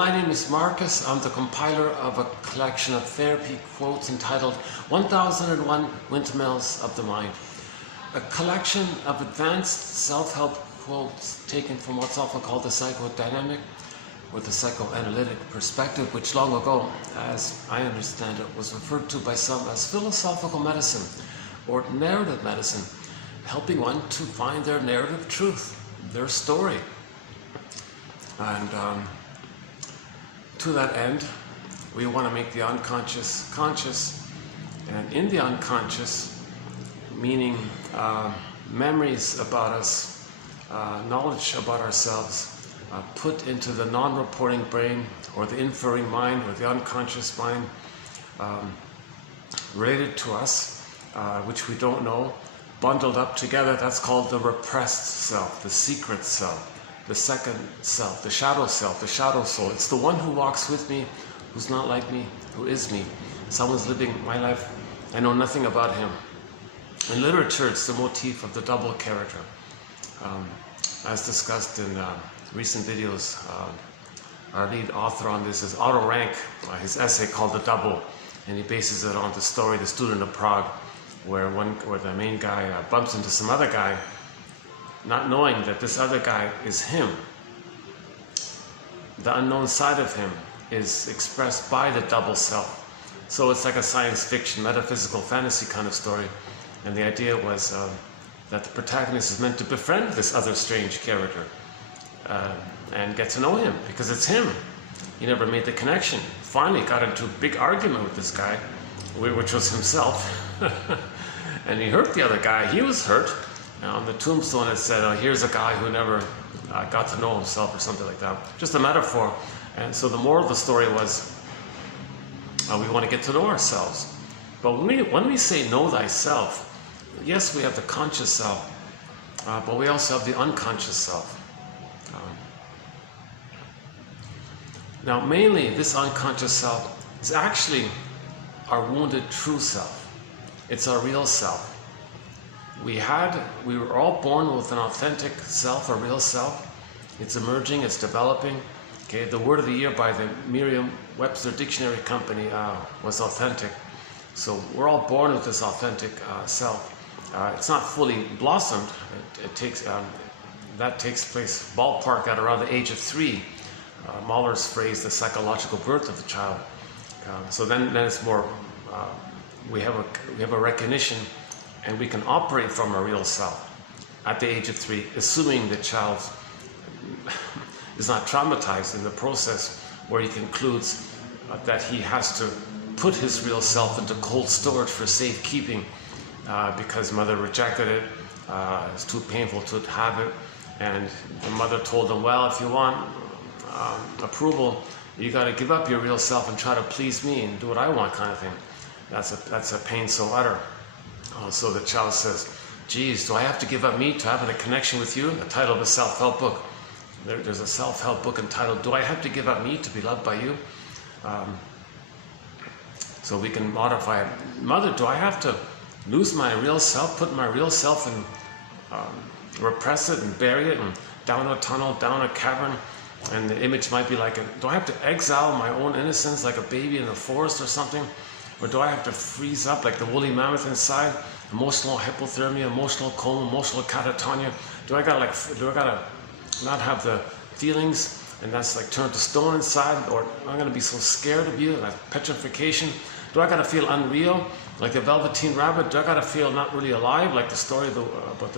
my name is Marcus. I'm the compiler of a collection of therapy quotes entitled 1001 Windmills of the Mind. A collection of advanced self-help quotes taken from what's often called the psychodynamic or the psychoanalytic perspective, which long ago, as I understand it, was referred to by some as philosophical medicine or narrative medicine, helping one to find their narrative truth, their story. And to that end, we want to make the unconscious conscious, and in the unconscious, meaning memories about us, knowledge about ourselves, put into the non-reporting brain or the inferring mind or the unconscious mind related to us, which we don't know, bundled up together. That's called the repressed self, the secret self, the second self, the shadow self, the shadow soul. It's the one who walks with me, who's not like me, who is me. Someone's living my life, I know nothing about him. In literature, it's the motif of the double character. As discussed in recent videos, our lead author on this is Otto Rank, his essay called The Double, and he bases it on the story The Student of Prague, where the main guy bumps into some other guy, not knowing that this other guy is him. The unknown side of him is expressed by the double self. So it's like a science fiction, metaphysical fantasy kind of story. And the idea was that the protagonist is meant to befriend this other strange character and get to know him, because it's him. He never made the connection. Finally got into a big argument with this guy, which was himself. And he hurt the other guy. He was hurt. Now, on the tombstone it said, here's a guy who never got to know himself, or something like that. Just a metaphor. And so the moral of the story was, we want to get to know ourselves. But when we say know thyself, yes, we have the conscious self, but we also have the unconscious self. Now, mainly this unconscious self is actually our wounded true self. It's our real self. We were all born with an authentic self, a real self. It's emerging, it's developing. Okay, the word of the year by the Merriam-Webster Dictionary Company was authentic. So we're all born with this authentic self. It's not fully blossomed. That takes place ballpark at around the age of 3. Mahler's phrase, the psychological birth of the child. So then it's more, we have a recognition, and we can operate from a real self at the age of 3, assuming the child is not traumatized in the process, where he concludes that he has to put his real self into cold storage for safekeeping because mother rejected it. It's too painful to have it, and the mother told him, well, if you want approval, you got to give up your real self and try to please me and do what I want, kind of thing. That's a pain so utter. So the child says, geez, do I have to give up me to have a connection with you? The title of a self-help book. There's a self-help book entitled, Do I Have to Give Up Me to Be Loved by You? So we can modify it. Mother, do I have to lose my real self, put my real self and repress it and bury it and down a tunnel, down a cavern? And the image might be like, do I have to exile my own innocence like a baby in the forest or something? Or do I have to freeze up like the woolly mammoth inside? Emotional hypothermia, emotional coma, emotional catatonia. Do I gotta not have the feelings, and that's like turn to stone inside? Or am I gonna be so scared of you, like petrification? Do I gotta feel unreal, like the Velveteen Rabbit? Do I gotta feel not really alive, like the story about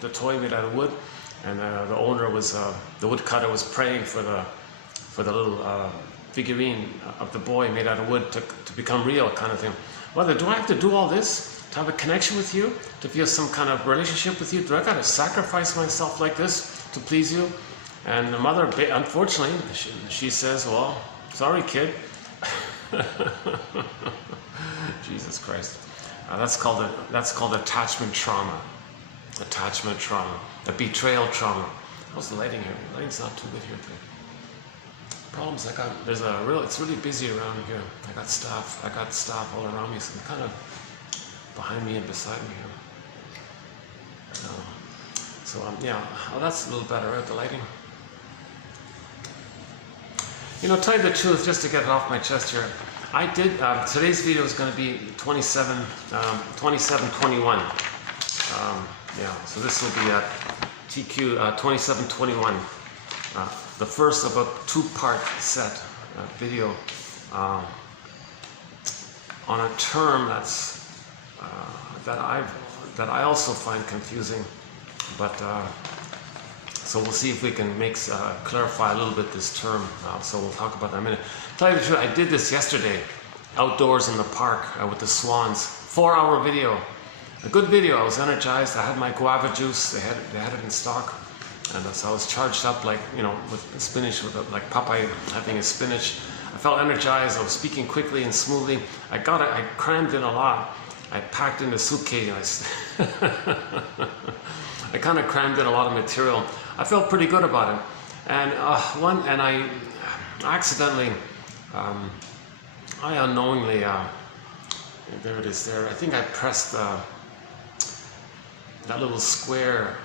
the toy made out of wood? And the owner was, the woodcutter was praying for the little figurine of the boy made out of wood to become real, kind of thing. Mother, do I have to do all this to have a connection with you, to feel some kind of relationship with you? Do I got to sacrifice myself like this to please you? And the mother, unfortunately, she says, well, sorry, kid. Jesus Christ. That's called attachment trauma. Attachment trauma. A betrayal trauma. How's the lighting here? The lighting's not too good here today. Problems it's really busy around here. I got staff all around me, so they're kind of behind me and beside me here. So yeah, that's a little better, right? The lighting. You know, tell you the truth, just to get it off my chest here, I did, today's video is going to be 2721. Yeah, so this will be a TQ 2721. The first of a two-part set video on a term that's that I also find confusing, but so we'll see if we can clarify a little bit this term. So we'll talk about that in a minute. Tell you the truth, I did this yesterday, outdoors in the park with the swans. 4-hour video, a good video. I was energized. I had my guava juice. They had it in stock, and so I was charged up, like, you know, with spinach, like Popeye having his spinach. I felt energized. I was speaking quickly and smoothly. I crammed in a lot. I packed in the suitcase. I kind of crammed in a lot of material. I felt pretty good about it. And I accidentally, I unknowingly, there it is there. I think I pressed that little square,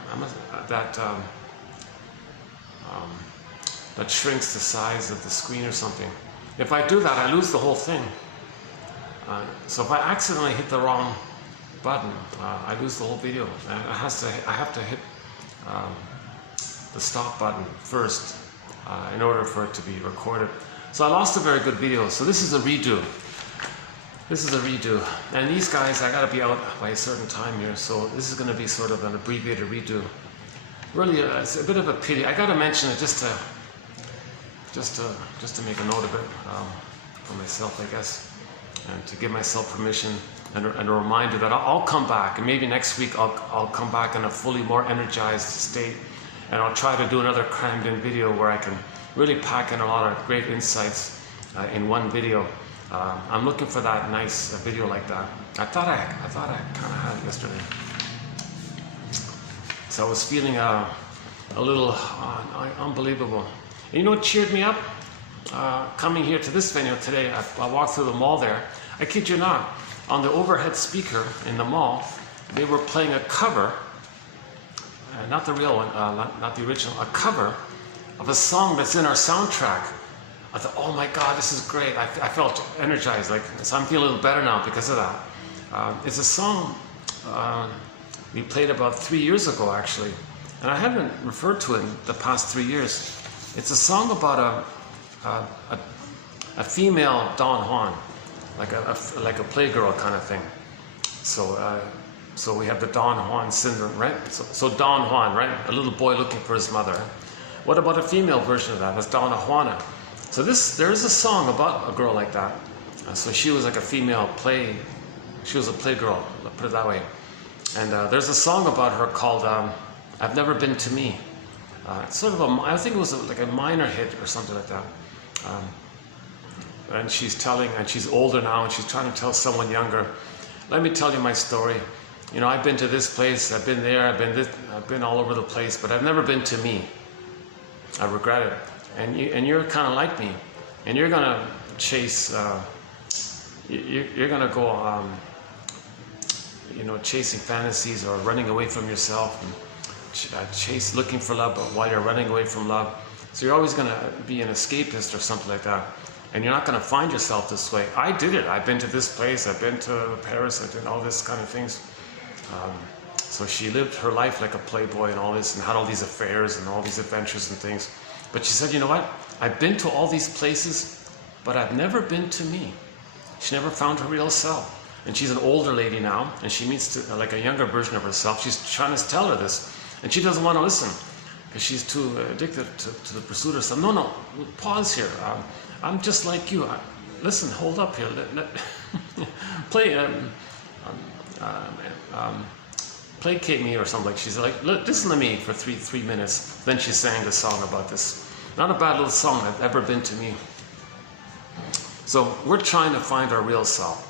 that shrinks the size of the screen or something. If I do that, I lose the whole thing. So if I accidentally hit the wrong button, I lose the whole video. I have to hit the stop button first in order for it to be recorded. So I lost a very good video. So this is a redo. This is a redo. And these guys, I gotta be out by a certain time here. So this is gonna be sort of an abbreviated redo. Really, it's a bit of a pity. I gotta mention it just to make a note of it for myself, I guess, and to give myself permission and a reminder that I'll come back, and maybe next week I'll come back in a fully more energized state, and I'll try to do another crammed in video where I can really pack in a lot of great insights in one video. I'm looking for that nice video like that. I thought I kind of had it yesterday. So I was feeling a little unbelievable. And you know what cheered me up? Coming here to this venue today, I walked through the mall there. I kid you not, on the overhead speaker in the mall, they were playing a cover, not the real one, not the original, a cover of a song that's in our soundtrack. I thought, oh my God, this is great. I felt energized, so I'm feeling a little better now because of that. It's a song we played about 3 years ago, actually, and I haven't referred to it in the past 3 years. It's a song about a female Don Juan, like a playgirl kind of thing. So we have the Don Juan syndrome, right? So Don Juan, right? A little boy looking for his mother. What about a female version of that? That's Donna Juana. So there is a song about a girl like that. So she was like a female she was a playgirl, put it that way. And there's a song about her called I've Never Been to Me. It's sort of I think it was like a minor hit or something like that. And she's older now, and she's trying to tell someone younger, let me tell you my story. You know, I've been to this place, I've been there, I've been all over the place, but I've never been to me. I regret it. And you're kind of like me, and you're gonna chase. You're gonna go, you know, chasing fantasies or running away from yourself, and looking for love, but while you're running away from love. So you're always gonna be an escapist or something like that, and you're not gonna find yourself this way. I did it. I've been to this place. I've been to Paris. I did all this kind of things. So she lived her life like a playboy and all this, and had all these affairs and all these adventures and things. But she said, you know what? I've been to all these places, but I've never been to me. She never found her real self. And she's an older lady now, and she meets like a younger version of herself. She's trying to tell her this, and she doesn't want to listen because she's too addicted to the pursuit of something. No, pause here. I'm just like you. Listen, hold up here. Placate me or something. Like she's like, listen to me for three minutes. Then she sang the song about this. Not a bad little song. I've ever been to me. So we're trying to find our real self.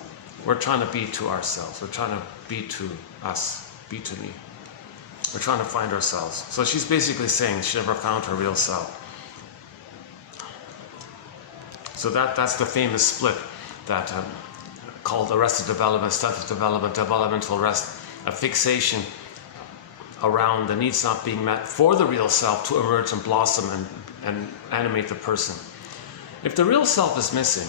We're trying to be to ourselves. We're trying to be to us. Be to me. We're trying to find ourselves. So she's basically saying she never found her real self. So that's the famous split that called arrested development, static development, developmental arrest, a fixation around the needs not being met for the real self to emerge and blossom and animate the person. If the real self is missing,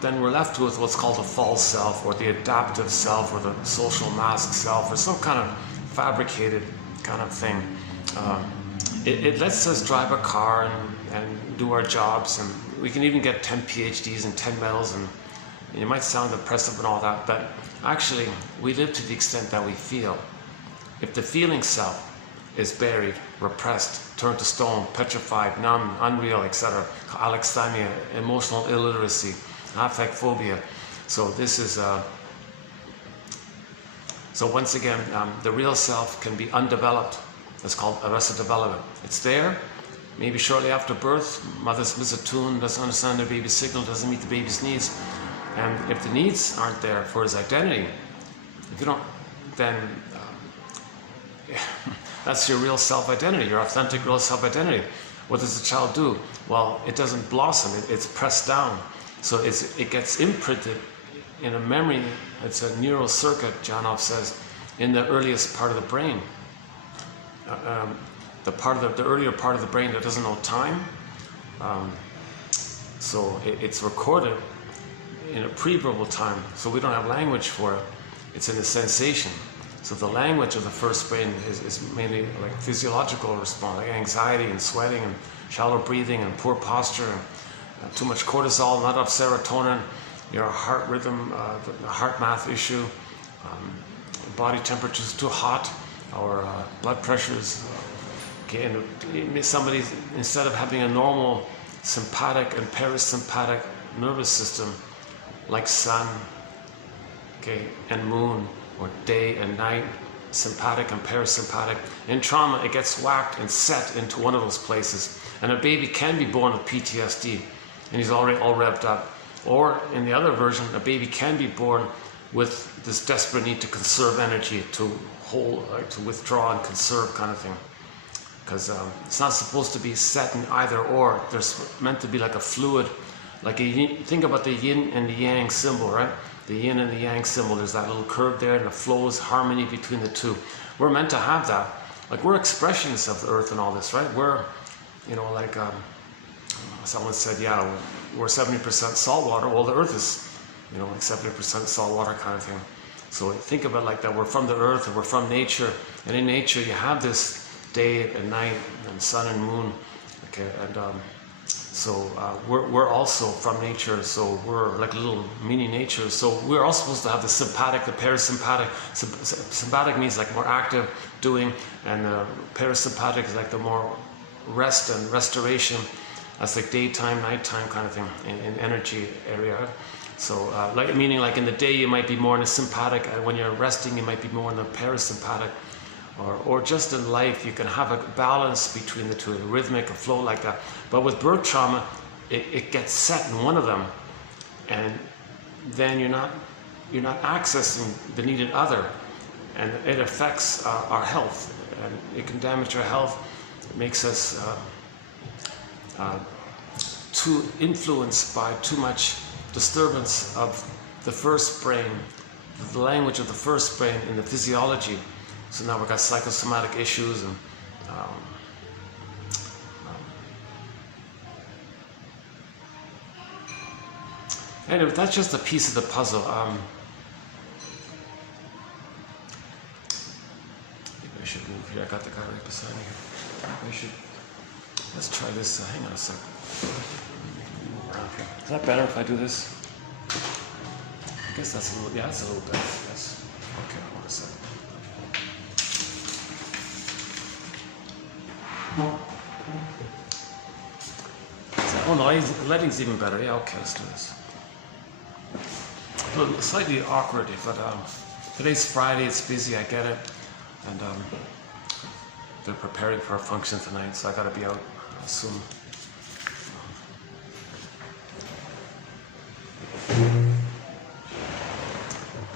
then we're left with what's called a false self, or the adaptive self, or the social mask self, or some kind of fabricated kind of thing. It lets us drive a car and do our jobs, and we can even get 10 PhDs and 10 medals, and it might sound impressive and all that, but actually we live to the extent that we feel. If the feeling self is buried, repressed, turned to stone, petrified, numb, unreal, etc., alexithymia, emotional illiteracy, affect phobia. So this is so once again, the real self can be undeveloped. It's called arrested development. It's there. Maybe shortly after birth, mother's misattuned, doesn't understand the baby's signal, doesn't meet the baby's needs. And if the needs aren't there for his identity, if you don't, then that's your real self-identity, your authentic real self-identity. What does the child do? Well, it doesn't blossom, it's pressed down. So it gets imprinted in a memory. It's a neural circuit, Janov says, in the earliest part of the brain. The earlier part of the brain that doesn't know time. So it's recorded in a pre-verbal time, so we don't have language for it. It's in a sensation. So the language of the first brain is mainly like physiological response, like anxiety and sweating and shallow breathing and poor posture and too much cortisol, not enough serotonin, your heart rhythm, the heart math issue, body temperature is too hot, or blood pressures. Okay, and somebody, instead of having a normal sympathetic and parasympathetic nervous system, like sun, okay, and moon, or day and night, sympathetic and parasympathetic. In trauma, it gets whacked and set into one of those places. And a baby can be born with PTSD, and he's already all revved up. Or in the other version, a baby can be born with this desperate need to conserve energy, to hold, to withdraw and conserve kind of thing. Because it's not supposed to be set in either or. There's meant to be like a fluid, like think about the yin and the yang symbol, right? The yin and the yang symbol, there's that little curve there, and it flows, harmony between the two. We're meant to have that. Like, we're expressions of the earth and all this, right? We're, you know, like someone said, yeah, we're 70% salt water. Well, the earth is, you know, like 70% salt water kind of thing. So think of it like that. We're from the earth, and we're from nature. And in nature, you have this day and night, and sun and moon. Okay, and so we're also from nature, so we're like little mini natures. So we're all supposed to have the sympathetic, the parasympathetic. Sympathetic means like more active, doing, and the parasympathetic is like the more rest and restoration. That's like daytime, nighttime kind of thing in energy area. So like, meaning like in the day you might be more in the sympathetic, and when you're resting you might be more in the parasympathetic. Or just in life, you can have a balance between the two, a rhythmic, a flow like that. But with birth trauma, it gets set in one of them, and then you're not accessing the needed other, and it affects our health, and it can damage our health. It makes us too influenced by too much disturbance of the first brain, the language of the first brain in the physiology. So now we've got psychosomatic issues, and anyway, that's just a piece of the puzzle. Maybe I should move here. I got the guy right beside me here. Maybe I should. Let's try this. Hang on a second. Move around here. Is that better if I do this? I guess that's a little. Yeah, that's a little better. Yes. Okay. Hold a second. Oh no, lighting's even better. Yeah, okay, let's do this. A little slightly awkward, but today's Friday, it's busy, I get it. And they're preparing for a function tonight, so I gotta be out soon.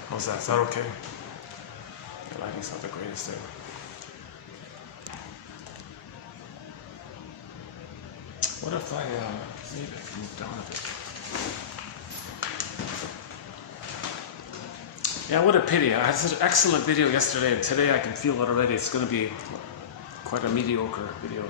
How's that? Is that okay? The lighting's not the greatest thing. What if I, maybe I can move down a bit. Yeah, what a pity. I had such an excellent video yesterday, and today I can feel it already. It's going to be quite a mediocre video.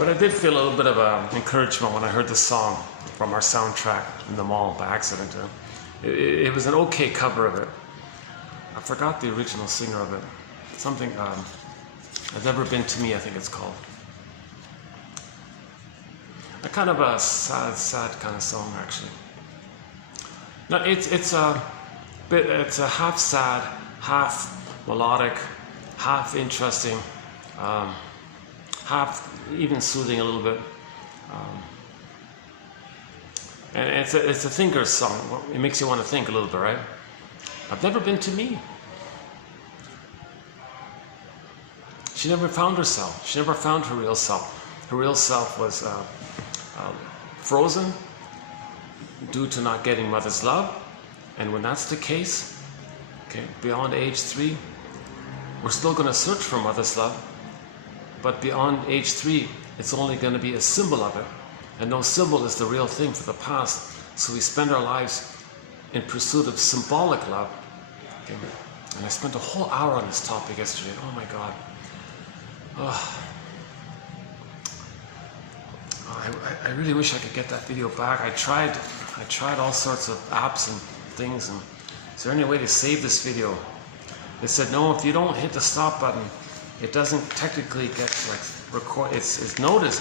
But I did feel a little bit of encouragement when I heard the song from our soundtrack in the mall by accident. It was an okay cover of it. I forgot the original singer of it. Something, I've Never Been to Me, I think it's called. A kind of a sad kind of song, actually. No, it's a half sad, half melodic, half interesting, half even soothing a little bit. And it's a thinker's song. It makes you want to think a little bit, right? I've never been to me. She never found herself. She never found her real self. Her real self was frozen due to not getting mother's love. And when that's the case, okay, beyond age 3, we're still going to search for mother's love. But beyond age 3, it's only going to be a symbol of it. And no symbol is the real thing for the past. So we spend our lives in pursuit of symbolic love. Okay? And I spent a whole hour on this topic yesterday. Oh my God. Oh. I really wish I could get that video back. I tried all sorts of apps and things. And is there any way to save this video? They said no. If you don't hit the stop button, it doesn't technically get like record. It's noticed.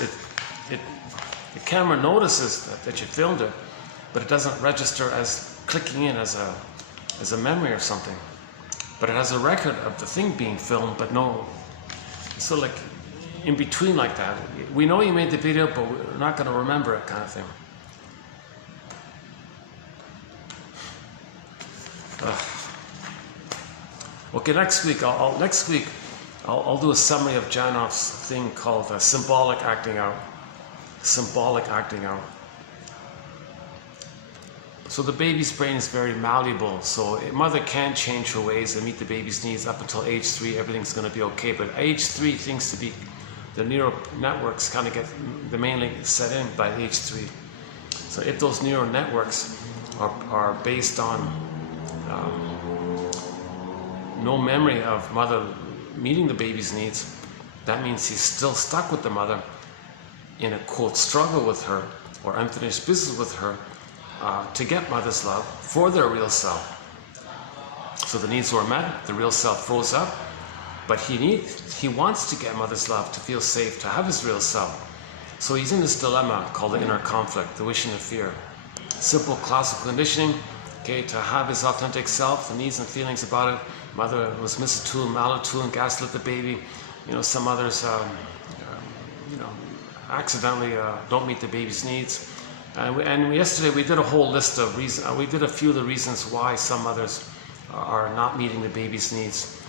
The camera notices that you filmed it, but it doesn't register as clicking in as a memory or something. But it has a record of the thing being filmed, but no. So like in between like that, we know you made the video, but we're not going to remember it, kind of thing. Okay, next week I'll do a summary of Janoff's thing called symbolic acting out. Symbolic acting out. So the baby's brain is very malleable, so a mother can't change her ways and meet the baby's needs up until age 3. Everything's going to be okay, but age 3 things to be, the neural networks kind of get the mainly set in by age 3. So if those neural networks are based on no memory of mother meeting the baby's needs, that means he's still stuck with the mother in a quote struggle with her or unfinished business with her to get mother's love for their real self. So the needs were met, the real self froze up, but he wants to get mother's love to feel safe, to have his real self. So he's in this dilemma called the inner conflict, the wish and the fear. Simple classical conditioning, okay, to have his authentic self, the needs and feelings about it. Mother was misattuned, malattuned, gaslit the baby. You know, some others, accidentally don't meet the baby's needs. And yesterday we did a whole list of reasons. We did a few of the reasons why some mothers are not meeting the baby's needs.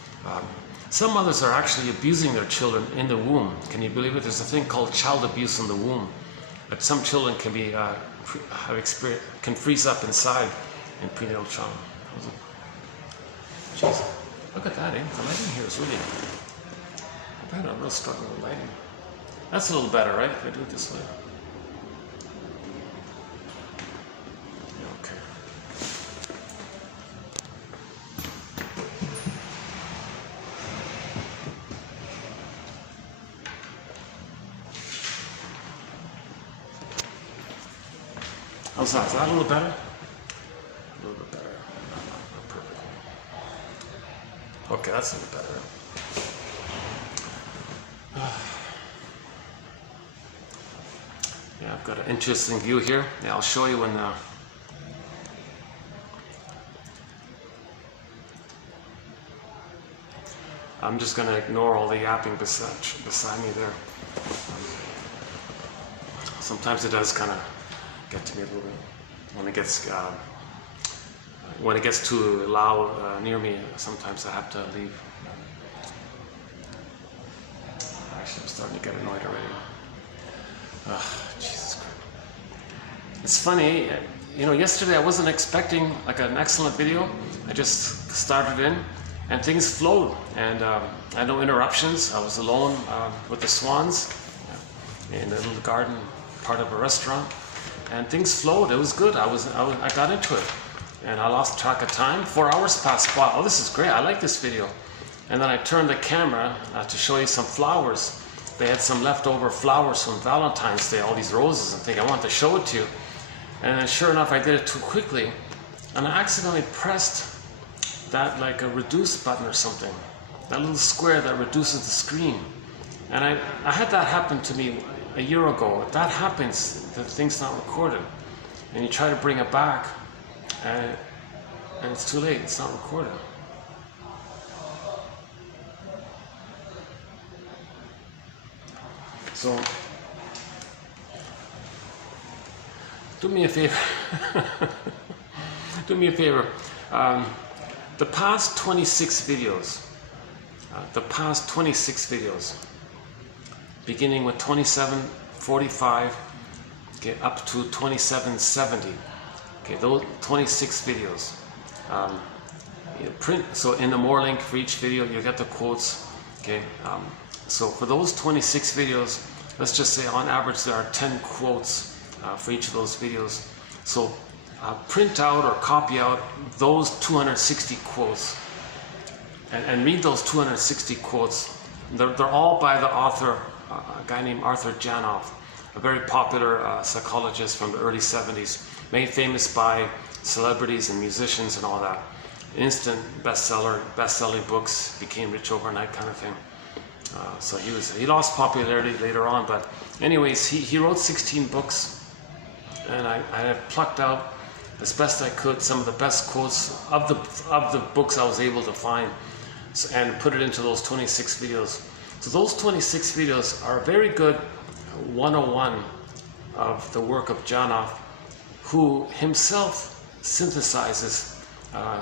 Some mothers are actually abusing their children in the womb. Can you believe it? There's a thing called child abuse in the womb. That some children can be can freeze up inside in prenatal trauma. Jeez, look at that, eh? The lighting here is really. I've had a real struggle with lighting. That's a little better, right? If I do it this way. Okay. How's that? Is that a little better? A little bit better. Not perfect. Okay, that's a little better. Yeah, I've got an interesting view here. Yeah, I'll show you when I'm just going to ignore all the yapping beside me there. Sometimes it does kind of get to me a little bit when it gets too loud near me. Sometimes I have to leave. Actually, I'm starting to get annoyed already. Jesus Christ. It's funny, you know, yesterday I wasn't expecting like an excellent video. I just started in and things flowed, and I had no interruptions. I was alone with the swans in a little garden, part of a restaurant, and things flowed. It was good. I got into it, and I lost track of time. 4 hours passed by. Oh, this is great. I like this video. And then I turned the camera to show you some flowers they had some leftover flowers from Valentine's Day, all these roses, and think I want to show it to you. And then sure enough, I did it too quickly, and I accidentally pressed that like a reduce button or something, that little square that reduces the screen. And I had that happen to me a year ago. If that happens, the thing's not recorded, and you try to bring it back, and it's too late, it's not recorded. So, do me a favor. Do me a favor. The past 26 videos, beginning with 2745, okay, up to 2770, okay, those 26 videos. Print, so in the more link for each video, you get the quotes, okay. So for those 26 videos, let's just say on average there are 10 quotes for each of those videos. So print out or copy out those 260 quotes and read those 260 quotes. They're all by the author, a guy named Arthur Janov, a very popular psychologist from the early 70s, made famous by celebrities and musicians and all that. Instant bestseller, best-selling books, became rich overnight kind of thing. So he lost popularity later on, but anyways, he wrote 16 books, and I have plucked out as best I could some of the best quotes of the books I was able to find, and put it into those 26 videos. So those 26 videos are a very good 101 of the work of Janov, who himself synthesizes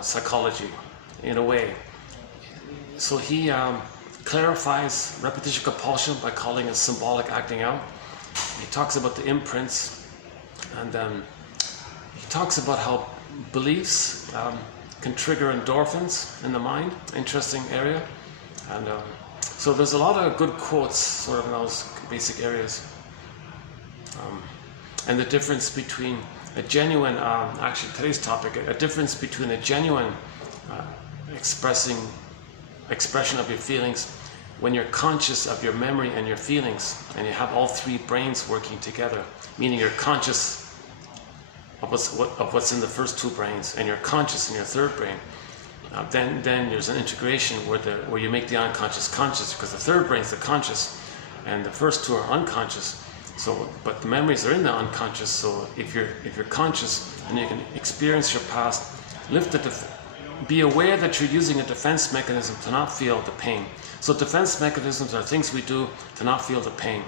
psychology in a way. So he clarifies repetition compulsion by calling it symbolic acting out. He talks about the imprints, and he talks about how beliefs can trigger endorphins in the mind. Interesting area. And so there's a lot of good quotes sort of in those basic areas. And the difference between a genuine, actually today's topic, a difference between a genuine expression of your feelings when you're conscious of your memory and your feelings, and you have all three brains working together, meaning you're conscious of what's in the first two brains, and you're conscious in your third brain. Then there's an integration where you make the unconscious conscious, because the third brain's the conscious, and the first two are unconscious. So, but the memories are in the unconscious. So if you're conscious and you can experience your past, be aware that you're using a defense mechanism to not feel the pain. So defense mechanisms are things we do to not feel the pain.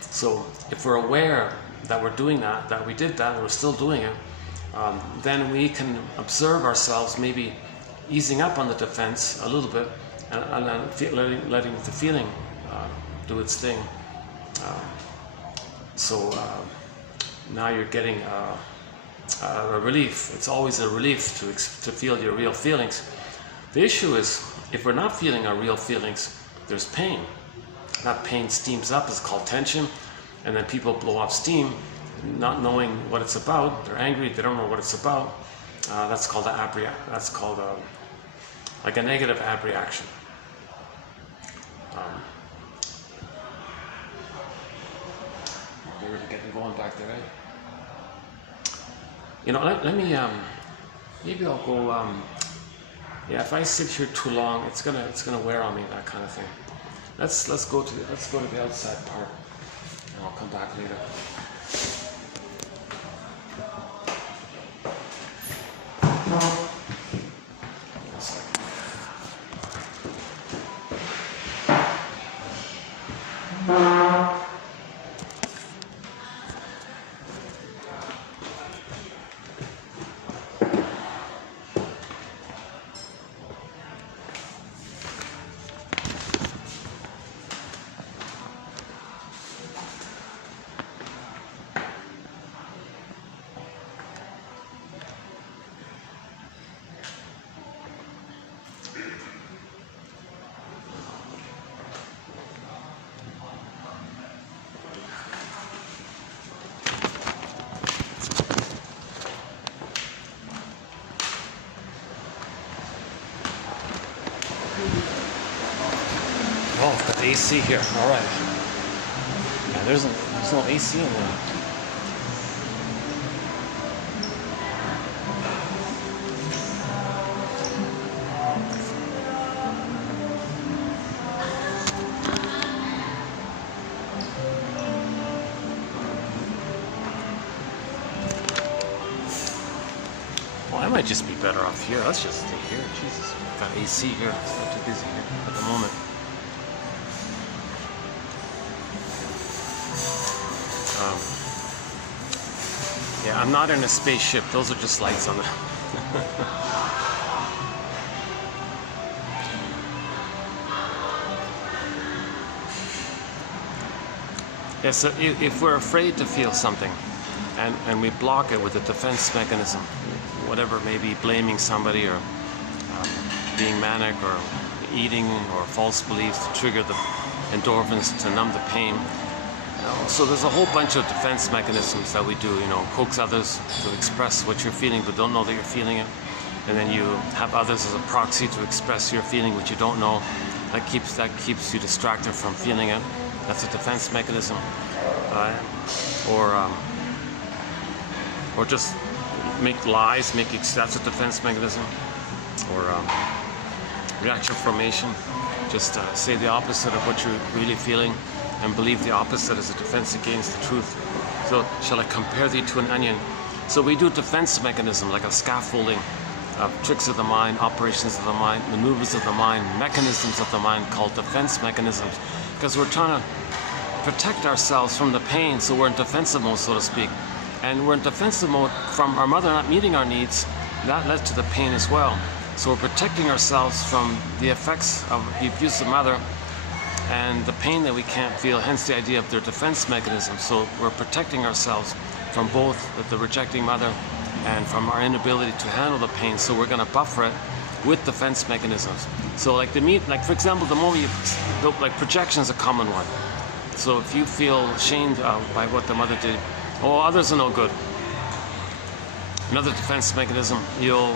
So if we're aware that we're doing that we did that, and we're still doing it, then we can observe ourselves maybe easing up on the defense a little bit, and letting the feeling do its thing. So now you're getting a relief. It's always a relief to feel your real feelings. The issue is, if we're not feeling our real feelings, there's pain. That pain steams up, it's called tension, and then people blow off steam, not knowing what it's about. They're angry, they don't know what it's about. That's called like a negative abreaction. We're getting going back there, right? You know, let me maybe I'll go. Yeah, if I sit here too long, it's gonna wear on me, that kind of thing. Let's go to the outside part, and I'll come back later. Oh, I've got AC here. All right. Yeah, there's no AC in there. Well, I might just be better off here. Let's just stay here. Jesus, I've got AC here. It's not too busy here at the moment. Yeah, I'm not in a spaceship. Those are just lights on the... Yeah, so if we're afraid to feel something and we block it with a defense mechanism, whatever it may be, blaming somebody or being manic or eating or false beliefs to trigger the endorphins to numb the pain. So there's a whole bunch of defense mechanisms that we do, coax others to express what you're feeling but don't know that you're feeling it. And then you have others as a proxy to express your feeling which you don't know. That keeps you distracted from feeling it. That's a defense mechanism. Or just make lies, that's a defense mechanism. Or reaction formation, just say the opposite of what you're really feeling and believe the opposite as a defense against the truth. So shall I compare thee to an onion? So we do defense mechanism like a scaffolding of tricks of the mind, operations of the mind, maneuvers of the mind, mechanisms of the mind called defense mechanisms, because we're trying to protect ourselves from the pain, so we're in defensive mode, so to speak. And we're in defensive mode from our mother not meeting our needs. That led to the pain as well. So we're protecting ourselves from the effects of the abusive mother and the pain that we can't feel, hence the idea of their defense mechanism. So we're protecting ourselves from both the rejecting mother and from our inability to handle the pain. So we're going to buffer it with defense mechanisms. So like for example, the moment like projection is a common one. So if you feel ashamed by what the mother did, others are no good. Another defense mechanism, you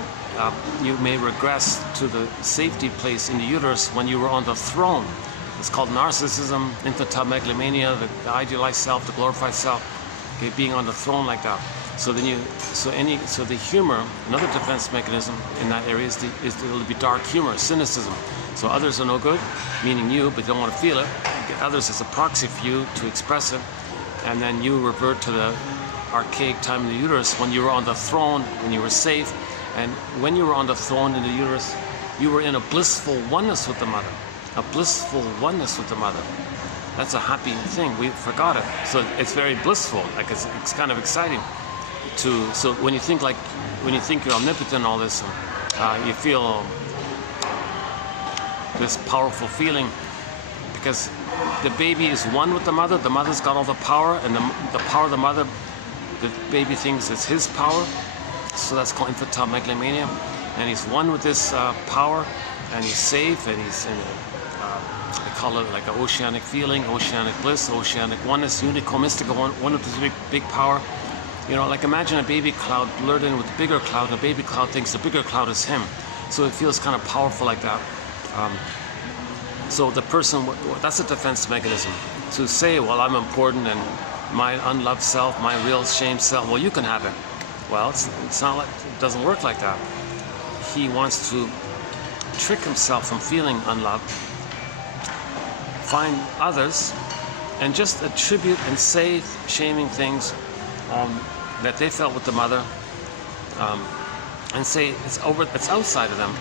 may regress to the safety place in the uterus when you were on the throne. It's called narcissism, infantile megalomania, the idealized self, the glorified self, okay, being on the throne like that. So then the humor, another defense mechanism in that area it'll be dark humor, cynicism. So others are no good, meaning you, but you don't want to feel it. Get others as a proxy for you to express it, and then you revert to the archaic time in the uterus when you were on the throne, when you were safe, and when you were on the throne in the uterus, you were in a blissful oneness with the mother. A blissful oneness with the mother. That's a happy thing. We forgot it. So it's very blissful. Like it's kind of exciting. So when you think you're omnipotent and all this, you feel this powerful feeling because the baby is one with the mother. The mother's got all the power, and the power of the mother, the baby thinks is his power. So that's called infantile megalomania. And he's one with this power, and he's safe, and he's in I call it like an oceanic feeling, oceanic bliss, oceanic oneness, unico mystical, one with this big power. Like imagine a baby cloud lured in with a bigger cloud, and a baby cloud thinks the bigger cloud is him. So it feels kind of powerful like that. So the person, that's a defense mechanism. To say, well, I'm important and my unloved self, my real shame self, well, you can have it. Well, it's not like, it doesn't work like that. He wants to trick himself from feeling unloved, find others, and just attribute and say shaming things that they felt with the mother, and say it's outside of them.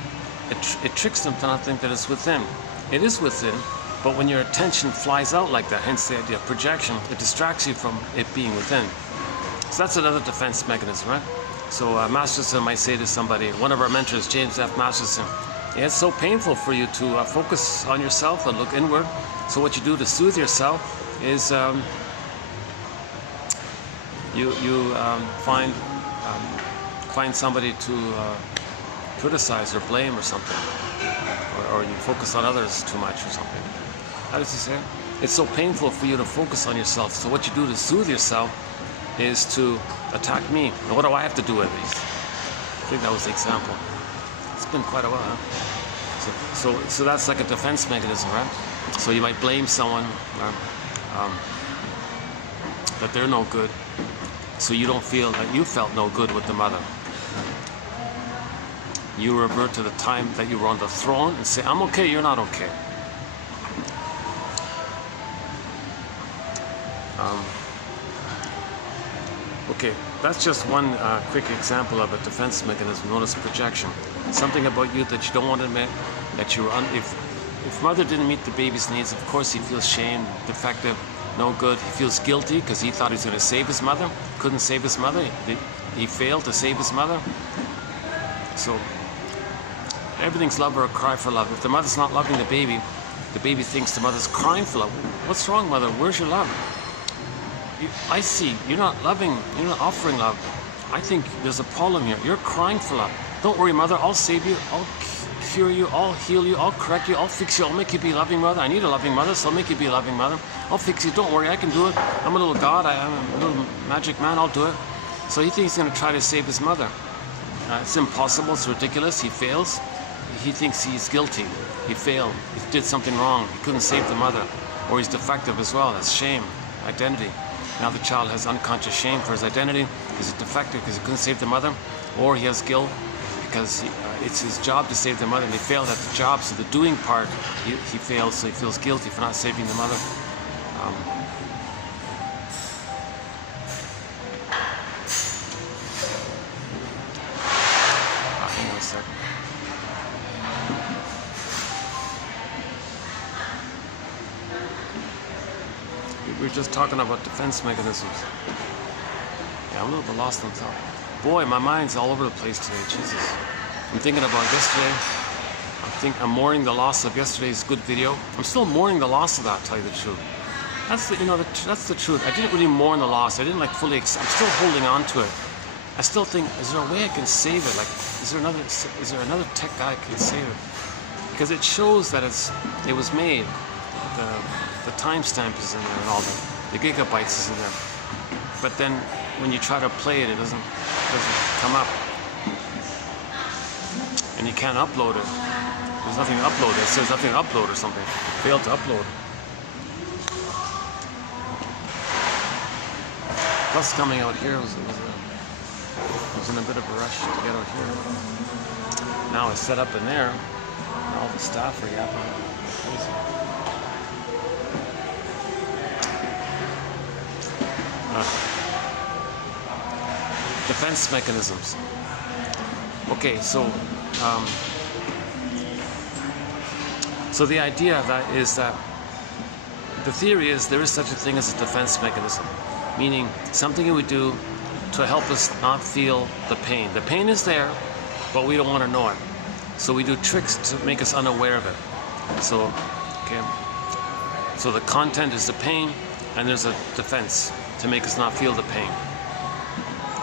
It tricks them to not think that it's within. It is within, but when your attention flies out like that, hence the idea of projection, it distracts you from it being within. So that's another defense mechanism, right? So Masterson might say to somebody, one of our mentors, James F. Masterson, it's so painful for you to focus on yourself and look inward. So what you do to soothe yourself is you find somebody to criticize or blame or something, or you focus on others too much or something. How does he say it? It's so painful for you to focus on yourself. So what you do to soothe yourself is to attack me. Now, what do I have to do with these? I think that was the example. It's been quite a while, huh? So that's like a defense mechanism, right? So you might blame someone that they're no good, so you don't feel that you felt no good with the mother. You revert to the time that you were on the throne and say, I'm okay, you're not okay. Okay, that's just one quick example of a defense mechanism known as projection. Something about you that you don't want to admit, that you're if mother didn't meet the baby's needs, of course he feels shame, defective, no good. He feels guilty because he thought he was going to save his mother, couldn't save his mother. He failed to save his mother. So everything's love or a cry for love. If the mother's not loving the baby thinks the mother's crying for love. What's wrong, mother? Where's your love? I see you're not loving, you're not offering love. I think there's a problem here. You're crying for love. Don't worry, mother, I'll save you, I'll cure you, I'll heal you, I'll correct you, I'll fix you, I'll make you be a loving mother. I need a loving mother, so I'll make you be a loving mother. I'll fix you, don't worry, I can do it. I'm a little god, I'm a little magic man, I'll do it. So he thinks he's going to try to save his mother. It's impossible, it's ridiculous, he fails. He thinks he's guilty, he failed, he did something wrong, he couldn't save the mother. Or he's defective as well, that's shame, identity. Now the child has unconscious shame for his identity because he's defective because he couldn't save the mother, or he has guilt because it's his job to save the mother and he failed at the job, so the doing part he failed, so he feels guilty for not saving the mother. Hang on a second. We were just talking about defense mechanisms. Yeah, I'm a little bit lost on thought. Boy, my mind's all over the place today. Jesus. I'm thinking about yesterday. I'm mourning the loss of yesterday's good video. I'm still mourning the loss of that, to tell you the truth. That's the, that's the truth. I didn't really mourn the loss. I didn't like fully accept. I'm still holding on to it. I still think, is there a way I can save it? Like, is there another tech guy can save it? Because it shows that it was made. The timestamp is in there and all that. The gigabytes is in there. But then when you try to play it, it doesn't come up. And you can't upload it. There's nothing to upload. It says nothing to upload or something. Failed to upload. Plus coming out here was in a bit of a rush to get out here. Now it's set up in there. And all the staff are yapping. Crazy. Defense mechanisms. Okay, so the idea of that is that the theory is there is such a thing as a defense mechanism, meaning something we do to help us not feel the pain. The pain is there, but we don't want to know it. So we do tricks to make us unaware of it. So the content is the pain, and there's a defense to make us not feel the pain.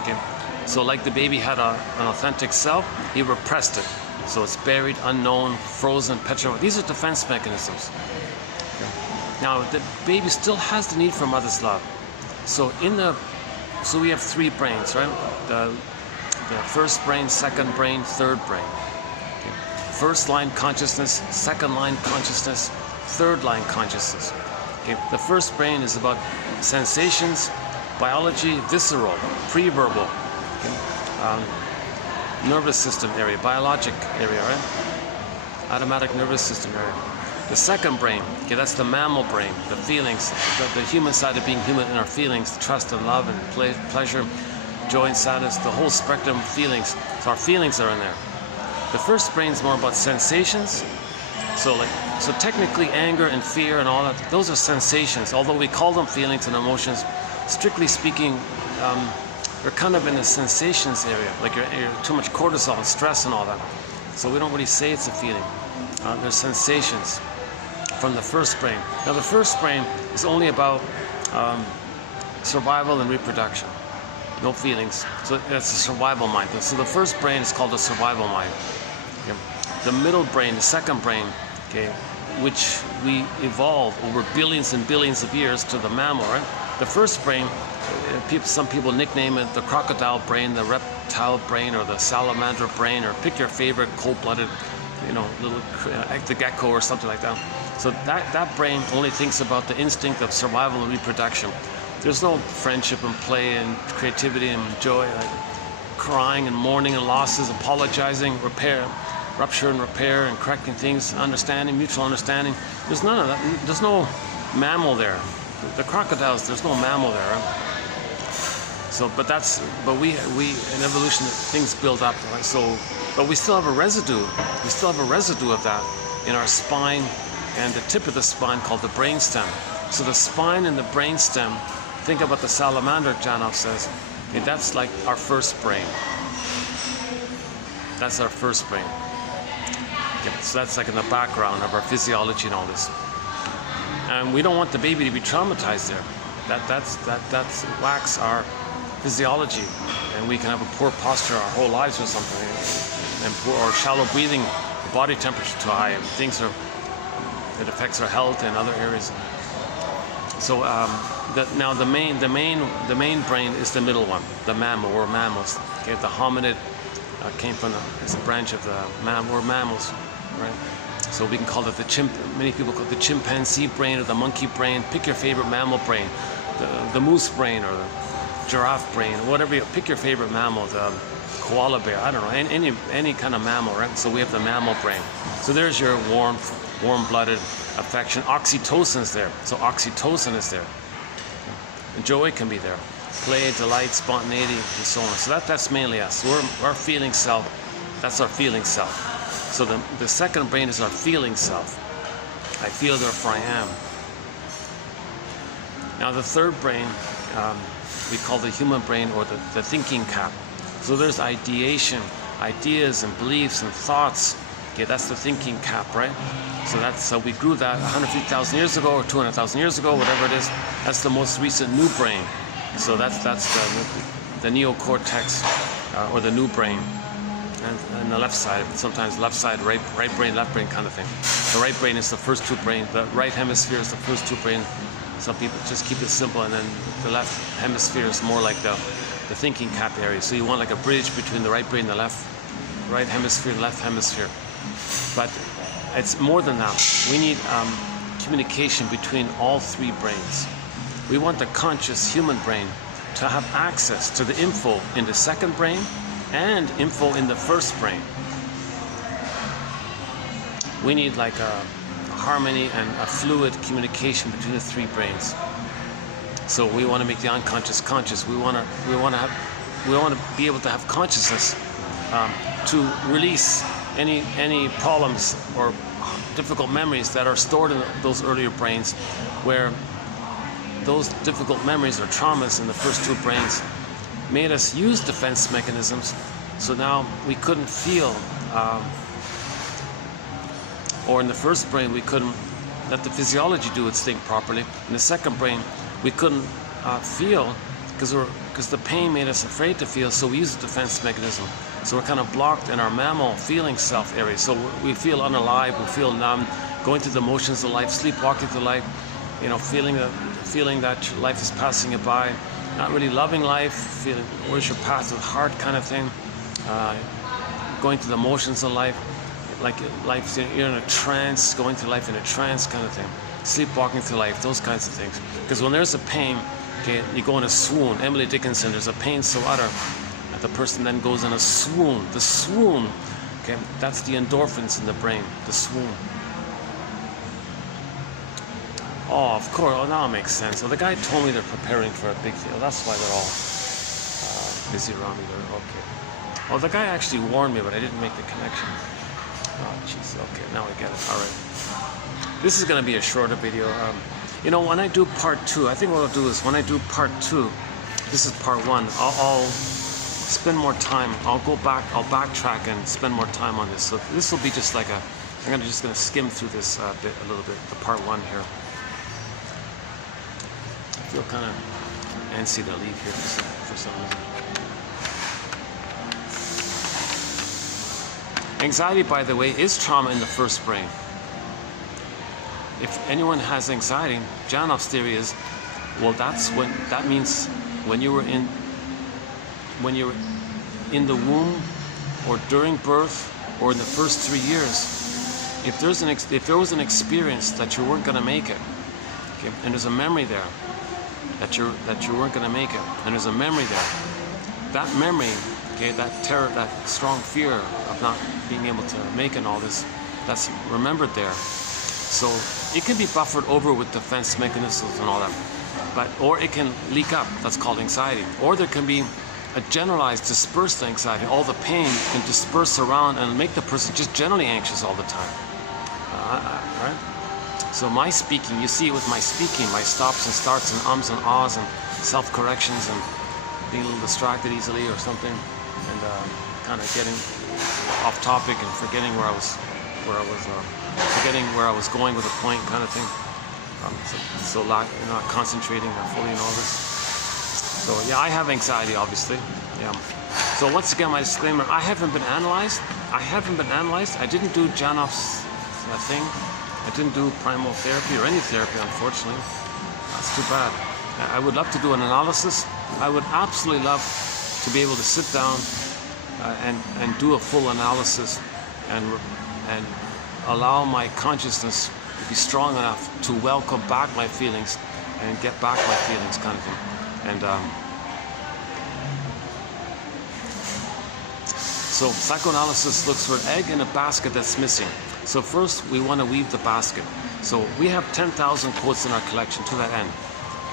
Okay, so like the baby had an authentic self, he repressed it. So it's buried, unknown, frozen, petrified. These are defense mechanisms. Okay. Now the baby still has the need for mother's love. So we have three brains, right? The first brain, second brain, third brain. Okay. First line consciousness, second line consciousness, third line consciousness. Okay. The first brain is about sensations, biology, visceral, pre-verbal, okay. Nervous system area, biologic area, right? Automatic nervous system area. The second brain, okay, that's the mammal brain, the feelings, the human side of being human in our feelings, trust and love and pleasure, joy and sadness, the whole spectrum of feelings. So our feelings are in there. The first brain is more about sensations. So technically anger and fear and all that, those are sensations. Although we call them feelings and emotions, strictly speaking, they're kind of in the sensations area, like you're too much cortisol and stress and all that. So we don't really say it's a feeling. There's sensations from the first brain. Now the first brain is only about survival and reproduction. No feelings. So that's a survival mind. So the first brain is called a survival mind. Okay. The middle brain, the second brain, okay, which we evolved over billions and billions of years to the mammal, right? The first brain, some people nickname it the crocodile brain, the reptile brain, or the salamander brain, or pick your favorite cold-blooded, little the gecko or something like that. So that brain only thinks about the instinct of survival and reproduction. There's no friendship and play and creativity and joy, like crying and mourning and losses, apologizing, rupture and repair and correcting things, understanding, mutual understanding. There's none of that. There's no mammal there. The crocodiles, there's no mammal there. Right? So, but we in evolution things build up. Right? So, but we still have a residue. We still have a residue of that in our spine and the tip of the spine called the brainstem. So the spine and the brainstem. Think about the salamander, Janov says. Okay, that's like our first brain. That's our first brain. Okay, so that's like in the background of our physiology and all this. And we don't want the baby to be traumatized there. That whacks our physiology, and we can have a poor posture our whole lives or something, and poor or shallow breathing, body temperature too high. It affects our health and other areas. So now the main brain is the middle one, the mammal or mammals. Okay, the hominid came from it's a branch of the or mammals, right? So we can call it many people call it the chimpanzee brain or the monkey brain. Pick your favorite mammal brain, the moose brain or the giraffe brain, or whatever. Pick your favorite mammal, the koala bear. I don't know, any kind of mammal, right? So we have the mammal brain. So there's your warm-blooded affection. Oxytocin is there. So oxytocin is there. And joy can be there. Play, delight, spontaneity, and so on. So that's mainly us. We're our feeling self. That's our feeling self. So the second brain is our feeling self. I feel, therefore I am. Now the third brain, we call the human brain or the thinking cap. So there's ideation, ideas and beliefs and thoughts. Okay, that's the thinking cap, right? So we grew that 150,000 years ago or 200,000 years ago, whatever it is. That's the most recent new brain. So that's the neocortex or the new brain. And the left side, sometimes left side, right brain, left brain kind of thing. The right brain is the first two brain. The right hemisphere is the first two brain. Some people just keep it simple, and then the left hemisphere is more like the thinking cap area. So you want like a bridge between the right brain and the left right hemisphere and left hemisphere. But it's more than that. We need communication between all three brains. We want the conscious human brain to have access to the info in the second brain and info in the first brain. We need like a harmony and a fluid communication between the three brains. So we want to make the unconscious conscious. We want to be able to have consciousness to release any problems or difficult memories that are stored in those earlier brains, where those difficult memories or traumas in the first two brains made us use defense mechanisms. So now we couldn't feel, or in the first brain we couldn't let the physiology do its thing properly. In the second brain we couldn't feel because the pain made us afraid to feel, so we used a defense mechanism. So we're kind of blocked in our mammal feeling self area. So we feel unalive, we feel numb, going through the motions of life, sleepwalking through life, feeling that life is passing you by, not really loving life, feeling where's your path of the heart kind of thing, going through the motions of life, like life, you're in a trance, going through life in a trance kind of thing, sleepwalking through life, those kinds of things. Because when there's a pain, okay, you go in a swoon. Emily Dickinson, there's a pain so utter that the person then goes in a swoon. The swoon, okay, that's the endorphins in the brain, the swoon. Oh, of course. Oh, now it makes sense. So the guy told me they're preparing for a big deal. That's why they're all busy around me. Okay. Oh, the guy actually warned me, but I didn't make the connection. Oh, jeez. Okay, now I get it. All right. This is going to be a shorter video. When I do part 2, I think what I'll do is when I do part 2, this is part 1, I'll spend more time. I'll go back. I'll backtrack and spend more time on this. So this will be just like I'm just going to skim through this a little bit, the part 1 here. I feel kind of antsy to leave here for some reason. Anxiety, by the way, is trauma in the first brain. If anyone has anxiety, Janov's theory is, well, that means when you were in the womb, or during birth, or in the first 3 years, if there was an experience that you weren't going to make it, okay, and there's a memory there that you weren't going to make it, and there's a memory there, that memory, okay, that terror, that strong fear of not being able to make it and all this, that's remembered there. So it can be buffered over with defense mechanisms and all that, or it can leak up. That's called anxiety. Or there can be a generalized dispersed anxiety. All the pain can disperse around and make the person just generally anxious all the time. Right? So my speaking, you see it with my speaking, my stops and starts and ums and ahs and self-corrections and being a little distracted easily or something, and kind of getting off topic and forgetting forgetting where I was going with a point, kind of thing. Not concentrating fully on all this. So yeah, I have anxiety, obviously. Yeah. So once again, my disclaimer: I haven't been analyzed. I didn't do Janoff's thing. I didn't do primal therapy or any therapy, unfortunately. That's too bad. I would love to do an analysis. I would absolutely love to be able to sit down and do a full analysis and allow my consciousness to be strong enough to welcome back my feelings and get back my feelings, kind of thing. And so psychoanalysis looks for an egg in a basket that's missing. So first we want to weave the basket. So we have 10,000 quotes in our collection to that end.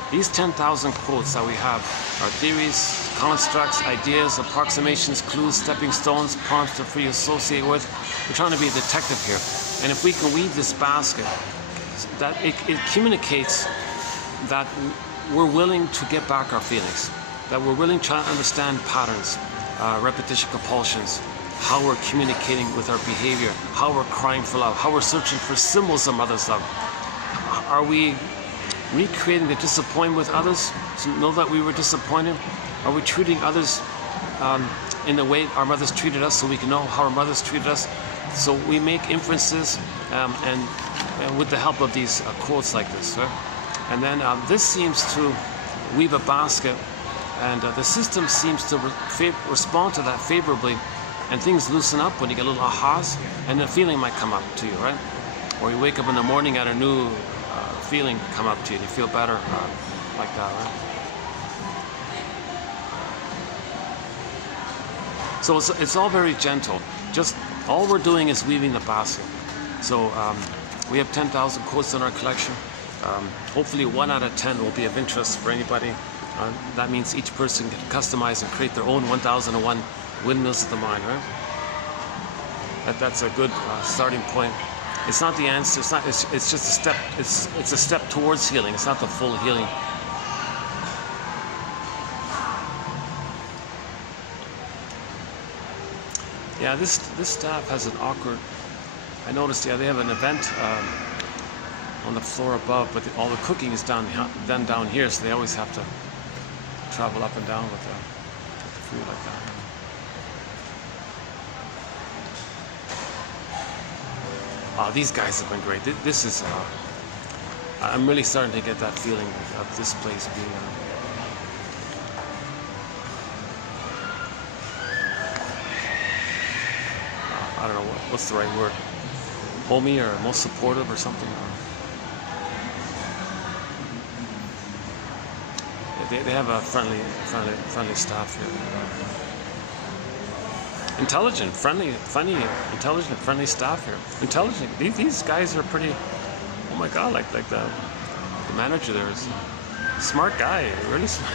These 10,000 quotes that we have are theories, constructs, ideas, approximations, clues, stepping stones, prompts to free associate with. We're trying to be a detective here. And if we can weave this basket, that it communicates that we're willing to get back our feelings, that we're willing to try to understand patterns, repetition compulsions, how we're communicating with our behavior, how we're crying for love, how we're searching for symbols of mother's love. Are we recreating the disappointment with others to know that we were disappointed? Are we treating others in the way our mothers treated us so we can know how our mothers treated us? So we make inferences and with the help of these quotes like this. Right? And then this seems to weave a basket, and the system seems to respond to that favorably, and things loosen up when you get a little ahas, and a feeling might come up to you, right? Or you wake up in the morning and a new feeling come up to you, and you feel better like that, right? So it's all very gentle. Just all we're doing is weaving the basket. So we have 10,000 quotes in our collection. Hopefully 1 out of 10 will be of interest for anybody. That means each person can customize and create their own 1001 windmills of the mind, right? That's a good starting point. It's not the answer. It's just a step. It's a step towards healing. It's not the full healing. Yeah, this staff has an awkward. I noticed. Yeah, they have an event on the floor above, but all the cooking is down here, so they always have to travel up and down with the food like that. Oh, these guys have been great. This is. I'm really starting to get that feeling of this place being. I don't know what's the right word. Homey or most supportive or something. They have a friendly staff here. Intelligent, friendly, funny, intelligent, friendly staff here. Intelligent. These guys are pretty. Oh my God! Like the manager there is a smart guy, really smart.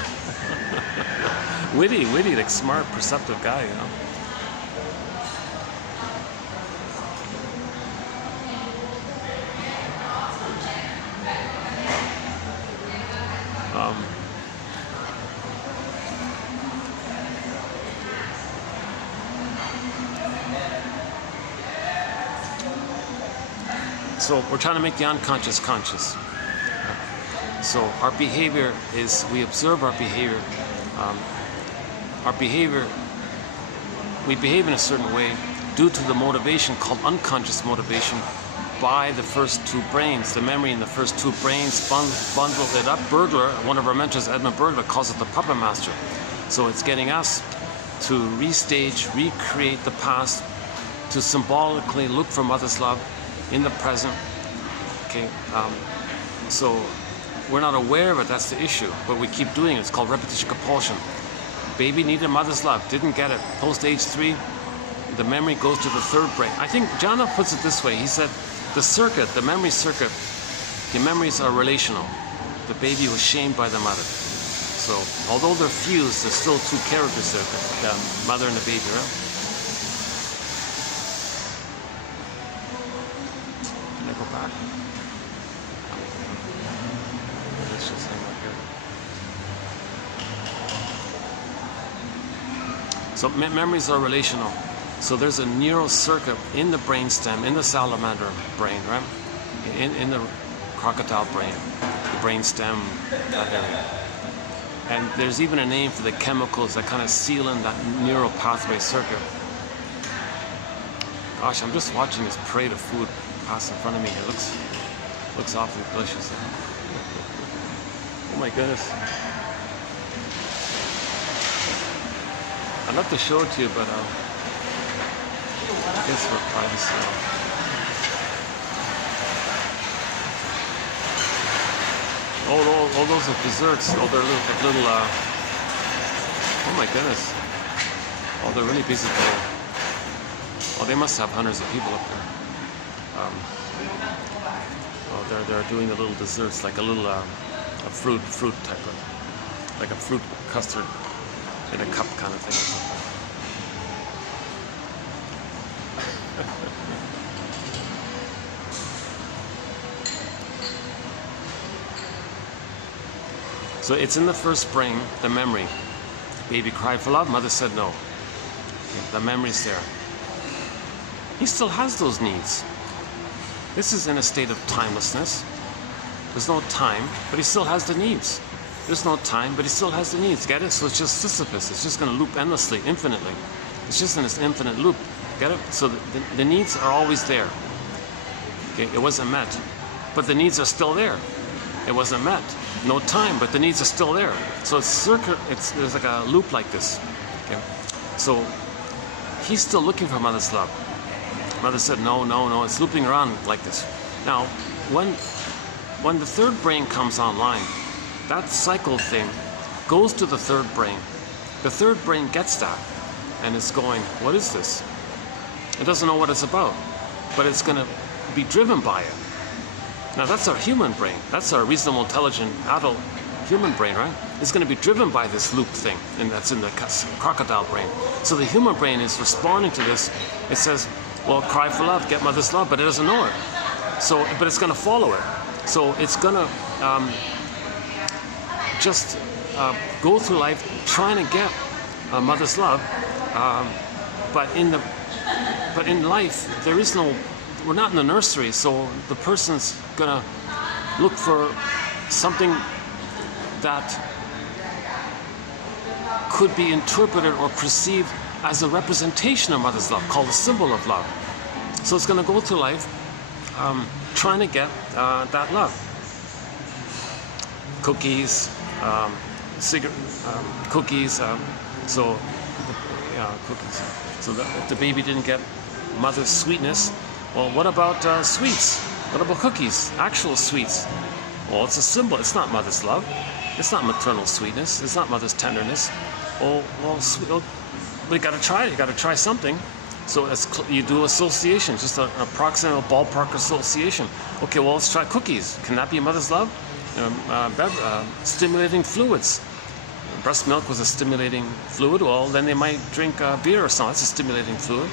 witty, like smart, perceptive guy, you know. So we're trying to make the unconscious conscious. So our behavior is, we observe our behavior. We behave in a certain way due to the motivation called unconscious motivation by the first two brains. The memory in the first two brains bundle it up. Burglar, one of our mentors, Edmund Burglar, calls it the puppet master. So it's getting us to restage, recreate the past, to symbolically look for mother's love, in the present. Okay, so we're not aware of it, that's the issue, but we keep doing it. It's called repetition compulsion. Baby needed mother's love, didn't get it. Post age 3, the memory goes to the third brain. I think Jana puts it this way. He said the circuit, the memory circuit, the memories are relational. The baby was shamed by the mother. So although they're fused, there's still two characters there, the mother and the baby, right? Can I go back? Let's just hang out here. So memories are relational. So there's a neural circuit in the brainstem, in the salamander brain, right? In the crocodile brain, the brainstem, that area. And there's even a name for the chemicals that kind of seal in that neural pathway circuit. Gosh, I'm just watching this parade of food pass in front of me. It looks awfully delicious. Oh my goodness. I'd love to show it to you, but I guess for privacy. All those are desserts. Oh, they're little oh my goodness. Oh, they're really busy today. Oh, they must have hundreds of people up there. Oh, they're doing the little desserts, like a little a fruit type of, like a fruit custard in a cup kind of thing or something. So it's in the first brain, the memory. Baby cried for love, mother said no. Okay, the memory's there. He still has those needs. This is in a state of timelessness. There's no time, but he still has the needs. There's no time, but he still has the needs. Get it? So it's just Sisyphus. It's just going to loop endlessly, infinitely. It's just in this infinite loop. Get it? So the needs are always there. Okay, it wasn't met, but the needs are still there. It wasn't met. No time, but the needs are still there. So it's there's like a loop like this. Okay, so he's still looking for mother's love. Mother said no. It's looping around like this. Now, when the third brain comes online, that cycle thing goes to the third brain. The third brain gets that, and it's going, what is this? It doesn't know what it's about, but it's going to be driven by it. Now that's our human brain. That's our reasonable, intelligent, adult human brain, right? It's going to be driven by this loop thing, and that's in the crocodile brain. So the human brain is responding to this. It says, well, cry for love, get mother's love, but it doesn't know it. So, but it's going to follow it. So it's going to just go through life trying to get mother's love, but in life there is no. We're not in the nursery, so the person's gonna look for something that could be interpreted or perceived as a representation of mother's love, called a symbol of love. So it's gonna go through life trying to get that love. Cookies, cookies. So cookies. So if the baby didn't get mother's sweetness, well, what about sweets? What about cookies? Actual sweets? Well, it's a symbol. It's not mother's love. It's not maternal sweetness. It's not mother's tenderness. But you got to try it. You got to try something. So you do association, just an approximate ballpark association. Okay, well, let's try cookies. Can that be mother's love? Stimulating fluids. Breast milk was a stimulating fluid. Well, then they might drink beer or something. It's a stimulating fluid.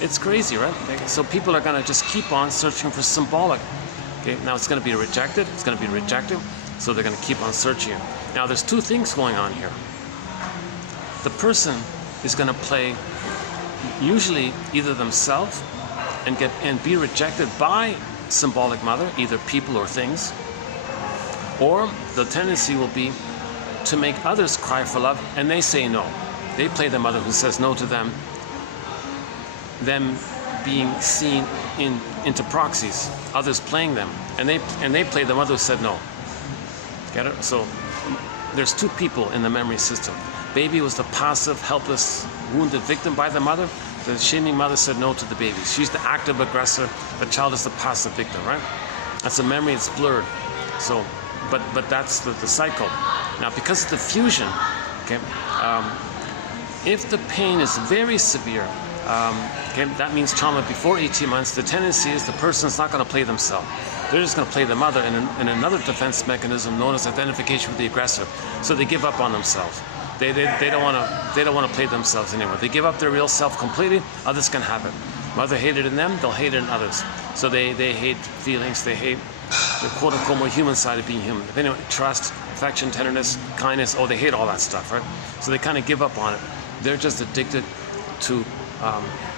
It's crazy, right? So people are going to just keep on searching for symbolic. Okay, now it's going to be rejected. It's going to be rejected. So they're going to keep on searching. Now there's two things going on here. The person is going to play usually either themselves and be rejected by symbolic mother, either people or things, or the tendency will be to make others cry for love, and they say no. They play the mother who says no to them being seen into proxies, others playing them, and they play the mother who said no. Get it? So there's two people in the memory system. Baby was the passive, helpless, wounded victim by the mother. The shaming mother said no to the baby. She's the active aggressor. The child is the passive victim, right? That's a memory. It's blurred. So, but that's the cycle. Now, because of the fusion, okay, if the pain is very severe, okay, that means trauma before 18 months. The tendency is the person's not going to play themselves. They're just going to play the mother in another defense mechanism known as identification with the aggressor. So they give up on themselves. They don't want to play themselves anymore. They give up their real self completely. Others can have it. Mother hated in them, they'll hate it in others. So they hate feelings. They hate the quote unquote more human side of being human. If anyone, trust, affection, tenderness, kindness. Oh, they hate all that stuff, right? So they kind of give up on it. They're just addicted to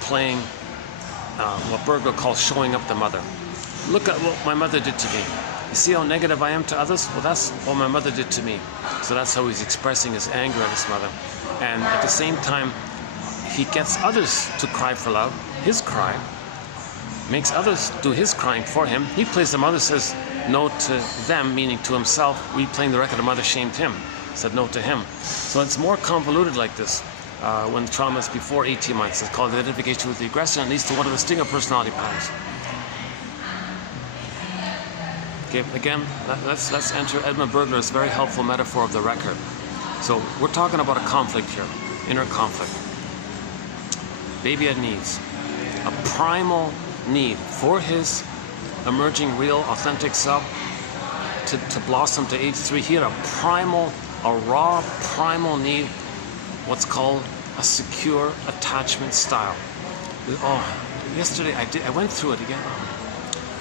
playing what Berger calls showing up the mother. Look at what my mother did to me. You see how negative I am to others? Well, that's what my mother did to me. So that's how he's expressing his anger at his mother. And at the same time, he gets others to cry for love, his cry, makes others do his crying for him. He plays the mother, says no to them, meaning to himself, replaying the record the mother shamed him, said no to him. So it's more convoluted like this. When trauma is before 18 months, it's called identification with the aggressor, and leads to one of the stinger personality patterns. Okay, again, let's enter Edmund Berger's very helpful metaphor of the record. So we're talking about a conflict here, inner conflict. Baby had needs, a primal need for his emerging real authentic self to blossom to age 3. He had a raw primal need, what's called a secure attachment style. Oh, yesterday I went through it again.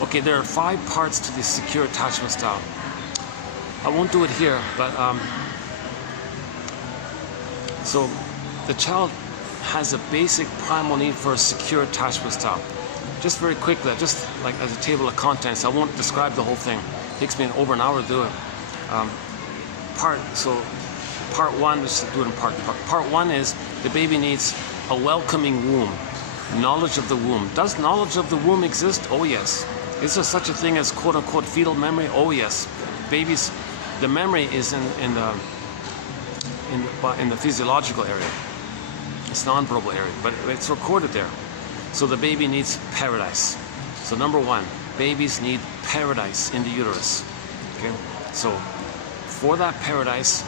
Okay, there are 5 parts to the secure attachment style. I won't do it here, but so the child has a basic primal need for a secure attachment style. Just very quickly, just like as a table of contents, I won't describe the whole thing. It takes me over an hour to do it. Part 1, let's do it in part. Part 1 is the baby needs a welcoming womb, knowledge of the womb. Does knowledge of the womb exist? Oh yes. Is there such a thing as quote unquote fetal memory? Oh yes. Babies, the memory is in the physiological area. It's non-verbal area, but it's recorded there. So the baby needs paradise. So number 1, babies need paradise in the uterus. Okay. So for that paradise,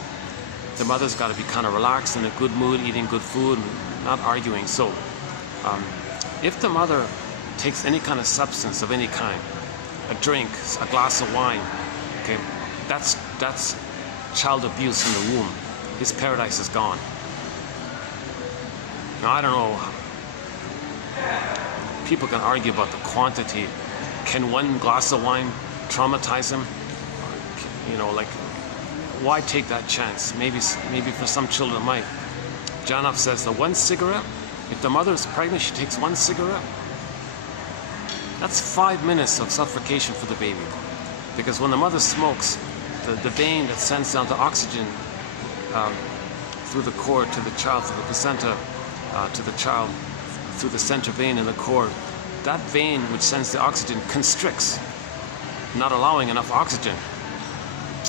the mother's got to be kind of relaxed, in a good mood, eating good food, and not arguing. So if the mother takes any kind of substance of any kind, a drink, a glass of wine, okay, that's child abuse in the womb. His paradise is gone. Now I don't know, people can argue about the quantity. Can one glass of wine traumatize him? You know, like, why take that chance? Maybe for some children it might. Janov says that 1 cigarette, if the mother is pregnant, she takes 1 cigarette. That's 5 minutes of suffocation for the baby. Because when the mother smokes, the vein that sends down the oxygen through the cord to the child, through the placenta to the child, through the center vein in the cord, that vein which sends the oxygen constricts, not allowing enough oxygen.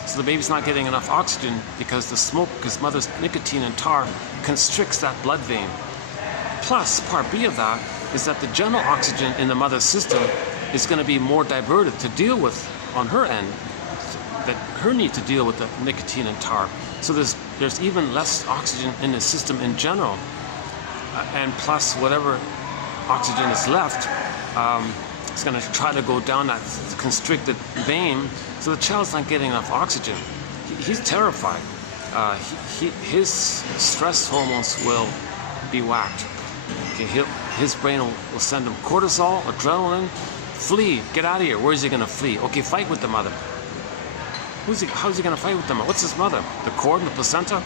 So the baby's not getting enough oxygen because the smoke, because mother's nicotine and tar constricts that blood vein. Plus, part B of that is that the general oxygen in the mother's system is going to be more diverted to deal with, on her end, that her need to deal with the nicotine and tar. So there's even less oxygen in the system in general, and plus whatever oxygen is left, it's going to try to go down that constricted vein. So the child's not getting enough oxygen. He's terrified. His stress hormones will be whacked. Okay, his brain will send him cortisol, adrenaline, flee, get out of here. Where is he going to flee? Okay, fight with the mother. How's he going to fight with the mother? What's his mother? The cord and the placenta?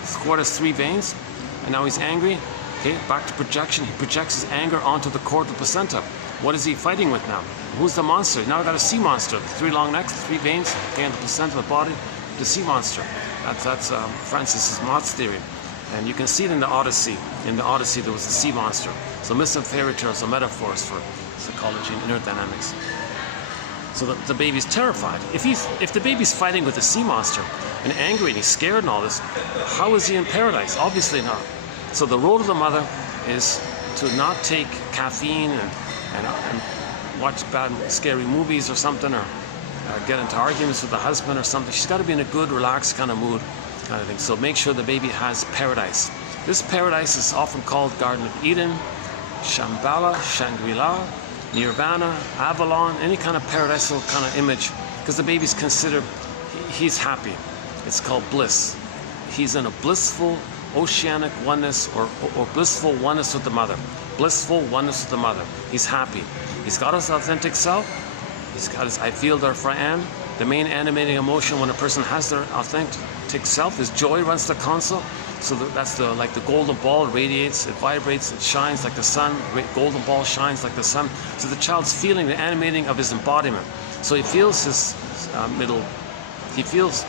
The cord has 3 veins, and now he's angry. Okay, back to projection. He projects his anger onto the cord and the placenta. What is he fighting with now? Who's the monster? Now I got a sea monster. 3 long necks, 3 veins, okay, and the placenta, the body, the sea monster. That's Francis Mott's theory. And you can see it in the Odyssey. In the Odyssey, there was a sea monster. So myths and fairy tales are metaphors for psychology and inner dynamics. So the baby's terrified. If the baby's fighting with a sea monster and angry and he's scared and all this, how is he in paradise? Obviously not. So the role of the mother is to not take caffeine and watch bad, scary movies or something, or get into arguments with the husband or something. She's got to be in a good, relaxed kind of mood, kind of thing. So make sure the baby has paradise. This paradise is often called Garden of Eden, Shambhala, Shangri-La, Nirvana, Avalon, any kind of paradisal kind of image, because the baby's considered, he's happy. It's called bliss. He's in a blissful oceanic oneness or blissful oneness with the mother. Blissful oneness with the mother. He's happy. He's got his authentic self. He's got his I feel therefore I am. The main animating emotion when a person has their authentic self is joy runs the console. So that's like the golden ball, it radiates, it vibrates, it shines like the sun. Golden ball shines like the sun. So the child's feeling the animating of his embodiment. So he feels his he feels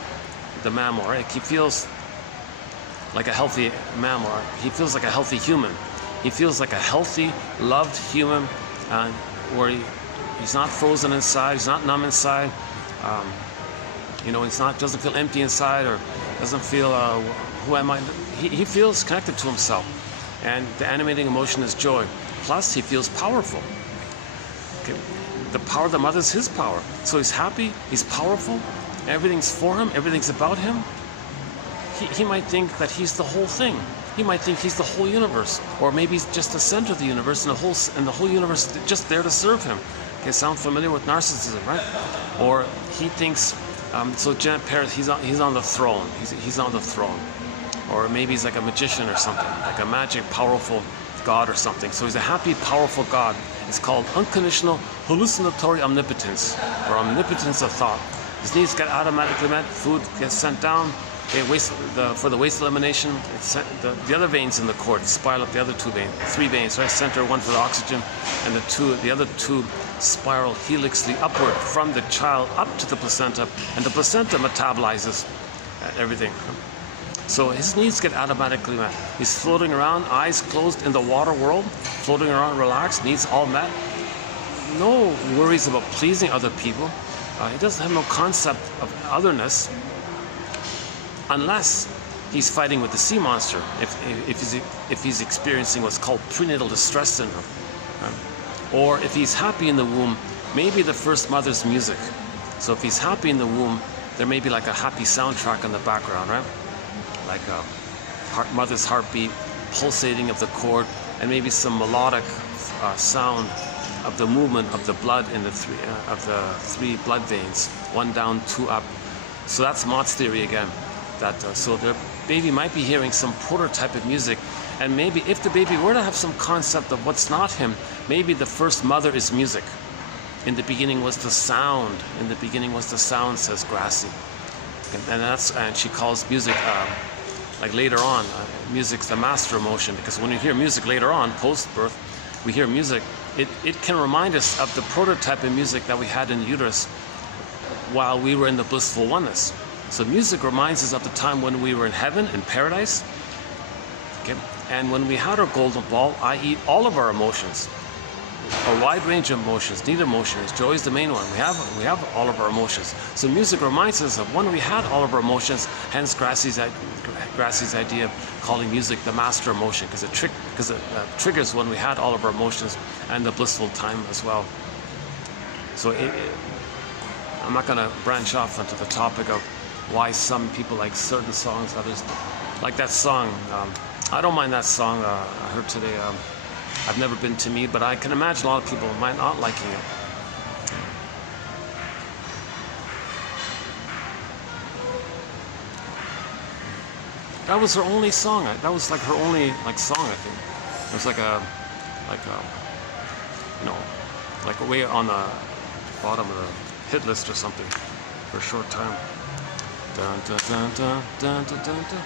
the mammal, right? He feels like a healthy mammal. He feels like a healthy human. He feels like a healthy, loved human, where he's not frozen inside, he's not numb inside. You know, doesn't feel empty inside, or doesn't feel who am I? He feels connected to himself, and the animating emotion is joy. Plus, he feels powerful. Okay. The power of the mother is his power. So he's happy, he's powerful, everything's for him, everything's about him. He might think that he's the whole thing. He might think he's the whole universe, or maybe he's just the center of the universe, and the whole universe is just there to serve him. Okay, sound familiar with narcissism, right? Or he thinks, so Janet Paris, he's on the throne. He's on the throne, or maybe he's like a magician or something, like a magic, powerful God or something. So he's a happy, powerful God. It's called unconditional hallucinatory omnipotence, or omnipotence of thought. His needs get automatically met. Food gets sent down. Okay, for the waste elimination, the other veins in the cord spiral up the other three veins, right? Center one for the oxygen, and the other two spiral helixly upward from the child up to the placenta, and the placenta metabolizes everything. So his needs get automatically met. He's floating around, eyes closed in the water world, floating around relaxed, needs all met. No worries about pleasing other people. He doesn't have no concept of otherness, unless he's fighting with the sea monster, if he's experiencing what's called prenatal distress syndrome. Or if he's happy in the womb, maybe the first mother's music. So if he's happy in the womb, there may be like a happy soundtrack in the background, right? Like a mother's heartbeat, pulsating of the cord, and maybe some melodic sound of the movement of the blood in the three blood veins, one down, two up. So that's Mott's theory again. So the baby might be hearing some prototype of music, and maybe if the baby were to have some concept of what's not him, maybe the first mother is music. In the beginning was the sound. In the beginning was the sound, says Grassi. And she calls music, like later on, music's the master emotion, because when you hear music later on, post-birth, we hear music, it can remind us of the prototype of music that we had in the uterus while we were in the blissful oneness. So music reminds us of the time when we were in heaven, in paradise, okay? And when we had our golden ball, i.e. all of our emotions, a wide range of emotions, neither emotion is joy is the main one. We have all of our emotions. So music reminds us of when we had all of our emotions, hence Grassi's idea of calling music the master emotion, because it triggers when we had all of our emotions and the blissful time as well. So I'm not going to branch off into the topic of why some people like certain songs, others like that song. I don't mind that song I heard today. I've never been to me, but I can imagine a lot of people might not liking it. That was her only song. That was like her only song, I think. It was like way on the bottom of the hit list or something for a short time. Dun, dun, dun, dun, dun, dun, dun, dun.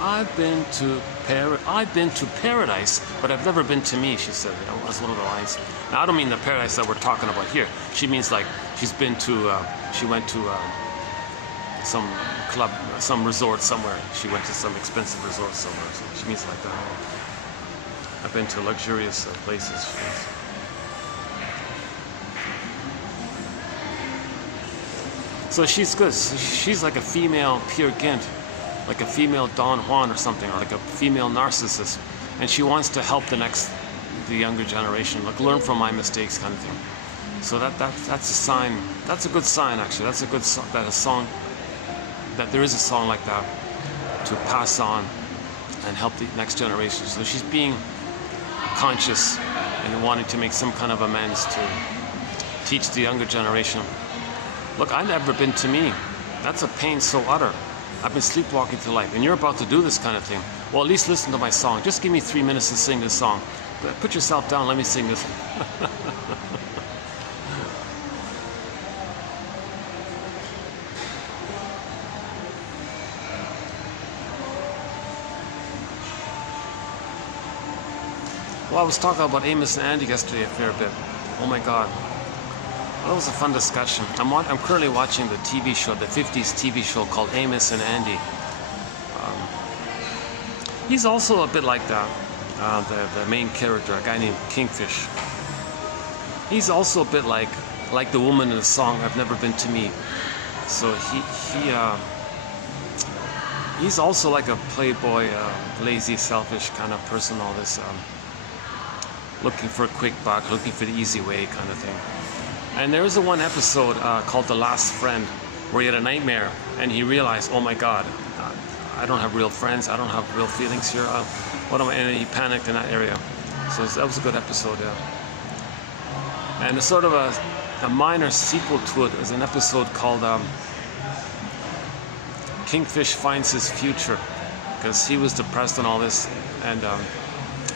I've been to paradise, but I've never been to me, she said. That's one of the lines. Now, I don't mean the paradise that we're talking about here. She means like she went to some club, some resort somewhere. She went to some expensive resort somewhere. So she means like that. I've been to luxurious places. So she's good. She's like a female Peer Gynt, like a female Don Juan or something, or like a female narcissist. and she wants to help the younger generation, like learn from my mistakes, kind of thing. So that's a sign. That's a good sign, actually. That's a good that there is a song like that to pass on and help the next generation. So she's being conscious and wanting to make some kind of amends to teach the younger generation. Look, I've never been to me. That's a pain so utter. I've been sleepwalking through life, and you're about to do this kind of thing. Well, at least listen to my song. Just give me 3 minutes to sing this song. Put yourself down, let me sing this. Well, I was talking about Amos and Andy yesterday a fair bit. Oh my God. Well, that was a fun discussion. I'm currently watching the TV show, the 50s TV show called Amos and Andy. He's also a bit like the main character, a guy named Kingfish. He's also a bit like the woman in the song, I've Never Been to Me. So he's also like a playboy, lazy, selfish kind of person, all this. Looking for a quick buck, looking for the easy way kind of thing. And there was the one episode called The Last Friend, where he had a nightmare and he realized, oh my God, I don't have real friends, I don't have real feelings here. What am I? And he panicked in that area. So that was a good episode, yeah. And sort of a minor sequel to it is an episode called Kingfish Finds His Future, because he was depressed and all this, and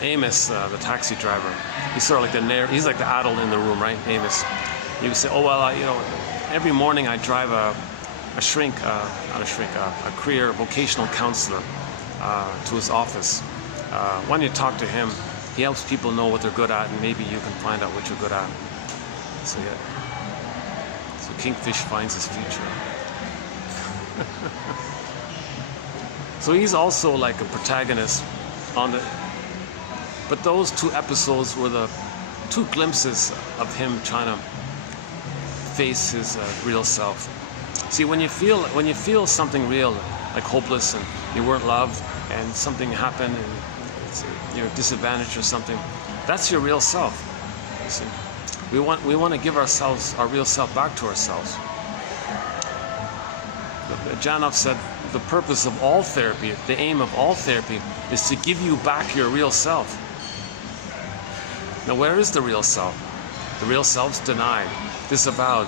Amos, the taxi driver, he's sort of like he's like the adult in the room, right? Amos. He would say, oh, well, every morning I drive a career vocational counselor to his office. When you talk to him, he helps people know what they're good at, and maybe you can find out what you're good at. So yeah. So Kingfish finds his future. So he's also like a protagonist on the. But those 2 episodes were the 2 glimpses of him trying to face his real self. See, when you feel something real, like hopeless, and you weren't loved, and something happened, and you're disadvantaged or something, that's your real self. You see, we want to give ourselves, our real self, back to ourselves. Janov said, the purpose of all therapy, the aim of all therapy, is to give you back your real self. Now, where is the real self? The real self's denied, disavowed,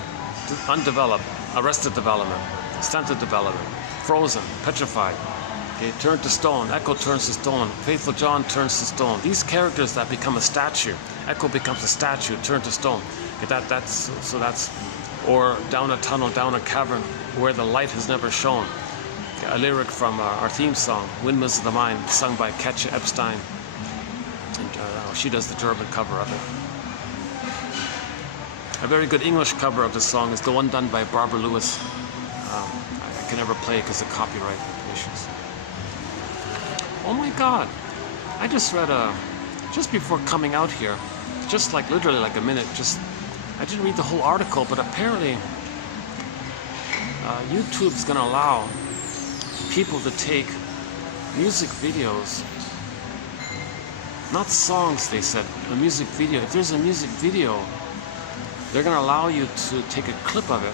undeveloped, arrested development, stunted development, frozen, petrified, okay, turned to stone. Echo turns to stone. Faithful John turns to stone. These characters that become a statue. Echo becomes a statue, turned to stone. Okay, or down a tunnel, down a cavern, where the light has never shone. Okay, a lyric from our theme song, Windmills of the Mind, sung by Katja Epstein. And she does the German cover of it. A very good English cover of the song is the one done by Barbara Lewis. I can never play it because of copyright issues. Oh my God! I just read just before coming out here, just like literally like a minute. I didn't read the whole article, but apparently YouTube's going to allow people to take music videos. Not songs, they said, a music video. If there's a music video, they're going to allow you to take a clip of it,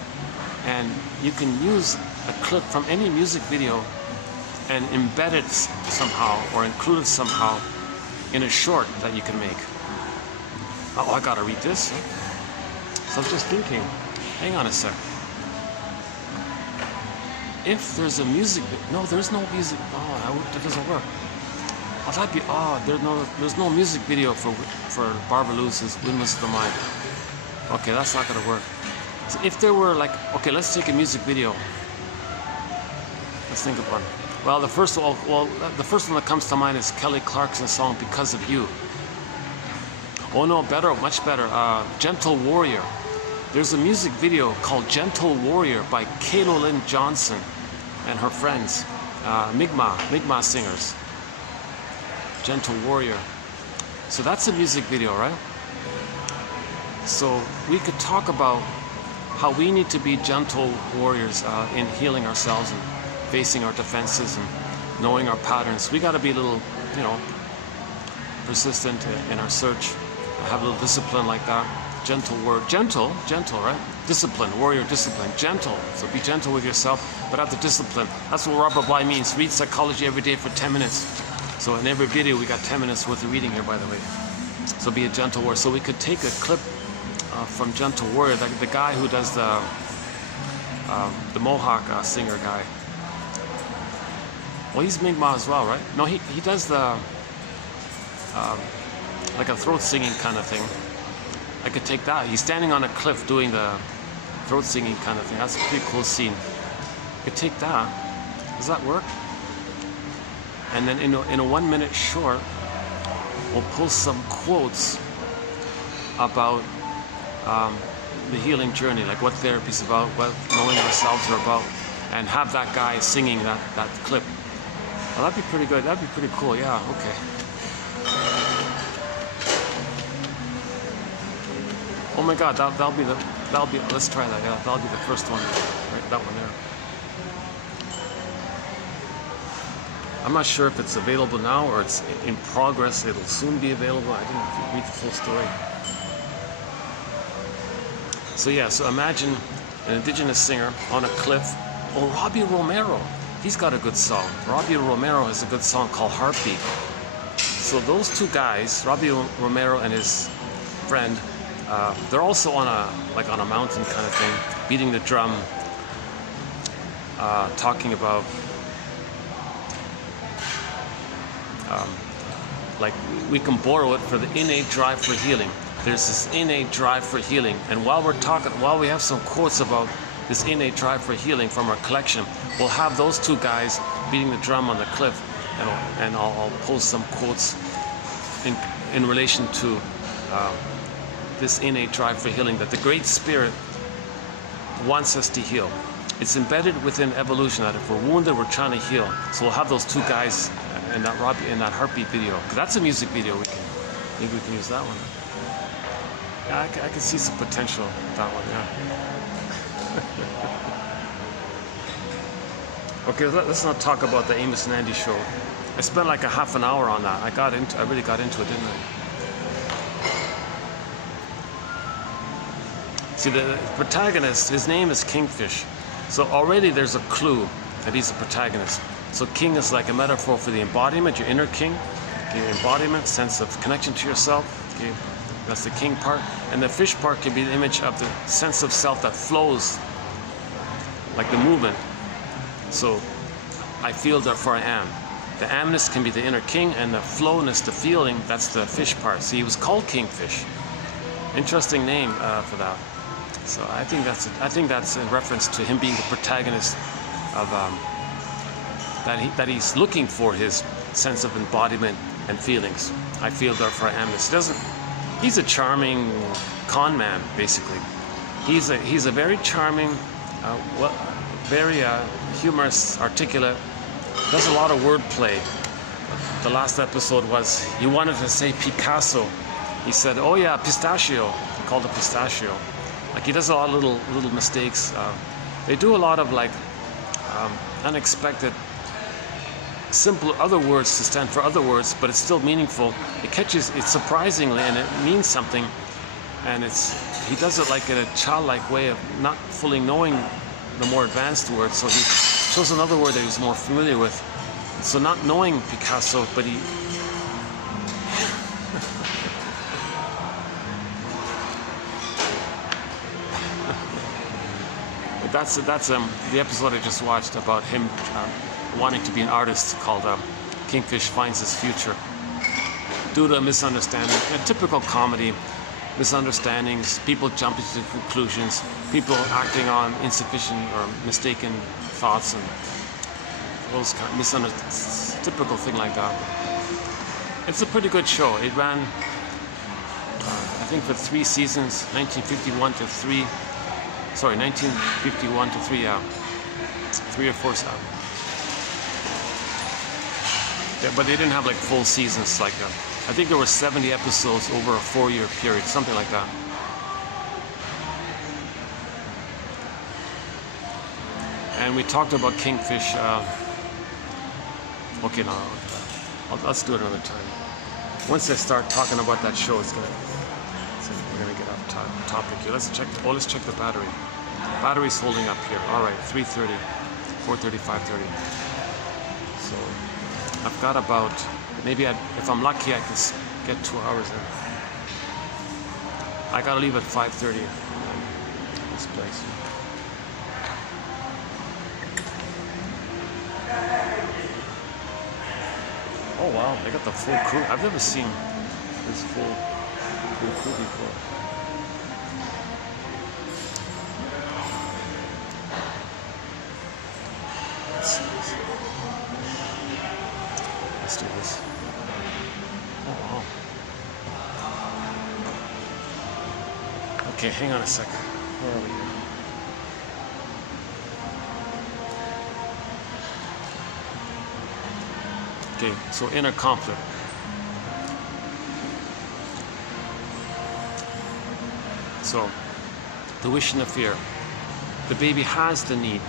and you can use a clip from any music video and embed it somehow or include it somehow in a short that you can make. Oh, I gotta read this. So I was just thinking, hang on a sec. If there's a music, no, there's no music. Oh, that doesn't work. Oh, that'd be, there's no music video for Barbara Lewis's Windmills of the Mind. Okay, that's not gonna work. So if there were like, okay, let's take a music video. Let's think of one. Well, the first one that comes to mind is Kelly Clarkson's song "Because of You." Oh no, better, much better. "Gentle Warrior." There's a music video called "Gentle Warrior" by Kalo Lynn Johnson and her friends, Mi'kmaq singers. "Gentle Warrior." So that's a music video, right? So we could talk about how we need to be gentle warriors in healing ourselves and facing our defenses and knowing our patterns. We got to be a little, persistent in our search, have a little discipline like that. Gentle word, gentle, right? Discipline, warrior discipline, gentle. So be gentle with yourself, but have the discipline. That's what Robert Bly means. Read psychology every day for 10 minutes. So in every video, we got 10 minutes worth of reading here, by the way. So be a gentle warrior. So we could take a clip from Gentle Warrior, the guy who does the Mohawk singer guy. Well, he's Mi'kmaq as well, right? No, he does the like a throat singing kind of thing. I could take that. He's standing on a cliff doing the throat singing kind of thing. That's a pretty cool scene. I could take that. Does that work? And then in a 1 minute short, we'll pull some quotes about the healing journey, like what therapy's about, what knowing ourselves are about, and have that guy singing that clip. Well, that'd be pretty good. That'd be pretty cool. Yeah. Okay. Oh my God, that'll be. Let's try that. Yeah, that'll be the first one. Right, that one there. I'm not sure if it's available now or it's in progress. It'll soon be available. I didn't read the full story. So yeah, so imagine an indigenous singer on a cliff. Oh, Robbie Romero, he's got a good song. Robbie Romero has a good song called Heartbeat. So those two guys, Robbie Romero and his friend, they're also on a mountain kind of thing, beating the drum, talking about like we can borrow it for the innate drive for healing. There's this innate drive for healing, and while we have some quotes about this innate drive for healing from our collection, we'll have those two guys beating the drum on the cliff, and I'll post some quotes in relation to this innate drive for healing that the Great Spirit wants us to heal. It's embedded within evolution that if we're wounded, we're trying to heal. So we'll have those two guys in that Heartbeat video. That's a music video. Maybe we can use that one. Yeah, I can see some potential with that one. Yeah. Okay, let's not talk about the Amos and Andy show. I spent like a half an hour on that. I really got into it, didn't I? See, the protagonist, his name is Kingfish. So already there's a clue that he's a protagonist. So king is like a metaphor for the embodiment, your inner king, your embodiment, sense of connection to yourself. Okay? That's the king part. And the fish part can be the image of the sense of self that flows, like the movement. So I feel, therefore I am. The amness can be the inner king, and the flowness, the feeling, that's the fish part. So he was called Kingfish. Interesting name for that. So I think that's a reference to him being the protagonist of that he's looking for his sense of embodiment and feelings. I feel, therefore I am. He's a charming con man, basically. He's a very charming, very humorous, articulate. Does a lot of wordplay. The last episode was he wanted to say Picasso. He said, "Oh yeah, pistachio." He called it pistachio. Like he does a lot of little mistakes. They do a lot of like unexpected, simple other words to stand for other words, but it's still meaningful. It catches it surprisingly, and it means something. And he does it like in a childlike way of not fully knowing the more advanced words. So he chose another word that he was more familiar with. So not knowing Picasso, but he. That's the episode I just watched about him wanting to be an artist, called Kingfish Finds His Future. Due to a misunderstanding, a typical comedy, misunderstandings, people jumping to conclusions, people acting on insufficient or mistaken thoughts, and those kind of typical thing like that. It's a pretty good show. It ran, I think, for 3 seasons, 1951 to 3. Sorry, 1951 to 3 or 4. Yeah, but they didn't have like full seasons like that. I think there were 70 episodes over a 4-year period, something like that. And we talked about Kingfish. Okay, no, let's do it another time. once I start talking about that show, we're gonna get off topic here. Let's check the battery. Battery's holding up here. All right, 3:30, 4:30, 5:30. So I've got about, maybe if I'm lucky, I can get 2 hours in. I gotta leave at 5:30. This place. Oh wow, they got the full crew. I've never seen this full crew before. Let's do this. Oh wow. Okay, hang on a second. Where are we here? Okay, so inner conflict. So, the wish and the fear. The baby has the need,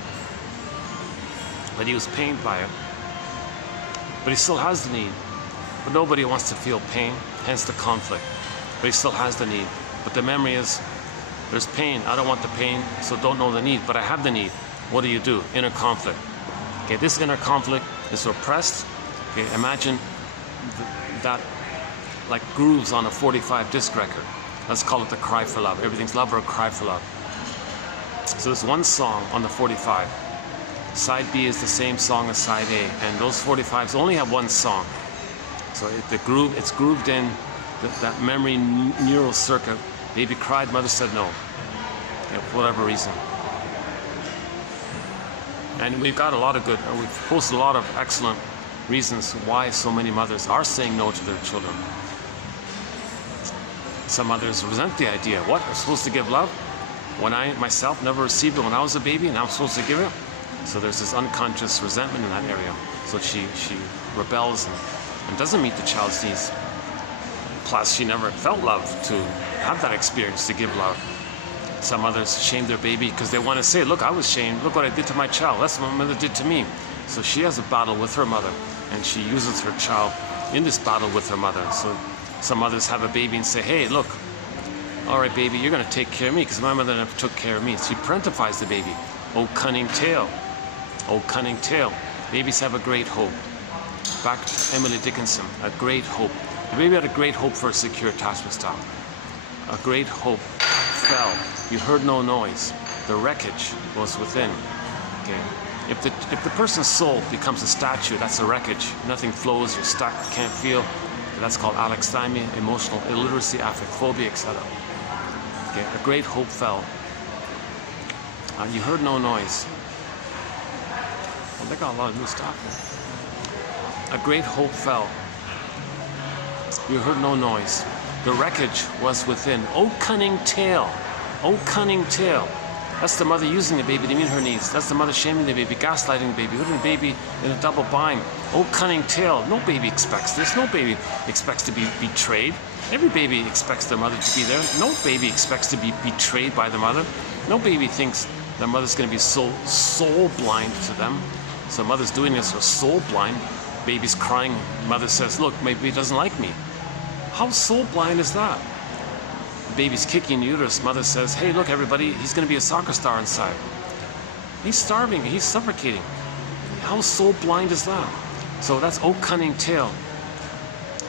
but he was pained by it. But he still has the need. But nobody wants to feel pain, hence the conflict. But he still has the need. But the memory is, there's pain. I don't want the pain, so don't know the need, but I have the need. What do? Inner conflict. Okay, this inner conflict is repressed. Okay, imagine that like grooves on a 45 disc record. Let's call it the cry for love. Everything's love or cry for love. So there's one song on the 45. Side B is the same song as side A, and those 45s only have one song. So it's grooved in that memory neural circuit. Baby cried, mother said no. Yeah, for whatever reason. And we've got we've posted a lot of excellent reasons why so many mothers are saying no to their children. Some mothers resent the idea. What? I'm supposed to give love? When I myself never received it when I was a baby, and I'm supposed to give it? So there's this unconscious resentment in that area. So she rebels and doesn't meet the child's needs. Plus, she never felt love to have that experience to give love. Some others shame their baby because they want to say, look, I was shamed. Look what I did to my child. That's what my mother did to me. So she has a battle with her mother, and she uses her child in this battle with her mother. So some others have a baby and say, hey, look, all right, baby, you're going to take care of me because my mother never took care of me. She parentifies the baby. Oh, cunning tale. Oh, cunning tale. Babies have a great hope. Back to Emily Dickinson, a great hope. The baby had a great hope for a secure attachment style. A great hope fell. You heard no noise. The wreckage was within. Okay. If the person's soul becomes a statue, that's a wreckage. Nothing flows, you're stuck, can't feel. That's called alexithymia, emotional illiteracy, affect phobia, etc. Okay. A great hope fell. You heard no noise. Well, they got a lot of new stuff here. A great hope fell. You heard no noise. The wreckage was within. Oh, cunning tale. Oh, cunning tale. That's the mother using the baby to meet her needs. That's the mother shaming the baby, gaslighting the baby, putting the baby in a double bind. Oh, cunning tale. No baby expects this. No baby expects to be betrayed. Every baby expects their mother to be there. No baby expects to be betrayed by the mother. No baby thinks their mother's going to be soul blind to them. So mother's doing this for soul blind. Baby's crying. Mother says, look, my baby doesn't like me. How soul blind is that? Baby's kicking the uterus. Mother says, hey, look, everybody, he's going to be a soccer star inside. He's starving. He's suffocating. How soul blind is that? So that's oh cunning tale.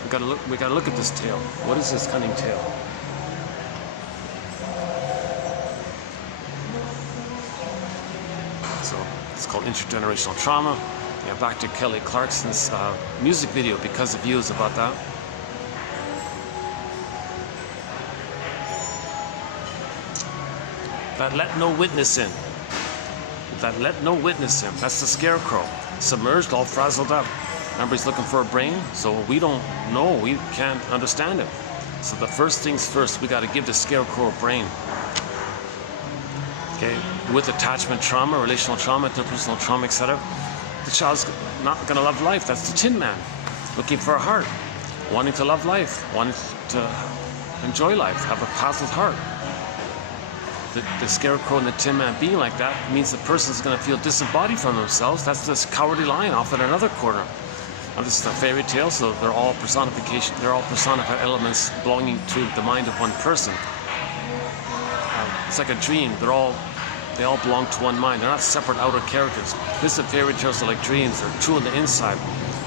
We gotta look at this tale. What is this cunning tale? So it's called intergenerational trauma. Yeah, back to Kelly Clarkson's music video, Because of You, is about that. That let no witness in. That let no witness in. That's the scarecrow. Submerged, all frazzled up. Remember, he's looking for a brain, so we don't know. We can't understand it. So the first things first, we got to give the scarecrow a brain. Okay, with attachment trauma, relational trauma, interpersonal trauma, etc. The child's not going to love life. That's the Tin Man, looking for a heart, wanting to love life, wanting to enjoy life, have a positive heart. The scarecrow and the Tin Man being like that means the person's going to feel disembodied from themselves. That's this cowardly lion off in another corner. Now this is a fairy tale, so they're all personification. They're all personified elements belonging to the mind of one person. It's like a dream. They all belong to one mind. They're not separate outer characters. Myths and fairy tales are like dreams. They're true on the inside.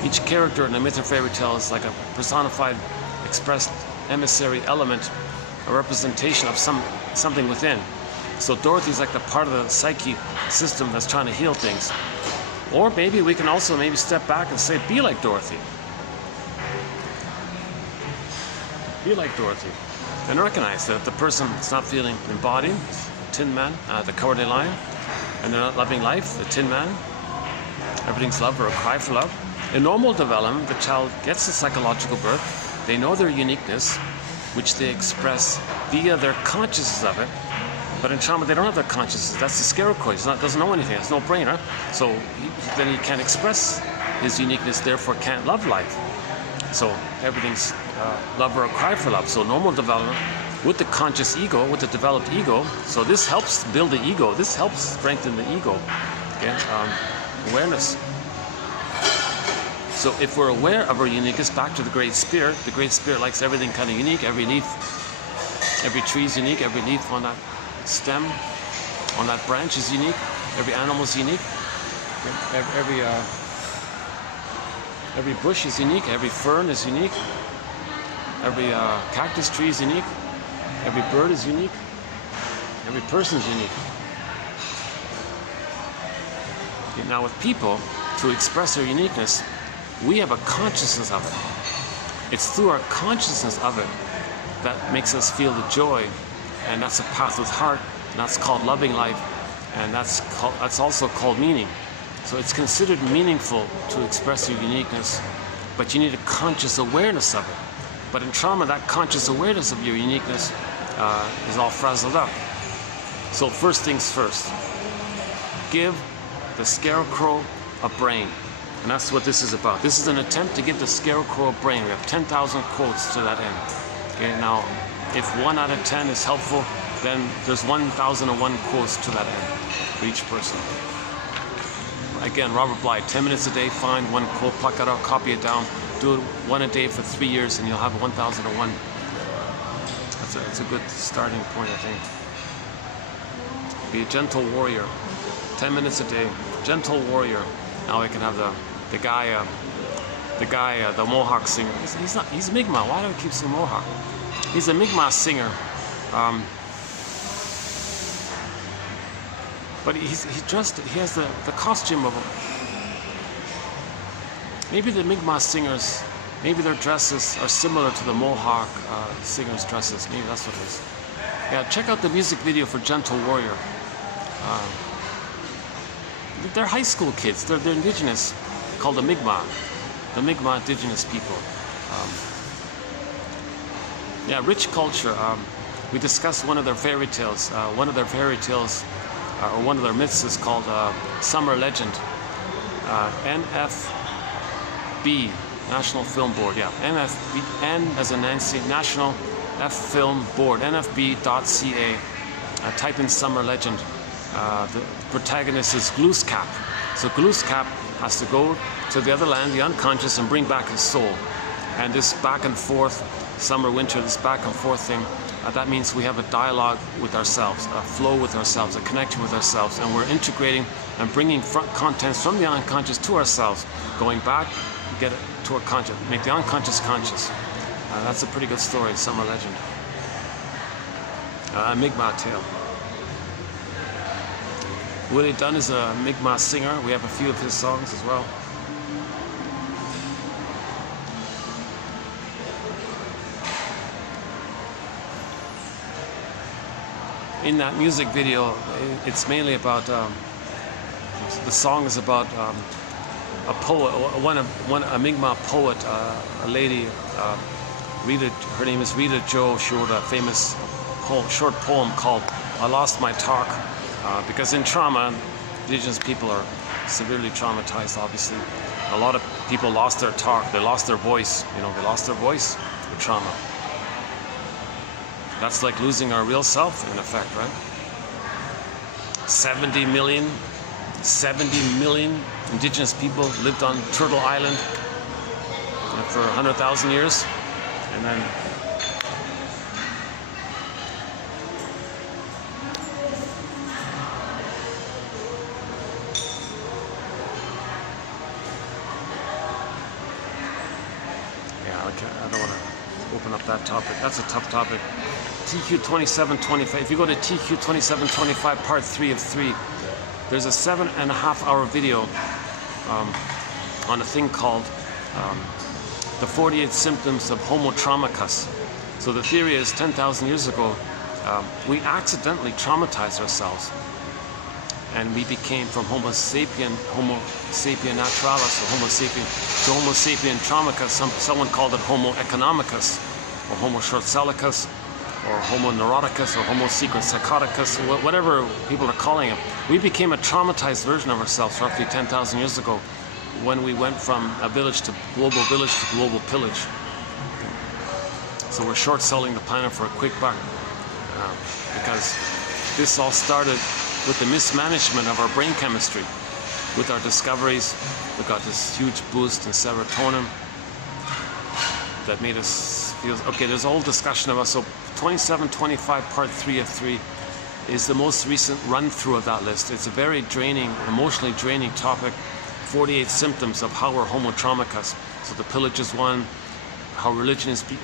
Each character in a myth or fairy tale is like a personified, expressed emissary element, a representation of something within. So Dorothy's like the part of the psyche system that's trying to heal things. Or maybe we can also maybe step back and say, be like Dorothy. Be like Dorothy. And recognize that the person is not feeling embodied, Tin Man, the Cowardly Lion, and they're not loving life, the Tin Man. Everything's love or a cry for love. In normal development, the child gets a psychological birth. They know their uniqueness, which they express via their consciousness of it. But in trauma, they don't have their consciousness. That's the scarecrow. He doesn't know anything. Has no brain, huh? So then he can't express his uniqueness, therefore can't love life. So everything's love or a cry for love. So normal development with the conscious ego, with the developed ego. So this helps build the ego. This helps strengthen the ego. Okay? Awareness. So if we're aware of our uniqueness, back to the Great Spirit likes everything kind of unique. Every leaf, every tree is unique. Every leaf on that stem, on that branch is unique. Every animal is unique. Every bush is unique. Every fern is unique. Every cactus tree is unique. Every bird is unique. Every person is unique. Okay, now with people, to express their uniqueness, we have a consciousness of it. It's through our consciousness of it that makes us feel the joy, and that's a path with heart, and that's called loving life, and that's also called meaning. So it's considered meaningful to express your uniqueness, but you need a conscious awareness of it. But in trauma, that conscious awareness of your uniqueness is all frazzled up. So first things first, give the scarecrow a brain. And that's what this is about. This is an attempt to give the scarecrow a brain. We have 10,000 quotes to that end. Okay, now, if 1 out of 10 is helpful, then there's 1,001 quotes to that end for each person. Again, Robert Bly, 10 minutes a day, find one quote, pluck it out, copy it down, do it 1 a day for 3 years, and you'll have 1,001. That's a good starting point, I think. Be a gentle warrior. 10 minutes a day, gentle warrior. Now we can have the Mohawk singer. He's Mi'kmaq. Why do I keep saying Mohawk? He's a Mi'kmaq singer. But he has the costume of maybe the Mi'kmaq singers, maybe their dresses are similar to the Mohawk singers' dresses. Maybe that's what it is. Yeah, check out the music video for Gentle Warrior. They're high school kids. They're indigenous, called the Mi'kmaq indigenous people. Yeah, rich culture. We discussed one of their fairy tales. One of their fairy tales, or one of their myths, is called Summer Legend. NFB, National Film Board. Yeah, NFB, N as in Nancy, National F Film Board, NFB.ca. Type in Summer Legend. The protagonist is Glooskap. So Glooskap has to go to the other land, the unconscious, and bring back his soul. And this back and forth, summer, winter, this back and forth thing, that means we have a dialogue with ourselves, a flow with ourselves, a connection with ourselves, and we're integrating and bringing contents from the unconscious to ourselves, going back, get it to our conscious, make the unconscious conscious. That's a pretty good story, Summer Legend. A Mi'kmaq tale. Willie Dunn is a Mi'kmaq singer. We have a few of his songs as well. In that music video, it's mainly about, the song is about a poet, a Mi'kmaq poet, a lady, Rita, her name is Rita Jo. She wrote a famous short poem called I Lost My Talk. Because in trauma, indigenous people are severely traumatized, obviously. A lot of people lost their talk, they lost their voice, they lost their voice with trauma. That's like losing our real self, in effect, right? 70 million indigenous people lived on Turtle Island for 100,000 years, and then I don't want to open up that topic. That's a tough topic. TQ 2725. If you go to TQ 2725 part 3 of 3, there's a 7.5-hour video on a thing called the 48 symptoms of Homo traumacus. So the theory is 10,000 years ago, we accidentally traumatized ourselves, and we became from Homo sapien naturalis, or Homo sapien, to Homo sapien traumacus. Someone called it Homo economicus, or Homo short-sellicus, or Homo neuroticus, or Homo secret psychoticus, whatever people are calling it. We became a traumatized version of ourselves roughly 10,000 years ago, when we went from a village to global pillage. So we're short-selling the planet for a quick buck, because this all started with the mismanagement of our brain chemistry. With our discoveries, we got this huge boost in serotonin that made us feel, okay, there's a whole discussion about, so 2725 part 3 of 3 is the most recent run-through of that list. It's a very draining, emotionally draining topic. 48 symptoms of how we're Homo traumacus. So the pillage is one, how religion is being.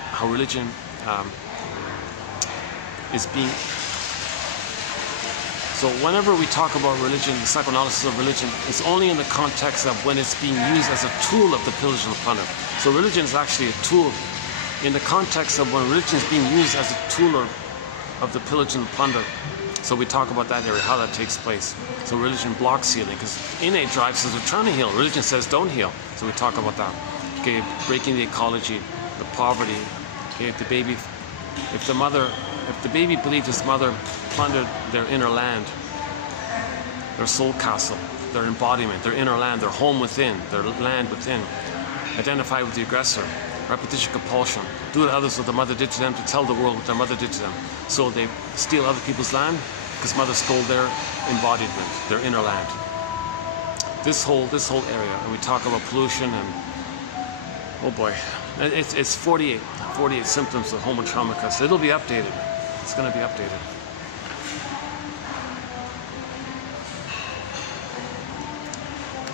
So whenever we talk about religion, the psychoanalysis of religion, it's only in the context of when it's being used as a tool of the pillage and the plunder. So religion is actually a tool in the context of when religion is being used as a tool of the pillage and the plunder. So we talk about that area, how that takes place. So religion blocks healing, because innate drive says we're trying to heal. Religion says don't heal. So we talk about that. Okay, breaking the ecology, the poverty. Okay, if the baby believed his mother plundered their inner land, their soul castle, their embodiment, their inner land, their home within, their land within, identify with the aggressor, repetition compulsion, do to others what the mother did to them, to tell the world what their mother did to them. So they steal other people's land because mother stole their embodiment, their inner land. This whole area, and we talk about pollution, and oh boy, it's 48 symptoms of Homo traumacus. It'll be updated. It's going to be updated.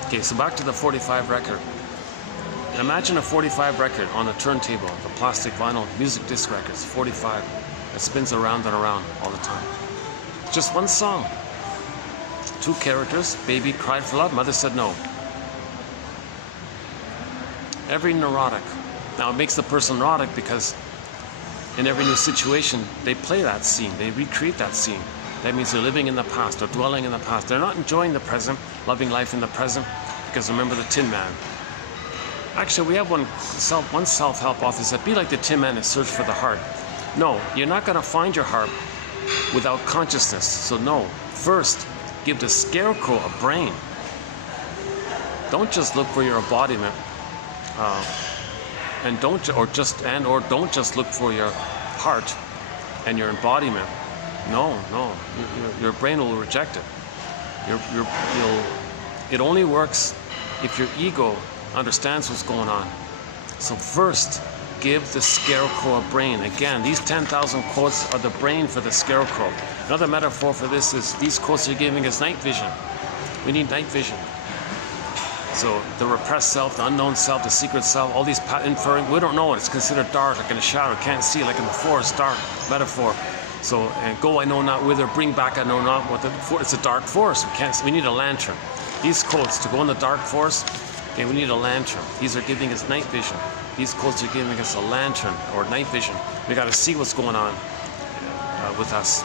Okay, so back to the 45 record. Imagine a 45 record on a turntable, the plastic vinyl music disc records, 45. It spins around and around all the time. Just one song. 2 characters, baby cried for love, mother said no. Every neurotic. Now it makes the person neurotic because in every new situation, they play that scene, they recreate that scene. That means they're living in the past, or dwelling in the past. They're not enjoying the present, loving life in the present, because remember the Tin Man. Actually, we have one self-help author said, be like the Tin Man and search for the heart. No, you're not going to find your heart without consciousness. So no, first, give the scarecrow a brain. Don't just look for your embodiment, and don't just look for your heart and your embodiment. No, your brain will reject it. It only works if your ego understands what's going on. So first, give the scarecrow a brain. Again, these 10,000 quotes are the brain for the scarecrow. Another metaphor for this is these quotes are giving us night vision. We need night vision. So the repressed self, the unknown self, the secret self, all these inferring, we don't know it. It's considered dark, like in a shadow, can't see, like in the forest, dark metaphor. So, and go I know not whither, bring back I know not what. It's a dark forest. We need a lantern. These quotes, to go in the dark forest, okay, we need a lantern. These are giving us night vision. These quotes are giving us a lantern or night vision. We got to see what's going on with us.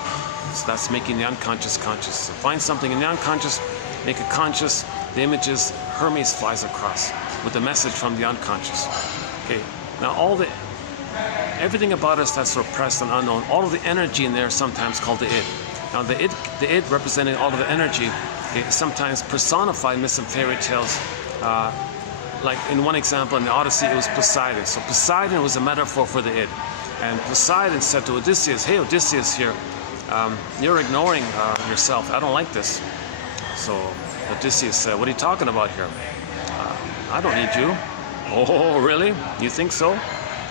So that's making the unconscious conscious. So find something in the unconscious, make it conscious. The image is Hermes flies across with a message from the unconscious. Okay, now everything about us that's repressed and unknown, all of the energy in there is sometimes called the id. Now the id representing all of the energy is sometimes personified in some fairy tales. Like in one example in the Odyssey, it was Poseidon. So Poseidon was a metaphor for the id. And Poseidon said to Odysseus, hey Odysseus here, you're ignoring yourself. I don't like this. So Odysseus said, what are you talking about here? I don't need you. Oh, really? You think so?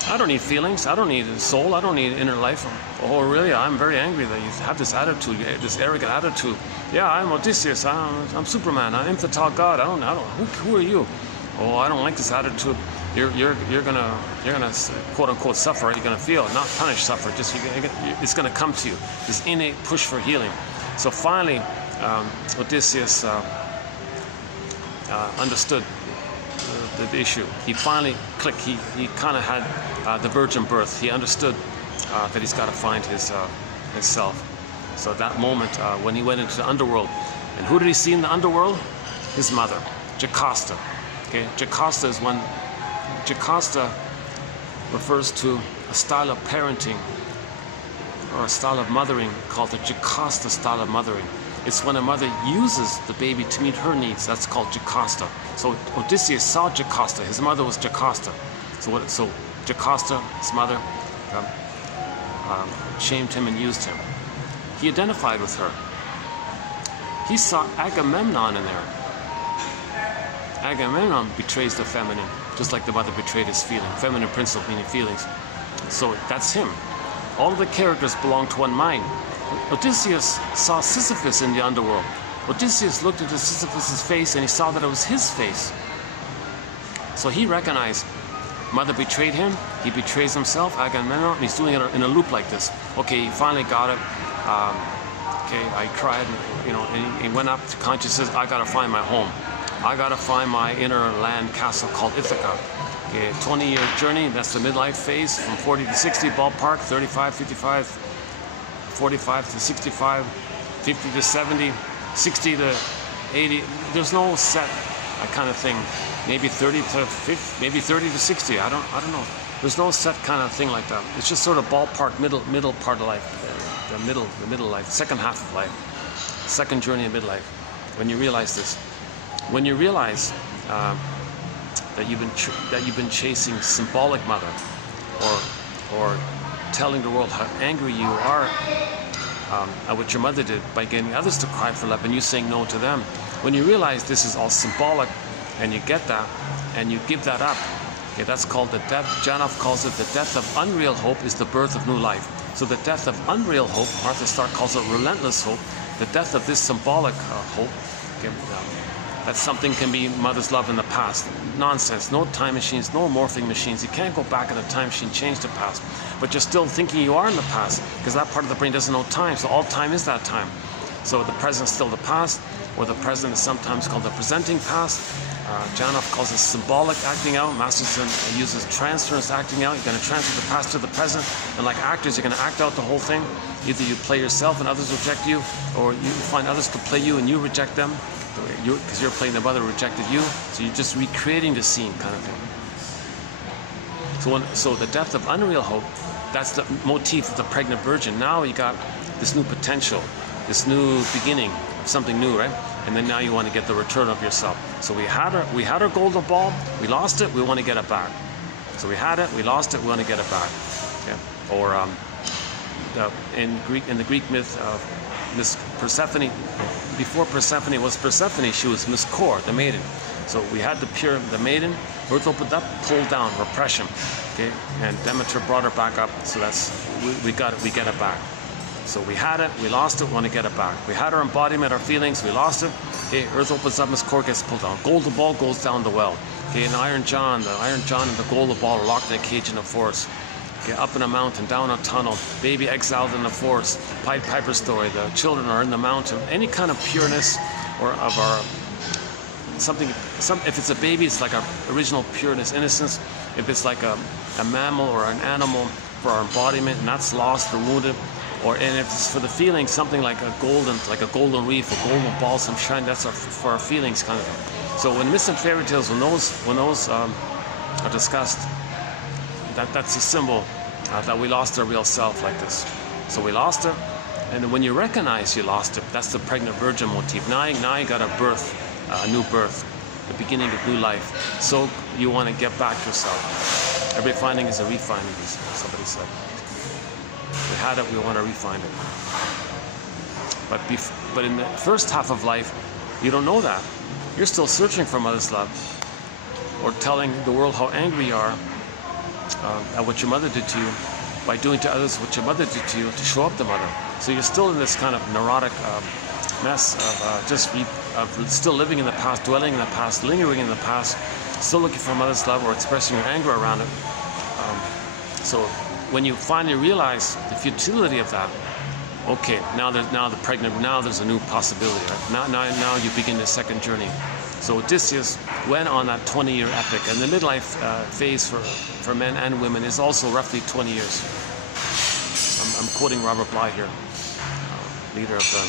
I don't need feelings. I don't need a soul. I don't need inner life. Oh, really? I'm very angry that you have this attitude, this arrogant attitude. Yeah, I'm Odysseus. I'm Superman. I'm infantile God. I don't. Who are you? Oh, I don't like this attitude. You're gonna quote unquote suffer. You're gonna feel, not punish, suffer. Just it's gonna come to you. This innate push for healing. So finally, Odysseus understood the issue. He finally clicked. He kind of had the virgin birth. He understood that he's got to find his self. So at that moment, when he went into the underworld, and who did he see in the underworld? His mother, Jocasta. Okay, Jocasta is when Jocasta refers to a style of parenting or a style of mothering called the Jocasta style of mothering. It's when a mother uses the baby to meet her needs. That's called Jocasta. So Odysseus saw Jocasta. His mother was Jocasta. So Jocasta, his mother, shamed him and used him. He identified with her. He saw Agamemnon in there. Agamemnon betrays the feminine, just like the mother betrayed his feeling. Feminine principle meaning feelings. So that's him. All of the characters belong to one mind. Odysseus saw Sisyphus in the underworld. Odysseus looked into Sisyphus' face and he saw that it was his face. So he recognized mother betrayed him, he betrays himself, Agamemnon, and he's doing it in a loop like this. Okay, he finally got it. Okay, I cried, and he went up to consciousness. I gotta find my home. I gotta find my inner land castle called Ithaca. Okay, 20-year journey, that's the midlife phase, from 40 to 60 ballpark, 35, 55, 45 to 65, 50 to 70, 60 to 80. There's no set kind of thing. Maybe 30 to 50, maybe 30 to 60. I don't know. There's no set kind of thing like that. It's just sort of ballpark, middle part of life, the middle life, second half of life, second journey of midlife. When you realize this, when you realize that you've been chasing symbolic mother, or telling the world how angry you are at what your mother did by getting others to cry for love and you saying no to them. When you realize this is all symbolic and you get that and you give that up, okay, that's called the death. Janov calls it the death of unreal hope is the birth of new life. So the death of unreal hope, Arthur Stark calls it relentless hope. The death of this symbolic hope, okay, that something can be mother's love in the past. Nonsense. No time machines, no morphing machines. You can't go back in a time machine, change the past. But you're still thinking you are in the past because that part of the brain doesn't know time. So all time is that time. So the present is still the past, or the present is sometimes called the presenting past. Janov calls it symbolic acting out. Masterson uses transference acting out. You're going to transfer the past to the present. And like actors, you're going to act out the whole thing. Either you play yourself and others reject you, or you find others to play you and you reject them. Because you're playing the mother who rejected you, so you're just recreating the scene kind of thing. So the death of unreal hope, that's the motif of the pregnant virgin. Now you got this new potential, this new beginning of something new, right? And then now you want to get the return of yourself. So we had our golden ball, we lost it, we want to get it back. So we had it, we lost it, we want to get it back. Okay? Or in the Greek myth of Miss Persephone, before Persephone was Persephone, she was Miss Kor, the maiden. So we had the maiden, earth opened up, pulled down, repression. Okay, and Demeter brought her back up. So that's we get it back. So we had it, we lost it, we want to get it back. We had our embodiment, our feelings, we lost it. Okay, earth opens up, Miss Kor gets pulled down. Golden ball goes down the well. Okay, and the Iron John and the golden ball are locked in a cage in a forest. Okay, up in a mountain, down a tunnel, baby exiled in the forest, Pied Piper story, the children are in the mountain. Any kind of pureness or of our if it's a baby, it's like our original pureness, innocence. If it's like a mammal or an animal, for our embodiment, and that's lost or wounded. And if it's for the feelings, something like a golden reef, a golden ball, some shine, that's for our feelings kind of thing. So when myths and fairy tales, when those are discussed, that's a symbol that we lost our real self like this. So we lost it, and when you recognize you lost it, that's the pregnant virgin motif. Now you got a birth, a new birth, the beginning of new life. So you want to get back yourself. Every finding is a refinding, somebody said. We had it, we want to refine it. But in the first half of life, you don't know that. You're still searching for mother's love. or telling the world how angry you are at what your mother did to you by doing to others what your mother did to you to show up the mother. So you're still in this kind of neurotic mess of still living in the past, dwelling in the past, lingering in the past, still looking for a mother's love or expressing your anger around it. So when you finally realize the futility of that, okay, now there's a new possibility. Right? Now you begin the second journey. So Odysseus went on that 20-year epic, and the midlife phase for men and women is also roughly 20 years. I'm quoting Robert Bly here, leader of the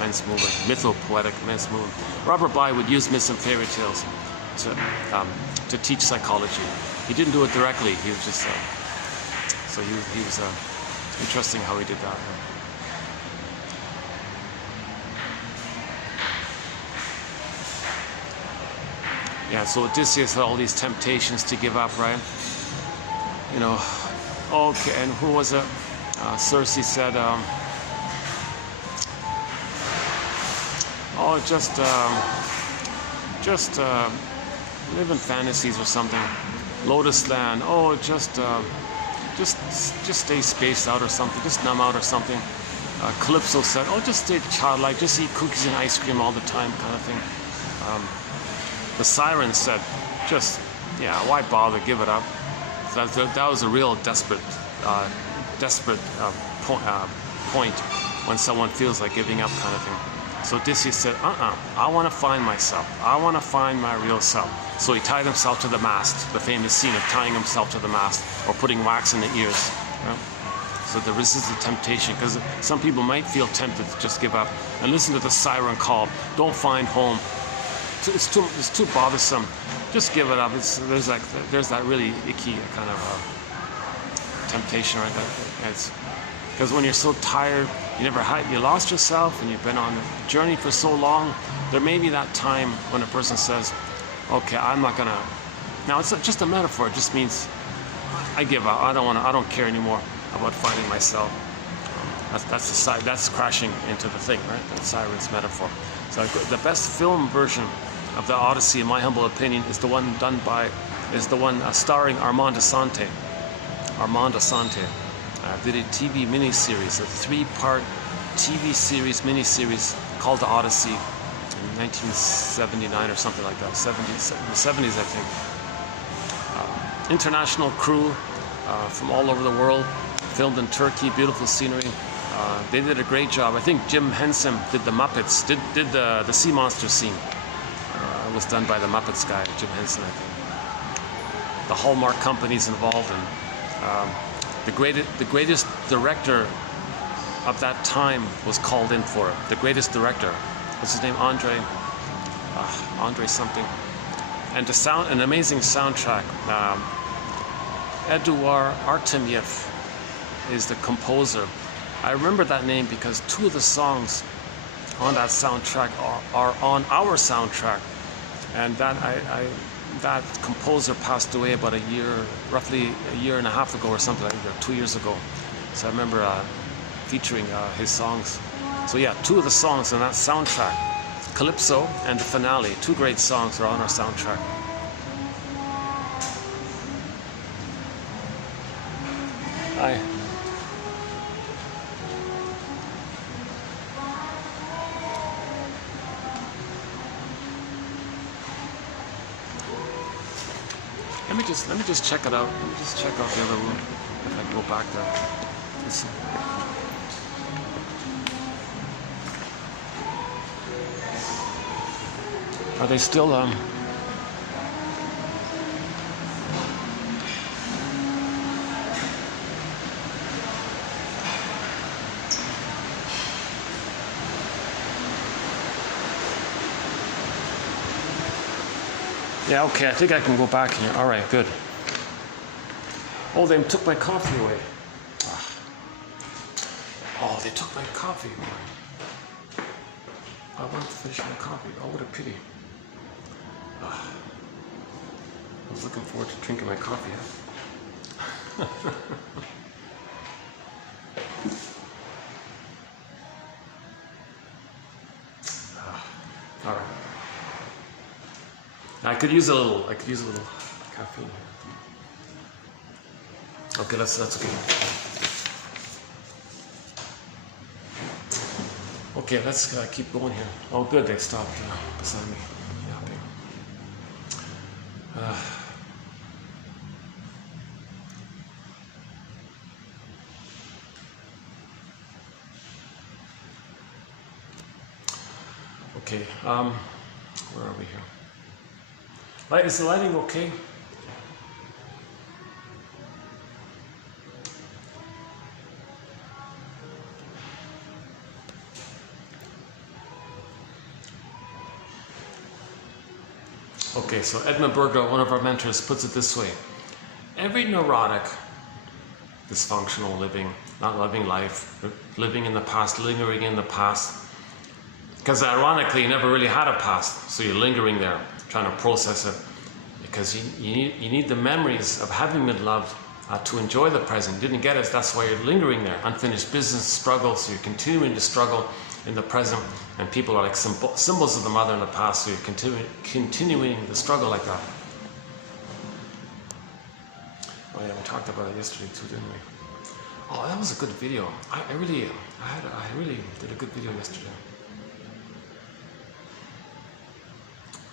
men's movement, mythopoetic men's movement. Robert Bly would use myths and fairy tales to teach psychology. He didn't do it directly. He was just so he was interesting how he did that. Yeah, so Odysseus had all these temptations to give up, right? You know, okay, and who was it? Circe said, oh, just live in fantasies or something. Lotus land, oh, just stay spaced out or something, just numb out or something. Calypso said, oh, just stay childlike, just eat cookies and ice cream all the time, kind of thing. The siren said, just, yeah, why bother, give it up. That was a real desperate point when someone feels like giving up, kind of thing. So Odysseus said, I want to find myself. I want to find my real self. So he tied himself to the mast, the famous scene of tying himself to the mast or putting wax in the ears. Right? So to resist the temptation, because some people might feel tempted to just give up and listen to the siren call. Don't find home. It's too bothersome. Just give it up. There's that really icky kind of temptation right there. Because when you're so tired, you lost yourself, and you've been on a journey for so long. There may be that time when a person says, "Okay, I'm not gonna." Now it's just a metaphor. It just means I give up. I don't care anymore about finding myself. That's crashing into the thing, right? That siren's metaphor. So the best film version of the Odyssey, in my humble opinion, is the one starring Armand Assante. Armand Assante did a TV miniseries, a 3-part TV series miniseries called The Odyssey in 1979 or something like that, the 70s, I think. International crew from all over the world, filmed in Turkey, beautiful scenery. They did a great job. I think Jim Henson did the Muppets, did the sea monster scene. It was done by the Muppets guy, Jim Henson, I think. The Hallmark company's involved, and the greatest director of that time was called in for it. The greatest director. What's his name? Andre something. And an amazing soundtrack. Eduard Artemyev is the composer. I remember that name because 2 of the songs on that soundtrack are on our soundtrack. And that composer passed away about roughly a year and a half ago or something, like that, 2 years ago. So I remember featuring his songs. So yeah, 2 of the songs on that soundtrack, Calypso and the finale, 2 great songs are on our soundtrack. Hi. Let me just check it out. Let me just check out the other room. If I go back there. Let's see. Are they still Yeah, okay, I think I can go back here. All right, good. Oh, they took my coffee away. Oh, they took my coffee away. I wanted to finish my coffee. Oh, what a pity. I was looking forward to drinking my coffee. All right. I could use a little caffeine here. Okay, that's okay. Okay, let's keep going here. Oh, good, they stopped beside me. Yeah, okay, where are we here? Is the lighting okay? Okay, so Edmund Burger, one of our mentors, puts it this way. Every neurotic, dysfunctional living, not loving life, living in the past, lingering in the past, because ironically you never really had a past, so you're lingering there, trying to process it, because you need the memories of having been loved to enjoy the present. You didn't get it, that's why you're lingering there. Unfinished business, struggle, so you're continuing to struggle in the present, and people are like symbols of the mother in the past, so you're continuing the struggle like that. Oh yeah, we talked about it yesterday too, didn't we? Oh, that was a good video. I really did a good video yesterday.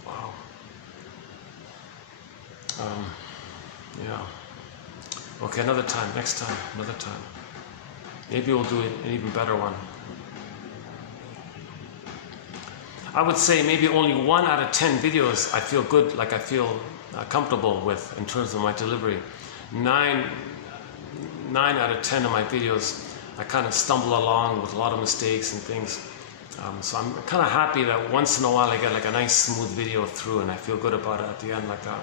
Wow. Yeah. Okay, another time, next time, another time. Maybe we'll do an even better one. I would say maybe only 1 out of 10 videos I feel good, like I feel comfortable with in terms of my delivery. 9 out of 10 of my videos I kind of stumble along with a lot of mistakes and things. So I'm kind of happy that once in a while I get like a nice smooth video through and I feel good about it at the end like that.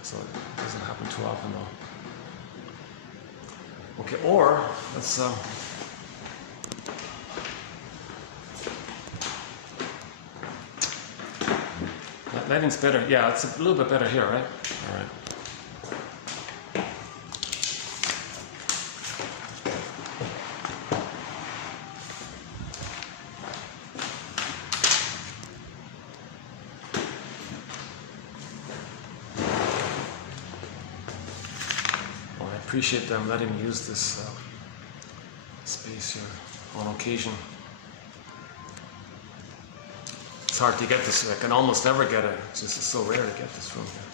So it doesn't happen too often though. Okay, or let's lighting's better. Yeah, it's a little bit better here, right? All right. Well, I appreciate them letting me use this space here on occasion. It's hard to get this. I can almost never get it. It's just so rare to get this from here.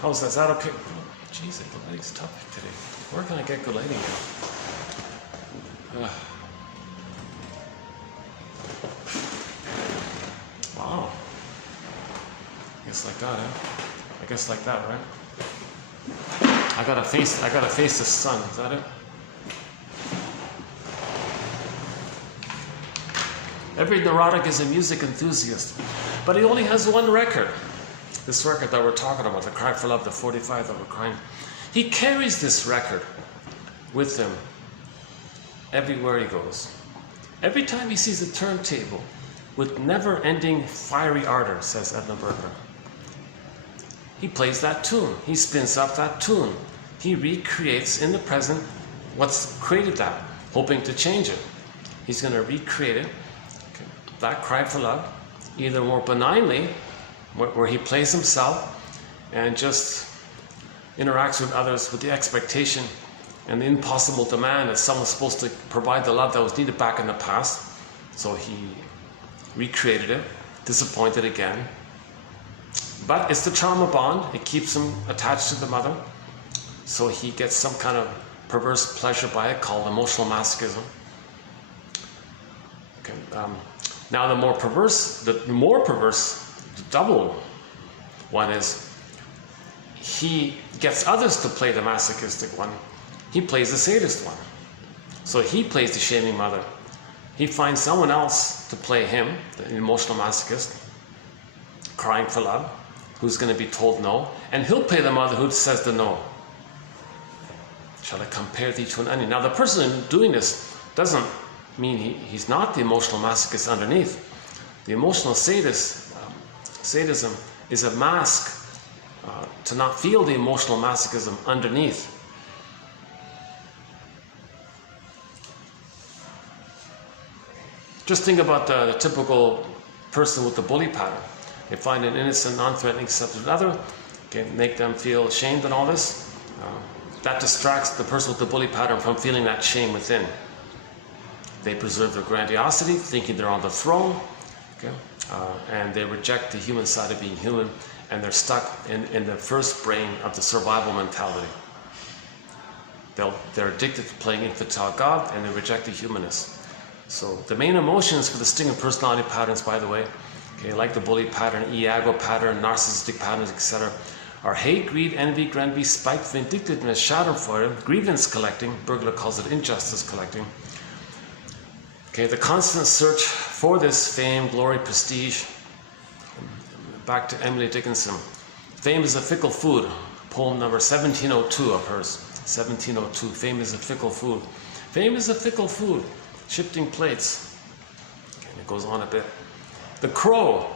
How's that? Is that okay? Oh, jeez, the lighting's tough today. Where can I get good lighting now? Wow. I guess like that, huh? I guess like that, right? I gotta face the sun. Is that it? Every neurotic is a music enthusiast, but he only has one record. This record that we're talking about, the Cry for Love, the 45 that we're crying. He carries this record with him everywhere he goes. Every time he sees a turntable with never-ending fiery ardor, says Edmund Burger, he plays that tune. He spins up that tune. He recreates in the present what's created that, hoping to change it. He's going to recreate it. That cry for love, either more benignly, where he plays himself and just interacts with others with the expectation and the impossible demand that someone's supposed to provide the love that was needed back in the past. So he recreated it, disappointed again. But it's the trauma bond. It keeps him attached to the mother. So he gets some kind of perverse pleasure by it called emotional masochism. Okay. Now the more perverse, the double one is he gets others to play the masochistic one. He plays the sadist one. So he plays the shaming mother. He finds someone else to play him, the emotional masochist, crying for love, who's going to be told no, and he'll play the mother who says the no. Shall I compare thee to an onion? Now the person doing this doesn't mean he's not the emotional masochist underneath. The emotional sadism is a mask to not feel the emotional masochism underneath. Just think about the typical person with the bully pattern. They find an innocent, non-threatening subject other, okay, make them feel ashamed and all this. That distracts the person with the bully pattern from feeling that shame within. They preserve their grandiosity, thinking they're on the throne, okay? And they reject the human side of being human, and they're stuck in the first brain of the survival mentality. They're addicted to playing infantile God, and they reject the humanist. So the main emotions for the sting of personality patterns, by the way, okay, like the bully pattern, iago pattern, narcissistic patterns, etc., are hate, greed, envy, granby, spite, vindictiveness, schadenfreude, grievance collecting, Burglar calls it injustice collecting. Okay, the constant search for this fame, glory, prestige. Back to Emily Dickinson. Fame is a fickle food. Poem number 1702 of hers. 1702. Fame is a fickle food. Fame is a fickle food. Shifting plates. Okay, and it goes on a bit. The crow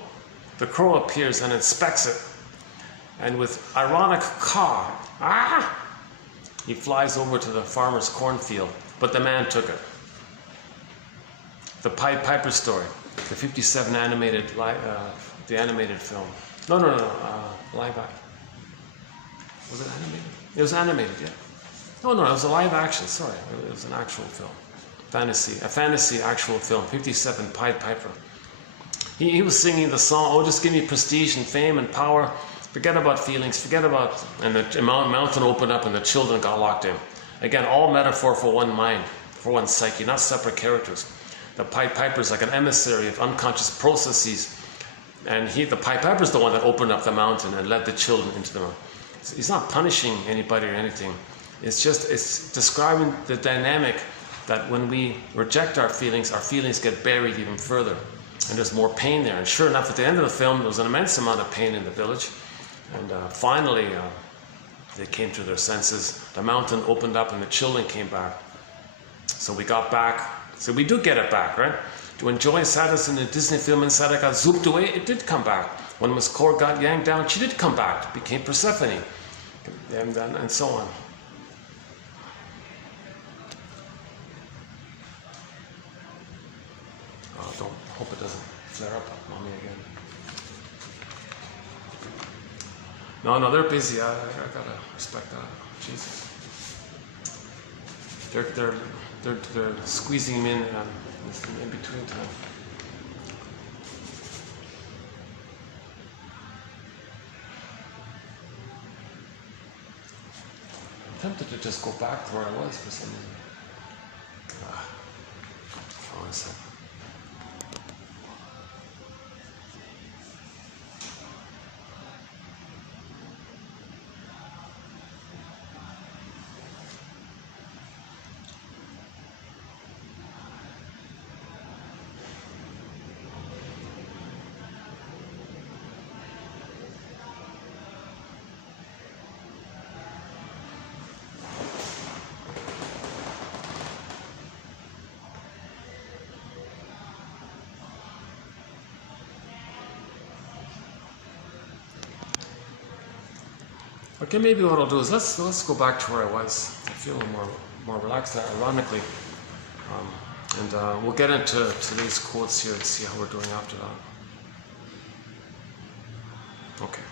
appears and inspects it. And with ironic caw, he flies over to the farmer's cornfield. But the man took it. The Pied Piper story, the 57 animated, the animated film. No, live action. Was it animated? It was animated, yeah. No, it was a live action, sorry. It was an actual film. A fantasy actual film, 57, Pied Piper. He was singing the song, oh, just give me prestige and fame and power. Forget about feelings, and the mountain opened up and the children got locked in. Again, all metaphor for one mind, for one psyche, not separate characters. The Pied Piper is like an emissary of unconscious processes, and the Pied Piper is the one that opened up the mountain and led the children into the mountain. He's not punishing anybody or anything. It's describing the dynamic that when we reject our feelings get buried even further, and there's more pain there. And sure enough, at the end of the film, there was an immense amount of pain in the village, and finally they came to their senses. The mountain opened up and the children came back. So we got back. So we do get it back, right? To enjoy sadness in the Disney film, and Sada got zooped away, it did come back. When Miss Core got yanked down, she did come back, became Persephone, and so on. Oh, hope it doesn't flare up on me again. No, they're busy. I gotta respect that. Jesus. They're squeezing him in between time. I'm tempted to just go back to where I was for some reason. Hold on a second. Okay, maybe what I'll do is let's go back to where I was. I feel more relaxed, ironically, and we'll get into today's quotes here and see how we're doing after that. Okay.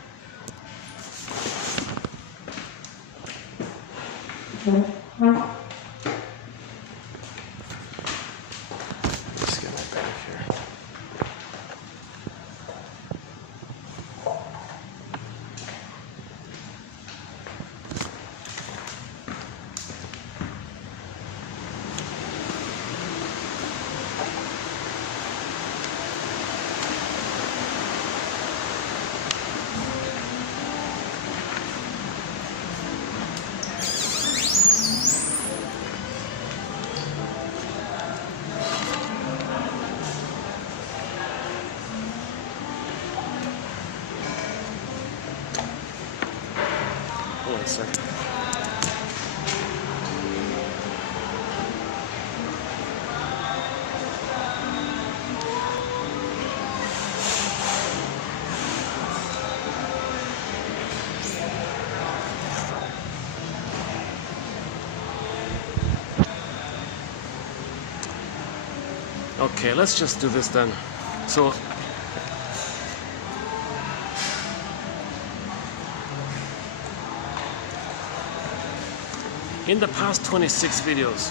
Just get my bag here. Hold on a second. Okay, let's just do this then. So, in the past 26 videos,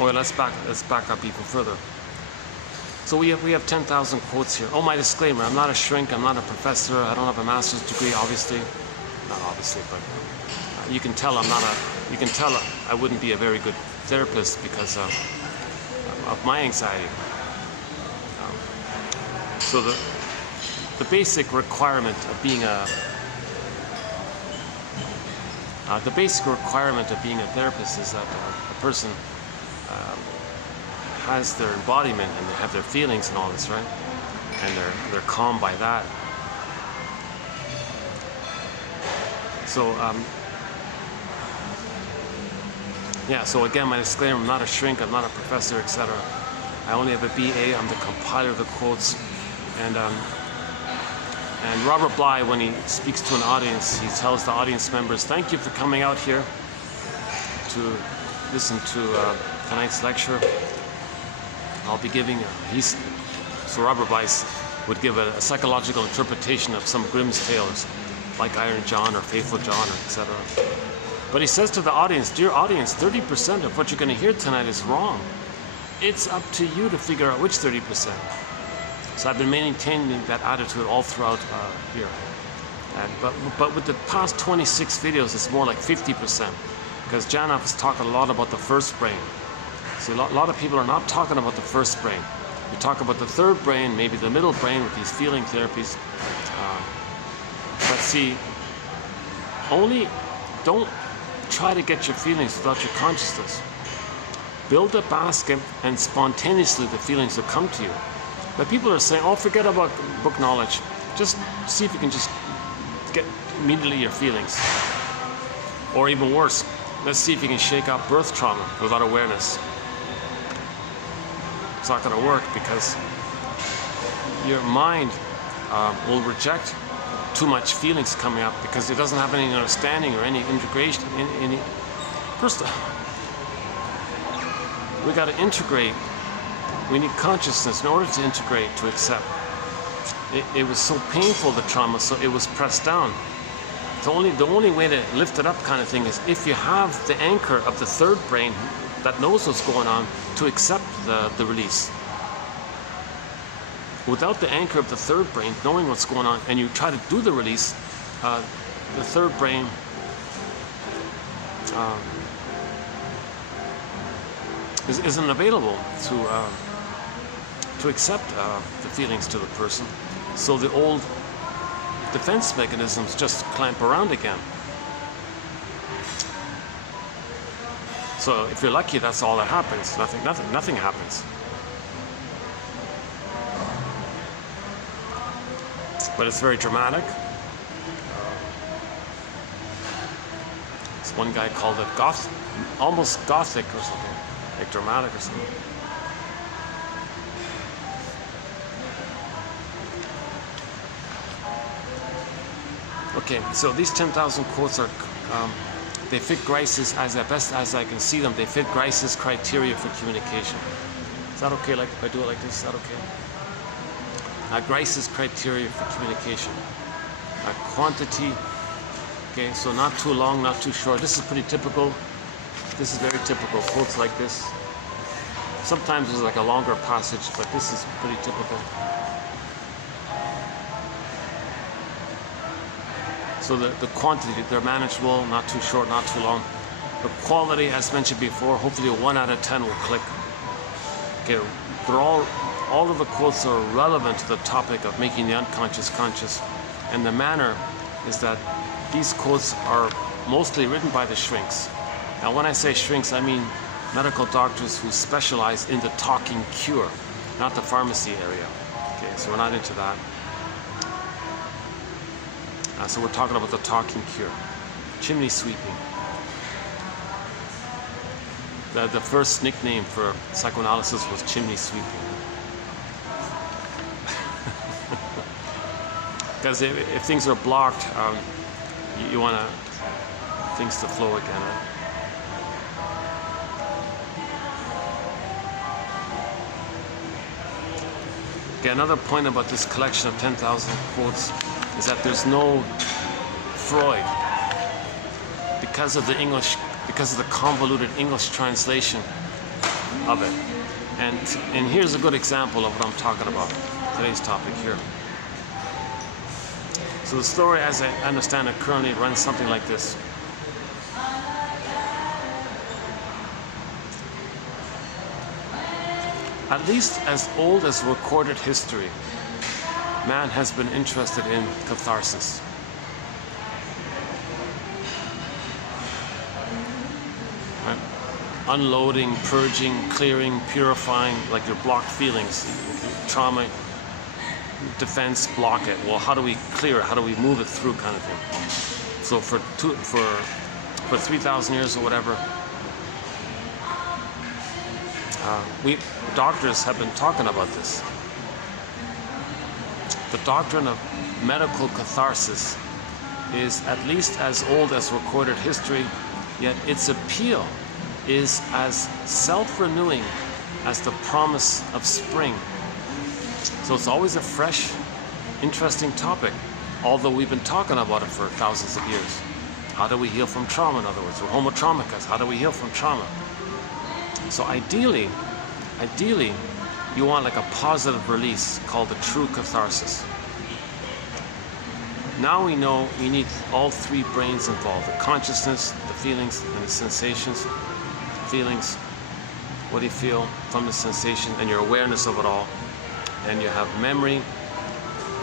let's back up even further. So we have 10,000 quotes here. Oh, my disclaimer: I'm not a shrink. I'm not a professor. I don't have a master's degree, obviously. Not obviously, but you can tell I'm not a. You can tell I wouldn't be a very good therapist because of my anxiety. So the basic requirement of being a therapist is that a person has their embodiment and they have their feelings and all this, right? And they're calm by that. So yeah. So again, my disclaimer: I'm not a shrink. I'm not a professor, etc. I only have a BA. I'm the compiler of the quotes. And Robert Bly, when he speaks to an audience, he tells the audience members, "Thank you for coming out here to listen to tonight's lecture. I'll be giving so Robert Bly would give a psychological interpretation of some Grimm's tales, like Iron John or Faithful John, or etc. But he says to the audience, dear audience, 30% of what you're going to hear tonight is wrong. It's up to you to figure out which 30%. So I've been maintaining that attitude all throughout here. But with the past 26 videos, it's more like 50%. Because Janov is talking a lot about the first brain. See, a lot of people are not talking about the first brain. We talk about the third brain, maybe the middle brain with these feeling therapies. But see, don't try to get your feelings without your consciousness. Build a basket and spontaneously the feelings will come to you. But people are saying, oh, forget about book knowledge. Just see if you can just get immediately your feelings. Or even worse, let's see if you can shake out birth trauma without awareness. It's not going to work because your mind will reject too much feelings coming up because it doesn't have any understanding or any integration. First, we got to integrate. We need consciousness in order to integrate, to accept. It was so painful, the trauma, so it was pressed down. The only way to lift it up, kind of thing, is if you have the anchor of the third brain that knows what's going on to accept the release. Without the anchor of the third brain knowing what's going on, and you try to do the release, the third brain isn't available to accept the feelings to the person. So the old defense mechanisms just clamp around again. So if you're lucky, that's all that happens. Nothing happens. But it's very dramatic. This one guy called it almost gothic or something, like dramatic or something. Okay, so these 10,000 quotes are, they fit Grice's, as best as I can see them, they fit Grice's criteria for communication. Is that okay, like if I do it like this, is that okay? Grice's criteria for communication. Quantity, okay, so not too long, not too short. This is pretty typical. This is very typical, quotes like this. Sometimes there's like a longer passage, but this is pretty typical. So the quantity, they're manageable, not too short, not too long. The quality, as mentioned before, hopefully a 1 out of 10 will click. Okay, they're all of the quotes are relevant to the topic of making the unconscious conscious. And the manner is that these quotes are mostly written by the shrinks. Now when I say shrinks, I mean medical doctors who specialize in the talking cure, not the pharmacy area. Okay, so we're not into that. So we're talking about the talking cure. Chimney sweeping. The first nickname for psychoanalysis was chimney sweeping. Because if things are blocked, you want things to flow again, right? Okay, another point about this collection of 10,000 quotes is that there's no Freud because of the convoluted English translation of it. And here's a good example of what I'm talking about, today's topic here. So the story, as I understand it currently, runs something like this. At least as old as recorded history, man has been interested in catharsis. Right? Unloading, purging, clearing, purifying, like your blocked feelings, trauma, defense, block it. Well, how do we clear it? How do we move it through, kind of thing? So for 3,000 years or whatever, doctors have been talking about this. The doctrine of medical catharsis is at least as old as recorded history, yet its appeal is as self-renewing as the promise of spring. So it's always a fresh, interesting topic, although we've been talking about it for thousands of years. How do we heal from trauma, in other words? We're homotraumicas. How do we heal from trauma? So ideally, you want like a positive release called the true catharsis. Now we know we need all three brains involved: the consciousness, the feelings, and the sensations. Feelings, what do you feel from the sensation, and your awareness of it all. And you have memory,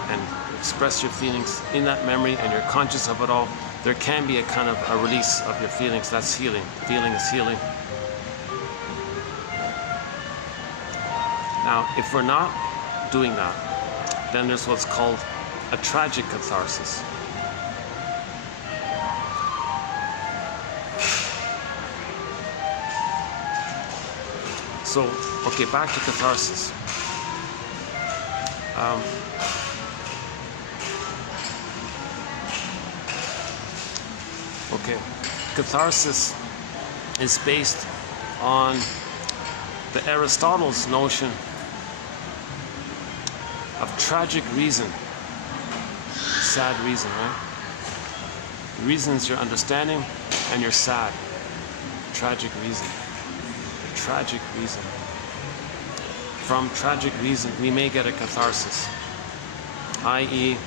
and express your feelings in that memory, and you're conscious of it all. There can be a kind of a release of your feelings. That's healing. Feeling is healing. Now, if we're not doing that, then there's what's called a tragic catharsis. So, okay, back to catharsis. Okay, catharsis is based on the Aristotle's notion of tragic reason. Sad reason, right? Reason's your understanding, and you're sad. Tragic reason. Tragic reason. From tragic reason, we may get a catharsis, i.e.,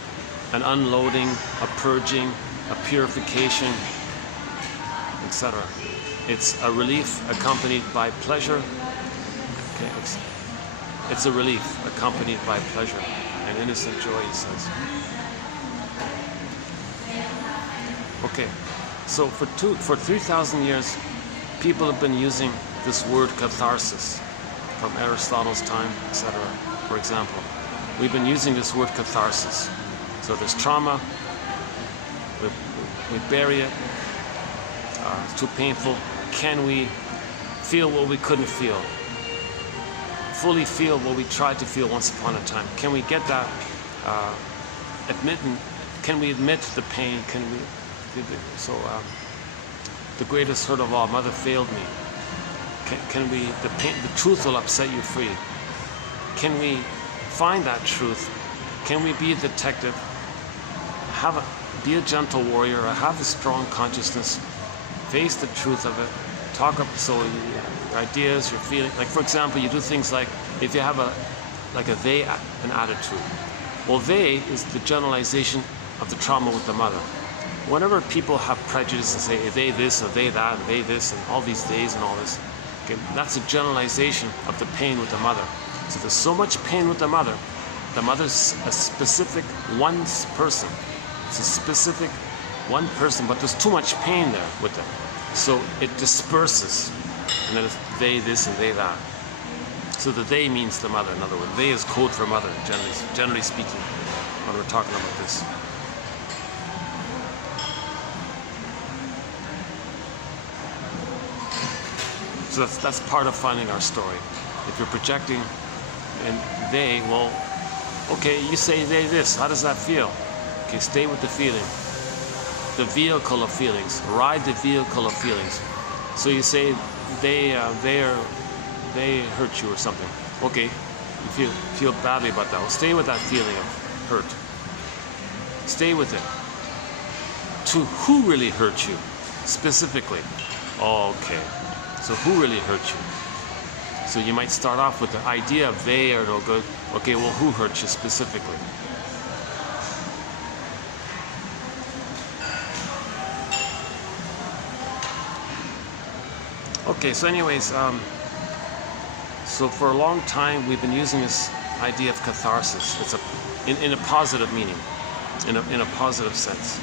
an unloading, a purging, a purification, etc. It's a relief accompanied by pleasure. Okay, it's a relief accompanied by pleasure and innocent joy, he says. Okay, so for 3,000 years, people have been using this word catharsis from Aristotle's time, etc. For example, we've been using this word catharsis. So there's trauma, we bury it, it's too painful. Can we feel what we couldn't feel? Fully feel what we tried to feel once upon a time? Can we get that can we admit the pain? Can we? The greatest hurt of all, mother failed me. Can we? The truth will upset you free. Can we find that truth? Can we be a detective? Be a gentle warrior, or have a strong consciousness. Face the truth of it. Talk up. So your ideas, your feelings. Like for example, you do things like if you have an attitude. Well, they is the generalization of the trauma with the mother. Whenever people have prejudice and say they this or they that and they this and all these days and all this, okay, that's a generalization of the pain with the mother. So there's so much pain with the mother. The mother's a specific one person. It's a specific one person, but there's too much pain there with them. So it disperses, and then it's they this and they that. So the they means the mother. In other words, they is code for mother, generally speaking, when we're talking about this. So that's part of finding our story. If you're projecting and they, well, okay, you say they this, how does that feel? Okay, stay with the feeling. The vehicle of feelings. Ride the vehicle of feelings. So you say they hurt you or something. Okay, You feel badly about that. Well, stay with that feeling of hurt. Stay with it. To who really hurt you, specifically? Oh, okay. So who really hurt you? So you might start off with the idea of they are no good. Okay, well, who hurt you specifically? Okay, so anyways, so for a long time we've been using this idea of catharsis. It's in a positive meaning, in a positive sense.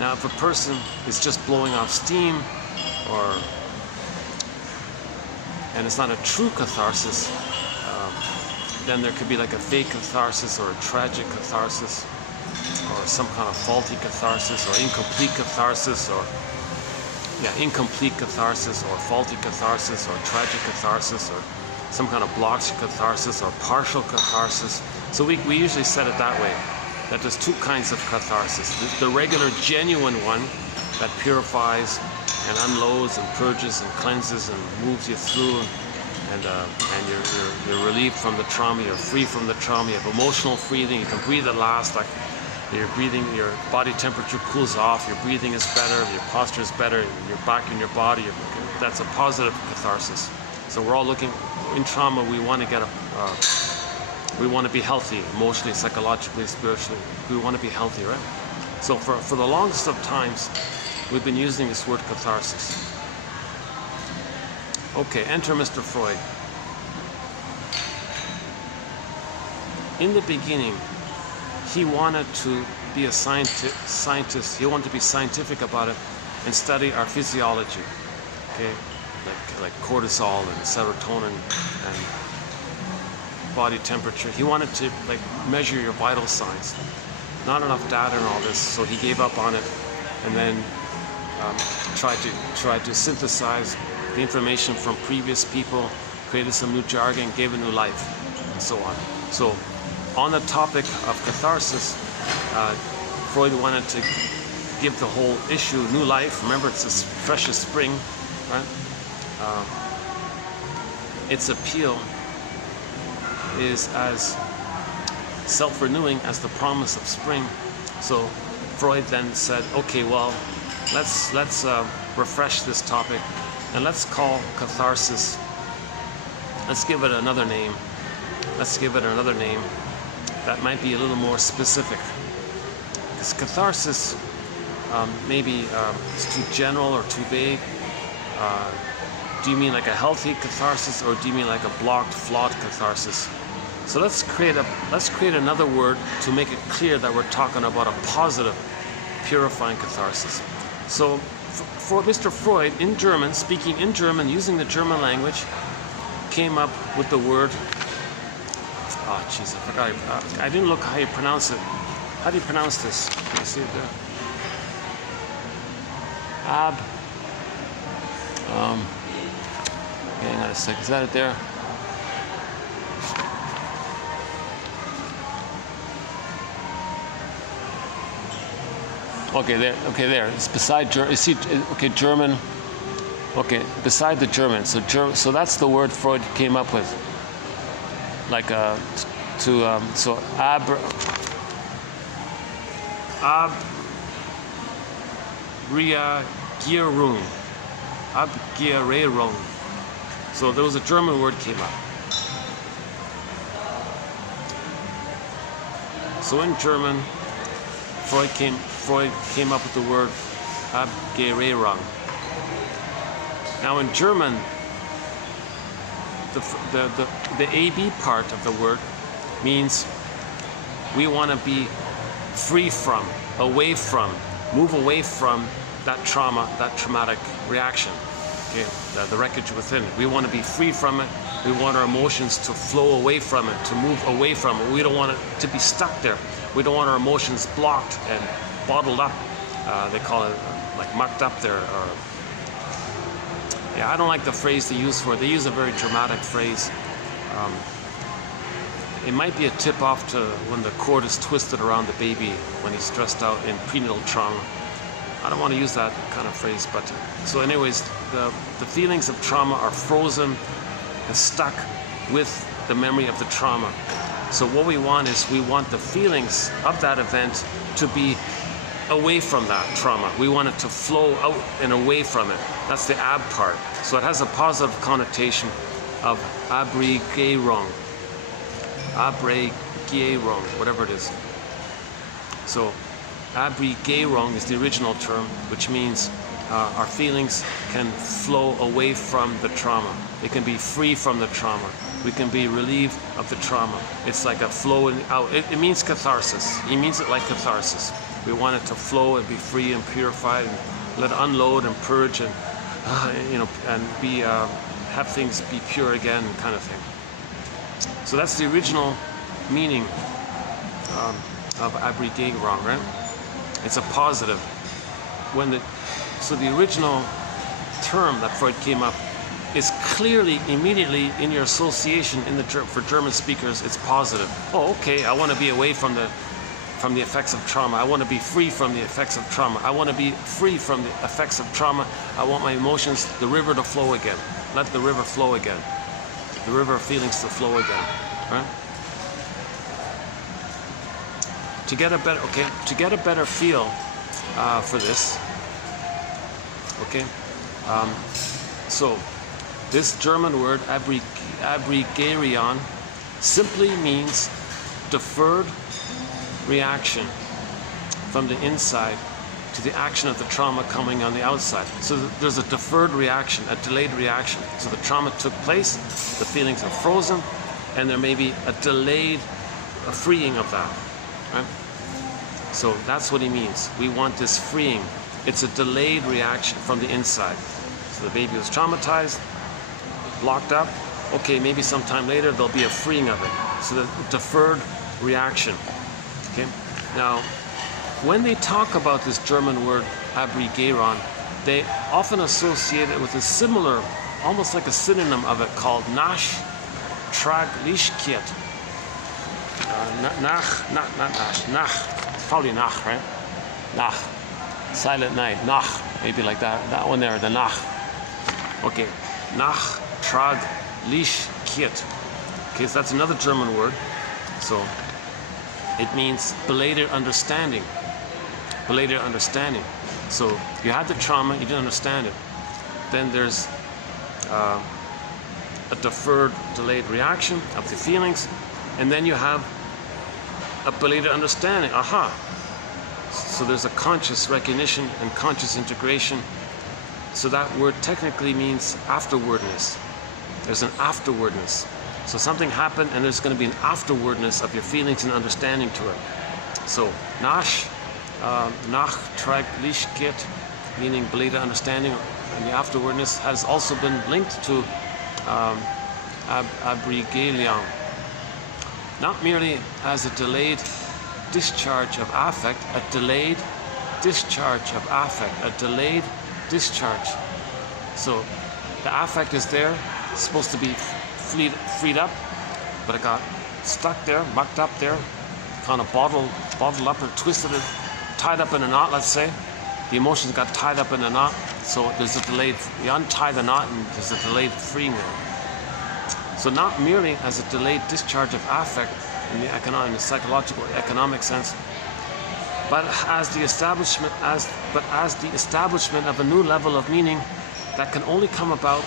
Now, if a person is just blowing off steam, and it's not a true catharsis, then there could be like a fake catharsis or a tragic catharsis, or some kind of faulty catharsis, or incomplete catharsis, or incomplete catharsis, or faulty catharsis, or tragic catharsis, or some kind of blocked catharsis, or partial catharsis. So we usually set it that way, that there's two kinds of catharsis. The regular, genuine one that purifies and unloads and purges and cleanses and moves you through, and you're relieved from the trauma, you're free from the trauma, you have emotional freedom, you can breathe at last, like your breathing, your body temperature cools off, your breathing is better, your posture is better, you're back in your body. That's a positive catharsis. So we're all looking, in trauma, we want to get we want to be healthy, emotionally, psychologically, spiritually. We want to be healthy, right? So for the longest of times, we've been using this word catharsis. Okay, enter Mr. Freud. In the beginning, he wanted to be a scientist. He wanted to be scientific about it and study our physiology. Okay, like cortisol and serotonin and body temperature. He wanted to like measure your vital signs. Not enough data and all this, so he gave up on it, and then tried to synthesize the information from previous people, created some new jargon, gave it new life, and so on. So, on the topic of catharsis, Freud wanted to give the whole issue new life. Remember, it's as fresh as spring, right? Its appeal is as self-renewing as the promise of spring. So Freud then said, okay, well, let's refresh this topic, and let's call catharsis, let's give it another name. Let's give it another name that might be a little more specific. Because catharsis, maybe it's too general or too vague. Do you mean like a healthy catharsis, or do you mean like a blocked, flawed catharsis? So let's create another word to make it clear that we're talking about a positive, purifying catharsis. So for Mr. Freud, in German, speaking in German, using the German language, came up with the word, oh jeez, I forgot, I didn't look how you pronounce it. How do you pronounce this? Can you see it there? Hang on a second, is that it there? Okay, there. It's beside German. You see, okay, German. Okay, beside the German. So that's the word Freud came up with. Like so Abreagieren. Abreagieren. So there was a German word came up. So in German, Freud came up with the word Abreagieren. Now in German, the AB part of the word means we want to be free from, away from, move away from that trauma, that traumatic reaction, okay, the wreckage within it. We want to be free from it. We want our emotions to flow away from it, to move away from it. We don't want it to be stuck there. We don't want our emotions blocked and bottled up. They call it like mucked up there. I don't like the phrase they use for it. They use a very dramatic phrase. It might be a tip off to when the cord is twisted around the baby when he's stressed out in prenatal trauma. I don't want to use that kind of phrase, but so anyways, the feelings of trauma are frozen is stuck with the memory of the trauma. So what we want is we want the feelings of that event to be away from that trauma. We want it to flow out and away from it. That's the ab part. So it has a positive connotation of Abreagieren. Abreagieren, whatever it is. So Abreagieren is the original term, which means our feelings can flow away from the trauma. They can be free from the trauma. We can be relieved of the trauma. It's like a flowing out. It means catharsis. He means it like catharsis. We want it to flow and be free and purified and let it unload and purge and and be have things be pure again, kind of thing. So that's the original meaning of Abreagieren, right? It's a positive. So the original term that Freud came up is clearly, immediately in your association for German speakers, it's positive. Oh, okay, I want to be away from the effects of trauma. I want to be free from the effects of trauma. I want to be free from the effects of trauma. I want my emotions, the river to flow again. Let the river flow again. The river of feelings to flow again, right? To get a better feel for this, okay? So this German word Abreagieren simply means deferred reaction from the inside to the action of the trauma coming on the outside. So there's a deferred reaction, a delayed reaction. So the trauma took place, the feelings are frozen, and there may be a delayed freeing of that, right? So that's what he means. We want this freeing. It's a delayed reaction from the inside. So the baby was traumatized, blocked up. Okay, maybe sometime later there'll be a freeing of it. So the deferred reaction. Okay. Now, when they talk about this German word Abreagieren, they often associate it with a similar, almost like a synonym of it, called Nachtraglichkeit. Probably nach, right? Nach. Silent night. Nach. Maybe like that. That one there, the nach. Okay. Nachtraglichkeit. Okay, so that's another German word. So it means belated understanding. Belated understanding. So you had the trauma, you didn't understand it. Then there's a deferred, delayed reaction of the feelings, and then you have a belated understanding. Aha! So there's a conscious recognition and conscious integration. So that word technically means afterwardness. There's an afterwardness. So something happened and there's going to be an afterwardness of your feelings and understanding to it. So Nachtraglichkeit, meaning belated understanding, and the afterwardness has also been linked to Abreagieren. Not merely as a delayed discharge of affect, a delayed discharge of affect, a delayed discharge. So the affect is there, it's supposed to be freed up, but it got stuck there, mucked up there, kind of bottled up or twisted it, tied up in a knot, let's say. The emotions got tied up in a knot, so there's a delayed, you untie the knot and there's a delayed freeing there. So not merely as a delayed discharge of affect in the psychological, economic sense, but as the establishment of a new level of meaning that can only come about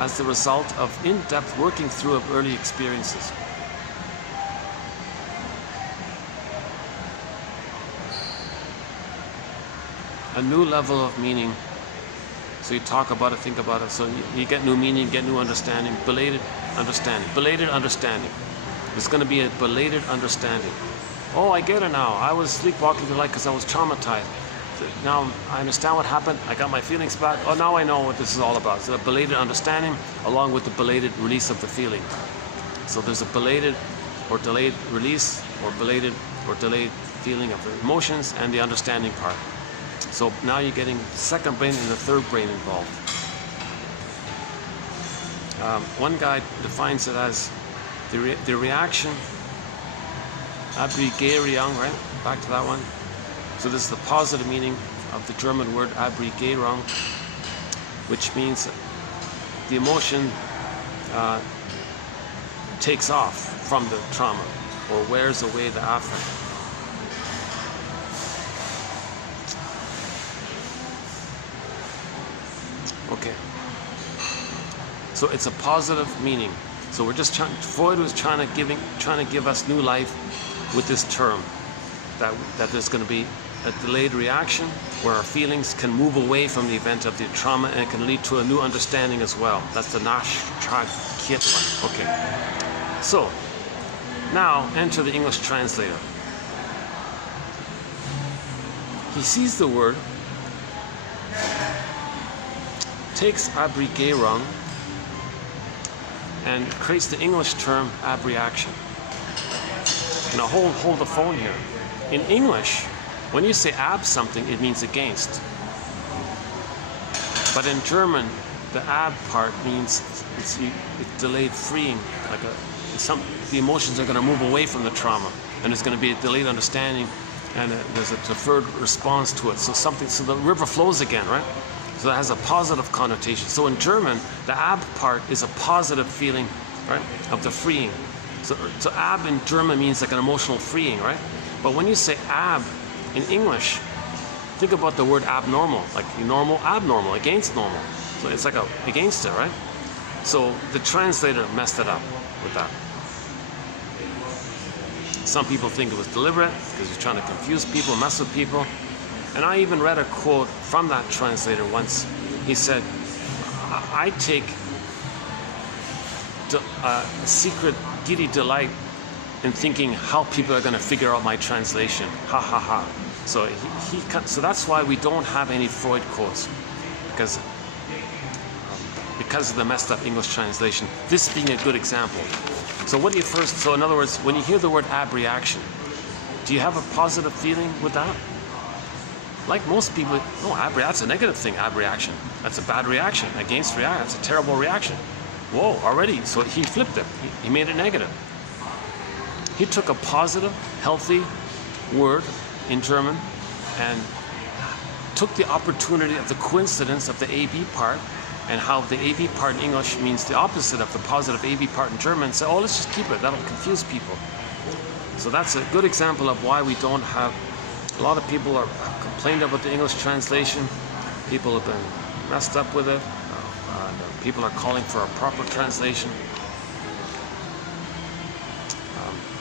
as the result of in-depth working through of early experiences. A new level of meaning. So you talk about it, think about it. So you get new meaning, get new understanding, belated understanding. Belated understanding. It's going to be a belated understanding. Oh, I get it now. I was sleepwalking through life because I was traumatized. Now I understand what happened. I got my feelings back. Oh, now I know what this is all about. So a belated understanding along with the belated release of the feeling. So there's a belated or delayed release or belated or delayed feeling of the emotions and the understanding part. So now you're getting the second brain and the third brain involved. One guy defines it as the reaction, Abreagieren, right? Back to that one. So this is the positive meaning of the German word Abreagieren, which means the emotion takes off from the trauma or wears away the affect. Okay. So it's a positive meaning. So we're just trying, Freud was trying to give us new life with this term, that there's going to be a delayed reaction where our feelings can move away from the event of the trauma, and it can lead to a new understanding as well. That's the Nachtragkeit one. Okay. So now enter the English translator. He sees the word, takes Abreagieren, and creates the English term Abreaction. Now hold the phone here. In English, when you say ab something, it means against. But in German, the ab part means it's delayed freeing. Like the emotions are going to move away from the trauma, and there's going to be a delayed understanding, and there's a deferred response to it. So the river flows again, right? So that has a positive connotation. So in German, the ab part is a positive feeling, right, of the freeing. So ab in German means like an emotional freeing, right? But when you say ab in English, think about the word abnormal, like normal, abnormal, against normal. So it's like against it, right? So the translator messed it up with that. Some people think it was deliberate because he's trying to confuse people, mess with people. And I even read a quote from that translator once. He said, I take a secret giddy delight in thinking how people are going to figure out my translation. Ha ha ha. So that's why we don't have any Freud quotes, because of the messed up English translation. This being a good example. So in other words, when you hear the word abreaction, do you have a positive feeling with that? Like most people, no, that's a negative thing, abreaction. That's a bad reaction, against reaction, that's a terrible reaction. Whoa, already, so he flipped it. He made it negative. He took a positive, healthy word in German and took the opportunity of the coincidence of the AB part and how the AB part in English means the opposite of the positive AB part in German, and said, oh, let's just keep it, that'll confuse people. So that's a good example of why we don't have, a lot of people are complained about the English translation. People have been messed up with it. People are calling for a proper translation.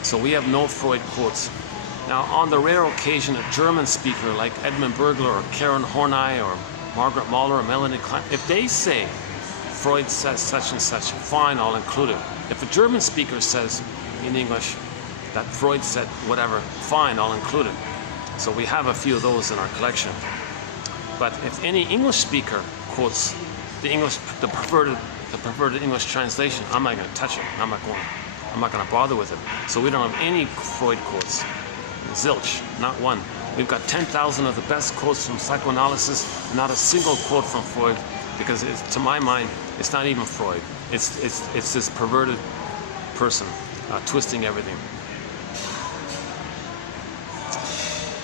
So we have no Freud quotes. Now, on the rare occasion, a German speaker like Edmund Bergler or Karen Horney or Margaret Mahler or Melanie Klein, if they say Freud says such and such, fine, I'll include it. If a German speaker says in English that Freud said whatever, fine, I'll include it. So we have a few of those in our collection. But if any English speaker quotes the preferred English translation, I'm not going to touch it. I'm not going to bother with it. So we don't have any Freud quotes. Zilch, not one. We've got 10,000 of the best quotes from psychoanalysis, not a single quote from Freud, because to my mind, it's not even Freud. It's this perverted person twisting everything.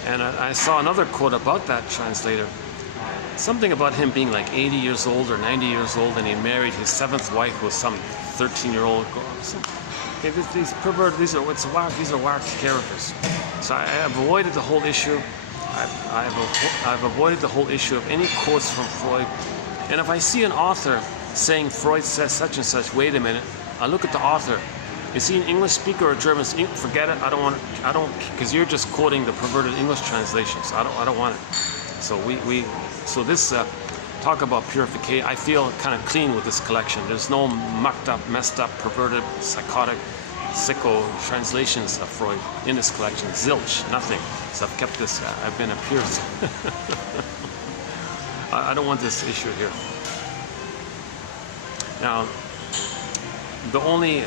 And I saw another quote about that translator. Something about him being like 80 years old or 90 years old, and he married his 7th wife with some 13-year-old girl. Okay, these are wacky characters. So I've avoided the whole issue. I've avoided the whole issue of any quotes from Freud. And if I see an author saying Freud says such and such, wait a minute. I look at the author. Is he an English speaker or a German speaker? Forget it. I don't, because you're just quoting the perverted English translations. I don't want it. So this talk about purification, I feel kind of clean with this collection. There's no mucked up, messed up, perverted, psychotic, sicko translations of Freud in this collection. Zilch, nothing. So I've kept this. I've been a purist. I don't want this issue here. Now, the only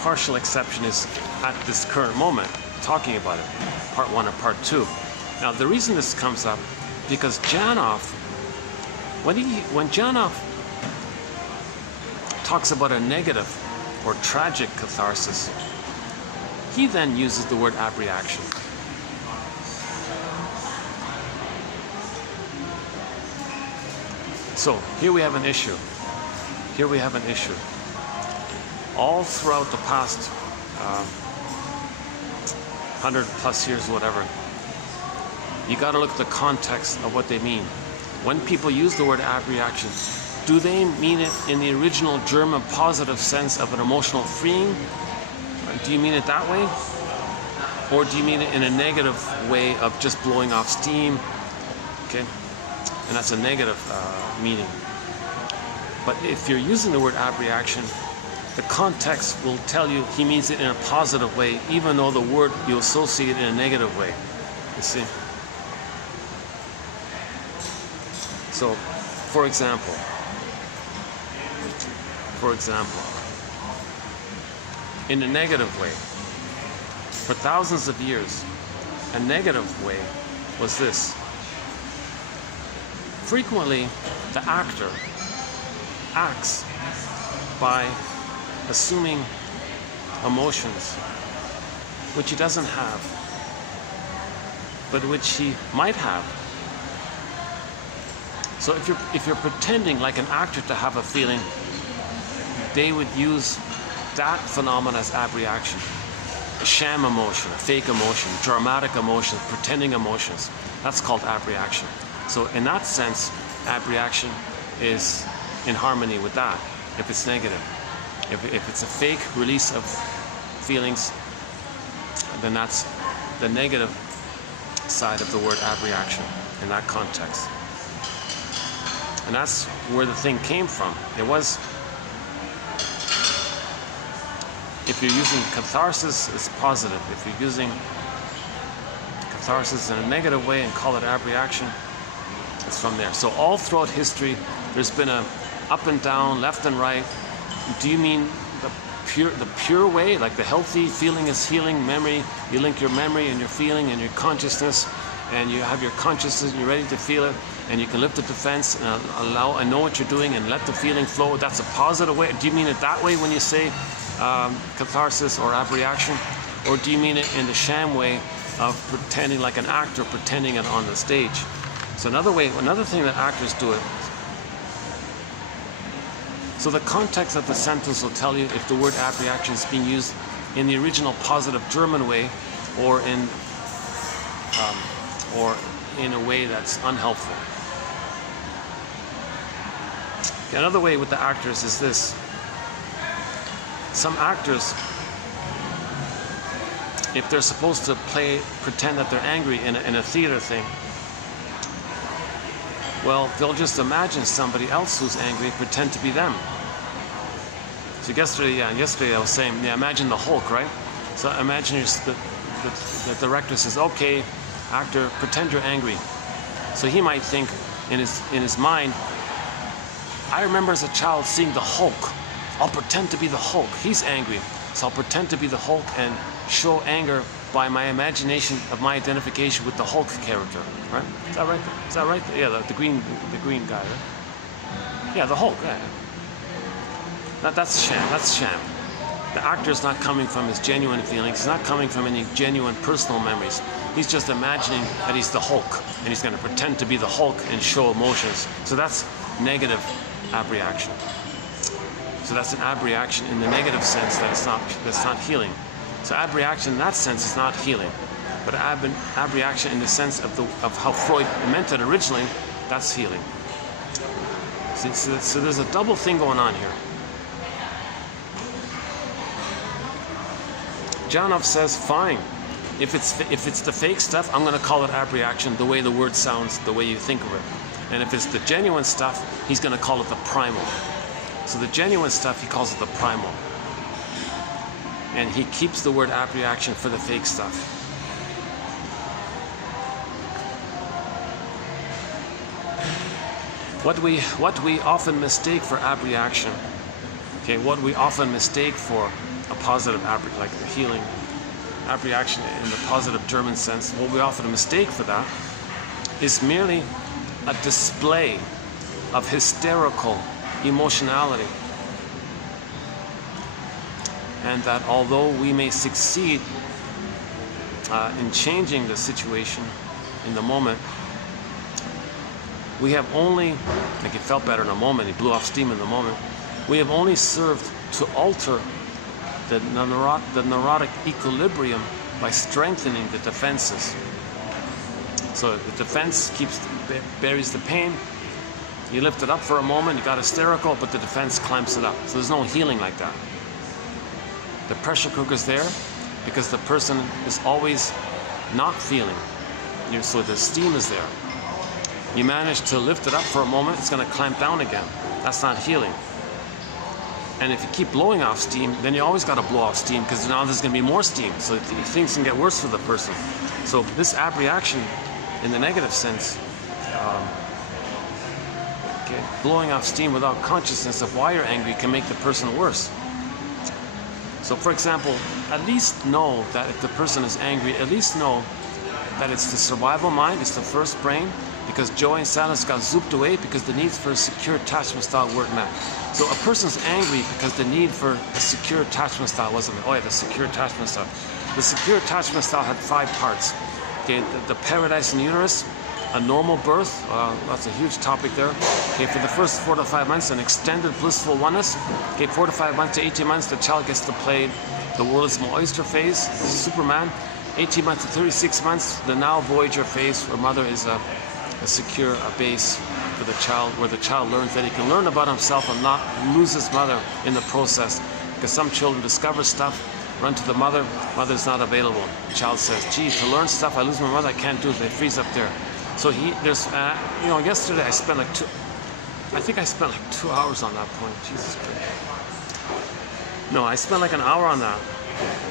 partial exception is at this current moment, talking about it, part 1 and part 2. Now, the reason this comes up, because Janov, when Janov talks about a negative or tragic catharsis, he then uses the word abreaction. So here we have an issue. all throughout the past 100 plus years, whatever, you got to look at the context of what they mean. When people use the word abreaction, do they mean it in the original German positive sense of an emotional freeing? Do you mean it that way? Or do you mean it in a negative way of just blowing off steam? Okay, and that's a negative meaning. But if you're using the word abreaction, the context will tell you he means it in a positive way, even though the word you associate in a negative way. You see? So, for example, in a negative way, for thousands of years, a negative way was this. Frequently, the actor acts by assuming emotions which he doesn't have, but which he might have. So if you're pretending like an actor to have a feeling, they would use that phenomenon as abreaction. A sham emotion, a fake emotion, dramatic emotions, pretending emotions. That's called abreaction. So in that sense, abreaction is in harmony with that, if it's negative. If it's a fake release of feelings, then that's the negative side of the word abreaction in that context. And that's where the thing came from. It was, if you're using catharsis, it's positive. If you're using catharsis in a negative way and call it abreaction, it's from there. So all throughout history, there's been a up and down, left and right. Do you mean the pure way, like the healthy feeling is healing, memory? You link your memory and your feeling and your consciousness, and you have your consciousness and you're ready to feel it, and you can lift the defense and allow and know what you're doing and let the feeling flow. That's a positive way. Do you mean it that way when you say catharsis or abreaction? Or do you mean it in the sham way of pretending like an actor pretending it on the stage? So another thing that actors do it. So the context of the sentence will tell you if the word abreaction is being used in the original positive German way, or in a way that's unhelpful. Another way with the actors is this. Some actors, if they're supposed to pretend that they're angry in a theater thing, well, they'll just imagine somebody else who's angry, pretend to be them. So yesterday I was saying, imagine the Hulk, right? So imagine the director says, okay, actor, pretend you're angry. So he might think in his mind, I remember as a child seeing the Hulk. I'll pretend to be the Hulk. He's angry, so I'll pretend to be the Hulk and show anger by my imagination of my identification with the Hulk character, right? Is that right? Is that right? Yeah, the green guy, right? Yeah, the Hulk. Yeah. That's sham. That's sham. The actor's not coming from his genuine feelings. He's not coming from any genuine personal memories. He's just imagining that he's the Hulk, and he's going to pretend to be the Hulk and show emotions. So that's negative abreaction. So that's an abreaction in the negative sense that's not healing. So abreaction in that sense is not healing, but abreaction in the sense of how Freud meant it originally, that's healing. So there's a double thing going on here. Janov says, fine, if it's the fake stuff, I'm going to call it abreaction, the way the word sounds, the way you think of it. And if it's the genuine stuff, he's going to call it the primal. So the genuine stuff, he calls it the primal. And he keeps the word abreaction for the fake stuff. What we often mistake for abreaction, okay, what we often mistake for a positive like the healing abreaction in the positive German sense, what we often mistake for that is merely a display of hysterical emotionality. And that although we may succeed in changing the situation in the moment, we have only, like it felt better in a moment, he blew off steam in the moment, we have only served to alter the neurotic equilibrium by strengthening the defenses. So the defense buries the pain. You lift it up for a moment, you got hysterical, but the defense clamps it up. So there's no healing like that. The pressure cooker's there because the person is always not feeling. So the steam is there. You manage to lift it up for a moment, it's going to clamp down again. That's not healing. And if you keep blowing off steam, then you always got to blow off steam because now there's going to be more steam. So things can get worse for the person. So this abreaction, in the negative sense, blowing off steam without consciousness of why you're angry can make the person worse. So for example, at least know that if the person is angry, at least know that it's the survival mind, it's the first brain, because joy and sadness got zooped away because the needs for a secure attachment style weren't met. So a person's angry because the need for a secure attachment style wasn't met. Oh yeah, the secure attachment style. The secure attachment style had 5 parts. Okay, the paradise in the uterus, a normal birth, that's a huge topic there. Okay, for the first 4 to 5 months, an extended blissful oneness. Okay, 4 to 5 months to 18 months, the child gets to play the world is my oyster phase, Superman. 18 months to 36 months, the now Voyager phase, where mother is a secure base for the child, where the child learns that he can learn about himself and not lose his mother in the process. Because some children discover stuff, run to the mother, mother's not available. The child says, gee, to learn stuff, I lose my mother, I can't do it, they freeze up there. So yesterday I spent like 2 hours on that point, Jesus Christ. No, I spent like an hour on that,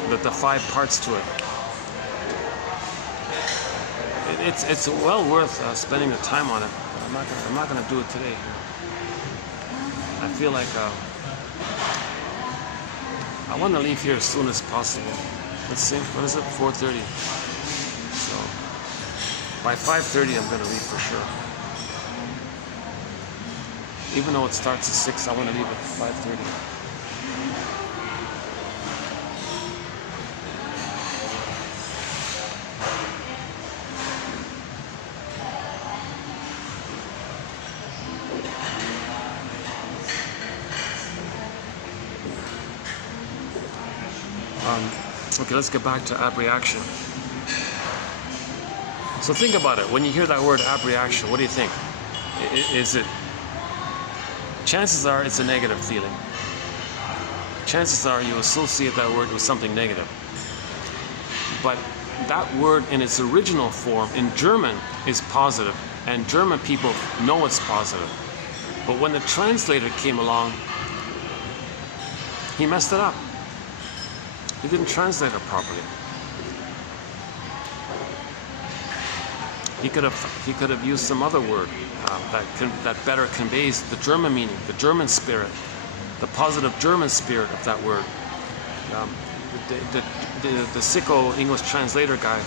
the 5 parts to it. It's well worth spending the time on it. I'm not gonna do it today. I feel like I want to leave here as soon as possible. Let's see, what is it? 4:30. So by 5:30, I'm gonna leave for sure. Even though it starts at 6, I want to leave at 5:30. Okay, let's get back to abreaction. So think about it. When you hear that word abreaction, what do you think? Is it? Chances are it's a negative feeling. Chances are you associate that word with something negative. But that word in its original form in German is positive, and German people know it's positive. But when the translator came along, he messed it up. He didn't translate it properly. He could have used some other word that better conveys the German meaning, the German spirit, the positive German spirit of that word. The sicko English translator guy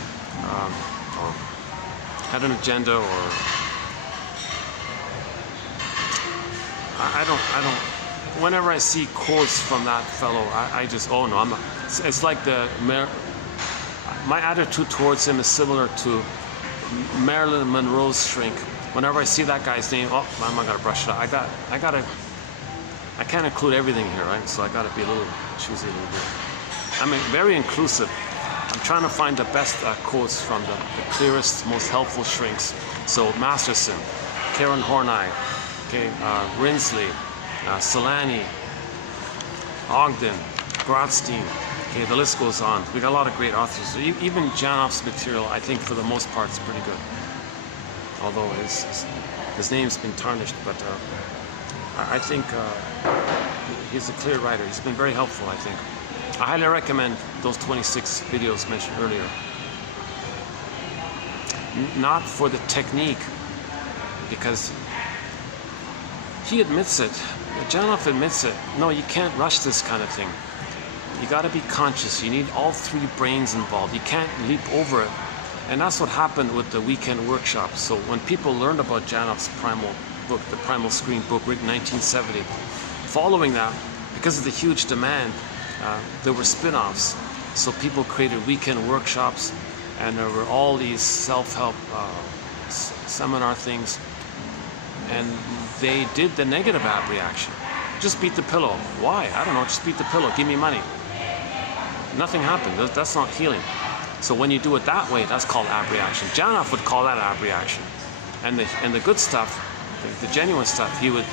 had an agenda, or I don't. Whenever I see quotes from that fellow, I just, oh no, I'm not. It's like my attitude towards him is similar to Marilyn Monroe's shrink. Whenever I see that guy's name, oh, I'm not gonna brush it up. I can't include everything here, right? So I gotta be a little choosy a little bit. I mean, very inclusive. I'm trying to find the best quotes from the clearest, most helpful shrinks. So Masterson, Karen Horney, okay, Rinsley, Solani, Ogden, Grotstein, okay, the list goes on. We got a lot of great authors. Even Janoff's material, I think for the most part, is pretty good. Although his name's been tarnished, but I think he's a clear writer. He's been very helpful, I think. I highly recommend those 26 videos mentioned earlier. Not for the technique, because he admits it. Janoff admits it. No, you can't rush this kind of thing. You got to be conscious. You need all 3 brains involved. You can't leap over it. And that's what happened with the weekend workshop. So when people learned about Janoff's primal book, the Primal Screen book, written in 1970, following that, because of the huge demand, there were spin-offs. So people created weekend workshops, and there were all these self-help seminar things. And they did the negative abreaction. Just beat the pillow. Why? I don't know. Just beat the pillow. Give me money. nothing happened. That's not healing. So when you do it that way, that's called abreaction. Janov would call that abreaction. And the good stuff, the genuine stuff, he would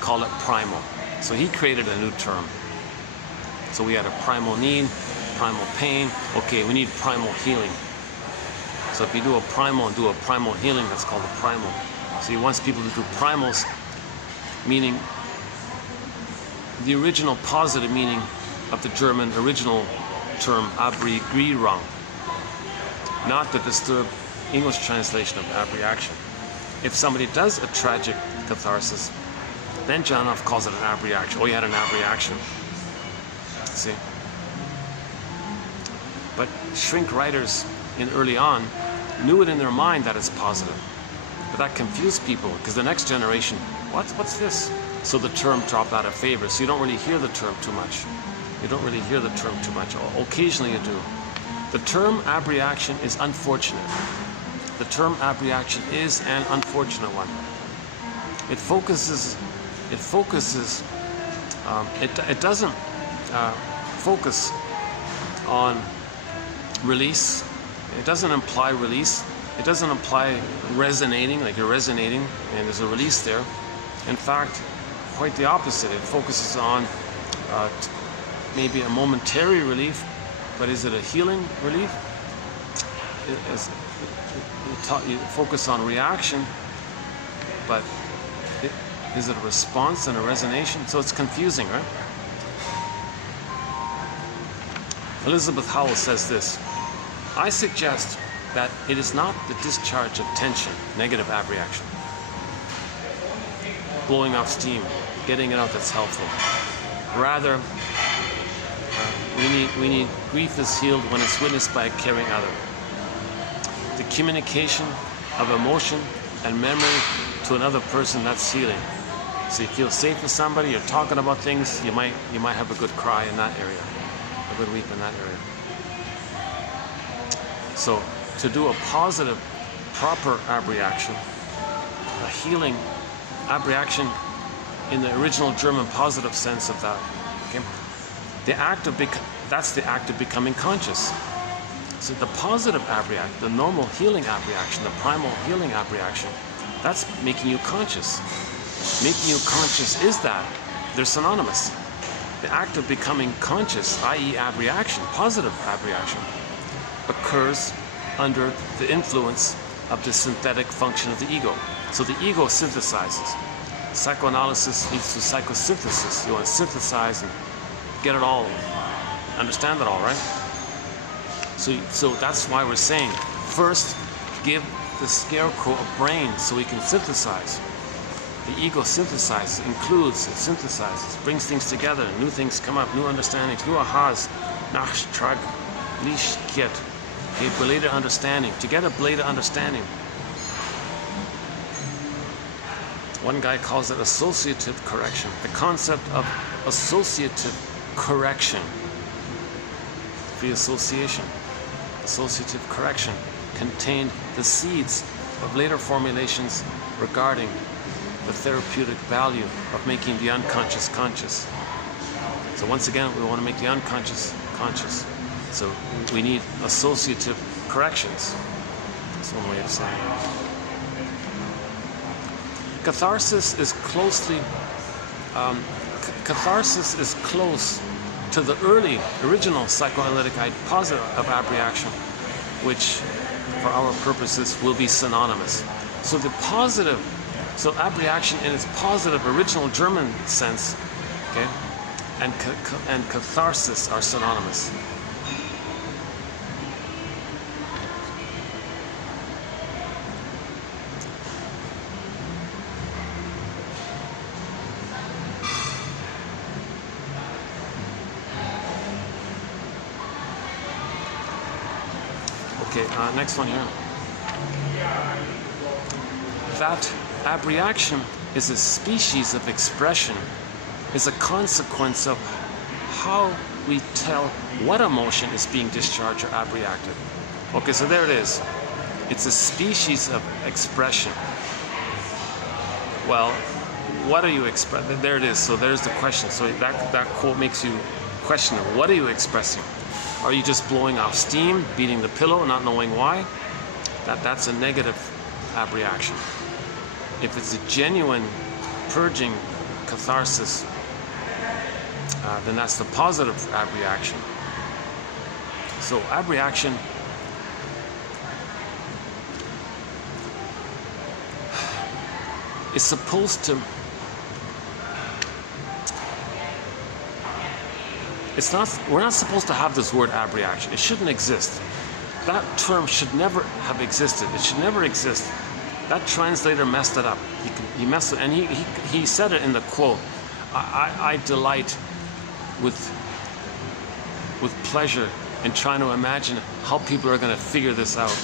call it primal. So he created a new term. So we had a primal need, primal pain. Okay, we need primal healing. So if you do a primal and do a primal healing, that's called a primal. So he wants people to do primals, meaning the original positive meaning of the German original term Abreagieren, not the disturbed English translation of abreaction. If somebody does a tragic catharsis, then Janov calls it an abreaction. Oh, you had an abreaction. See? But shrink writers in early on knew it in their mind that it's positive. But that confused people, because the next generation, what's this? So the term dropped out of favor. So you don't really hear the term too much. You don't really hear the term too much. Occasionally you do. The term abreaction is unfortunate. The term abreaction is an unfortunate one. It doesn't focus on release. It doesn't imply release. It doesn't imply resonating, like you're resonating and there's a release there. In fact, quite the opposite. It focuses on maybe a momentary relief, but is it a healing relief? You focus on reaction, but is it a response and a resonation? So it's confusing, right? Elizabeth Howell says this: I suggest that it is not the discharge of tension, negative abreaction, blowing off steam, getting it out that's helpful. Rather, we need grief is healed when it's witnessed by a caring other. The communication of emotion and memory to another person, that's healing. So you feel safe with somebody, you're talking about things, you might have a good cry in that area, a good weep in that area. So to do a positive, proper abreaction, a healing abreaction in the original German positive sense of that, okay? That's the act of becoming conscious. So the positive abreaction, the normal healing abreaction, the primal healing abreaction, that's making you conscious. Making you conscious is that. They're synonymous. The act of becoming conscious, i.e. abreaction, positive abreaction, occurs under the influence of the synthetic function of the ego. So the ego synthesizes. Psychoanalysis leads to psychosynthesis. You want to synthesize and get it all, understand it all, right? So that's why we're saying, first, give the scarecrow a brain so he can synthesize. The ego synthesizes, includes, it synthesizes, brings things together, new things come up, new understandings, new ahas, nachtrag, lichkiet, a belated understanding, to get a belated understanding. One guy calls it associative correction, the concept of associative correction, free association. Associative correction contained the seeds of later formulations regarding the therapeutic value of making the unconscious conscious. So once again, we want to make the unconscious conscious. So we need associative corrections. That's one way of saying it. Catharsis is close to the original psychoanalytic hypothesis of abreaction, which for our purposes will be synonymous. So so abreaction in its positive original German sense, okay, and catharsis are synonymous. Okay, next one here. That abreaction is a species of expression, is a consequence of how we tell what emotion is being discharged or abreacted. Okay, so there it is. It's a species of expression. Well, what are you expressing? There it is. So there's the question. So that quote makes you question, what are you expressing? Are you just blowing off steam, beating the pillow, not knowing why? That's a negative abreaction. If it's a genuine purging catharsis, then that's the positive abreaction. So abreaction is supposed to, we're not supposed to have this word abreaction. It shouldn't exist. That term should never have existed. It should never exist. That translator messed it up. He messed it, and he said it in the quote. I delight with pleasure in trying to imagine how people are going to figure this out.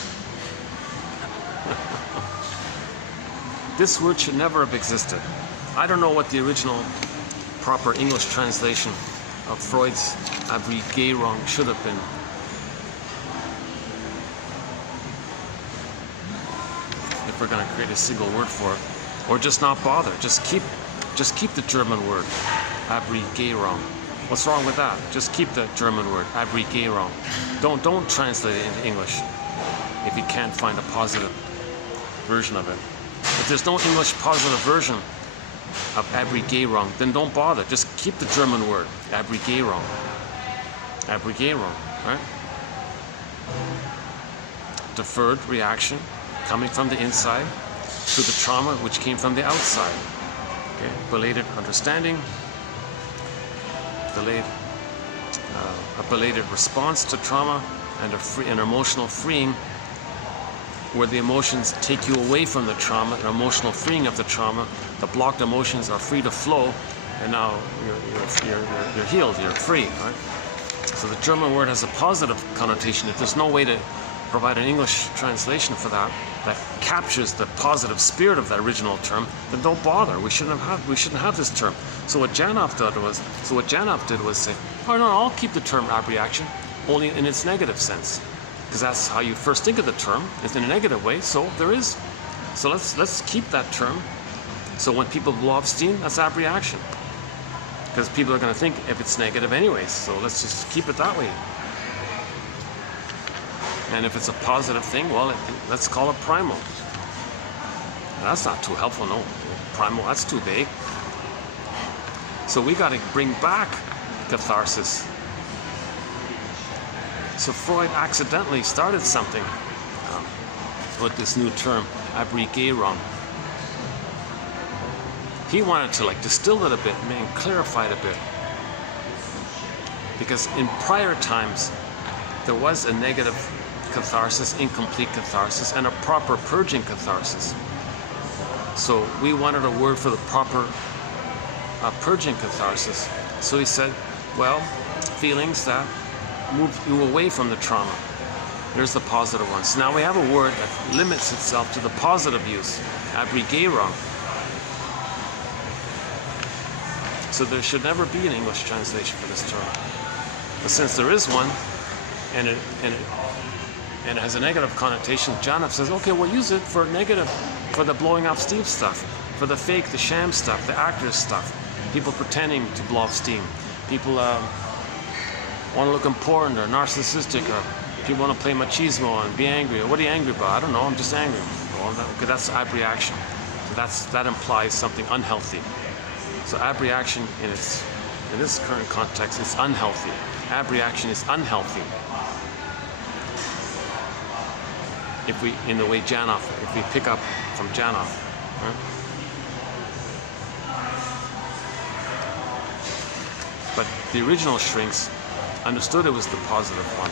This word should never have existed. I don't know what the original proper English translation of Freud's Abreagieren should have been. If we're going to create a single word for it, or just not bother, just keep the German word Abreagieren. What's wrong with that? Just keep the German word Abreagieren. Don't translate it into English if you can't find a positive version of it. If there's no English positive version of Abreagieren, then don't bother. Just keep the German word Abreagieren. Abreagieren, right? Deferred reaction coming from the inside to the trauma which came from the outside. Okay? Belated understanding, a belated response to trauma, and an emotional freeing where the emotions take you away from the trauma, an emotional freeing of the trauma. The blocked emotions are free to flow, and now you're healed, you're free. Right? So the German word has a positive connotation. If there's no way to provide an English translation for that captures the positive spirit of the original term, then don't bother. We shouldn't have this term. So what Janov did was say, oh no, I'll keep the term abreaction only in its negative sense, because that's how you first think of the term. It's in a negative way. So there is. So let's keep that term. So when people blow off steam, that's abreaction, because people are going to think if it's negative anyways. So let's just keep it that way. And if it's a positive thing, well, let's call it primal. That's not too helpful, no. Primal, that's too vague. So we got to bring back catharsis. So Freud accidentally started something with this new term, Abreagieren. He wanted to distill it a bit, clarify it a bit. Because in prior times, there was a negative catharsis, incomplete catharsis, and a proper purging catharsis. So we wanted a word for the proper purging catharsis. So he said, well, feelings that move you away from the trauma. There's the positive ones. So now we have a word that limits itself to the positive use, Abreagieren. So there should never be an English translation for this term. But since there is one, and it has a negative connotation, Janov says, okay, we'll use it for negative, for the blowing off steam stuff, for the fake, the sham stuff, the actors stuff, people pretending to blow off steam, people want to look important or narcissistic, or people want to play machismo and be angry. Or what are you angry about? I don't know, I'm just angry. Well, because that's abreaction. That implies something unhealthy. So abreaction in this current context is unhealthy. Abreaction is unhealthy. If we, in the way Janov, if we pick up from Janov, right? But the original shrinks understood it was the positive one.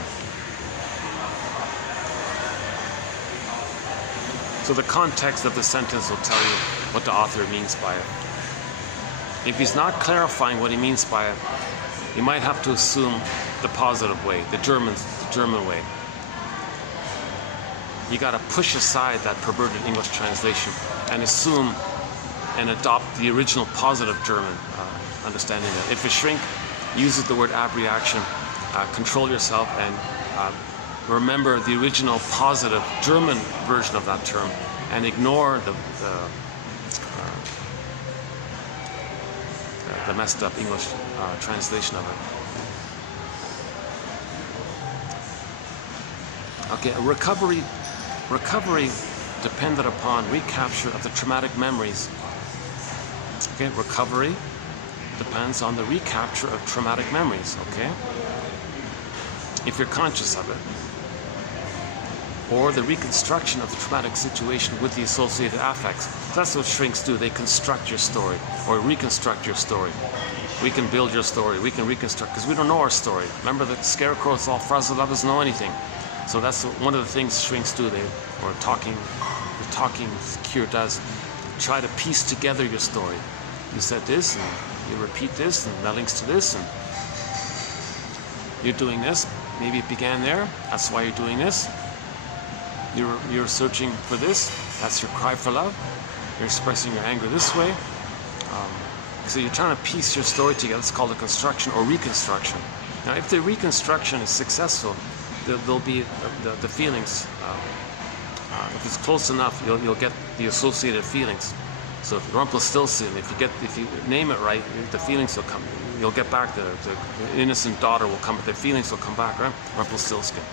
So the context of the sentence will tell you what the author means by it. If he's not clarifying what he means by it, you might have to assume the positive way, the German way. You got to push aside that perverted English translation and assume and adopt the original positive German understanding of it. If a shrink uses the word abreaction, control yourself and remember the original positive German version of that term and ignore the messed up English translation of it. Okay, recovery depended upon recapture of the traumatic memories. Okay, recovery depends on the recapture of traumatic memories, okay? If you're conscious of it. Or the reconstruction of the traumatic situation with the associated affects. That's what shrinks do. They construct your story or reconstruct your story. We can build your story. We can reconstruct because we don't know our story. Remember the scarecrow is all frazzled up, doesn't know anything. So that's one of the things shrinks do. The talking cure does. Try to piece together your story. You said this, and you repeat this, and that links to this, and you're doing this. Maybe it began there. That's why you're doing this. You're searching for this. That's your cry for love. You're expressing your anger this way. So you're trying to piece your story together. It's called a construction or reconstruction. Now, if the reconstruction is successful, there'll be the feelings. If it's close enough, you'll get the associated feelings. So if Rumpelstiltskin, if you name it right, the feelings will come. You'll get back the innocent daughter will come, but the feelings will come back, right? Rumpelstiltskin.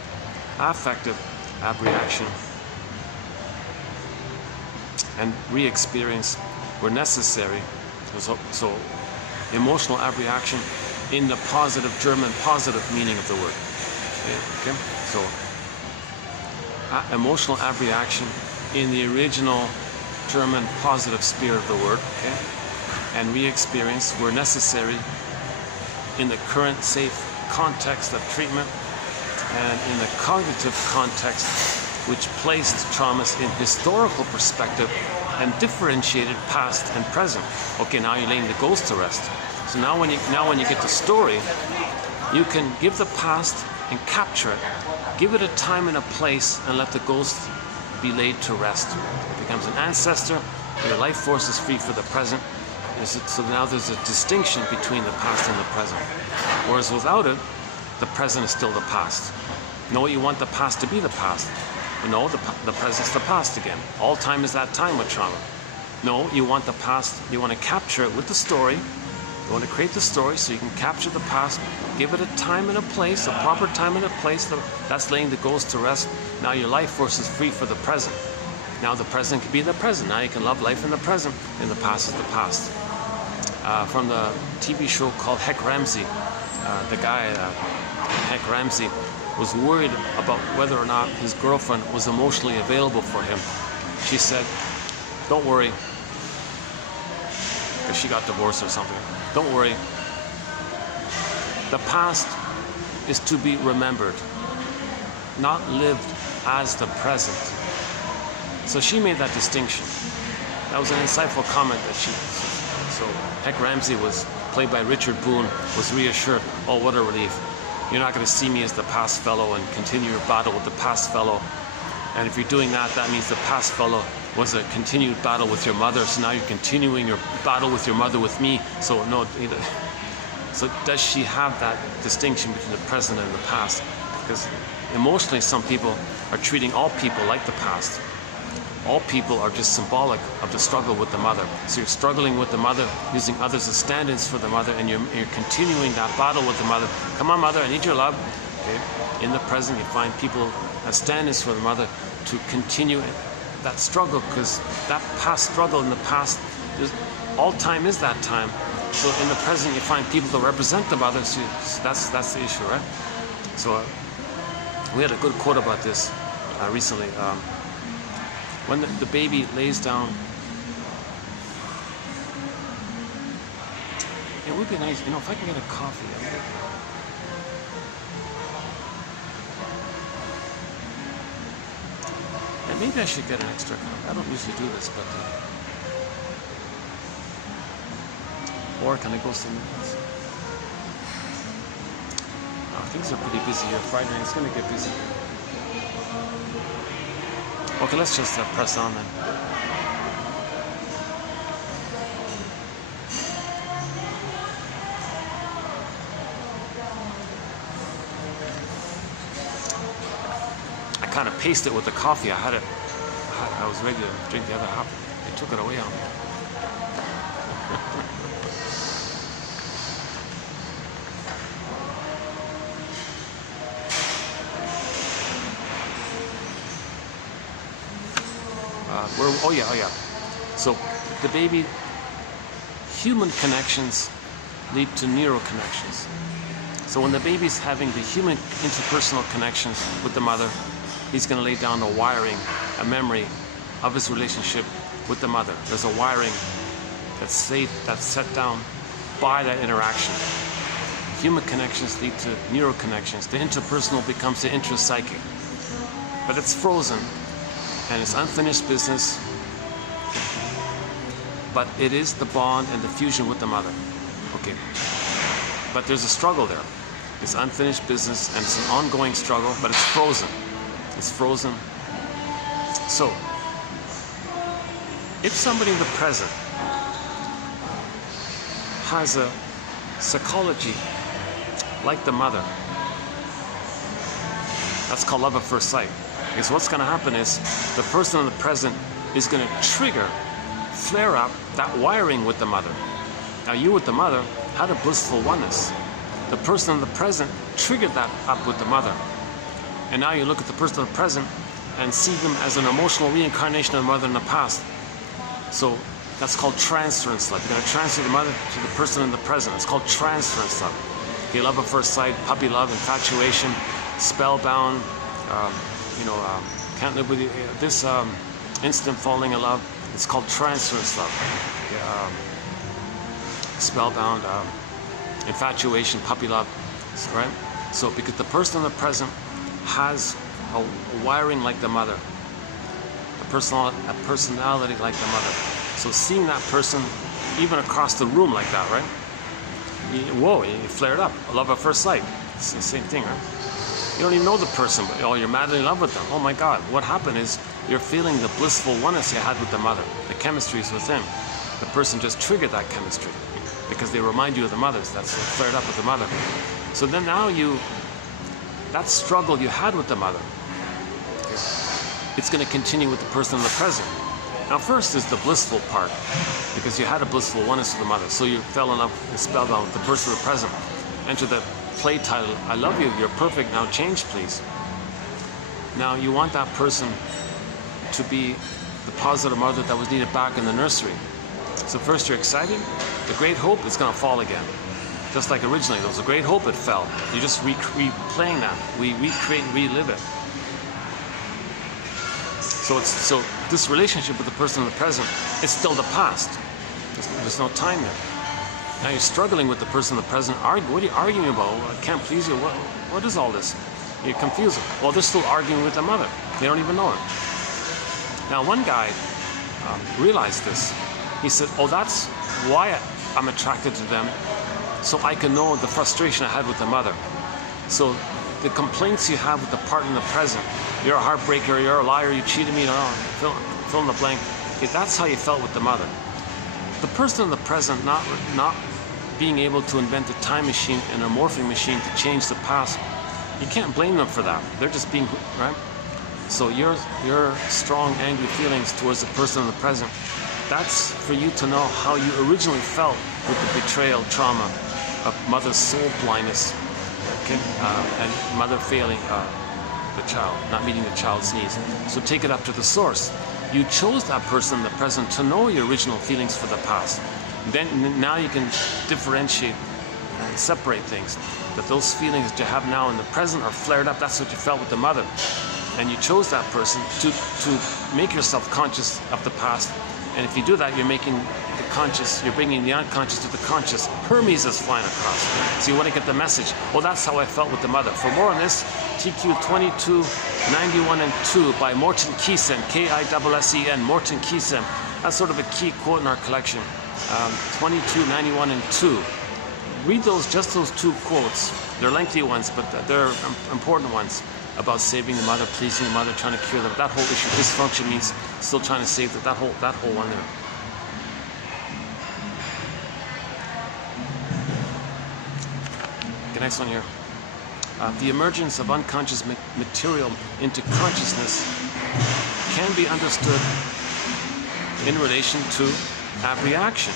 Affective abreaction and re-experience were necessary. So emotional abreaction in the positive German positive meaning of the word. Okay? So emotional abreaction in the original German positive spirit of the word, okay? And re-experience were necessary in the current safe context of treatment and in the cognitive context which placed traumas in historical perspective and differentiated past and present. Okay, now you're laying the ghost to rest. So now when you get the story, you can give the past and capture it. Give it a time and a place and let the ghost be laid to rest. It becomes an ancestor. Your life force is free for the present. So now there's a distinction between the past and the present. Whereas without it, the present is still the past. No, you want the past to be the past. No, the present's the past again. All time is that time with trauma. No, you want the past, you want to capture it with the story. You want to create the story so you can capture the past, give it a time and a place, a proper time and a place. That's laying the ghost to rest. Now your life force is free for the present. Now the present can be the present. Now you can love life in the present, and the past is the past. From the TV show called Heck Ramsey, the guy, Heck Ramsey, was worried about whether or not his girlfriend was emotionally available for him. She said, "Don't worry," because she got divorced or something. "Don't worry. The past is to be remembered, not lived as the present." So she made that distinction. That was an insightful comment that she. So Heck Ramsey was played by Richard Boone, was reassured. Oh, what a relief. You're not going to see me as the past fellow and continue your battle with the past fellow. And if you're doing that, that means the past fellow was a continued battle with your mother. So now you're continuing your battle with your mother with me. So no, so does she have that distinction between the present and the past? Because emotionally, some people are treating all people like the past. All people are just symbolic of the struggle with the mother. So you're struggling with the mother, using others as stand-ins for the mother, and you're continuing that battle with the mother. Come on, mother, I need your love. Okay? In the present, you find people as stand-ins for the mother to continue that struggle, because that past struggle in the past, all time is that time. So in the present, you find people that represent the mother. So that's the issue, right? So we had a good quote about this recently. When the baby lays down, it would be nice, if I can get a coffee. And maybe I should get an extra coffee. I don't usually do this, but or can I go somewhere else? Things are pretty busy here. Friday night, it's going to get busy. Okay, let's just press on then. I kind of paced it with the coffee. I was ready to drink the other half. They took it away on me. Oh yeah. So the baby, human connections lead to neural connections. So when the baby's having the human interpersonal connections with the mother, he's going to lay down a wiring, a memory of his relationship with the mother. There's a wiring that's set down by that interaction. Human connections lead to neural connections. The interpersonal becomes the intrapsychic. But it's frozen, and it's unfinished business, but it is the bond and the fusion with the mother. Okay. But there's a struggle there. It's unfinished business, and it's an ongoing struggle, but it's frozen. It's frozen. So, if somebody in the present has a psychology like the mother, that's called love at first sight. Because what's going to happen is the person in the present is going to trigger, flare up that wiring with the mother. Now you with the mother had a blissful oneness. The person in the present triggered that up with the mother. And now you look at the person in the present and see them as an emotional reincarnation of the mother in the past. So that's called transference love. You're going to transfer the mother to the person in the present. It's called transference love. Okay, love at first sight, puppy love, infatuation, spellbound, can't live with you. This instant falling in love, it's called transference love. Spellbound, infatuation, puppy love, right? So because the person in the present has a wiring like the mother, a personality like the mother. So seeing that person even across the room like that, right? Whoa, you flared up. Love at first sight. It's the same thing, right? You don't even know the person, but you're madly in love with them. Oh my God, what happened is you're feeling the blissful oneness you had with the mother. The chemistry is within. The person just triggered that chemistry because they remind you of the mothers. That's flared up with the mother. So then now that struggle you had with the mother, it's going to continue with the person in the present. Now first is the blissful part, because you had a blissful oneness with the mother. So you fell in love, spellbound with the person in the present. Enter the play title, I love you, you're perfect, now change please. Now you want that person to be the positive mother that was needed back in the nursery. So first you're excited, the great hope is going to fall again. Just like originally, there was a great hope, it fell. You're just replaying that. We recreate and relive it. So this relationship with the person in the present is still the past. There's no time there. Now you're struggling with the person in the present. What are you arguing about? I can't please you. What is all this? You're confused. Well, they're still arguing with the mother. They don't even know it. Now one guy realized this. He said, oh, that's why I'm attracted to them, so I can know the frustration I had with the mother. So the complaints you have with the partner in the present, you're a heartbreaker, you're a liar, you cheated me, fill in the blank. Okay, that's how you felt with the mother. The person in the present not being able to invent a time machine and a morphing machine to change the past, you can't blame them for that. They're just being, right? So your strong, angry feelings towards the person in the present, that's for you to know how you originally felt with the betrayal trauma of mother's soul blindness, okay? And mother failing the child, not meeting the child's needs. So take it up to the source. You chose that person in the present to know your original feelings for the past. Then now you can differentiate and separate things. That those feelings that you have now in the present are flared up. That's what you felt with the mother. And you chose that person to make yourself conscious of the past. And if you do that, you're making the conscious, you're bringing the unconscious to the conscious. Hermes is flying across. So you want to get the message. Well, that's how I felt with the mother. For more on this, TQ 2291 and 2 by Morten Kiesen, K-I-S-S-E-N, Morten Kiesen. That's sort of a key quote in our collection. 2291 and 2. Read just those two quotes. They're lengthy ones, but they're important ones about saving the mother, pleasing the mother, trying to cure them. That whole issue, dysfunction means still trying to save that whole one there. Okay, next one here. The emergence of unconscious material into consciousness can be understood in relation to abreaction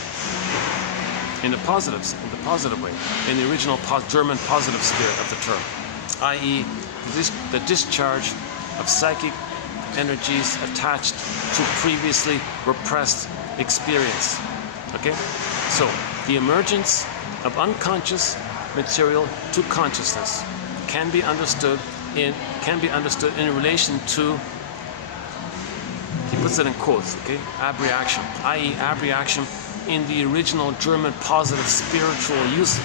in the positive way, in the original German positive spirit of the term, i.e. the discharge of psychic energies attached to previously repressed experience. Okay? So, the emergence of unconscious material to consciousness can be understood in relation to, he puts it in quotes, okay, abreaction, i.e. abreaction in the original German positive spiritual use,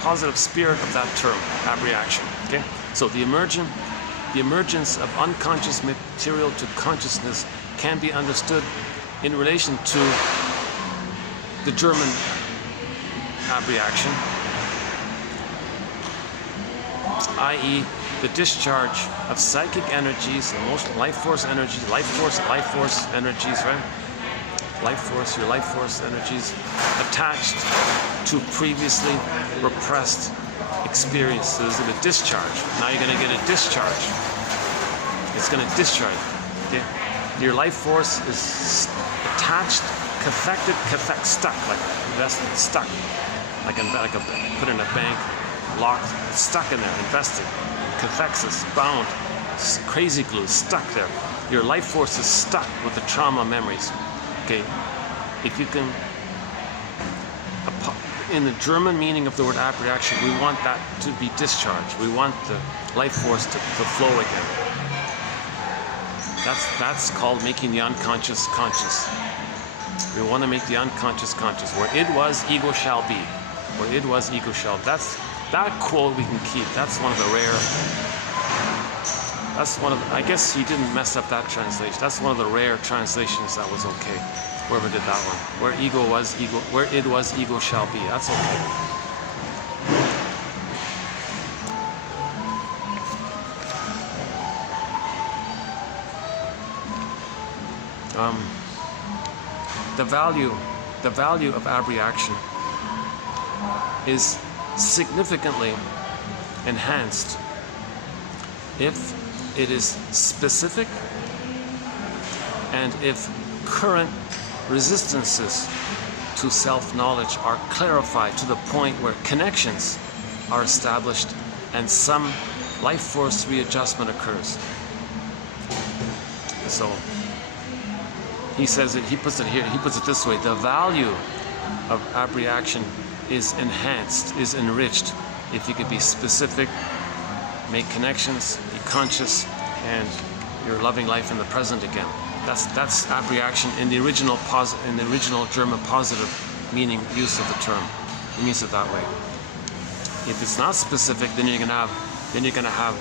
positive spirit of that term, abreaction. Okay, so the emergence of unconscious material to consciousness can be understood in relation to the German abreaction, i.e. the discharge of psychic energies, emotional life force energies, life force energies, right? Your life force energies attached to previously repressed experiences in a discharge. Now you're going to get a discharge. It's going to discharge. Okay? Your life force is attached, stuck, like invested, stuck, like a put in a bank, locked, stuck in there, invested. Catharsis, bound, crazy glue, stuck there. Your life force is stuck with the trauma memories. Okay, if you can, in the German meaning of the word abreaction, we want that to be discharged. We want the life force to flow again. That's called making the unconscious conscious. We want to make the unconscious conscious. Where it was, ego shall be. Where it was, ego shall be. That quote we can keep. That's one of the rare. I guess he didn't mess up that translation. That's one of the rare translations that was okay. Whoever did that one. Where it was, ego shall be. That's okay. The value of abreaction is significantly enhanced if it is specific and if current resistances to self-knowledge are clarified to the point where connections are established and some life force readjustment occurs. So he says it, he puts it this way: the value of abreaction is enhanced, is enriched if you can be specific, make connections, be conscious, and you're loving life in the present again. That's abreaction in the original German positive meaning use of the term. It means it that way. If it's not specific, then you're gonna have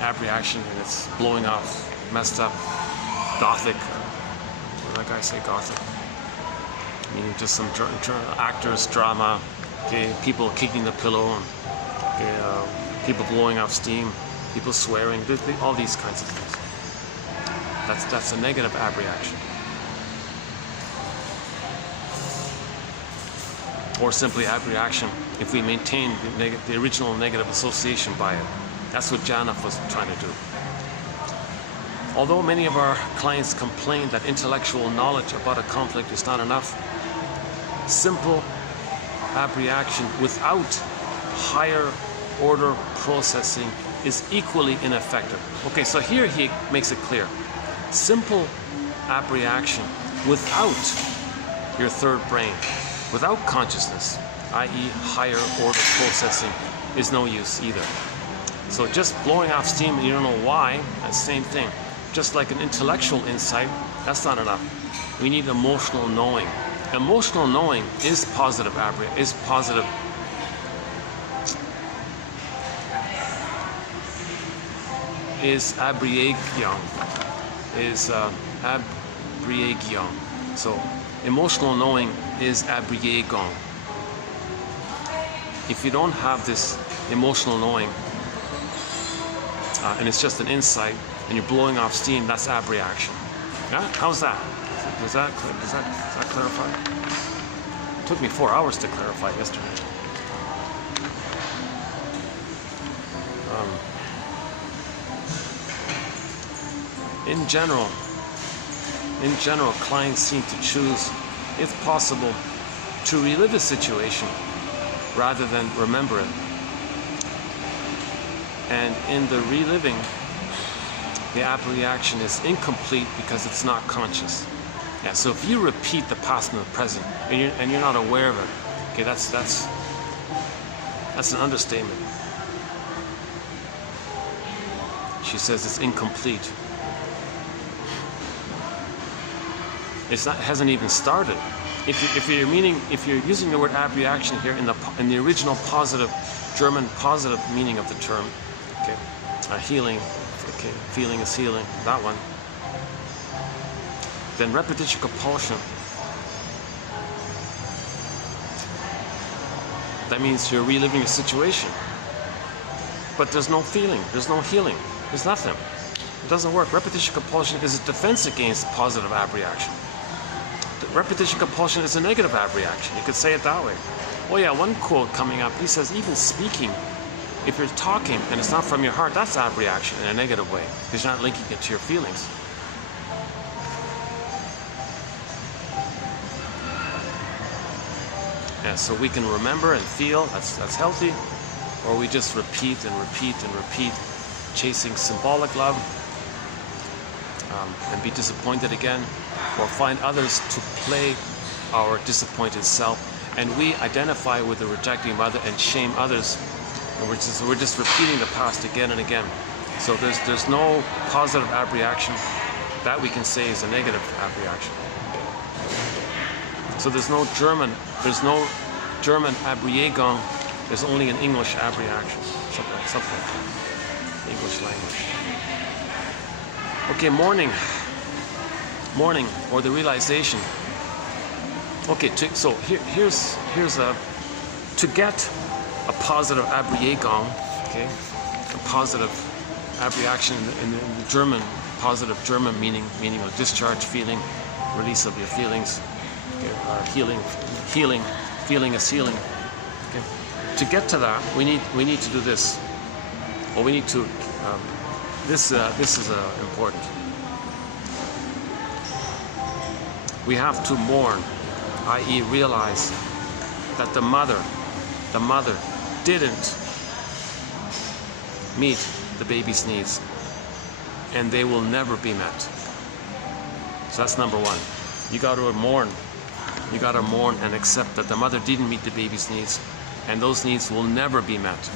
abreaction and it's blowing off, messed up, gothic. What did that guy say? Gothic. Meaning just some actors, drama, okay, people kicking the pillow, and okay, people blowing off steam, people swearing, all these kinds of things. That's a negative abreaction. Or simply abreaction if we maintain the original negative association by it. That's what Janov was trying to do. Although many of our clients complain that intellectual knowledge about a conflict is not enough, simple abreaction without higher order processing is equally ineffective. Okay, so here he makes it clear. Simple abreaction without your third brain, without consciousness, i.e. higher order processing, is no use either. So just blowing off steam and you don't know why, that's the same thing. Just like an intellectual insight, that's not enough. We need emotional knowing. Emotional knowing is positive abreaction, is positive. Is Abreagieren. Is Abreagieren. So emotional knowing is Abreagieren. If you don't have this emotional knowing, and it's just an insight, and you're blowing off steam, that's abreaction. Yeah? How's that? Does that clarify? It took me 4 hours to clarify yesterday. In general, clients seem to choose, if possible, to relive a situation rather than remember it. And in the reliving, the abreaction is incomplete because it's not conscious. Yeah, so if you repeat the past and the present and you're not aware of it, okay, that's an understatement. She says it's incomplete. It hasn't even started. If you're using the word abreaction here in the original positive German positive meaning of the term, okay, healing, okay, feeling is healing, that one. Then repetition compulsion. That means you're reliving a situation, but there's no feeling, there's no healing, there's nothing. It doesn't work. Repetition compulsion is a defense against positive abreaction. Repetition compulsion is a negative abreaction. You could say it that way. Oh yeah, one quote coming up, he says even speaking, if you're talking and it's not from your heart, that's abreaction in a negative way, because you're not linking it to your feelings. Yeah, so we can remember and feel, that's healthy, or we just repeat and repeat and repeat, chasing symbolic love, and be disappointed again, or find others to play our disappointed self, and we identify with the rejecting mother and shame others, and we're just repeating the past again and again. So there's no positive abreaction. That we can say is a negative abreaction. So there's no German Abreagerung, there's only an English abreaction, something like that. English language. Okay, mourning, or the realization. Okay, so here's to get a positive Abreagerung, okay, a positive abreaction in the German, positive German meaning of discharge, feeling, release of your feelings, okay, feeling is healing. Okay. To get to that, we need to do this, or we need to. This is important. We have to mourn, i.e. realize that the mother didn't meet the baby's needs, and they will never be met. So that's number one. You got to mourn. You got to mourn and accept that the mother didn't meet the baby's needs, and those needs will never be met.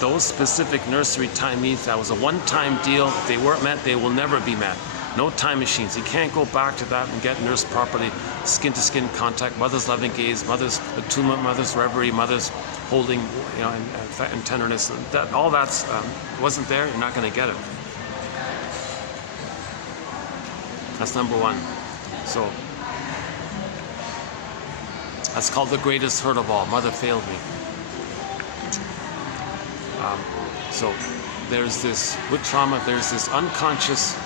Those specific nursery time needs, that was a one-time deal. If they weren't met, they will never be met. No time machines. You can't go back to that and get nursed properly, skin-to-skin contact, mother's loving gaze, mother's attunement, mother's reverie, mother's holding, and tenderness. All that's wasn't there. You're not going to get it. That's number one. So that's called the greatest hurt of all. Mother failed me. So there's this, with trauma, there's this unconscious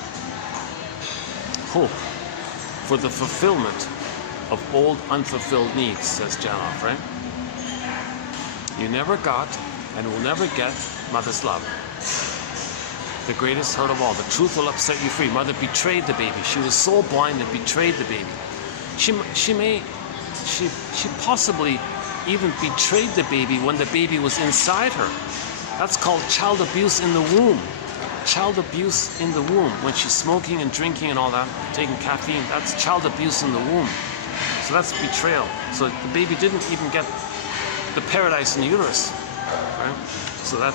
hope for the fulfillment of old unfulfilled needs, says Janoff, right? You never got and will never get mother's love. The greatest hurt of all. The truth will upset you free. Mother betrayed the baby. She was so blind and betrayed the baby. She possibly even betrayed the baby when the baby was inside her. That's called child abuse in the womb. Child abuse in the womb. When she's smoking and drinking and all that, taking caffeine, that's child abuse in the womb. So that's betrayal. So the baby didn't even get the paradise in the uterus, right? So that,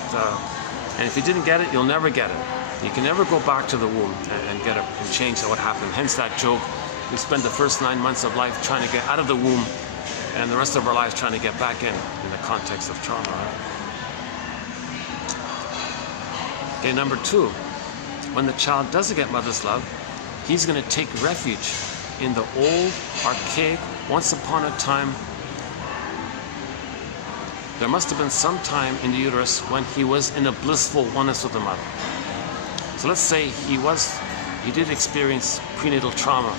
and if you didn't get it, you'll never get it. You can never go back to the womb and get it and change what happened. Hence that joke. We spend the first 9 months of life trying to get out of the womb, and the rest of our lives trying to get back in the context of trauma, right? Okay, number two, when the child doesn't get mother's love, he's going to take refuge in the old, archaic, once upon a time. There must have been some time in the uterus when he was in a blissful oneness with the mother. So let's say he did experience prenatal trauma.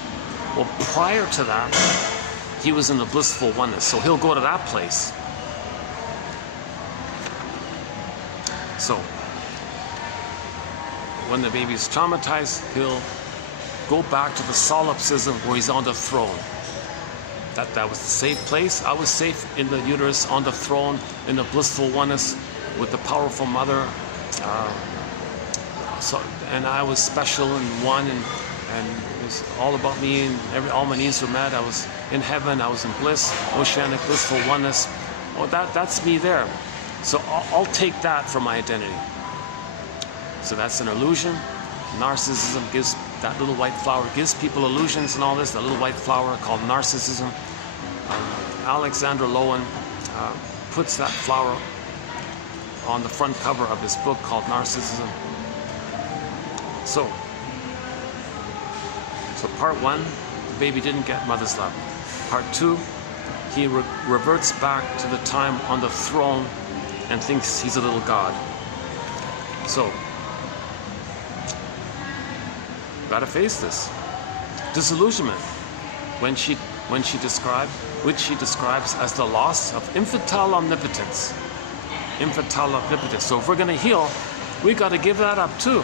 Well, prior to that, he was in a blissful oneness. So he'll go to that place. So when the baby is traumatized, he'll go back to the solipsism where he's on the throne. That was the safe place. I was safe in the uterus, on the throne, in the blissful oneness with the powerful mother, and I was special and one, and it was all about me, and all my needs were met. I was in heaven, I was in bliss, oceanic blissful oneness. Oh, that's me there. So I'll take that for my identity. So that's an illusion. Narcissism gives, that little white flower gives people illusions and all this, that little white flower called narcissism. Alexander Lowen puts that flower on the front cover of his book called Narcissism. So part one, the baby didn't get mother's love. Part two, he reverts back to the time on the throne and thinks he's a little god. So, gotta face this. Disillusionment, which she describes as the loss of infantile omnipotence. Infantile omnipotence. So if we're gonna heal, we gotta give that up too.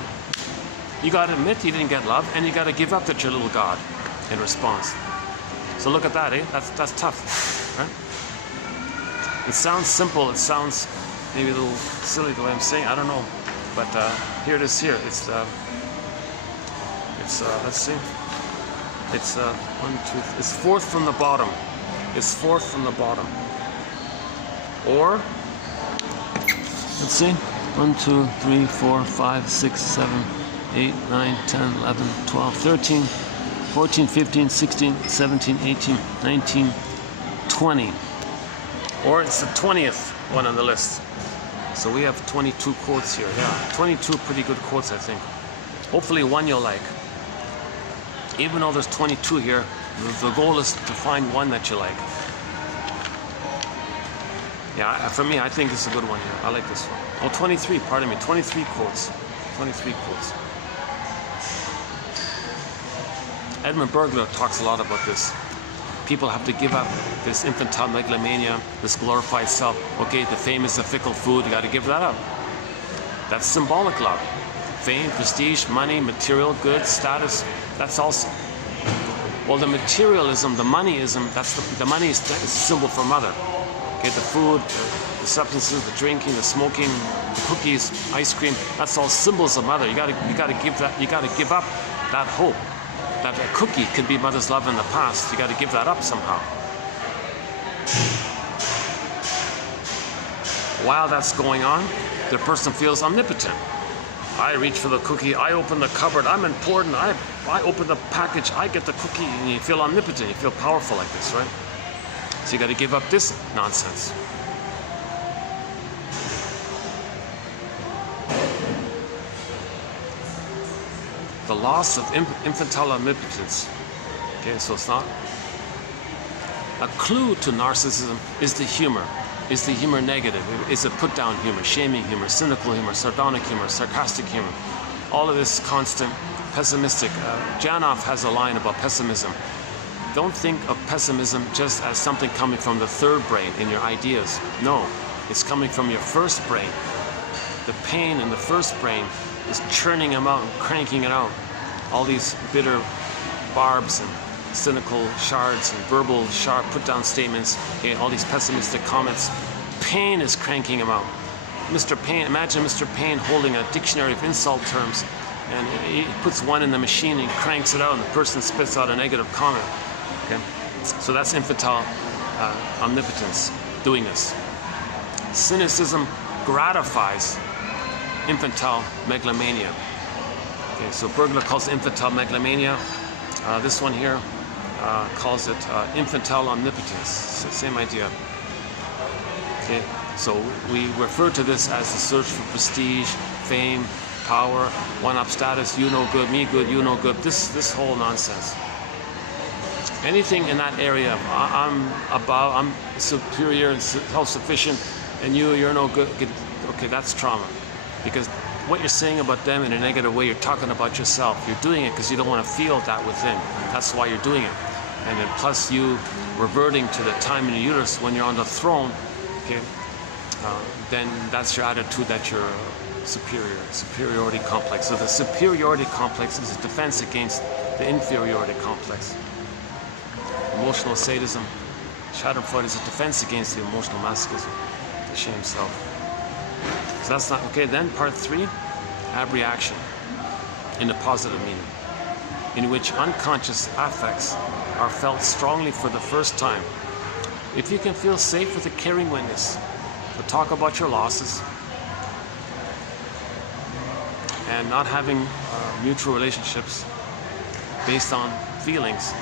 You gotta admit you didn't get love, and you gotta give up that you're a little god in response. So look at that, eh? That's tough, right? It sounds simple. It sounds maybe a little silly the way I'm saying. I don't know, but here it is. Here it's let's see. It's it's fourth from the bottom. It's fourth from the bottom. Or let's see. 1, 2, 3, 4, 5, 6, 7, 8, 9, 10, 11, 12, 13, 14, 15, 16, 17, 18, 19, 20. Or it's the 20th one on the list. So we have 22 quotes here. Yeah, 22 pretty good quotes, I think. Hopefully one you'll like. Even though there's 22 here, the goal is to find one that you like. Yeah, for me, I think it's a good one here. I like this one. Oh, 23, pardon me, 23 quotes. 23 quotes. Edmund Burglar talks a lot about this. People have to give up this infantile megalomania, this glorified self. Okay, the fame is a fickle food, you got to give that up. That's symbolic love. Fame, prestige, money, material goods, status, that's also. Well, the materialism, the moneyism, the money is a symbol for mother. Okay, the food, the substances, the drinking, the smoking, the cookies, ice cream, that's all symbols of mother. You gotta give up that hope that a cookie could be mother's love in the past. You gotta give that up somehow. While that's going on, the person feels omnipotent. I reach for the cookie, I open the cupboard, I'm important, I open the package, I get the cookie, and you feel omnipotent, you feel powerful like this, right? So you got to give up this nonsense. The loss of infantile omnipotence. Okay, so it's not. A clue to narcissism is the humor. Is the humor negative? Is it put down humor, shaming humor, cynical humor, sardonic humor, sarcastic humor? All of this constant, pessimistic. Janov has a line about pessimism. Don't think of pessimism just as something coming from the third brain in your ideas. No, it's coming from your first brain. The pain in the first brain is churning them out and cranking it out. All these bitter barbs and cynical shards and verbal sharp put-down statements, okay, all these pessimistic comments. Pain is cranking them out. Mr. Paine, imagine Mr. Paine holding a dictionary of insult terms, and he puts one in the machine and cranks it out, and the person spits out a negative comment. Okay? So that's infantile omnipotence doing this. Cynicism gratifies infantile megalomania. Okay, so Burglar calls it infantile megalomania. This one here calls it infantile omnipotence. Same idea. Okay, so we refer to this as the search for prestige, fame, power, one-up status, you know good, me good, you know good. This whole nonsense. Anything in that area of I'm above, I'm superior and self-sufficient, and you're no good. Okay, that's trauma. Because what you're saying about them in a negative way, you're talking about yourself. You're doing it because you don't want to feel that within. That's why you're doing it. And then plus you reverting to the time in the uterus when you're on the throne, okay, then that's your attitude that you're superior, superiority complex. So the superiority complex is a defense against the inferiority complex. Emotional sadism, Schadenfreude is a defense against the emotional masochism, the shame self. So that's not okay. Then part 3, abreaction. in the positive meaning, in which unconscious affects are felt strongly for the first time. If you can feel safe with a caring witness to talk about your losses and not having mutual relationships based on feelings,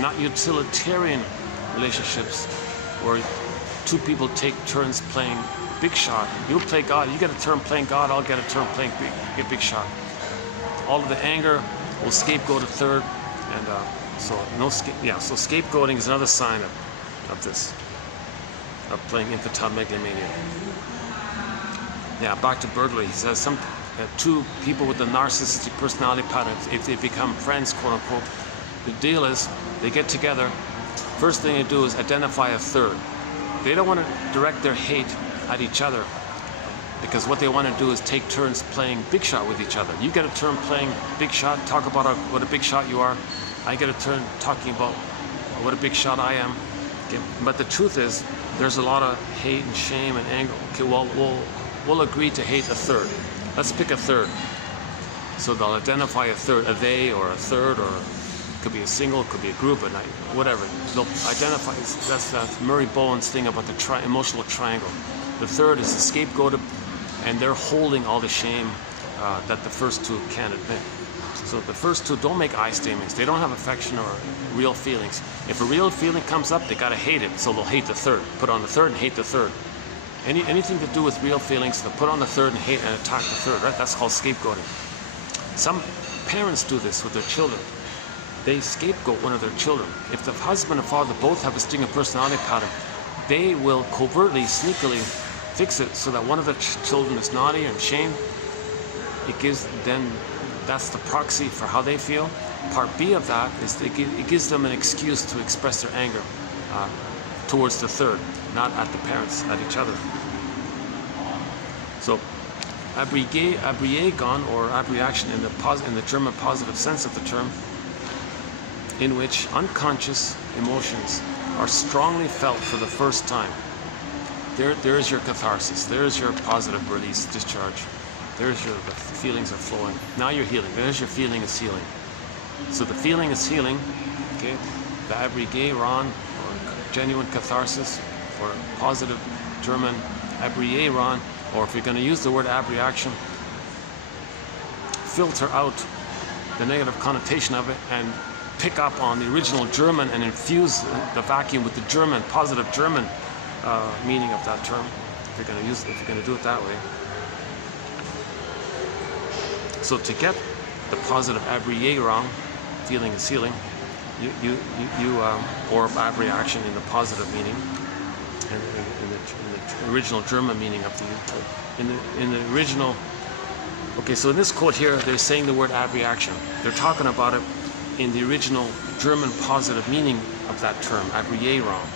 not utilitarian relationships where two people take turns playing big shot. You play God, you get a turn playing God, I'll get a turn playing big shot. All of the anger will scapegoat a third, and so scapegoating is another sign of this, of playing infantile megalomania. Yeah, back to burglary. He says two people with a narcissistic personality pattern, if they become friends, quote unquote, the deal is they get together. First thing they do is identify a third. They don't want to direct their hate at each other, because what they want to do is take turns playing big shot with each other. You get a turn playing big shot, talk about what a big shot you are. I get a turn talking about what a big shot I am. Okay. But the truth is, there's a lot of hate and shame and anger. Okay, well, we'll agree to hate a third. Let's pick a third. So they'll identify a third, a they or a third, or it could be a single, it could be a group, and whatever. They'll identify. That's Murray Bowen's thing about the emotional triangle. The third is the scapegoat, and they're holding all the shame that the first two can't admit. So the first two don't make I statements. They don't have affection or real feelings. If a real feeling comes up, they gotta hate it. So they'll hate the third. Put on the third and hate the third. Anything to do with real feelings, they'll put on the third and hate and attack the third. Right? That's called scapegoating. Some parents do this with their children. They scapegoat one of their children. If the husband and father both have a stinging personality pattern, they will covertly, sneakily fix it so that one of the children is naughty and ashamed. That's the proxy for how they feel. Part B of that is it gives them an excuse to express their anger towards the third, not at the parents, at each other. So, Abreagieren or Abreaction in the German positive sense of the term, in which unconscious emotions are strongly felt for the first time. There is your catharsis. There is your positive release, discharge. The feelings are flowing. Now you're healing. There's your feeling is healing. So the feeling is healing. Okay, the Abreagieren or genuine catharsis, or positive German Abreagieren, or if you're going to use the word Abreaction, filter out the negative connotation of it and pick up on the original German and infuse the vacuum with the German, positive German meaning of that term. If you're going to do it that way. So to get the positive Abreagieren, feeling is healing, or Abreaction in the positive meaning, in the original German meaning of in the original. Okay, so in this quote here, they're saying the word Abreaction. They're talking about it in the original German positive meaning of that term, Abreagieren.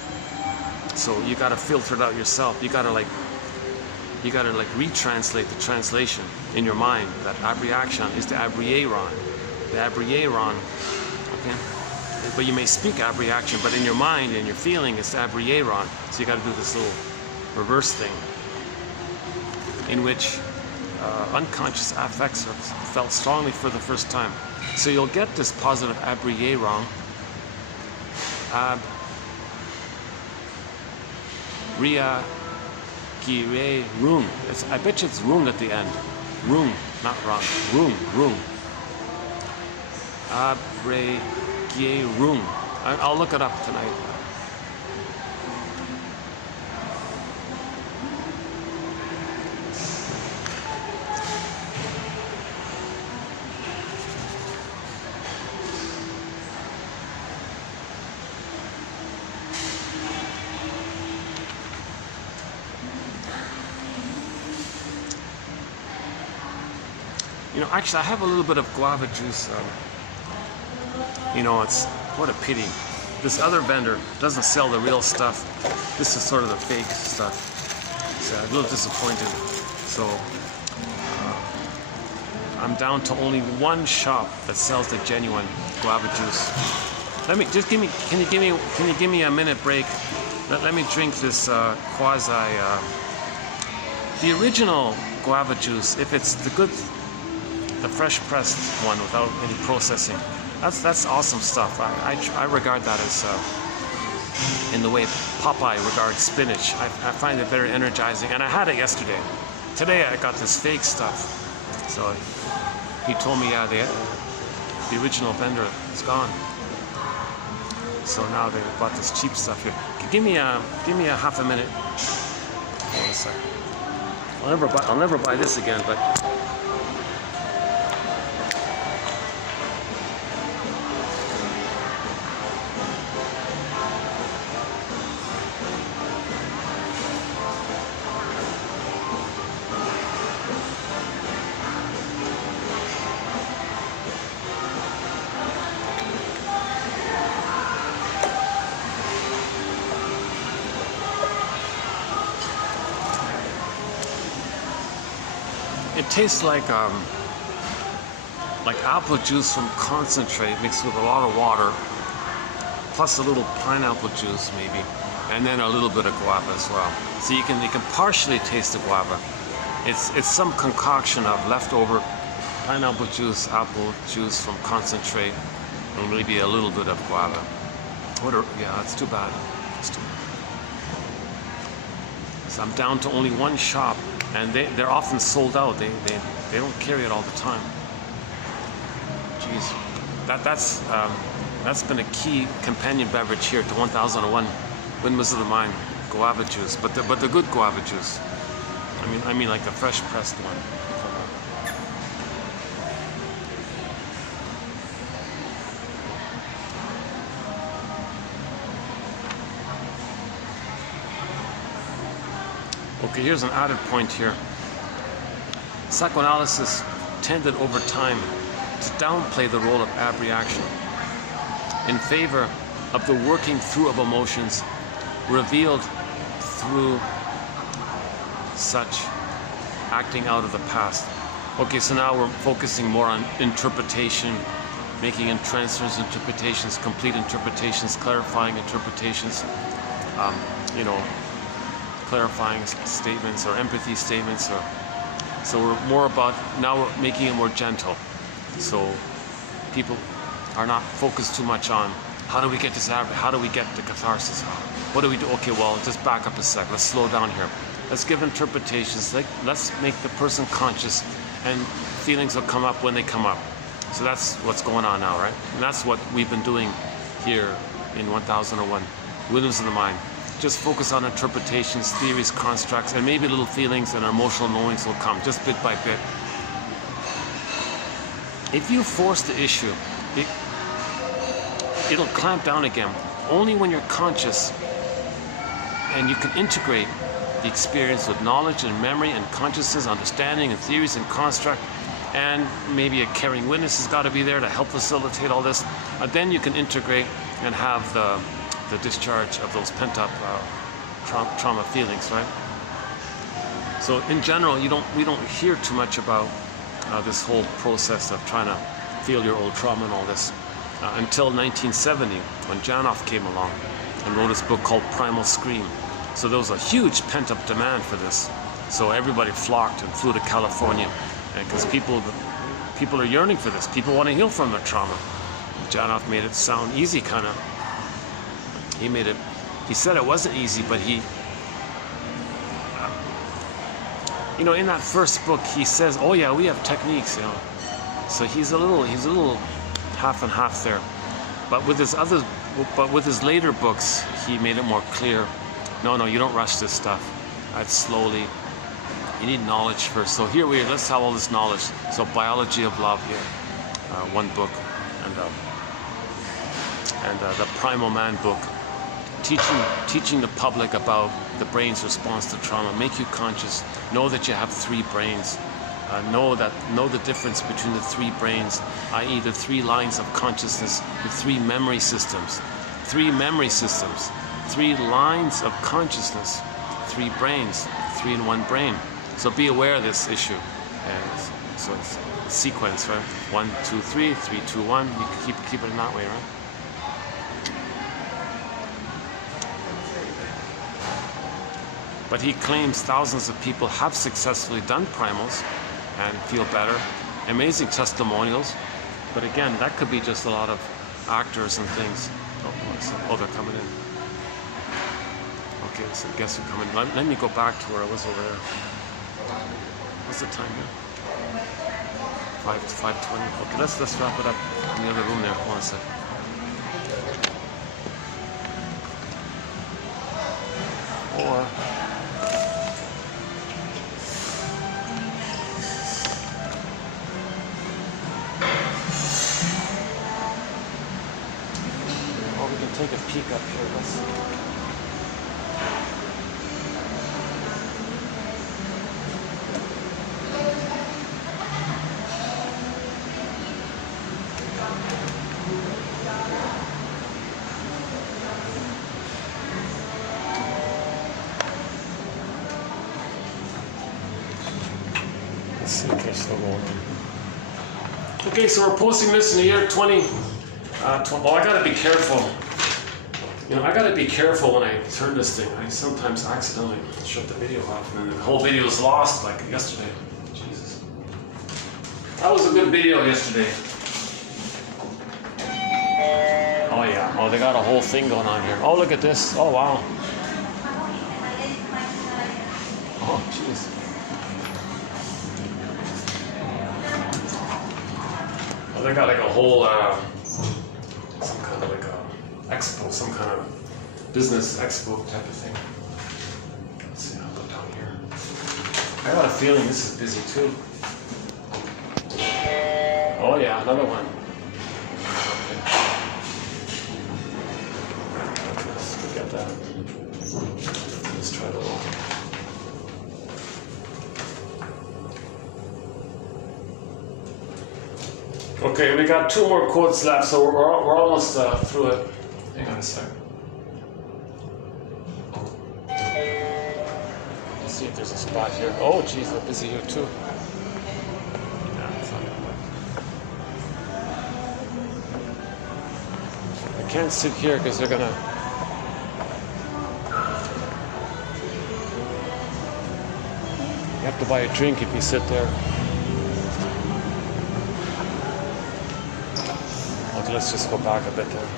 So you got to filter it out yourself. You got to retranslate the translation in your mind that Abreaction is the Abreagieren. The Abreagieren, okay? But you may speak Abreaction, but in your mind and your feeling it's Abreagieren. So you got to do this little reverse thing in which unconscious affects are felt strongly for the first time. So you'll get this positive Abreagieren, Reagierung. I bet you it's rung at the end. Rung, not wrong. Rung. Abreagieren. I'll look it up tonight. You know, actually, I have a little bit of guava juice. You know, what a pity. This other vendor doesn't sell the real stuff. This is sort of the fake stuff. So I'm a little disappointed. So I'm down to only one shop that sells the genuine guava juice. Can you give me a minute break? Let me drink this the original guava juice. If it's the the fresh pressed one without any processing. That's awesome stuff. I regard that as in the way Popeye regards spinach. I find it very energizing, and I had it yesterday. Today I got this fake stuff. So he told me, yeah, the original vendor is gone. So now they bought this cheap stuff here. Give me a half a minute. Hold on a second. I'll never buy this again, but. It tastes like apple juice from concentrate mixed with a lot of water, plus a little pineapple juice maybe, and then a little bit of guava as well. So you can partially taste the guava. It's some concoction of leftover pineapple juice, apple juice from concentrate, and maybe a little bit of guava. Yeah, it's too bad. It's too bad. So I'm down to only one shop. And they're often sold out. They don't carry it all the time. Jeez, that's been a key companion beverage here to 1001 Windmills of the Mind, guava juice, but the good guava juice. I mean like the fresh pressed one. Okay, here's an added point here. Psychoanalysis tended over time to downplay the role of abreaction in favor of the working through of emotions revealed through such acting out of the past. Okay, so now we're focusing more on interpretation, making in transfers interpretations, complete interpretations, clarifying interpretations, clarifying statements or empathy statements, so we're more about, now we're making it more gentle, so people are not focused too much on how do we get this out, how do we get the catharsis, what do we do? Okay, well, just back up a sec, let's slow down here, let's give interpretations, let's make the person conscious, and feelings will come up when they come up. So that's what's going on now, right? And that's what we've been doing here in 1001 Windmills of the Mind. Just focus on interpretations, theories, constructs, and maybe little feelings and emotional knowings will come, just bit by bit. If you force the issue, it'll clamp down again. Only when you're conscious and you can integrate the experience with knowledge and memory and consciousness, understanding and theories and construct, and maybe a caring witness has got to be there to help facilitate all this, then you can integrate and have the discharge of those pent-up trauma feelings, right? So in general, we don't hear too much about this whole process of trying to feel your old trauma and all this until 1970, when Janov came along and wrote this book called Primal Scream. So there was a huge pent-up demand for this. So everybody flocked and flew to California because people are yearning for this. People want to heal from their trauma. Janov made it sound easy, kind of. He said it wasn't easy, but in that first book, he says, oh yeah, we have techniques, So he's a little half and half there. But with his later books, he made it more clear. No, you don't rush this stuff. It's slowly. You need knowledge first. So here let's have all this knowledge. So Biology of Love here, one book, and the Primal Man book. Teaching the public about the brain's response to trauma, make you conscious, know that you have three brains, know the difference between the three brains, i.e. the three lines of consciousness, the three memory systems, three lines of consciousness, three brains, three in one brain. So be aware of this issue. And so it's a sequence, right? 1, 2, 3, 3, 2, 1. You can keep it in that way, right? But he claims thousands of people have successfully done primals and feel better. amazing testimonials. But again, that could be just a lot of actors and things. Oh, they're coming in. Okay, so I guess they're coming. Let me go back to where I was over there. What's the time here? 5:20. Okay, let's wrap it up in the other room there. Hold on a sec. Or we can take a peek up here. Let's see. Let's see if they're still going on. Okay, so we're posting this in the year 20. Well, I gotta be careful. You know, I gotta be careful when I turn this thing. I sometimes accidentally shut the video off, and then the whole video is lost, like yesterday. Jesus. That was a good video yesterday. Oh yeah. Oh, they got a whole thing going on here. Oh, look at this. Oh wow. Oh, jeez. Oh, they got like a whole some kind of like a expo, some kind of business expo type of thing. Let's see, I'll put down here. I got a feeling this is busy too. Oh yeah, another one. Okay. Let's forget that. Let's try the one. Okay, we got 2 more quotes left, so we're almost through it. Hang on a sec. Let's see if there's a spot here. Oh, geez, we're busy here too. Yeah, it's not gonna work. I can't sit here because they're gonna. You have to buy a drink if you sit there. Let's just go back a bit there.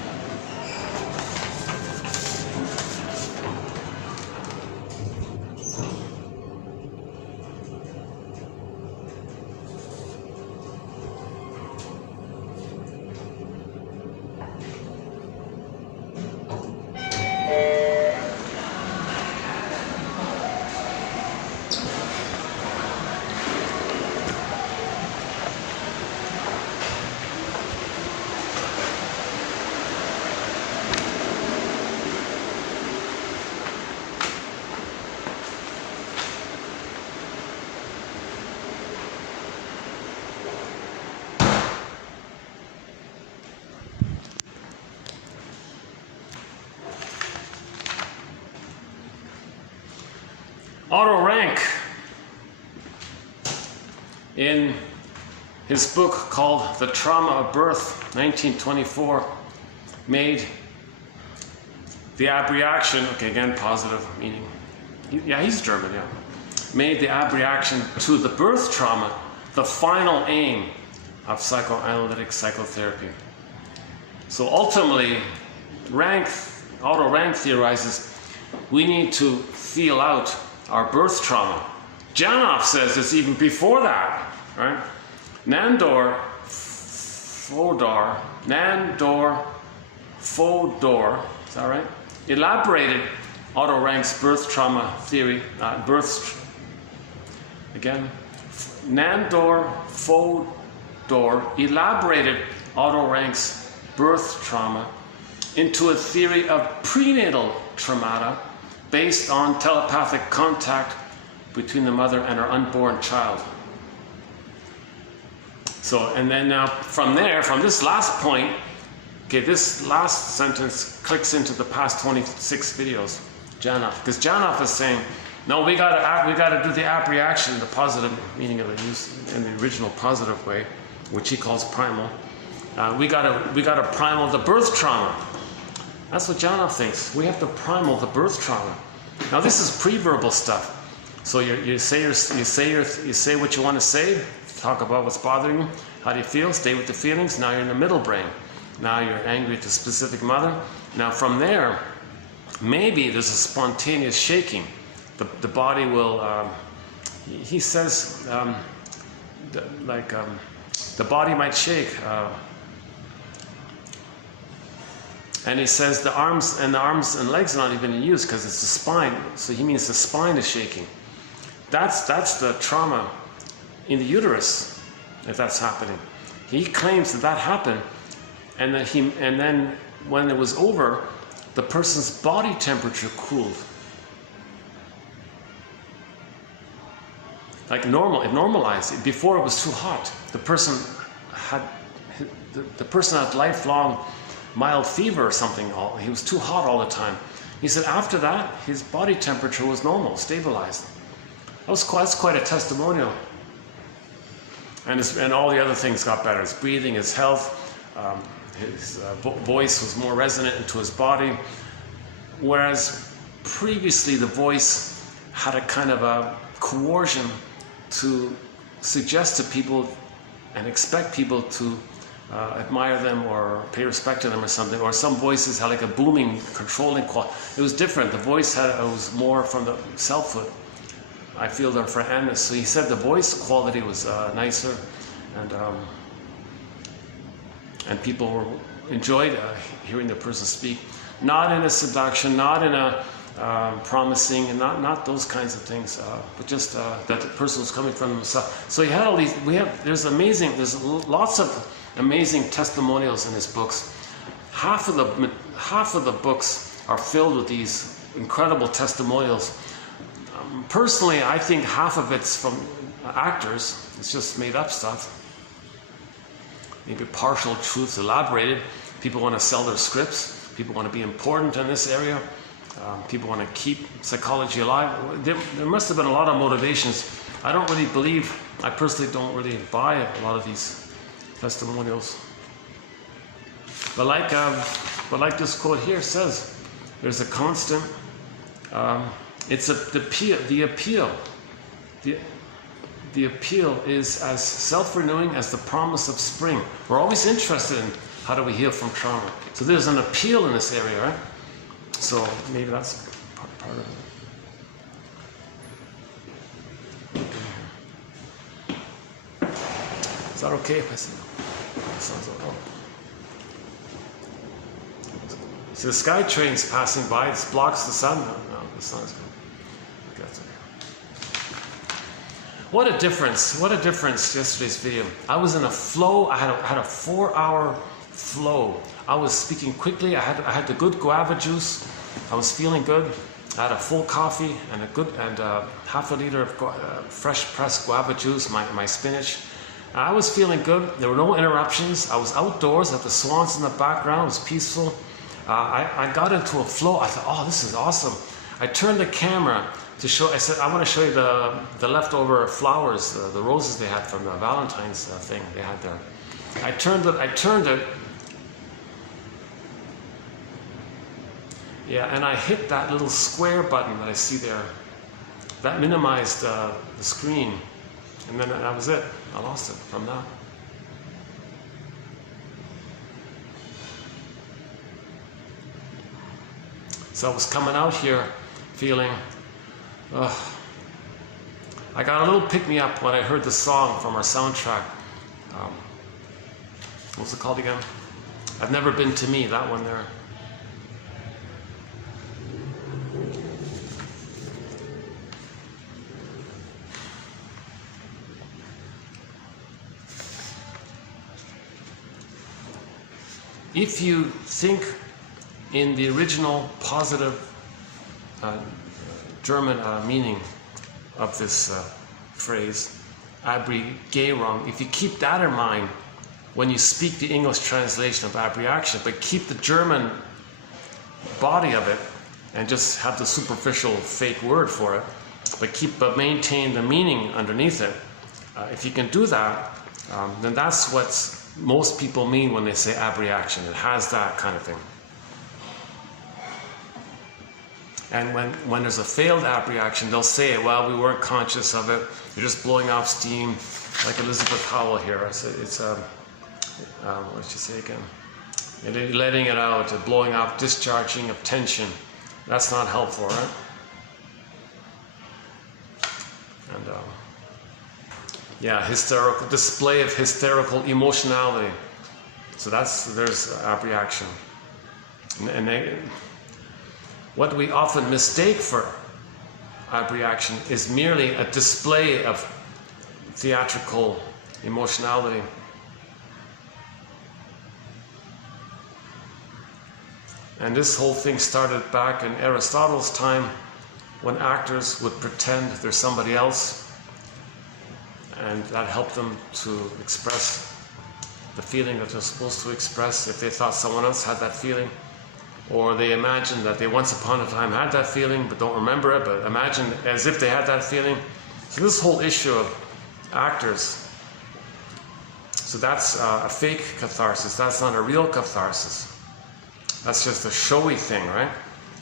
Otto Rank, in his book called The Trauma of Birth, 1924, made the Abreaction, okay, again, positive meaning. Yeah, he's German, yeah. Made the Abreaction to the birth trauma the final aim of psychoanalytic psychotherapy. So ultimately, Otto Rank theorizes we need to feel out our birth trauma. Janov says it's even before that, right? Nandor Fodor, is that right? Elaborated Otto Rank's birth trauma theory, Nandor Fodor elaborated Otto Rank's birth trauma into a theory of prenatal traumata based on telepathic contact between the mother and her unborn child. So, and then now from there, from this last point, okay, this last sentence clicks into the past 26 videos, Janov, because Janov is saying, no, we gotta do the Abreaction, the positive meaning of the use in the original positive way, which he calls primal. We gotta primal the birth trauma. That's what Janov thinks. We have to primal the birth trauma. Now this is pre-verbal stuff. So you say what you want to say, talk about what's bothering you, how do you feel, stay with the feelings. Now you're in the middle brain. Now you're angry at the specific mother. Now from there, maybe there's a spontaneous shaking. The body will, he says, the body might shake. And he says the arms and legs are not even in use because it's the spine. So he means the spine is shaking. That's the trauma in the uterus, if that's happening. He claims that happened, and then when it was over, the person's body temperature cooled. Like normal, it normalized. Before it was too hot. The person had lifelong mild fever or something. He was too hot all the time. He said after that, his body temperature was normal, stabilized. That's quite a testimonial. And all the other things got better. His breathing, his health, his voice was more resonant into his body. Whereas previously the voice had a kind of a coercion to suggest to people and expect people to admire them or pay respect to them or something. Or some voices had like a booming, controlling quality. It was different. The voice was more from the selfhood. I feel them for Annis. So he said the voice quality was nicer, and people enjoyed hearing the person speak. Not in a seduction, not in a promising, and not those kinds of things, but just that the person was coming from himself. So he had all these. There's lots of amazing testimonials in his books. Half of the books are filled with these incredible testimonials. Personally, I think half of it's from actors. It's just made up stuff. Maybe partial truths elaborated. People want to sell their scripts. People want to be important in this area. People want to keep psychology alive. There must have been a lot of motivations. I personally don't really buy a lot of these testimonials. But like this quote here says, there's a constant. It's the appeal. The appeal is as self-renewing as the promise of spring. We're always interested in how do we heal from trauma. So there's an appeal in this area, right? So maybe that's part of it. Is that okay if I say no? Sounds okay. See the sky train's passing by, it blocks the sun. No, the sun is good. Okay, that's okay. What a difference yesterday's video. I was in a flow. I had a 4-hour flow. I was speaking quickly. I had the good guava juice. I was feeling good. I had a full coffee and half a liter of fresh pressed guava juice, my spinach. I was feeling good. There were no interruptions. I was outdoors at the swans in the background. It was peaceful. I got into a flow. I thought, oh, this is awesome. I turned the camera to show. I said, I want to show you the leftover flowers, the roses they had from the Valentine's thing they had there. I turned it. Yeah, and I hit that little square button that I see there. That minimized the screen, and then that was it. I lost it from that. So I was coming out here feeling, I got a little pick-me-up when I heard the song from our soundtrack. What's it called again? I've Never Been to Me, that one there. If you think in the original positive German meaning of this phrase, Abreagieren, if you keep that in mind when you speak the English translation of Abreaction, but keep the German body of it and just have the superficial fake word for it, but maintain the meaning underneath it, if you can do that, then that's what most people mean when they say Abreaction. It has that kind of thing. And when there's a failed abreaction, they'll say, well, we weren't conscious of it. You're just blowing off steam, like Elizabeth Howell here. It's what did she say again? And letting it out, blowing off, discharging of tension. That's not helpful, right? And yeah, hysterical display of hysterical emotionality. So there's abreaction. What we often mistake for abreaction is merely a display of theatrical emotionality. And this whole thing started back in Aristotle's time, when actors would pretend they're somebody else, and that helped them to express the feeling that they're supposed to express if they thought someone else had that feeling. Or they imagine that they once upon a time had that feeling but don't remember it, but imagine as if they had that feeling. So this whole issue of actors, so that's a fake catharsis. That's not a real catharsis. That's just a showy thing, right?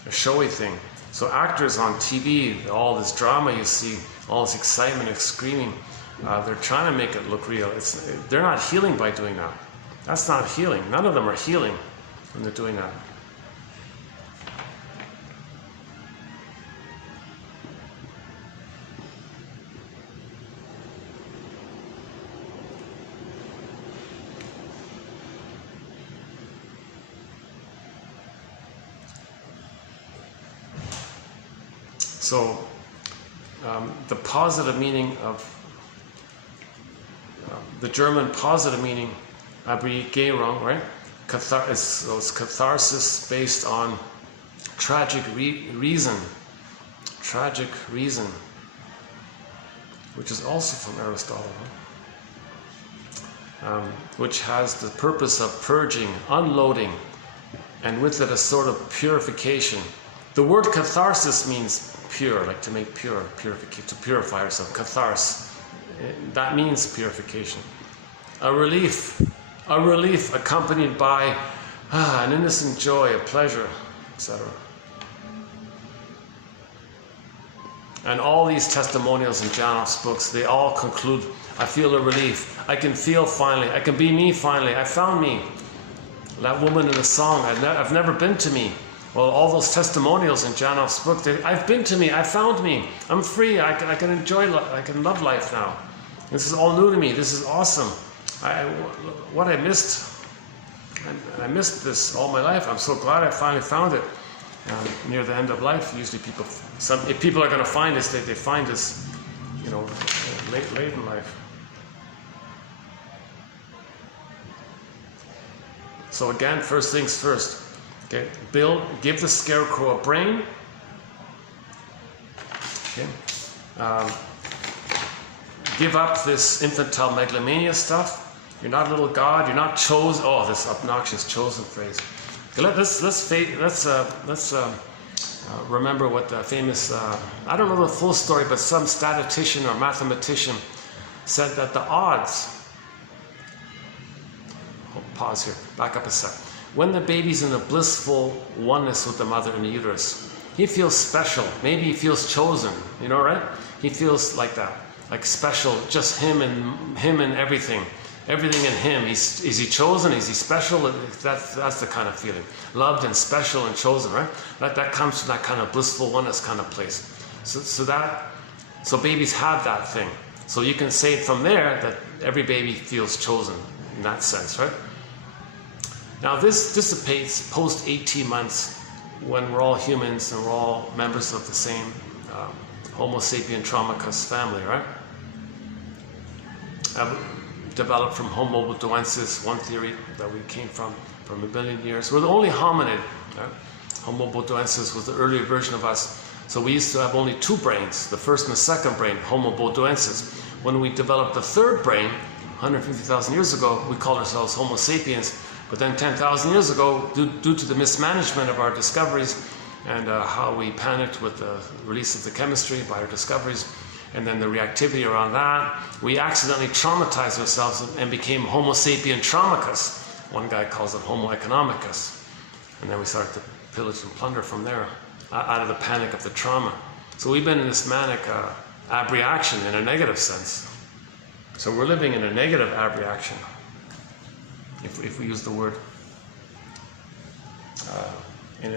A showy thing. So actors on TV, all this drama you see, all this excitement and screaming, they're trying to make it look real. They're not healing by doing that. That's not healing. None of them are healing when they're doing that. So the positive meaning of the German positive meaning, Abreagieren, right? It's catharsis based on tragic reason, which is also from Aristotle, which has the purpose of purging, unloading, and with it a sort of purification. The word catharsis means pure, like to make pure, to purify yourself, catharsis. That means purification. A relief accompanied by an innocent joy, a pleasure, etc. And all these testimonials in Janoff's books, they all conclude, I feel a relief. I can feel finally. I can be me finally. I found me. That woman in the song, I've never been to me. Well, all those testimonials in Janoff's book, I've been to me, I found me, I'm free, I can enjoy life, I can love life now. This is all new to me, this is awesome. What I missed, I missed this all my life. I'm so glad I finally found it. Near the end of life, usually if people are going to find this, they find this, you know, late in life. So again, first things first. Okay, give the scarecrow a brain. Okay. Give up this infantile megalomania stuff. You're not a little god. You're not chosen. Oh, this obnoxious chosen phrase. Okay, let's remember what the famous. I don't know the full story, but some statistician or mathematician said that the odds. Pause here. Back up a sec. When the baby's in a blissful oneness with the mother in the uterus, he feels special. Maybe he feels chosen, you know, right? He feels like that, like special, just him and everything in him. Is he chosen? Is he special? That's the kind of feeling. Loved and special and chosen, right? That comes from that kind of blissful oneness kind of place. So babies have that thing. So you can say from there that every baby feels chosen in that sense, right? Now this dissipates post 18 months when we're all humans and we're all members of the same Homo sapien Traumacus family, right? Developed from Homo bodoensis, one theory that we came from a million years. We're the only hominid. Right? Homo bodoensis was the earlier version of us. So we used to have only two brains, the first and the second brain, Homo bodoensis. When we developed the third brain, 150,000 years ago, we called ourselves Homo sapiens. But then 10,000 years ago, due to the mismanagement of our discoveries and how we panicked with the release of the chemistry by our discoveries, and then the reactivity around that, we accidentally traumatized ourselves and became Homo sapien Traumacus. One guy calls it Homo economicus. And then we started to pillage and plunder from there. out of the panic of the trauma. So we've been in this manic abreaction in a negative sense. So we're living in a negative abreaction, if we use the word in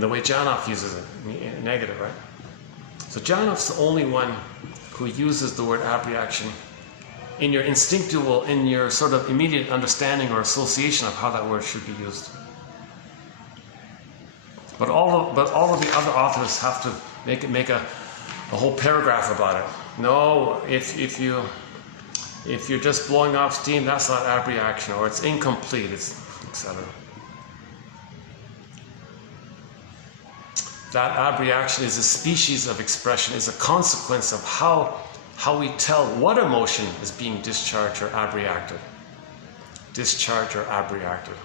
the way Janov uses it, negative, right? So Janov's the only one who uses the word abreaction in your instinctual, in your sort of immediate understanding or association of how that word should be used. But all of the other authors have to make a whole paragraph about it. No, if you're just blowing off steam, that's not abreaction, or it's incomplete, it's etc. That abreaction is a species of expression, is a consequence of how we tell what emotion is being discharged or abreacted. Discharged or abreacted.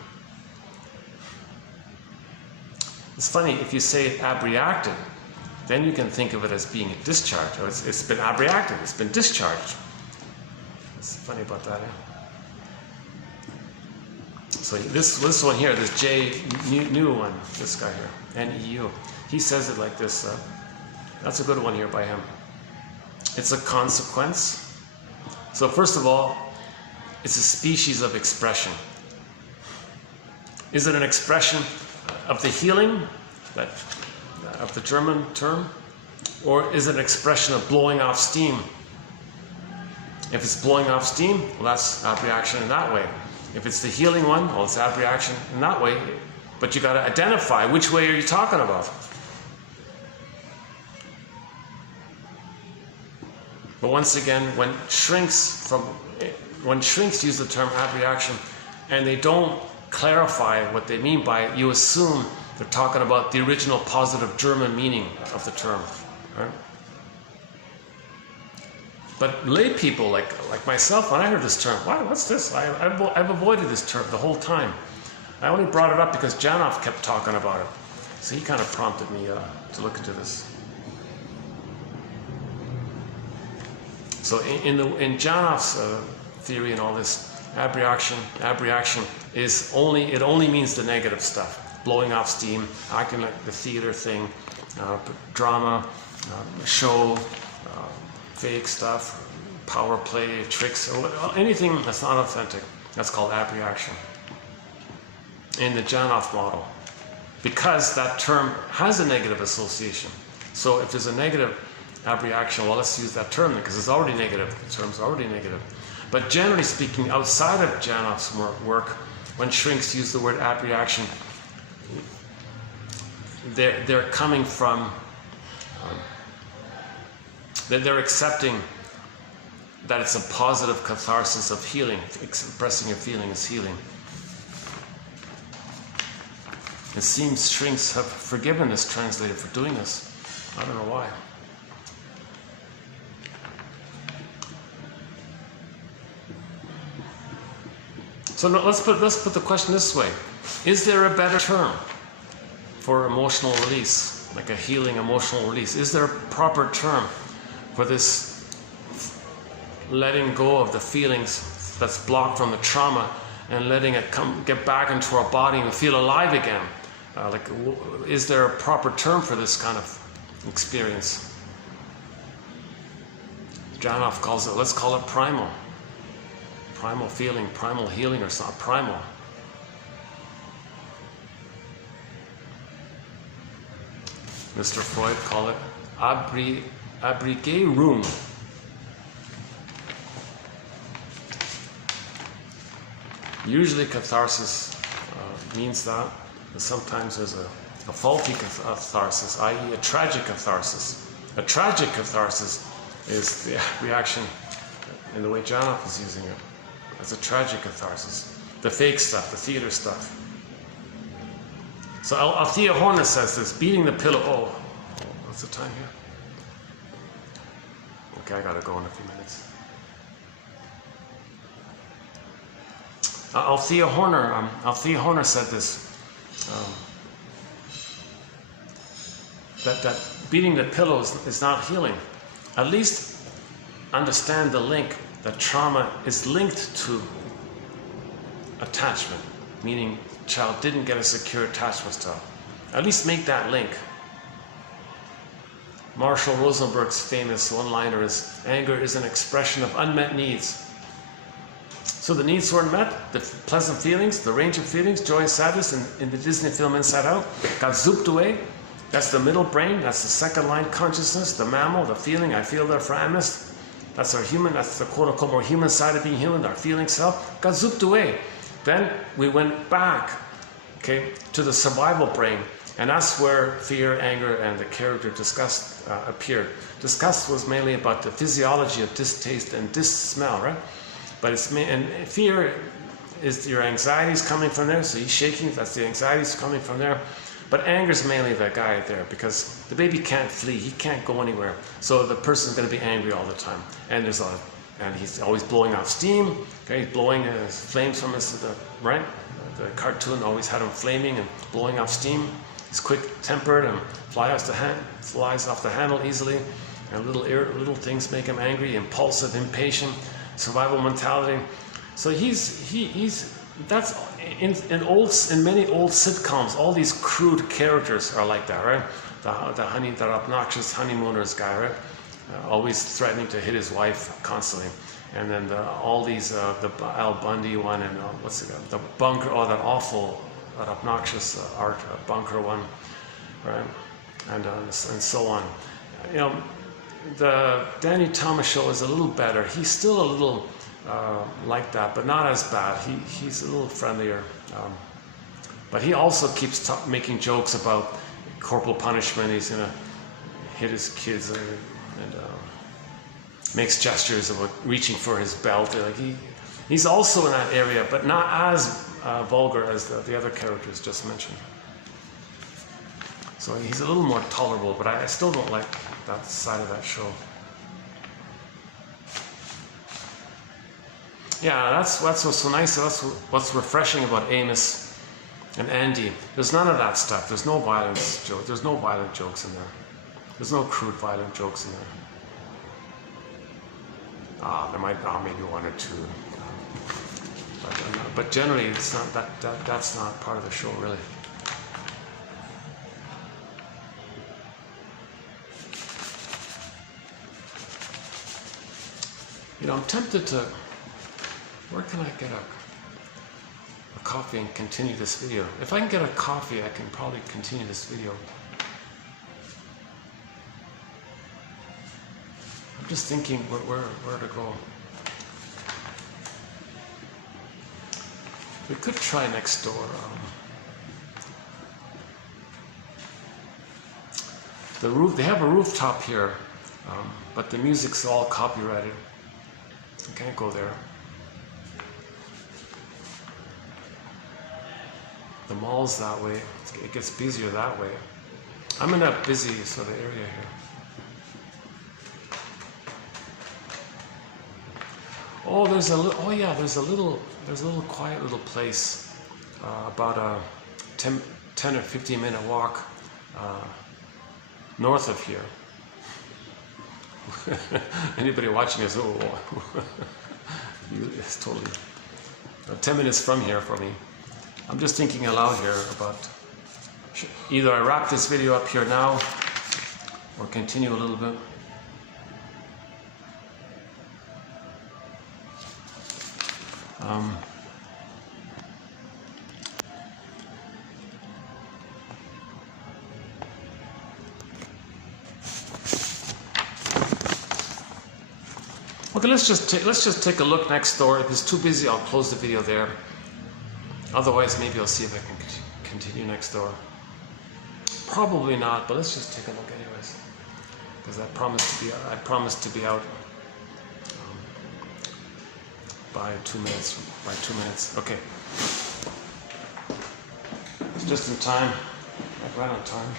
It's funny, if you say abreacted, then you can think of it as being a discharge. Or it's been abreacted, it's been discharged. It's funny about that, eh? So this one here, this J, new one, this guy here, N-E-U, he says it like this. That's a good one here by him. It's a consequence. So first of all, it's a species of expression. Is it an expression of the healing, of the German term, or is it an expression of blowing off steam? If it's blowing off steam, well, that's abreaction in that way. If it's the healing one, well, it's abreaction in that way. But you got to identify which way are you talking about. But once again, when shrinks use the term abreaction and they don't clarify what they mean by it, you assume they're talking about the original positive German meaning of the term, right? But lay people like myself, when I heard this term, what's this? I've avoided this term the whole time. I only brought it up because Janov kept talking about it. So he kind of prompted me to look into this. So in Janov's theory and all this, abreaction is only means the negative stuff. Blowing off steam, acting like the theater thing, drama, show, fake stuff, power play, tricks, or anything that's not authentic. That's called abreaction in the Janov model, because that term has a negative association. So if there's a negative abreaction, well, let's use that term because it's already negative. The term's already negative. But generally speaking, outside of Janov's work, when shrinks use the word abreaction, they're coming from, they're accepting that it's a positive catharsis of healing. Expressing your feeling is healing. It seems shrinks have forgiven this translator for doing this. I don't know why. So no, let's put the question this way. Is there a better term for emotional release, like a healing emotional release? Is there a proper term for this letting go of the feelings that's blocked from the trauma and letting it get back into our body and feel alive again? Is there a proper term for this kind of experience? Janov calls it, let's call it primal. Primal feeling, primal healing, or something. Primal. Mr. Freud called it Abreagerung. Usually catharsis means that, but sometimes there's a faulty catharsis, i.e. a tragic catharsis. A tragic catharsis is the reaction in the way Janov is using it. It's a tragic catharsis. The fake stuff, the theater stuff. So Althea Horner says this, beating the pillow. Oh, what's the time here? Okay, I gotta go in a few minutes. Althea Horner said this, that beating the pillow is not healing. At least understand the link, that trauma is linked to attachment, meaning child didn't get a secure attachment style. At least make that link. Marshall Rosenberg's famous one-liner is, anger is an expression of unmet needs. So the needs weren't met, the pleasant feelings, the range of feelings, joy, sadness in the Disney film Inside Out, got zooped away. That's the middle brain, that's the second line consciousness, the mammal, the feeling, I feel therefore I must. That's our human, that's the quote-unquote more human side of being human, our feeling self, got zooped away. Then we went back, okay, to the survival brain. And that's where fear, anger, and the character disgust appeared. Disgust was mainly about the physiology of distaste and dis-smell, right? But and fear is your anxieties coming from there, so he's shaking, that's the anxieties coming from there. But anger is mainly the guy there, because the baby can't flee, he can't go anywhere. So the person's going to be angry all the time. And he's always blowing off steam, okay, he's blowing flames from his, right? The cartoon always had him flaming and blowing off steam. He's quick-tempered and flies off the handle easily, and little things make him angry, impulsive, impatient, survival mentality. So that's in many old sitcoms. All these crude characters are like that, right? The obnoxious honeymooners guy, right? Always threatening to hit his wife constantly, and then all these the Al Bundy one and what's it called? The bunker, that awful. That obnoxious art bunker one, right, and so on. You know, the Danny Thomas show is a little better. He's still a little like that, but not as bad. He's a little friendlier, but he also keeps making jokes about corporal punishment. He's gonna hit his kids and makes gestures about reaching for his belt. Like he's also in that area, but not as vulgar as the other characters just mentioned. So he's a little more tolerable, but I still don't like that side of that show. Yeah, that's what's so nice. That's what's refreshing about Amos and Andy. There's none of that stuff. There's no violence joke. There's no violent jokes in there. There's no crude violent jokes in there. There might maybe one or two. But generally, it's not that's not part of the show, really. You know, I'm tempted to. Where can I get a coffee and continue this video? If I can get a coffee, I can probably continue this video. I'm just thinking where to go. We could try next door. The roof. They have a rooftop here, but the music's all copyrighted. You can't go there. The mall's that way. It gets busier that way. I'm in that busy sort of area here. Oh, there's a little quiet little place about a 10 or 15 minute walk north of here. Anybody watching this? It's totally 10 minutes from here for me. I'm just thinking aloud here about either I wrap this video up here now or continue a little bit. Okay, let's just take a look next door. If it's too busy, I'll close the video there. Otherwise, maybe I'll see if I can continue next door. Probably not, but let's just take a look anyways, because I promised to be out by 2 minutes. Okay. It's just in time. I ran on time.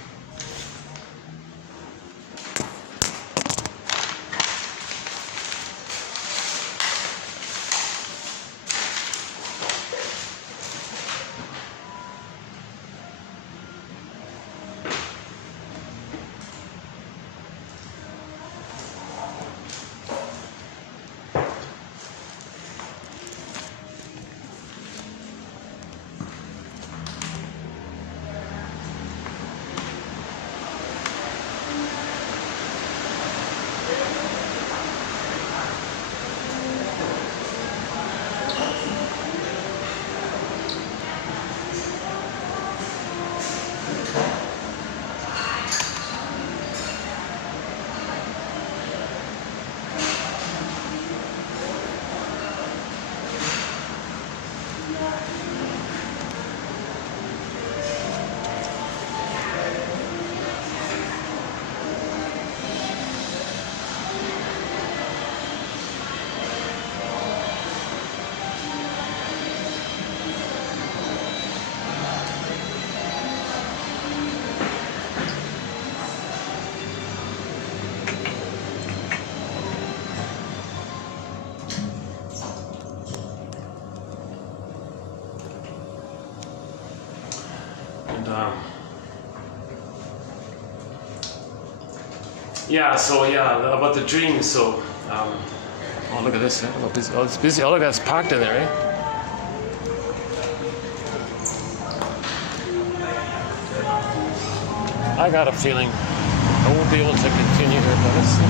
yeah, so yeah, about the dreams. So, oh, look at this. Oh, busy. Oh, it's busy. Oh, look, that's packed in there, eh? I got a feeling I won't be able to continue here, but let's see.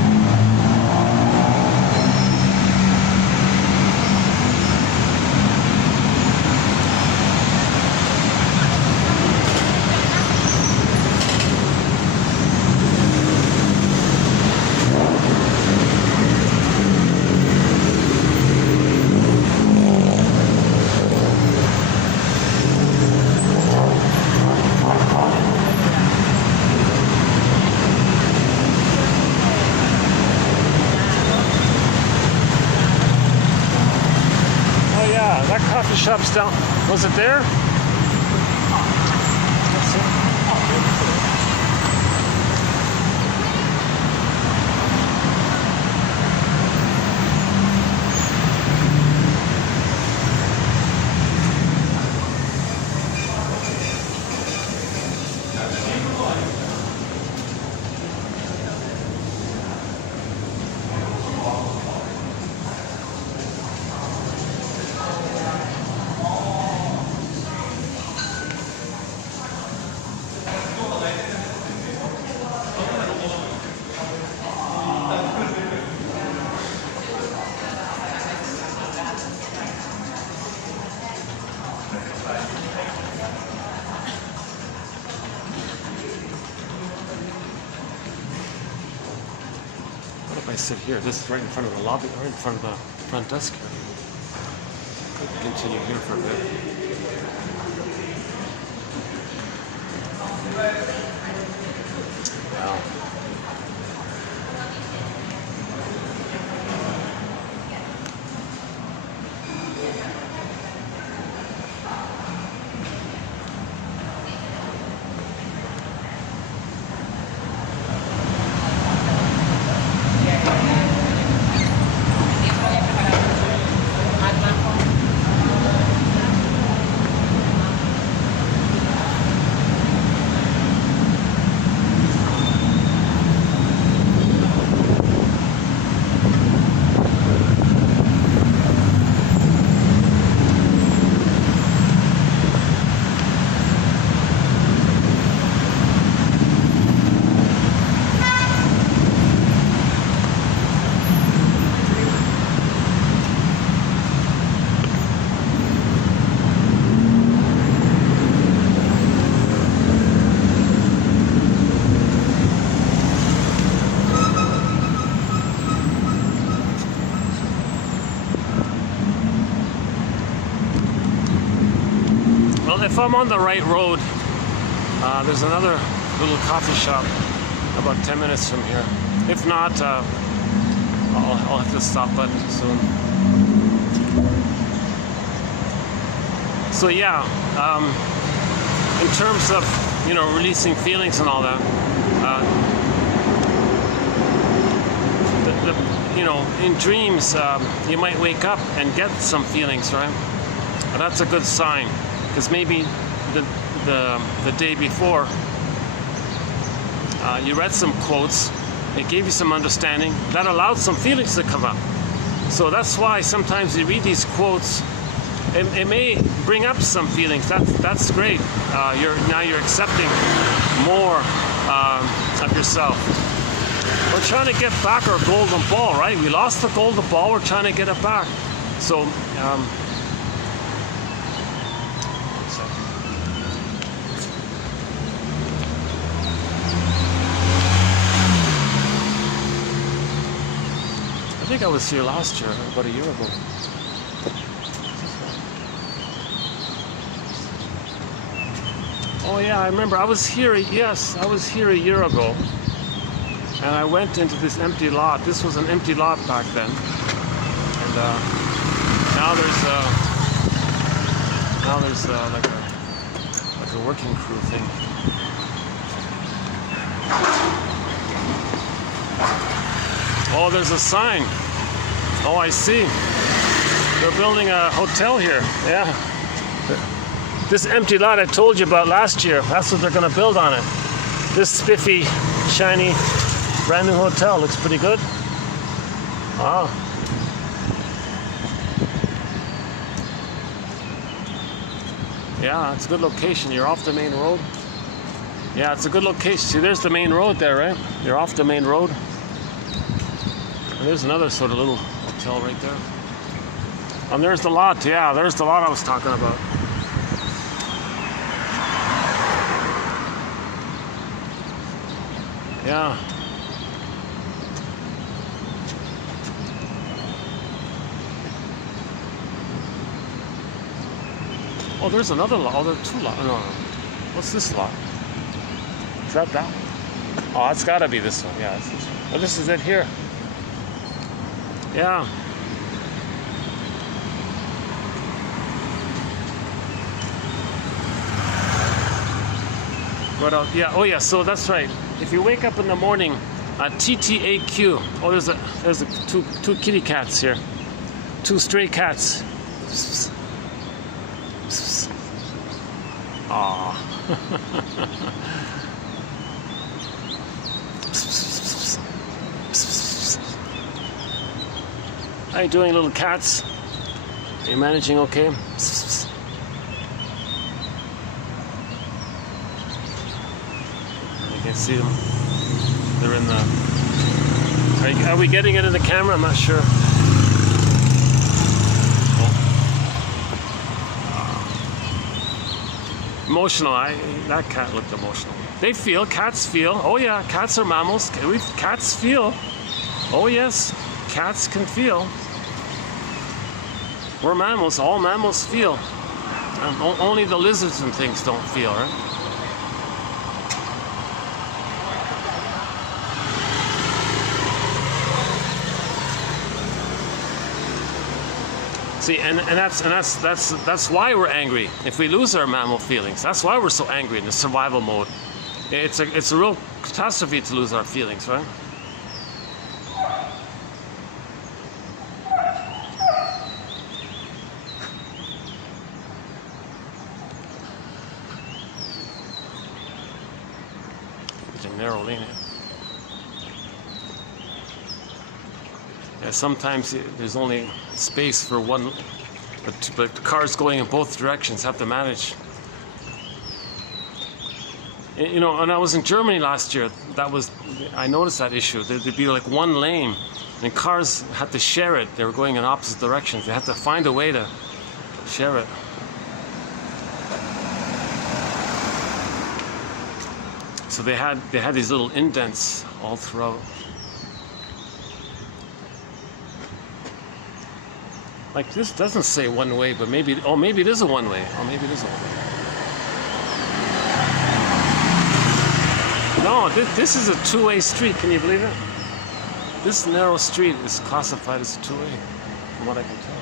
Shop's down. Was it there? Let's see. I sit here. This is right in front of the lobby, or in front of the front desk here. Could continue here for a bit. Wow. If I'm on the right road, there's another little coffee shop about 10 minutes from here. If not, I'll have to stop by soon. So yeah, in terms of, you know, releasing feelings and all that, you know, in dreams, you might wake up and get some feelings, right? And that's a good sign. Because maybe the day before you read some quotes, it gave you some understanding, that allowed some feelings to come up. So that's why sometimes you read these quotes, it may bring up some feelings. That's great. Now you're accepting more of yourself. We're trying to get back our golden ball, right? We lost the golden ball, we're trying to get it back. So I think I was here last year, about a year ago. Oh yeah, I remember. I was here, yes, I was here a year ago. And I went into this empty lot. This was an empty lot back then. And now there's like a working crew thing. Oh, there's a sign. Oh, I see. They're building a hotel here. Yeah. This empty lot I told you about last year, that's what they're going to build on it. This spiffy, shiny, brand new hotel looks pretty good. Wow. Yeah, it's a good location. You're off the main road. Yeah, it's a good location. See, there's the main road there, right? You're off the main road. And there's another sort of little hotel right there. And there's the lot. Yeah, there's the lot I was talking about. Yeah. Oh, there's another lot. Oh, there are two lots. No, no. What's this lot? Is that one? Oh, it's got to be this one. Yeah, it's this one. Oh, this is it here. Yeah. But yeah. Oh, yeah. So that's right. If you wake up in the morning, TTAQ. Oh, there's two kitty cats here. Two stray cats. Aww. How you doing, little cats? Are you managing okay? You can see them. They're in the... Are we getting it in the camera? I'm not sure. Emotional. That cat looked emotional. They feel. Cats feel. Oh yeah, cats are mammals. Cats feel. Oh yes, cats can feel. We're mammals. All mammals feel. Only the lizards and things don't feel, right? See, and that's why we're angry. If we lose our mammal feelings, that's why we're so angry in the survival mode. It's a real catastrophe to lose our feelings, right? It's a narrow lane here. Yeah, sometimes there's only space for one, but cars going in both directions have to manage. You know, when I was in Germany last year, I noticed that issue. There'd be like one lane, and cars had to share it. They were going in opposite directions. They had to find a way to share it. So they had these little indents all throughout. Like this doesn't say one way, but maybe it is a one way. Oh, maybe it is a one way. No, this is a two-way street. Can you believe it? This narrow street is classified as a two-way, from what I can tell.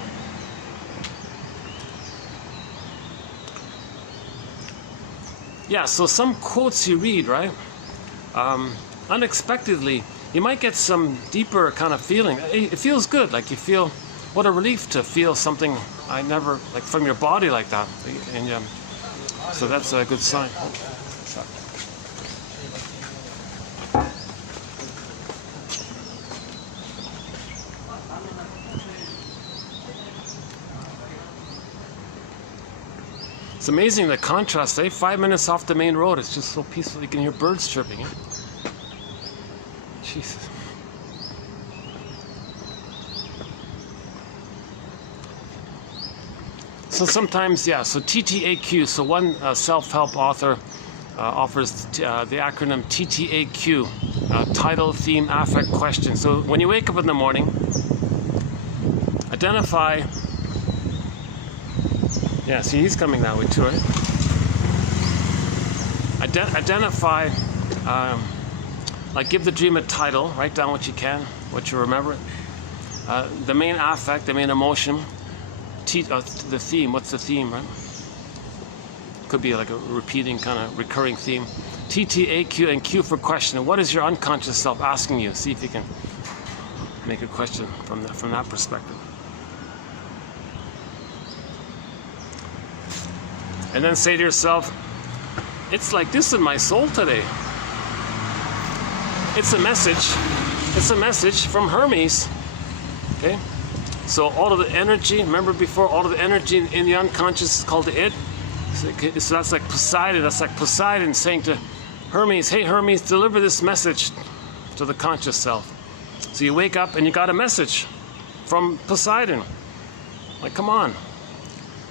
Yeah, so some quotes you read, right? Unexpectedly, you might get some deeper kind of feeling. It feels good, like you feel. What a relief to feel something I never, like from your body like that. And so that's a good sign. It's amazing the contrast, eh? 5 minutes off the main road, it's just so peaceful. You can hear birds chirping. Eh? Jesus. So sometimes, yeah, so TTAQ, so one self-help author offers the acronym TTAQ, title, theme, affect, question. So when you wake up in the morning, identify, yeah, see he's coming that way too, right? Identify, like give the dream a title, write down what you can, what you remember. The main affect, the main emotion. The theme, what's the theme, right? Could be like a repeating kind of recurring theme. TTAQ and Q for question. What is your unconscious self asking you? See if you can make a question from that perspective. And then say to yourself, it's like this in my soul today. It's a message. It's a message from Hermes. Okay? So all of the energy, remember before, all of the energy in the unconscious is called the id. So that's like Poseidon. That's like Poseidon saying to Hermes, hey Hermes, deliver this message to the conscious self. So you wake up and you got a message from Poseidon. Like, come on.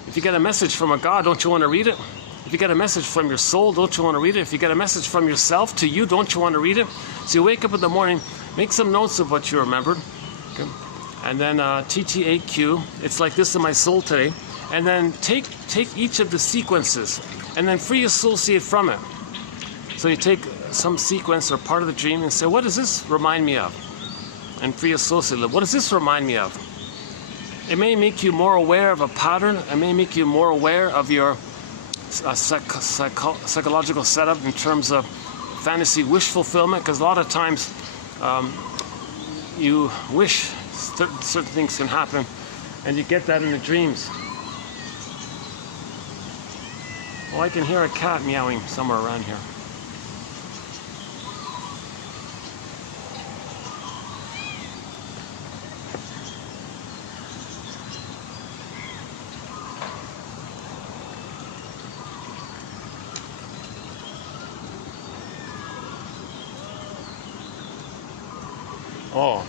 If you get a message from a god, don't you want to read it? If you get a message from your soul, don't you want to read it? If you get a message from yourself to you, don't you want to read it? So you wake up in the morning, make some notes of what you remembered. Okay? And then TTAQ, it's like this in my soul today. And then take each of the sequences and then free associate from it. So you take some sequence or part of the dream and say, what does this remind me of? And free associate it. What does this remind me of? It may make you more aware of a pattern. It may make you more aware of your psychological setup in terms of fantasy wish fulfillment, because a lot of times you wish certain things can happen, and you get that in the dreams. Well, I can hear a cat meowing somewhere around here. Oh,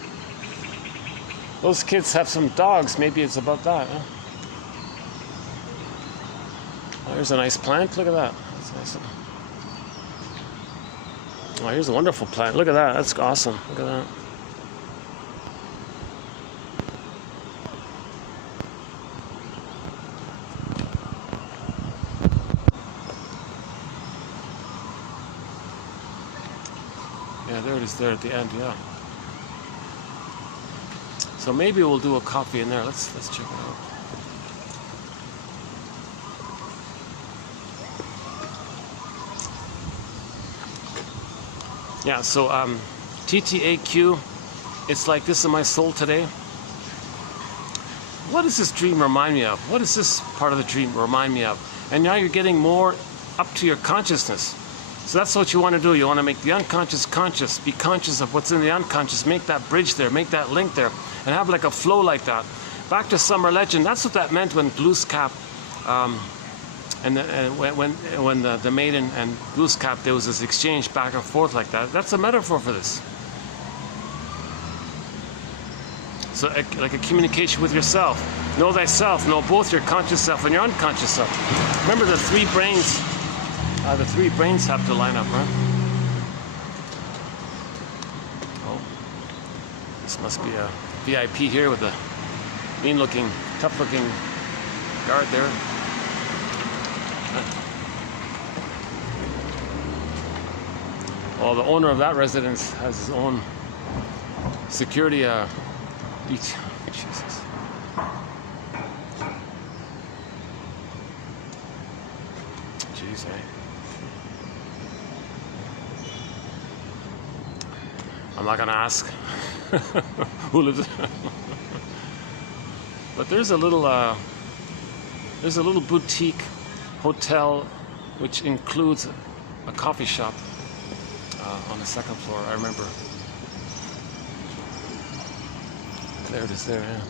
those kids have some dogs. Maybe it's about that. Huh? Oh, here's a nice plant. Look at that. That's nice. Oh, here's a wonderful plant. Look at that. That's awesome. Look at that. Yeah, there it is there at the end, yeah. So maybe we'll do a coffee in there. Let's check it out. Yeah, so TTAQ, it's like this in my soul today. What does this dream remind me of? What does this part of the dream remind me of? And now you're getting more up to your consciousness. So that's what you want to do. You want to make the unconscious conscious. Be conscious of what's in the unconscious. Make that bridge there. Make that link there. And have like a flow like that. Back to Summer Legend. That's what that meant when Glooskap, when the maiden and Glooskap, there was this exchange back and forth like that. That's a metaphor for this. So like a communication with yourself. Know thyself. Know both your conscious self and your unconscious self. Remember the three brains. The three brains have to line up, right? Oh, this must be a VIP here with a mean-looking, tough-looking guard there. Well, the owner of that residence has his own security beach. Jesus. Jeez, eh? I'm not gonna ask who lives. But there's a little boutique hotel which includes a coffee shop on the second floor. I remember. There it is. There, yeah.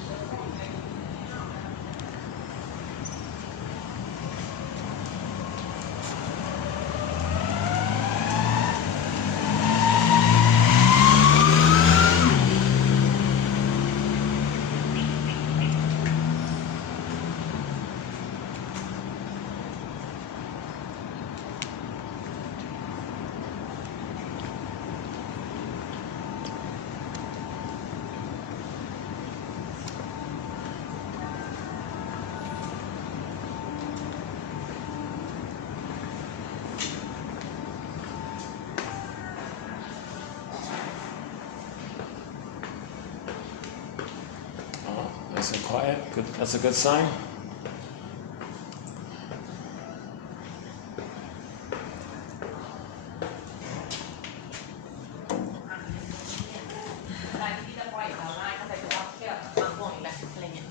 Nice and quiet. Good. That's a good sign.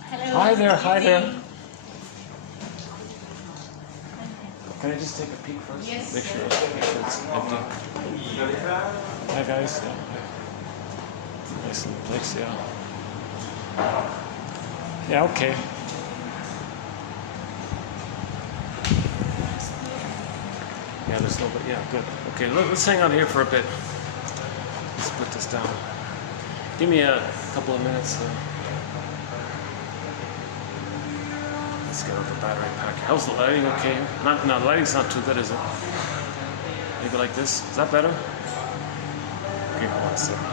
Hello. Hi there. Hi there. Can I just take a peek first? Yes. Make sure it's empty. Hi guys. Yeah. Nice little place, yeah. Yeah, okay. Yeah, there's nobody. Yeah, good. Okay, let's hang out here for a bit. Let's put this down. Give me a couple of minutes. Let's get out the battery pack. How's the lighting? Okay. No, the lighting's not too good, is it? Maybe like this. Is that better? Okay, hold on a second.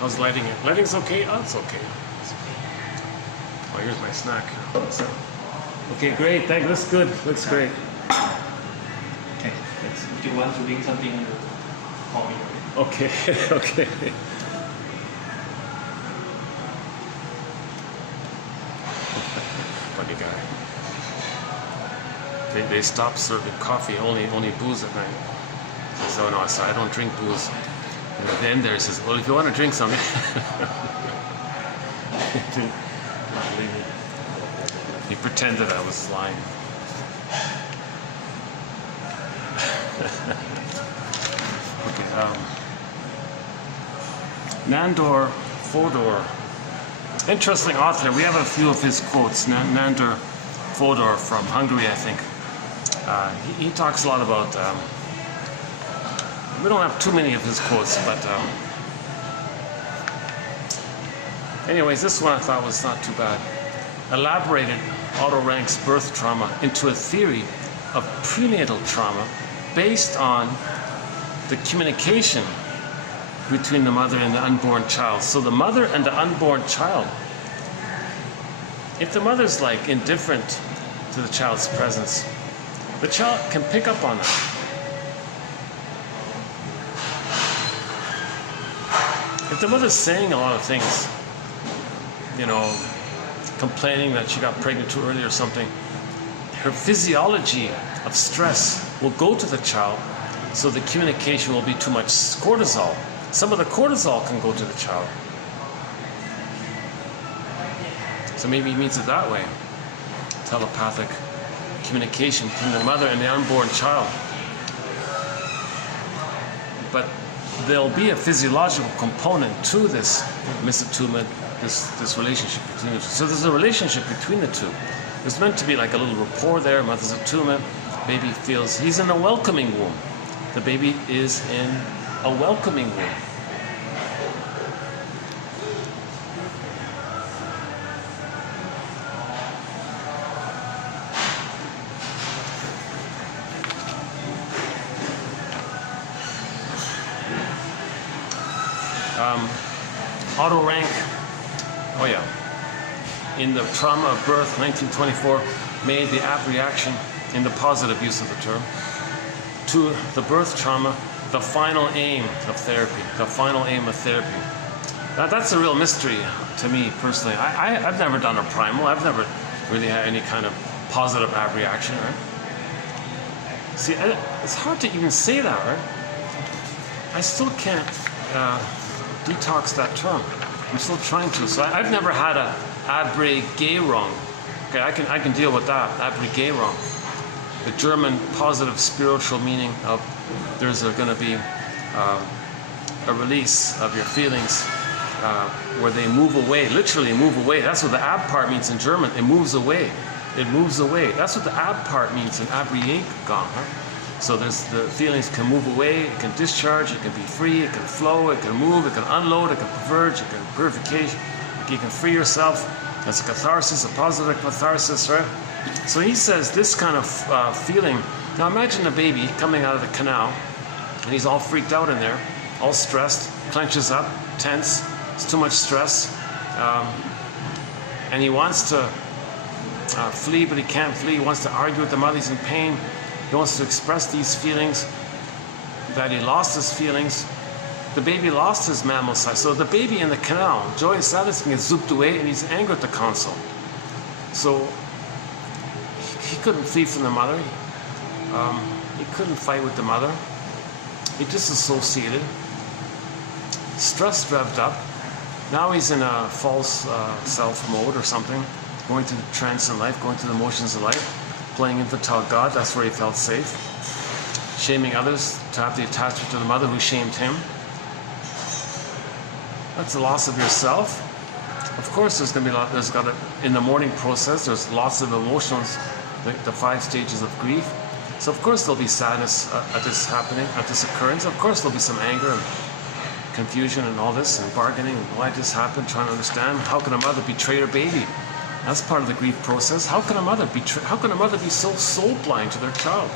How's lighting it? Lighting's okay? Oh, it's okay. Oh, here's my snack. Okay, great. Thanks. Looks good. Looks great. Okay. If you want to drink something, call me. Okay. Okay. Funny guy. They stopped serving coffee, only booze at night. So no, I don't drink booze. And then there says, well, if you want to drink something, he pretended I was lying. Okay, Nandor Fodor, interesting author. We have a few of his quotes. Nandor Fodor from Hungary, I think. He talks a lot about. We don't have too many of his quotes, but Anyways, this one I thought was not too bad. Elaborated Otto Rank's birth trauma into a theory of prenatal trauma based on the communication between the mother and the unborn child. So the mother and the unborn child, if the mother's like indifferent to the child's presence, the child can pick up on that. If the mother's saying a lot of things, you know, complaining that she got pregnant too early or something, her physiology of stress will go to the child, so the communication will be too much cortisol. Some of the cortisol can go to the child. So maybe he means it that way. Telepathic communication between the mother and the unborn child. But there'll be a physiological component to this misattunement, this relationship between the two. So there's a relationship between the two. There's meant to be like a little rapport there. Mother's attunement. Baby feels he's in a welcoming womb. The baby is in a welcoming womb. Otto Rank, oh yeah, in the Trauma of Birth, 1924, made the Abreaction, in the positive use of the term, to the birth trauma, the final aim of therapy, the final aim of therapy. Now that's a real mystery to me personally. I've never done a primal, I've never really had any kind of positive Abreaction, right? See, it's hard to even say that, right? I still can't detox that term. I'm still trying to. So I've never had a Abreagerung. Okay, I can deal with that. Abreagerung, the German positive spiritual meaning of there's going to be a release of your feelings where they move away, literally move away. That's what the ab part means in German. It moves away. It moves away. That's what the ab part means in Abreagerung. Huh? So there's the feelings can move away, it can discharge, it can be free, it can flow, it can move, it can unload, it can purge, it can purification. You can free yourself. That's a catharsis, a positive catharsis, right? So he says this kind of feeling. Now imagine a baby coming out of the canal, and he's all freaked out in there, all stressed, clenches up, tense. It's too much stress, and he wants to flee, but he can't flee. He wants to argue with the mother. He's in pain. He wants to express these feelings, that he lost his feelings. The baby lost his mammal side. So the baby in the canal, joy and sadness can get zooped away, and he's angry at the console. So he couldn't flee from the mother. He couldn't fight with the mother. He disassociated. Stress revved up. Now he's in a false self mode or something, going to the trance in life, going to the motions of life. Playing infantile God, that's where he felt safe. Shaming others to have the attachment to the mother who shamed him. That's the loss of yourself. Of course, there's going to be a lot. In the mourning process, there's lots of emotions, the 5 stages of grief. So of course there'll be sadness at this happening, at this occurrence. Of course there'll be some anger and confusion and all this and bargaining. Why did this happen? Trying to understand. How can a mother betray her baby? That's part of the grief process. How can a mother be so soul blind to their child?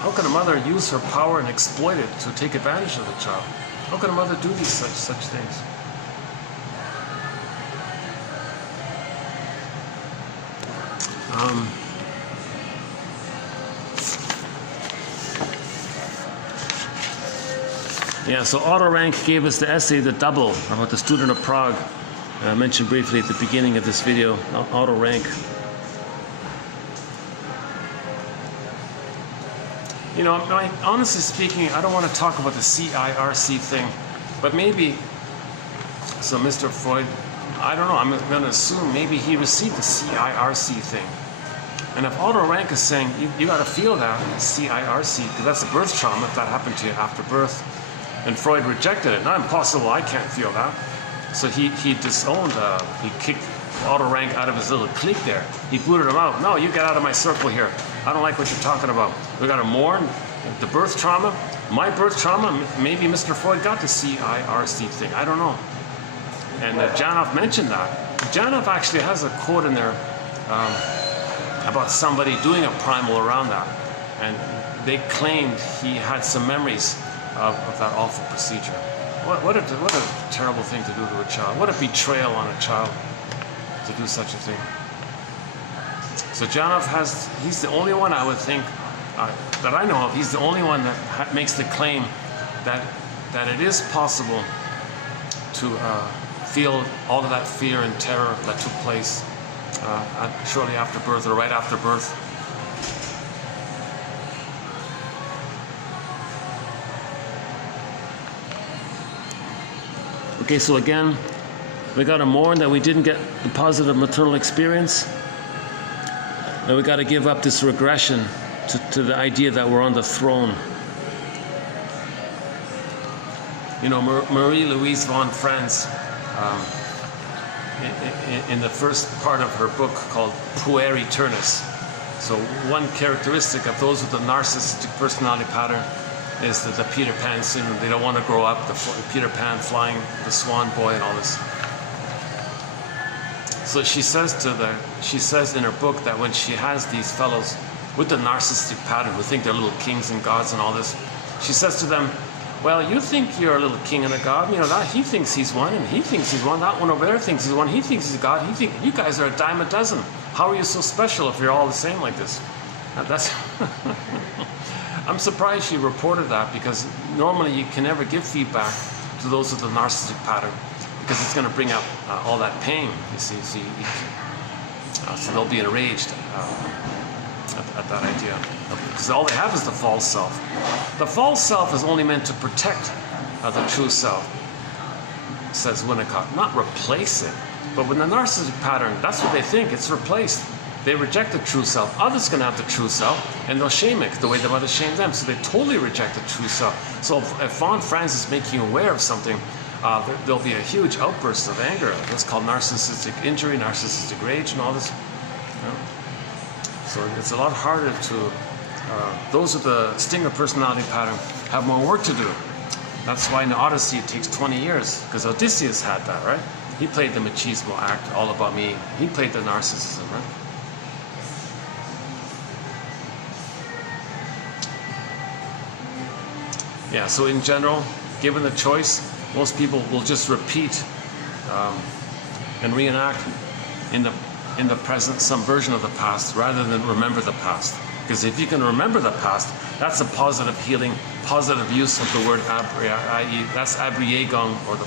How can a mother use her power and exploit it to take advantage of the child? How can a mother do these such things? Yeah, so Otto Rank gave us the essay, The Double, about the student of Prague. I mentioned briefly at the beginning of this video, Otto Rank. You know, honestly speaking, I don't want to talk about the CIRC thing, but maybe, so Mr. Freud, I don't know, I'm going to assume maybe he received the CIRC thing. And if Otto Rank is saying, you got to feel that, CIRC, because that's a birth trauma if that happened to you after birth, and Freud rejected it. Not impossible, I can't feel that. So he disowned, he kicked Otto Rank out of his little clique there. He booted him out. No, you get out of my circle here. I don't like what you're talking about. We got to mourn the birth trauma. My birth trauma, maybe Mr. Freud got the CIRC thing. I don't know. And Janov mentioned that. Janov actually has a quote in there about somebody doing a primal around that. And they claimed he had some memories of that awful procedure. What a terrible thing to do to a child. What a betrayal on a child to do such a thing. So Janov he's the only one I would think, that I know of, he's the only one that makes the claim that it is possible to feel all of that fear and terror that took place shortly after birth or right after birth. Okay, so again, we got to mourn that we didn't get the positive maternal experience. And we got to give up this regression to the idea that we're on the throne. You know, Marie-Louise von Franz, in the first part of her book called Puer Aeternus. So one characteristic of those with the narcissistic personality pattern is the Peter Pan syndrome. They don't want to grow up, the Peter Pan flying the swan boy and all this. So she says in her book that when she has these fellows with the narcissistic pattern who think they're little kings and gods and all this, she says to them, well, you think you're a little king and a god, you know, that he thinks he's one, and he thinks he's one, that one over there thinks he's one, he thinks he's a god, you guys are a dime a dozen. How are you so special if you're all the same like this? That's I'm surprised she reported that, because normally you can never give feedback to those with the narcissistic pattern, because it's going to bring up all that pain, you see. So they'll be enraged at that idea. Because all they have is the false self. The false self is only meant to protect the true self, says Winnicott, not replace it. But with the narcissistic pattern, that's what they think, it's replaced. They reject the true self. Others can have the true self, and they'll shame it the way the mother shamed them. So they totally reject the true self. So if von Franz is making you aware of something, there'll be a huge outburst of anger. That's called narcissistic injury, narcissistic rage, and all this. You know? So it's a lot harder to. Those with the Stinger personality pattern have more work to do. That's why in the Odyssey it takes 20 years, because Odysseus had that, right? He played the machismo act, all about me. He played the narcissism, right? Yeah, so in general, given the choice, most people will just repeat and reenact in the present some version of the past rather than remember the past. Because if you can remember the past, that's a positive healing, positive use of the word i.e. that's Abreagieren, or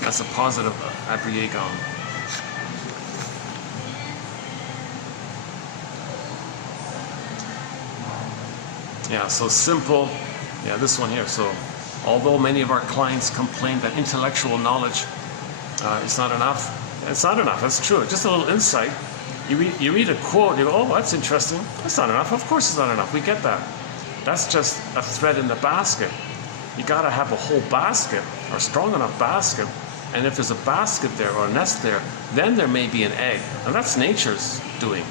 that's a positive Abreagieren. Yeah, so simple. Yeah, this one here. So, although many of our clients complain that intellectual knowledge is not enough, it's not enough. That's true. Just a little insight. You read a quote, you go, oh, that's interesting. That's not enough. Of course it's not enough. We get that. That's just a thread in the basket. You got to have a whole basket, or strong enough basket. And if there's a basket there or a nest there, then there may be an egg. And that's nature's doing.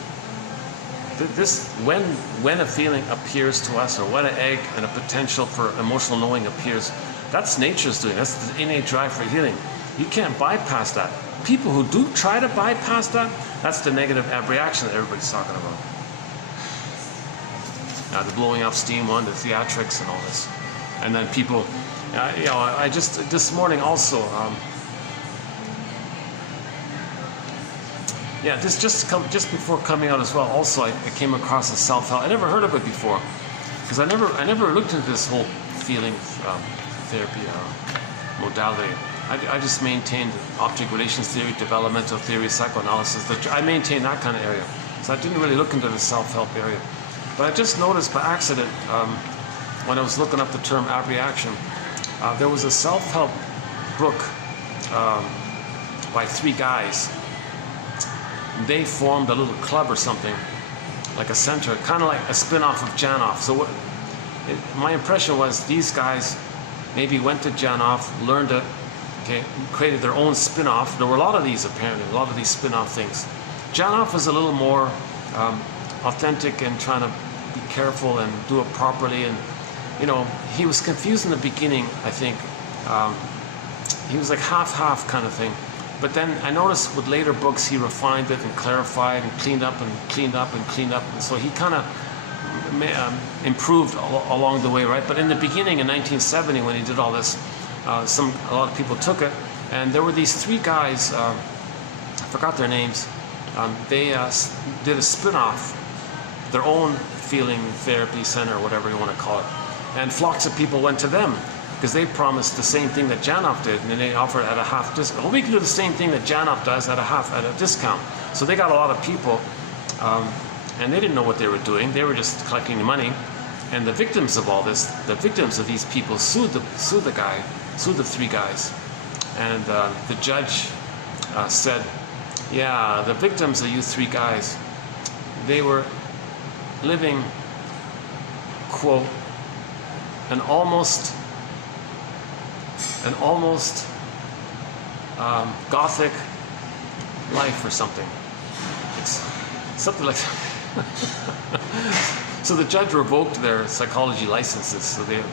This, when a feeling appears to us, or when an egg and a potential for emotional knowing appears, that's nature's doing. That's the innate drive for healing. You can't bypass that. People who do try to bypass that, that's the negative abreaction that everybody's talking about. The blowing off steam one, the theatrics and all this. And then people, you know, I just, this morning also, yeah, just before coming out as well, also I came across a self-help. I never heard of it before, because I never looked into this whole feeling therapy modality. I just maintained object relations theory, developmental theory, psychoanalysis. I maintained that kind of area. So I didn't really look into the self-help area. But I just noticed by accident, when I was looking up the term Abreaction, there was a self-help book by 3 guys. They formed a little club or something, like a center, kind of like a spin-off of Janov. So my impression was these guys maybe went to Janov, learned it, okay, created their own spin-off. There were a lot of these apparently, a lot of these spin-off things. Janov was a little more authentic and trying to be careful and do it properly. And, you know, he was confused in the beginning, I think. He was like half-half kind of thing. But then I noticed with later books he refined it and clarified and cleaned up and cleaned up and cleaned up. And so he kind of improved along the way, right? But in the beginning, in 1970, when he did all this, a lot of people took it, and there were these three guys. I forgot their names. They did a spin-off, their own feeling therapy center, or whatever you want to call it, and flocks of people went to them because they promised the same thing that Janov did, and then they offered at a half discount. Well, we can do the same thing that Janov does at a discount. So they got a lot of people. And they didn't know what they were doing. They were just collecting the money. And the victims of all this, the victims of these people sued the three guys. And the judge said, yeah, the victims of you three guys, they were living, quote, an almost Gothic life or something. It's something like that. So the judge revoked their psychology licenses. So they,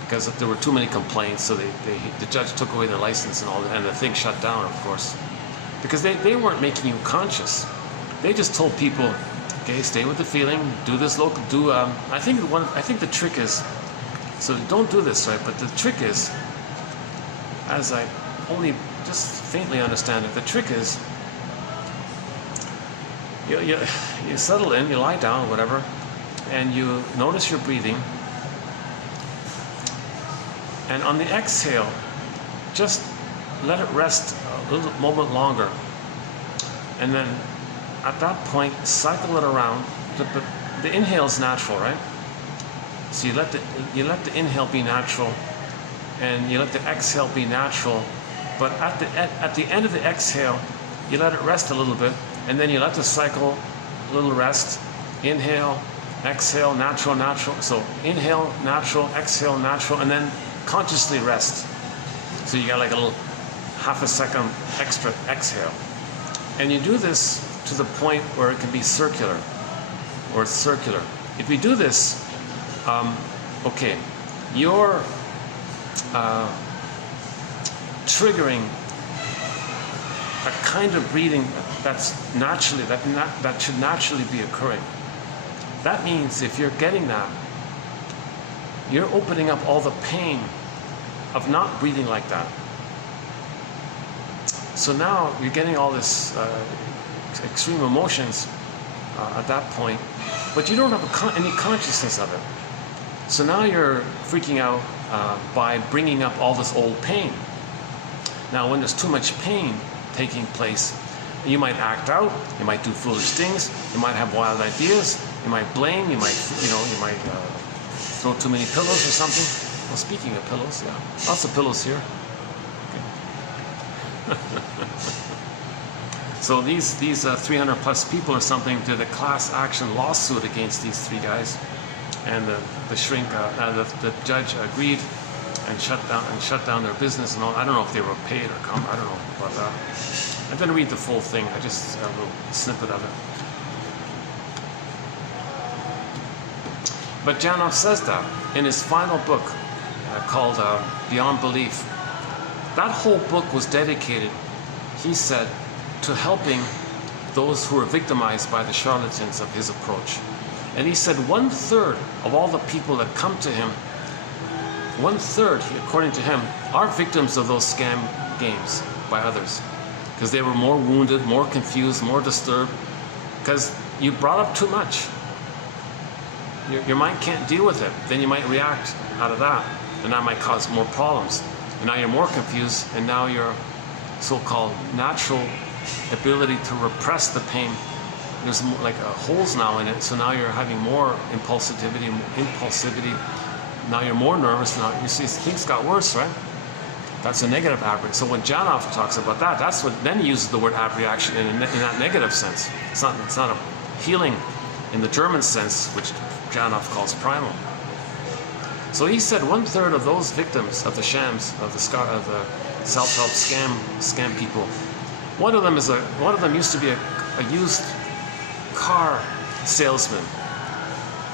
because there were too many complaints, so the judge took away their license and all that, and the thing shut down, of course, because they weren't making you conscious. They just told people, okay, stay with the feeling, do this local, do. I think the trick is, so don't do this, right? But the trick is, as I only just faintly understand it, the trick is. You settle in, you lie down, whatever, and you notice your breathing. And on the exhale, just let it rest a little moment longer. And then at that point, cycle it around. The inhale is natural, right? So you let the inhale be natural, and you let the exhale be natural. But at the end of the exhale, you let it rest a little bit. And then you let the cycle, a little rest, inhale, exhale, natural, natural. So inhale, natural, exhale, natural, and then consciously rest. So you got like a little half a second extra exhale. And you do this to the point where it can be circular, or circular. If you do this, okay, you're triggering a kind of breathing that should naturally be occurring. That means if you're getting that, you're opening up all the pain of not breathing like that. So now you're getting all this extreme emotions at that point, but you don't have any consciousness of it. So now you're freaking out by bringing up all this old pain. Now when there's too much pain taking place, you might act out, you might do foolish things, you might have wild ideas, you might blame, you might throw too many pillows or something. Well, speaking of pillows, yeah, lots of pillows here. Okay. So these 300 plus people or something did a class action lawsuit against these three guys, and the judge agreed and shut down their business and all. I don't know if they were paid or come. I don't know about that. I didn't read the full thing. I just have a little snippet of it. But Janov says that in his final book called Beyond Belief. That whole book was dedicated, he said, to helping those who were victimized by the charlatans of his approach. And he said 1/3 of all the people that come to him, 1/3, according to him, are victims of those scam games by others. Because they were more wounded, more confused, more disturbed, because you brought up too much. Your mind can't deal with it. Then you might react out of that, and that might cause more problems. And now you're more confused, and now your so-called natural ability to repress the pain, there's like holes now in it, so now you're having more impulsivity. Now you're more nervous. Now you see things got worse, right? That's a negative abreaction. So when Janov talks about that, that's what then he uses the word abreaction in that negative sense. It's not a healing in the German sense, which Janov calls primal. So he said 1/3 of those victims of the shams, of the self-help scam people, one of them used to be a used car salesman.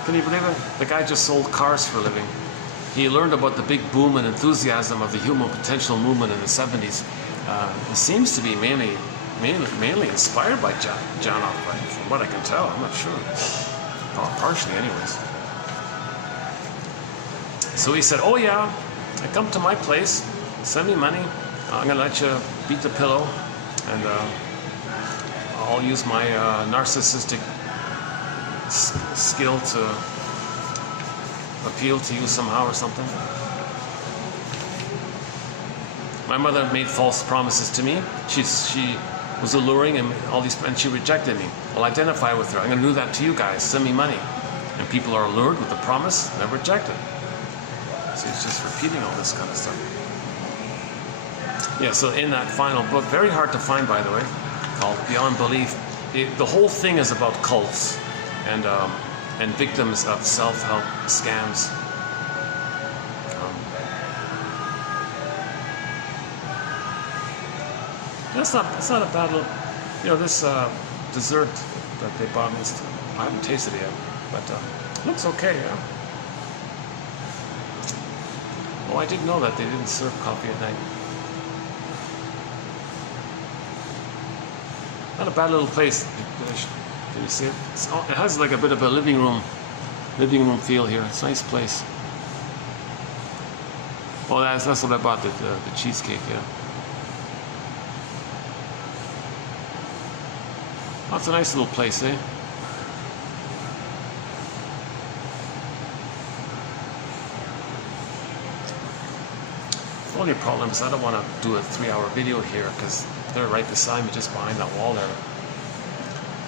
Can you believe it? The guy just sold cars for a living. He learned about the big boom and enthusiasm of the human potential movement in the 70s, It seems to be mainly inspired by John Off, from what I can tell. I'm not sure. Partially, anyways. So he said, "Oh yeah, come to my place, send me money. I'm gonna let you beat the pillow, and I'll use my narcissistic skill to appeal to you somehow or something." My mother made false promises to me. She was alluring and and she rejected me. I'll identify with her. I'm going to do that to you guys. Send me money. And people are allured with the promise, and they're rejected. So it's just repeating all this kind of stuff. Yeah, so in that final book, very hard to find, by the way, called Beyond Belief, the whole thing is about cults and victims of self-help scams. It's not a bad little, this dessert that they bought me, I haven't tasted it yet, but it looks okay, yeah. Oh, I didn't know that they didn't serve coffee at night. Not a bad little place. Can you see it? It has like a bit of a living room feel here. It's a nice place. Oh, that's what I bought, the cheesecake, yeah. That's a nice little place, eh? The only problem is I don't want to do a 3-hour video here because they're right beside me, just behind that wall there.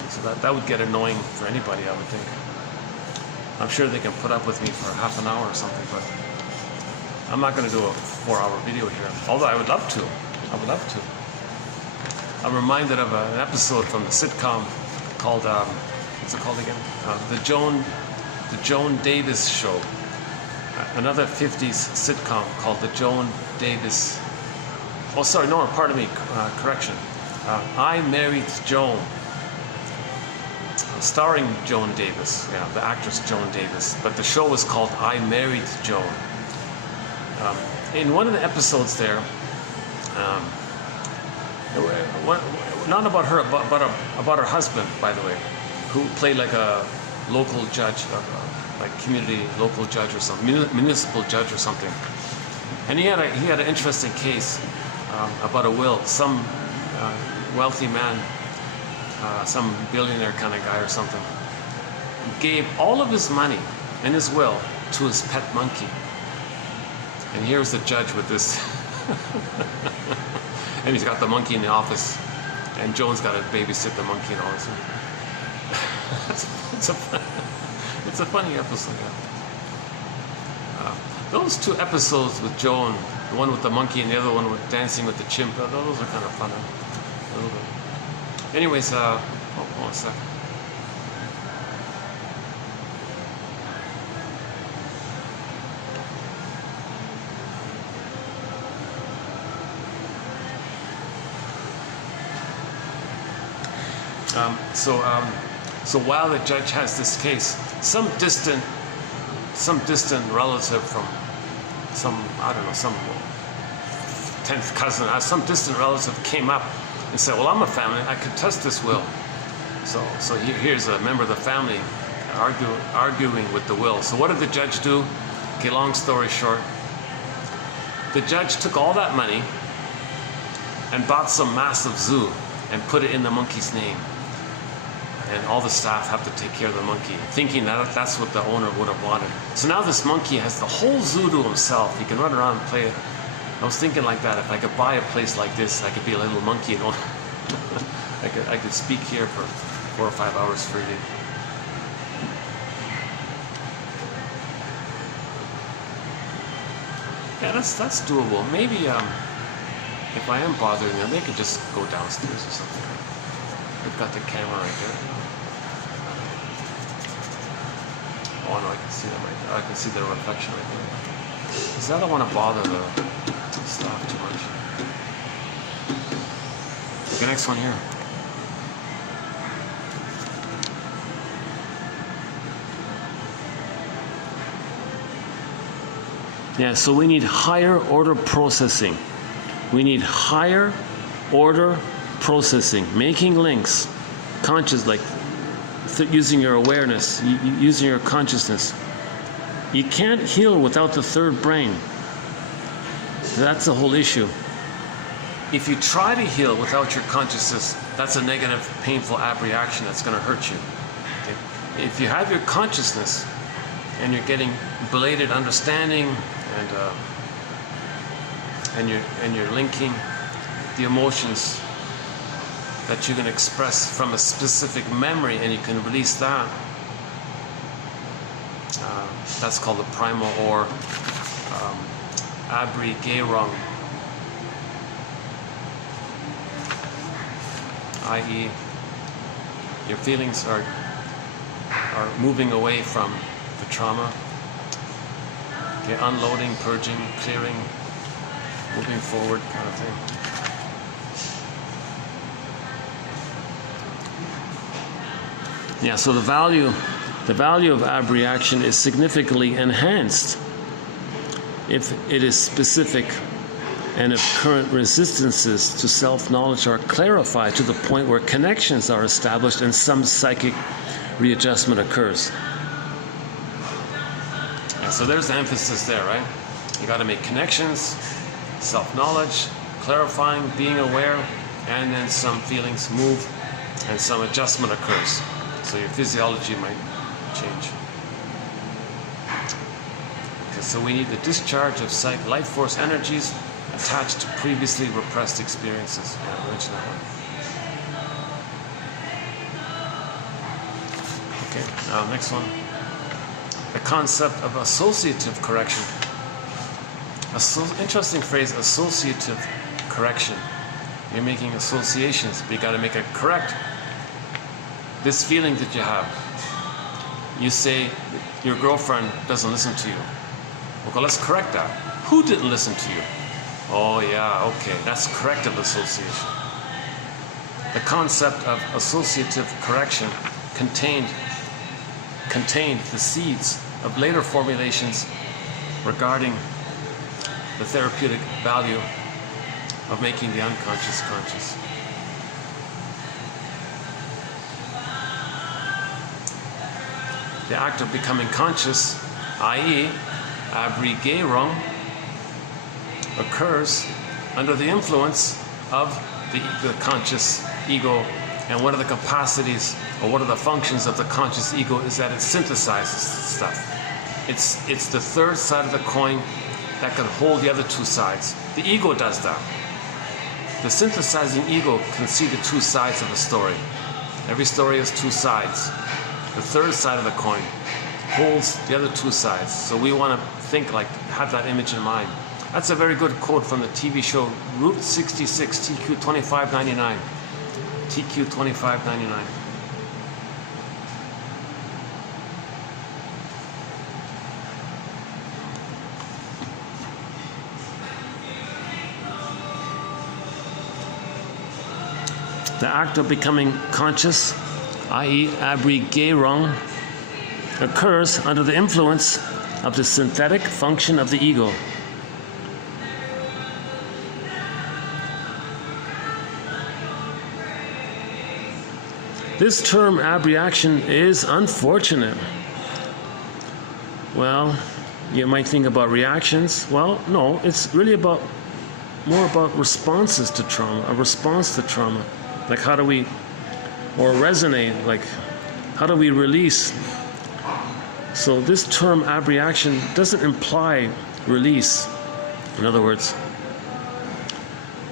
So that would get annoying for anybody, I would think. I'm sure they can put up with me for half an hour or something, but I'm not going to do a 4-hour video here. Although I would love to. I would love to. I'm reminded of an episode from the sitcom called, what's it called again? The Joan Davis Show. Another 50s sitcom called the Joan Davis. Oh, sorry, no, pardon me, correction. I Married Joan. Starring Joan Davis, yeah, the actress Joan Davis. But the show was called I Married Joan. In one of the episodes there, not about her, but about her husband, by the way, who played like a local judge, like community local judge or something, municipal judge or something. And he had an interesting case about a will. Some wealthy man, some billionaire kind of guy or something, gave all of his money in his will to his pet monkey. And here's the judge with this. And he's got the monkey in the office, and Joan's got to babysit the monkey and all this. It's a funny episode. Yeah. Those two episodes with Joan, the one with the monkey and the other one with dancing with the chimp, those are kind of fun. A little bit. Anyways, hold on a second. So while the judge has this case, some distant relative from some 10th cousin, some distant relative came up and said, "Well, I'm a family, I could test this will." So here's a member of the family arguing with the will. So what did the judge do? Okay, long story short, the judge took all that money and bought some massive zoo and put it in the monkey's name. And all the staff have to take care of the monkey, thinking that that's what the owner would have wanted. So now this monkey has the whole zoo to himself. He can run around and play it. I was thinking like that, if I could buy a place like this, I could be a little monkey and I could speak here for 4 or 5 hours freely. Yeah, that's doable. Maybe if I am bothering them, they could just go downstairs or something. They've got the camera right there. Oh no, I can see them right there. I can see their reflection right there. Because I don't want to bother the staff too much. The next one here. Yeah, so we need higher order processing. We need higher order, processing, making links, conscious, like using your awareness, using your consciousness. You can't heal without the third brain. That's the whole issue. If you try to heal without your consciousness, that's a negative, painful abreaction that's going to hurt you. Okay? If you have your consciousness and you're getting belated understanding and you're linking the emotions that you can express from a specific memory and you can release that, that's called the primal or Abreagerung, i.e. your feelings are moving away from the trauma, okay, unloading, purging, clearing, moving forward kind of thing. Yeah, so the value of abreaction is significantly enhanced if it is specific and if current resistances to self-knowledge are clarified to the point where connections are established and some psychic readjustment occurs. Yeah, so there's the emphasis there, right? You got to make connections, self-knowledge, clarifying, being aware, and then some feelings move and some adjustment occurs. So your physiology might change. Okay, so we need the discharge of life force energies attached to previously repressed experiences. Yeah, I mentioned that one. Okay, now next one. The concept of associative correction. Interesting phrase, associative correction. You're making associations, but you got to make it correct. This feeling that you have, you say your girlfriend doesn't listen to you. Okay, let's correct that. Who didn't listen to you? Oh yeah, okay, that's corrective association. The concept of associative correction contained the seeds of later formulations regarding the therapeutic value of making the unconscious conscious. The act of becoming conscious, i.e. Abreagerung, occurs under the influence of the conscious ego, and one of the capacities or one of the functions of the conscious ego is that it synthesizes stuff. It's the third side of the coin that can hold the other two sides. The ego does that. The synthesizing ego can see the two sides of a story. Every story has two sides. The third side of the coin holds the other two sides. So we want to think like, have that image in mind. That's a very good quote from the TV show Route 66, TQ 2599. TQ 2599. The act of becoming conscious, i.e. Abreagerung, occurs under the influence of the synthetic function of the ego. This term abreaction is unfortunate. Well, you might think about reactions. Well, no, it's really more about responses to trauma, a response to trauma. Like how do we, or resonate, like how do we release? So this term abreaction doesn't imply release. In other words,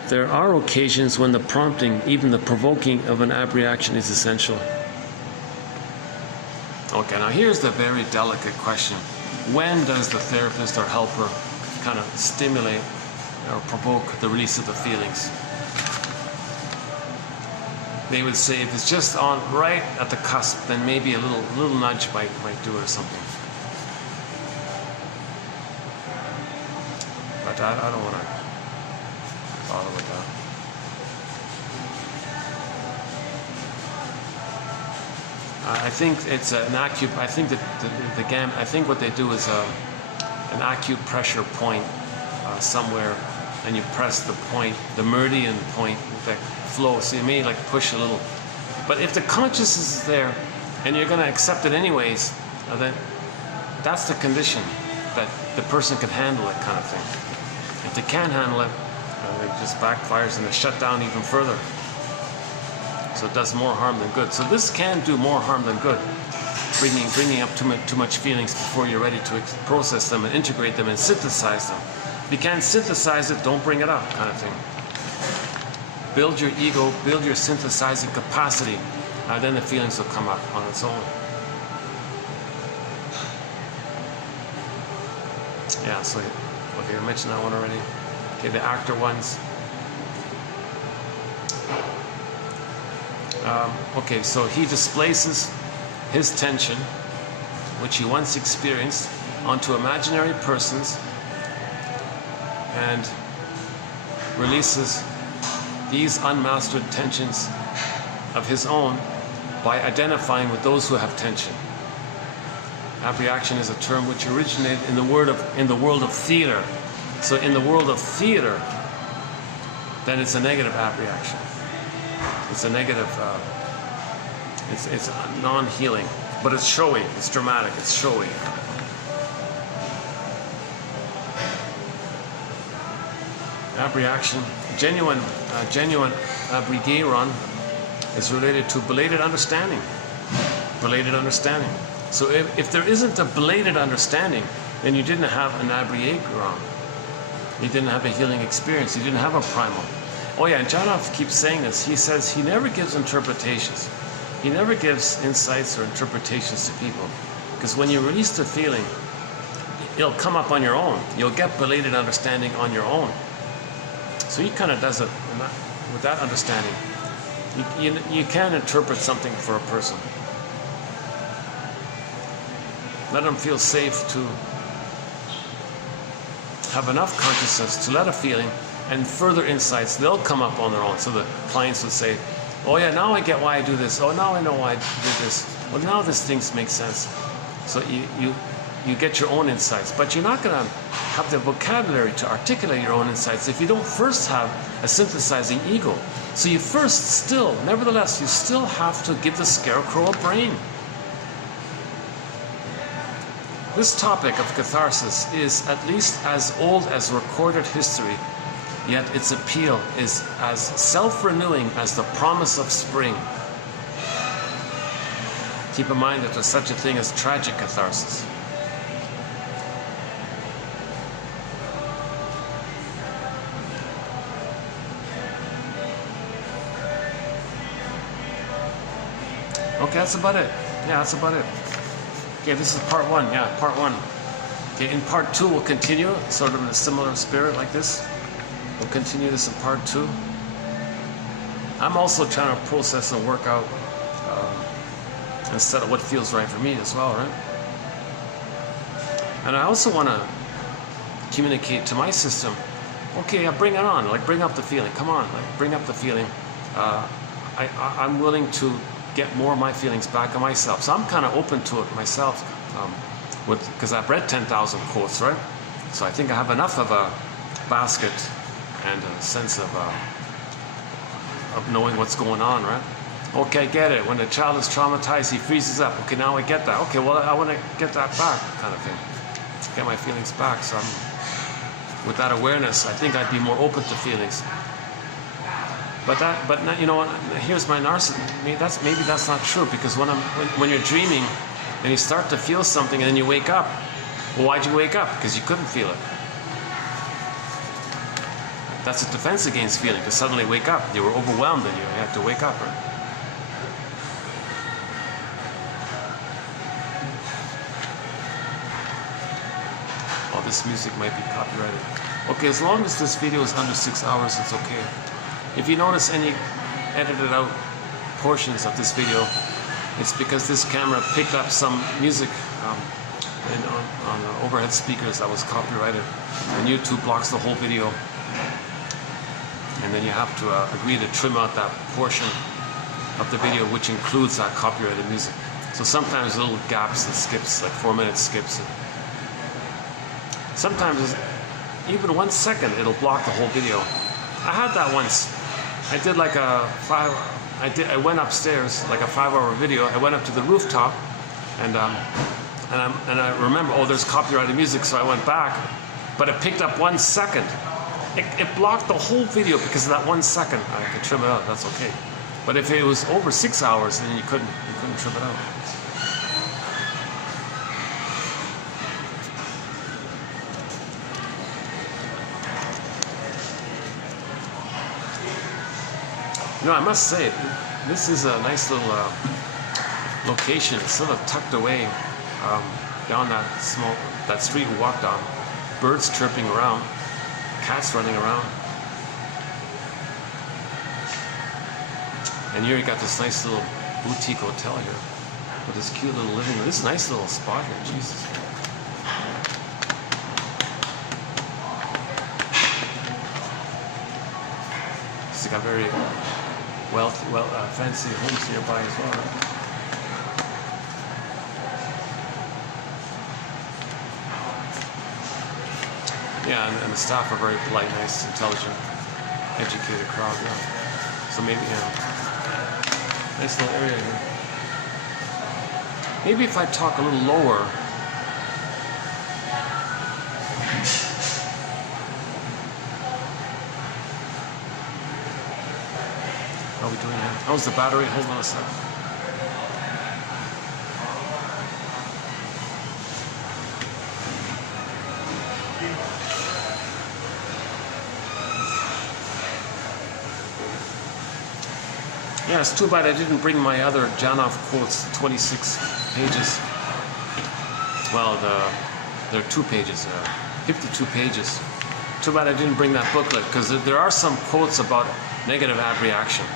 there are occasions when the prompting, even the provoking of an abreaction is essential. Okay, now here's the very delicate question. When does the therapist or helper kind of stimulate or provoke the release of the feelings? They would say if it's just on right at the cusp, then maybe a little nudge might do it or something. But I don't want to bother with that. I think it's an I think that I think what they do is an acupressure point somewhere and you press the point, the meridian point that flows. So you may like push a little. But if the consciousness is there and you're going to accept it anyways, then that's the condition that the person can handle it, kind of thing. If they can't handle it, it just backfires and they shut down even further. So it does more harm than good. So this can do more harm than good, bringing up too much feelings before you're ready to process them and integrate them and synthesize them. If you can't synthesize it, don't bring it up, kind of thing. Build your ego, build your synthesizing capacity, and then the feelings will come up on its own. Yeah, so, okay, I mentioned that one already. Okay, the actor ones. Okay, so he displaces his tension, which he once experienced, onto imaginary persons and releases these unmastered tensions of his own by identifying with those who have tension. Abreaction is a term which originated in the world of theater. So in the world of theater, then it's a negative abreaction. It's a negative, it's non-healing, but it's showy, it's dramatic, it's showy. Abreaction, genuine Abreagieren is related to belated understanding. Belated understanding. So if there isn't a belated understanding, then you didn't have an Abreagieren. You didn't have a healing experience. You didn't have a primal. Oh yeah, and Janov keeps saying this. He says he never gives interpretations. He never gives insights or interpretations to people. Because when you release the feeling, it'll come up on your own. You'll get belated understanding on your own. So he kind of does it with that understanding. You can interpret something for a person. Let them feel safe to have enough consciousness to let a feeling, and further insights, they'll come up on their own. So the clients would say, oh yeah, now I get why I do this. Oh, now I know why I did this. Well, now this thing makes sense. So you get your own insights, but you're not going to have the vocabulary to articulate your own insights if you don't first have a synthesizing ego. So you nevertheless, you still have to give the scarecrow a brain. This topic of catharsis is at least as old as recorded history, yet its appeal is as self-renewing as the promise of spring. Keep in mind that there's such a thing as tragic catharsis. Okay, that's about it. Yeah, that's about it. Okay, this is part one. Yeah, part one. Okay, in part two, we'll continue, sort of in a similar spirit like this. We'll continue this in part two. I'm also trying to process and work out and set up what feels right for me as well, right? And I also want to communicate to my system, okay, bring it on, like bring up the feeling. Come on, like bring up the feeling. I'm willing to get more of my feelings back on myself. So I'm kind of open to it myself, because I've read 10,000 quotes, right? So I think I have enough of a basket and a sense of knowing what's going on, right? Okay, I get it. When the child is traumatized, he freezes up. Okay, now I get that. Okay, well, I want to get that back, kind of thing. Get my feelings back. So with that awareness, I think I'd be more open to feelings. But you know what? Here's my narcissism. Maybe that's not true, because when you're dreaming and you start to feel something and then you wake up. Well, why'd you wake up? Because you couldn't feel it. That's a defense against feeling. To suddenly wake up, you were overwhelmed and you had to wake up. Right? Oh, this music might be copyrighted. Okay, as long as this video is under 6 hours, it's okay. If you notice any edited out portions of this video, it's because this camera picked up some music on the overhead speakers that was copyrighted, and YouTube blocks the whole video, and then you have to agree to trim out that portion of the video which includes that copyrighted music. So sometimes little gaps and skips, like 4-minute skips. Sometimes even 1 second, it'll block the whole video. I had that once. I did like a I went upstairs, like a 5-hour video. I went up to the rooftop, and I remember, oh, there's copyrighted music, so I went back, but it picked up 1 second. It blocked the whole video because of that 1 second. I could trim it out. That's okay. But if it was over 6 hours, then you couldn't trim it out. You know, I must say, this is a nice little location. It's sort of tucked away down that street we walked on. Birds chirping around, cats running around. And here you got this nice little boutique hotel here with this cute little living room. This is a nice little spot here, Jesus. It's got very fancy homes nearby as well. Yeah, and the staff are very polite, nice, intelligent, educated crowd. Yeah. So maybe, nice little area here. Maybe if I talk a little lower. How are we doing now? How's the battery? Hold on a sec. Yeah, it's too bad I didn't bring my other Janov quotes, 26 pages. Well, there are 2 pages, 52 pages. Too bad I didn't bring that booklet, because there are some quotes about negative abreaction.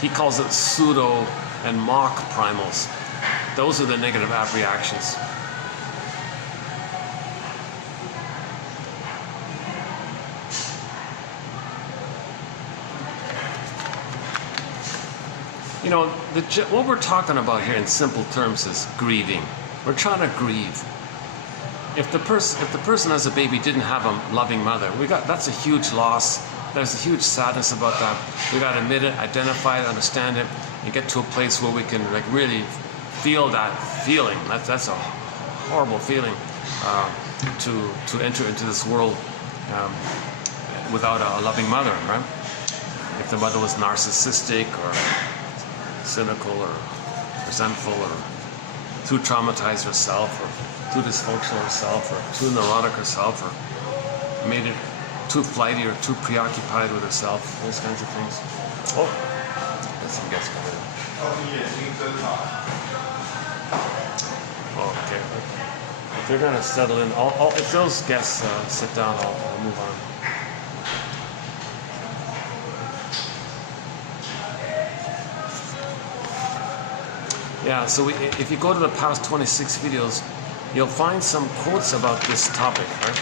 He calls it pseudo and mock primals. Those are the negative abreactions. You know, what we're talking about here in simple terms is grieving. We're trying to grieve. If the person as a baby didn't have a loving mother, that's a huge loss. There's a huge sadness about that. We got to admit it, identify it, understand it, and get to a place where we can like really feel that feeling. That's a horrible feeling to enter into this world without a loving mother, right? If the mother was narcissistic or cynical or resentful or too traumatized herself or too dysfunctional herself or too neurotic herself or made it too flighty or too preoccupied with herself, those kinds of things. Oh, there's some guests coming in. Okay. If they're gonna settle in, if those guests sit down, I'll move on. Yeah, so if you go to the past 26 videos, you'll find some quotes about this topic, right?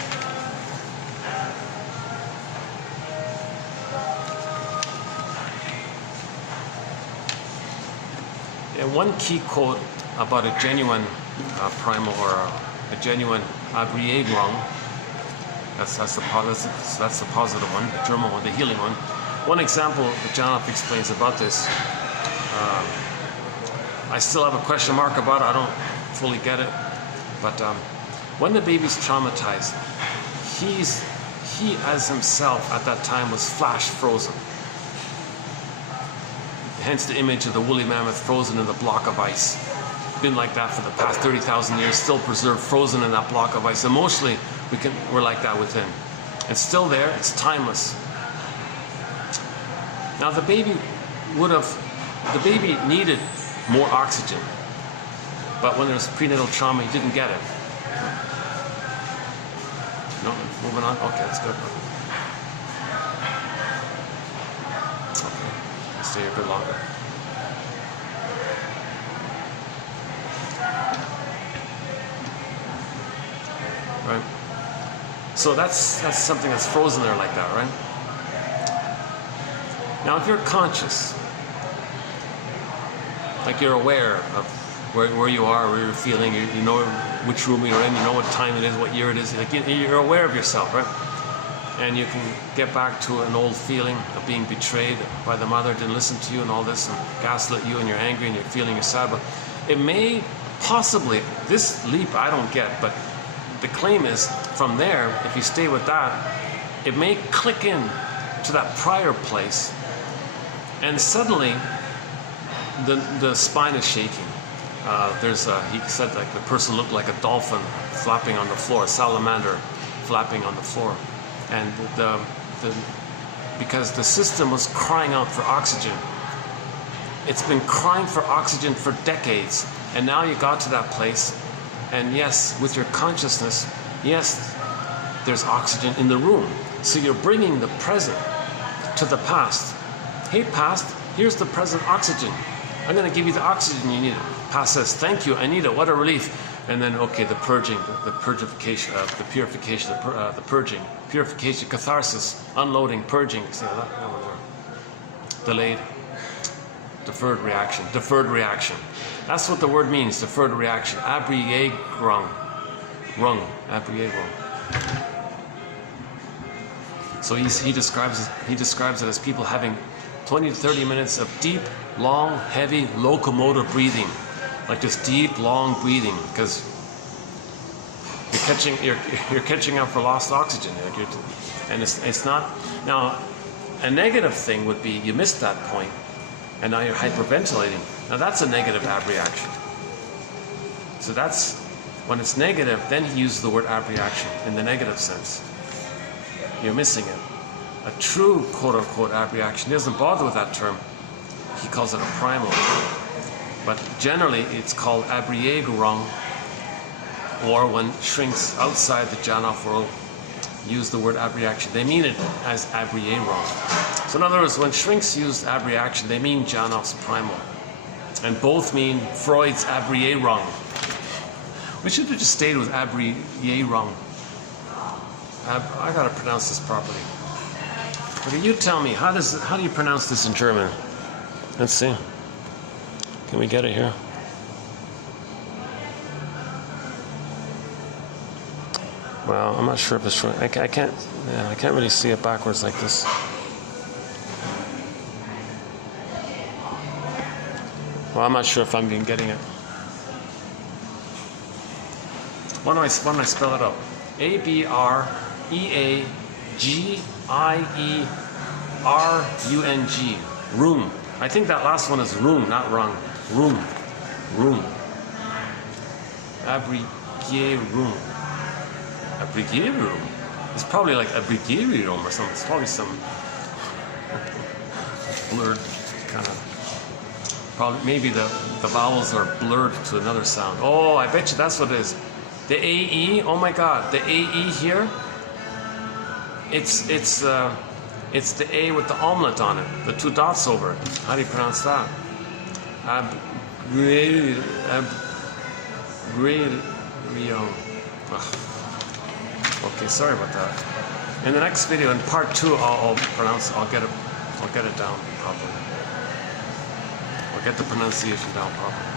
Yeah, one key quote about a genuine primal or a genuine Abreagieren, that's the positive one, the German one, the healing one. One example that Janov explains about this, I still have a question mark about it, I don't fully get it, but when the baby's traumatized, he as himself at that time was flash frozen. Hence the image of the woolly mammoth frozen in the block of ice. Been like that for the past 30,000 years, still preserved, frozen in that block of ice. Emotionally, we're like that within. It's still there, it's timeless. Now the baby needed more oxygen, but when there was prenatal trauma, he didn't get it. No, moving on. Okay, that's good. Okay, I'll stay here a bit longer. Right. So that's something that's frozen there like that, right? Now, if you're conscious, like you're aware of where you are, where you're feeling. You know which room you're in. You know what time it is, what year it is. Like you're aware of yourself, right? And you can get back to an old feeling of being betrayed by the mother, didn't listen to you and all this, and gaslit you, and you're angry and you're feeling you're sad. But it may possibly, this leap I don't get, but the claim is from there, if you stay with that, it may click in to that prior place, and suddenly the spine is shaking. He said like the person looked like a dolphin flapping on the floor, a salamander flapping on the floor. And because the system was crying out for oxygen. It's been crying for oxygen for decades, and now you got to that place, and yes, with your consciousness, yes, there's oxygen in the room. So you're bringing the present to the past. Hey past, here's the present oxygen. I'm going to give you the oxygen you need. Past says, thank you, I need it, what a relief. And then, okay, the purging, the purification, the purification, the purging, purification, catharsis, unloading, purging. See that? Delayed, deferred reaction, deferred reaction. That's what the word means, deferred reaction. Abreagieren, Abreagieren. So he describes it as people having 20 to 30 minutes of deep, long, heavy, locomotive breathing. Like this deep, long breathing, because you're catching up for lost oxygen, and it's not. Now, a negative thing would be you missed that point, and now you're hyperventilating. Now that's a negative abreaction. So that's when it's negative. Then he uses the word abreaction in the negative sense. You're missing it. A true quote-unquote abreaction doesn't bother with that term. He calls it a primal. But generally, it's called Abreagerung, or when shrinks outside the Janov world use the word abreaction, they mean it as Abreagerung. So in other words, when shrinks use abreaction, they mean Janov's primal. And both mean Freud's Abreagerung. We should have just stayed with Abreagerung. I gotta pronounce this properly. Okay, you tell me, how do you pronounce this in German? Let's see. Can we get it here? Well, I'm not sure if it's right. I can't really see it backwards like this. Well, I'm not sure if I'm even getting it. Why don't I spell it out? Abreagierung. Room. I think that last one is room, not wrong. Room. Abreagieren. Abreagieren. It's probably like Abreagieren or something. It's probably some blurred kind of. Probably maybe the vowels are blurred to another sound. Oh, I bet you that's what it is. The AE. Oh my God, the AE here. It's the A with the omelet on it, the two dots over it. How do you pronounce that? Abreagieren. Okay, sorry about that. In the next video, in part 2, I'll get it down properly. I'll get the pronunciation down properly.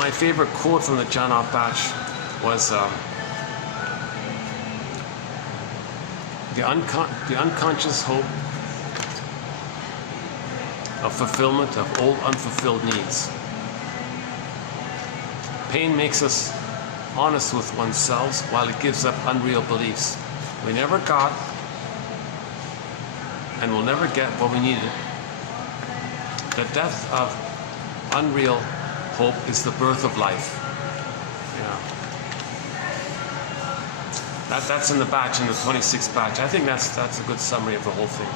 My favorite quote from the Janov batch was the unconscious hope of fulfillment of old unfulfilled needs. Pain makes us honest with oneself while it gives up unreal beliefs. We never got and will never get what we needed. The death of unreal hope is the birth of life. Yeah. That's in the batch, in the 26th batch. I think that's a good summary of the whole thing.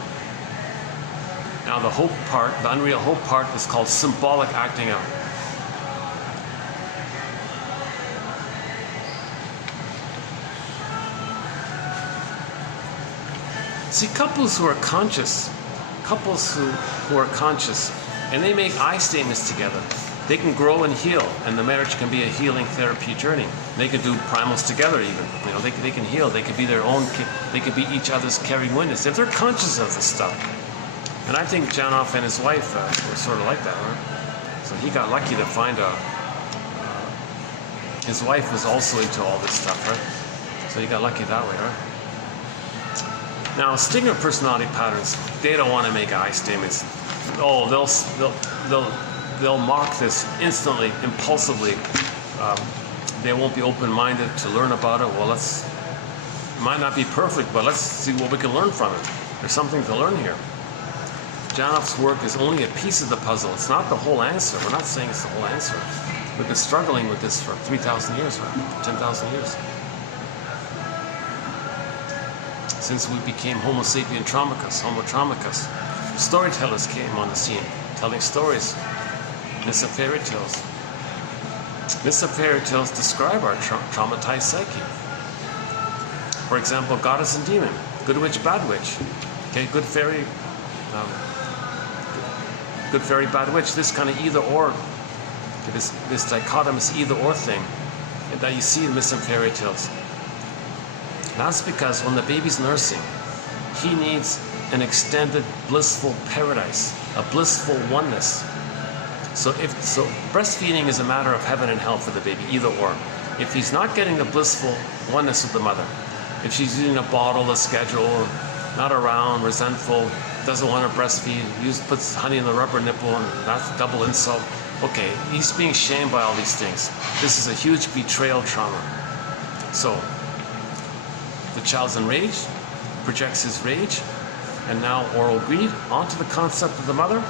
Now the hope part, the unreal hope part, is called symbolic acting out. See, couples who are conscious, and they make I statements together, they can grow and heal, and the marriage can be a healing therapy journey. They can do primals together even. They can heal. They can be their own. They can be each other's caring witness if they're conscious of this stuff. And I think Janov and his wife were sort of like that, right? So he got lucky to find his wife was also into all this stuff, right? So he got lucky that way, right? Now, Stigner personality patterns, they don't want to make I statements. Oh, they'll mock this instantly, impulsively. They won't be open-minded to learn about it. Well, it might not be perfect, but let's see what we can learn from it. There's something to learn here. Janov's work is only a piece of the puzzle. It's not the whole answer. We're not saying it's the whole answer. We've been struggling with this for 3,000 years, right? 10,000 years. Since we became Homo sapien traumicus, Homo traumicus, storytellers came on the scene, telling stories, myths and fairy tales. Myths and fairy tales describe our traumatized psyche. For example, goddess and demon, good witch, bad witch. Okay, good fairy, bad witch. This kind of either or, this dichotomous either or thing that you see in myths and fairy tales. That's because when the baby's nursing, he needs an extended blissful paradise, a blissful oneness. So breastfeeding is a matter of heaven and hell for the baby, either or. If he's not getting the blissful oneness with the mother, if she's using a bottle, a schedule, not around, resentful, doesn't want to breastfeed, puts honey in the rubber nipple, and that's double insult. Okay, he's being shamed by all these things. This is a huge betrayal trauma. So, the child's enraged, projects his rage, and now oral greed onto the concept of the mother,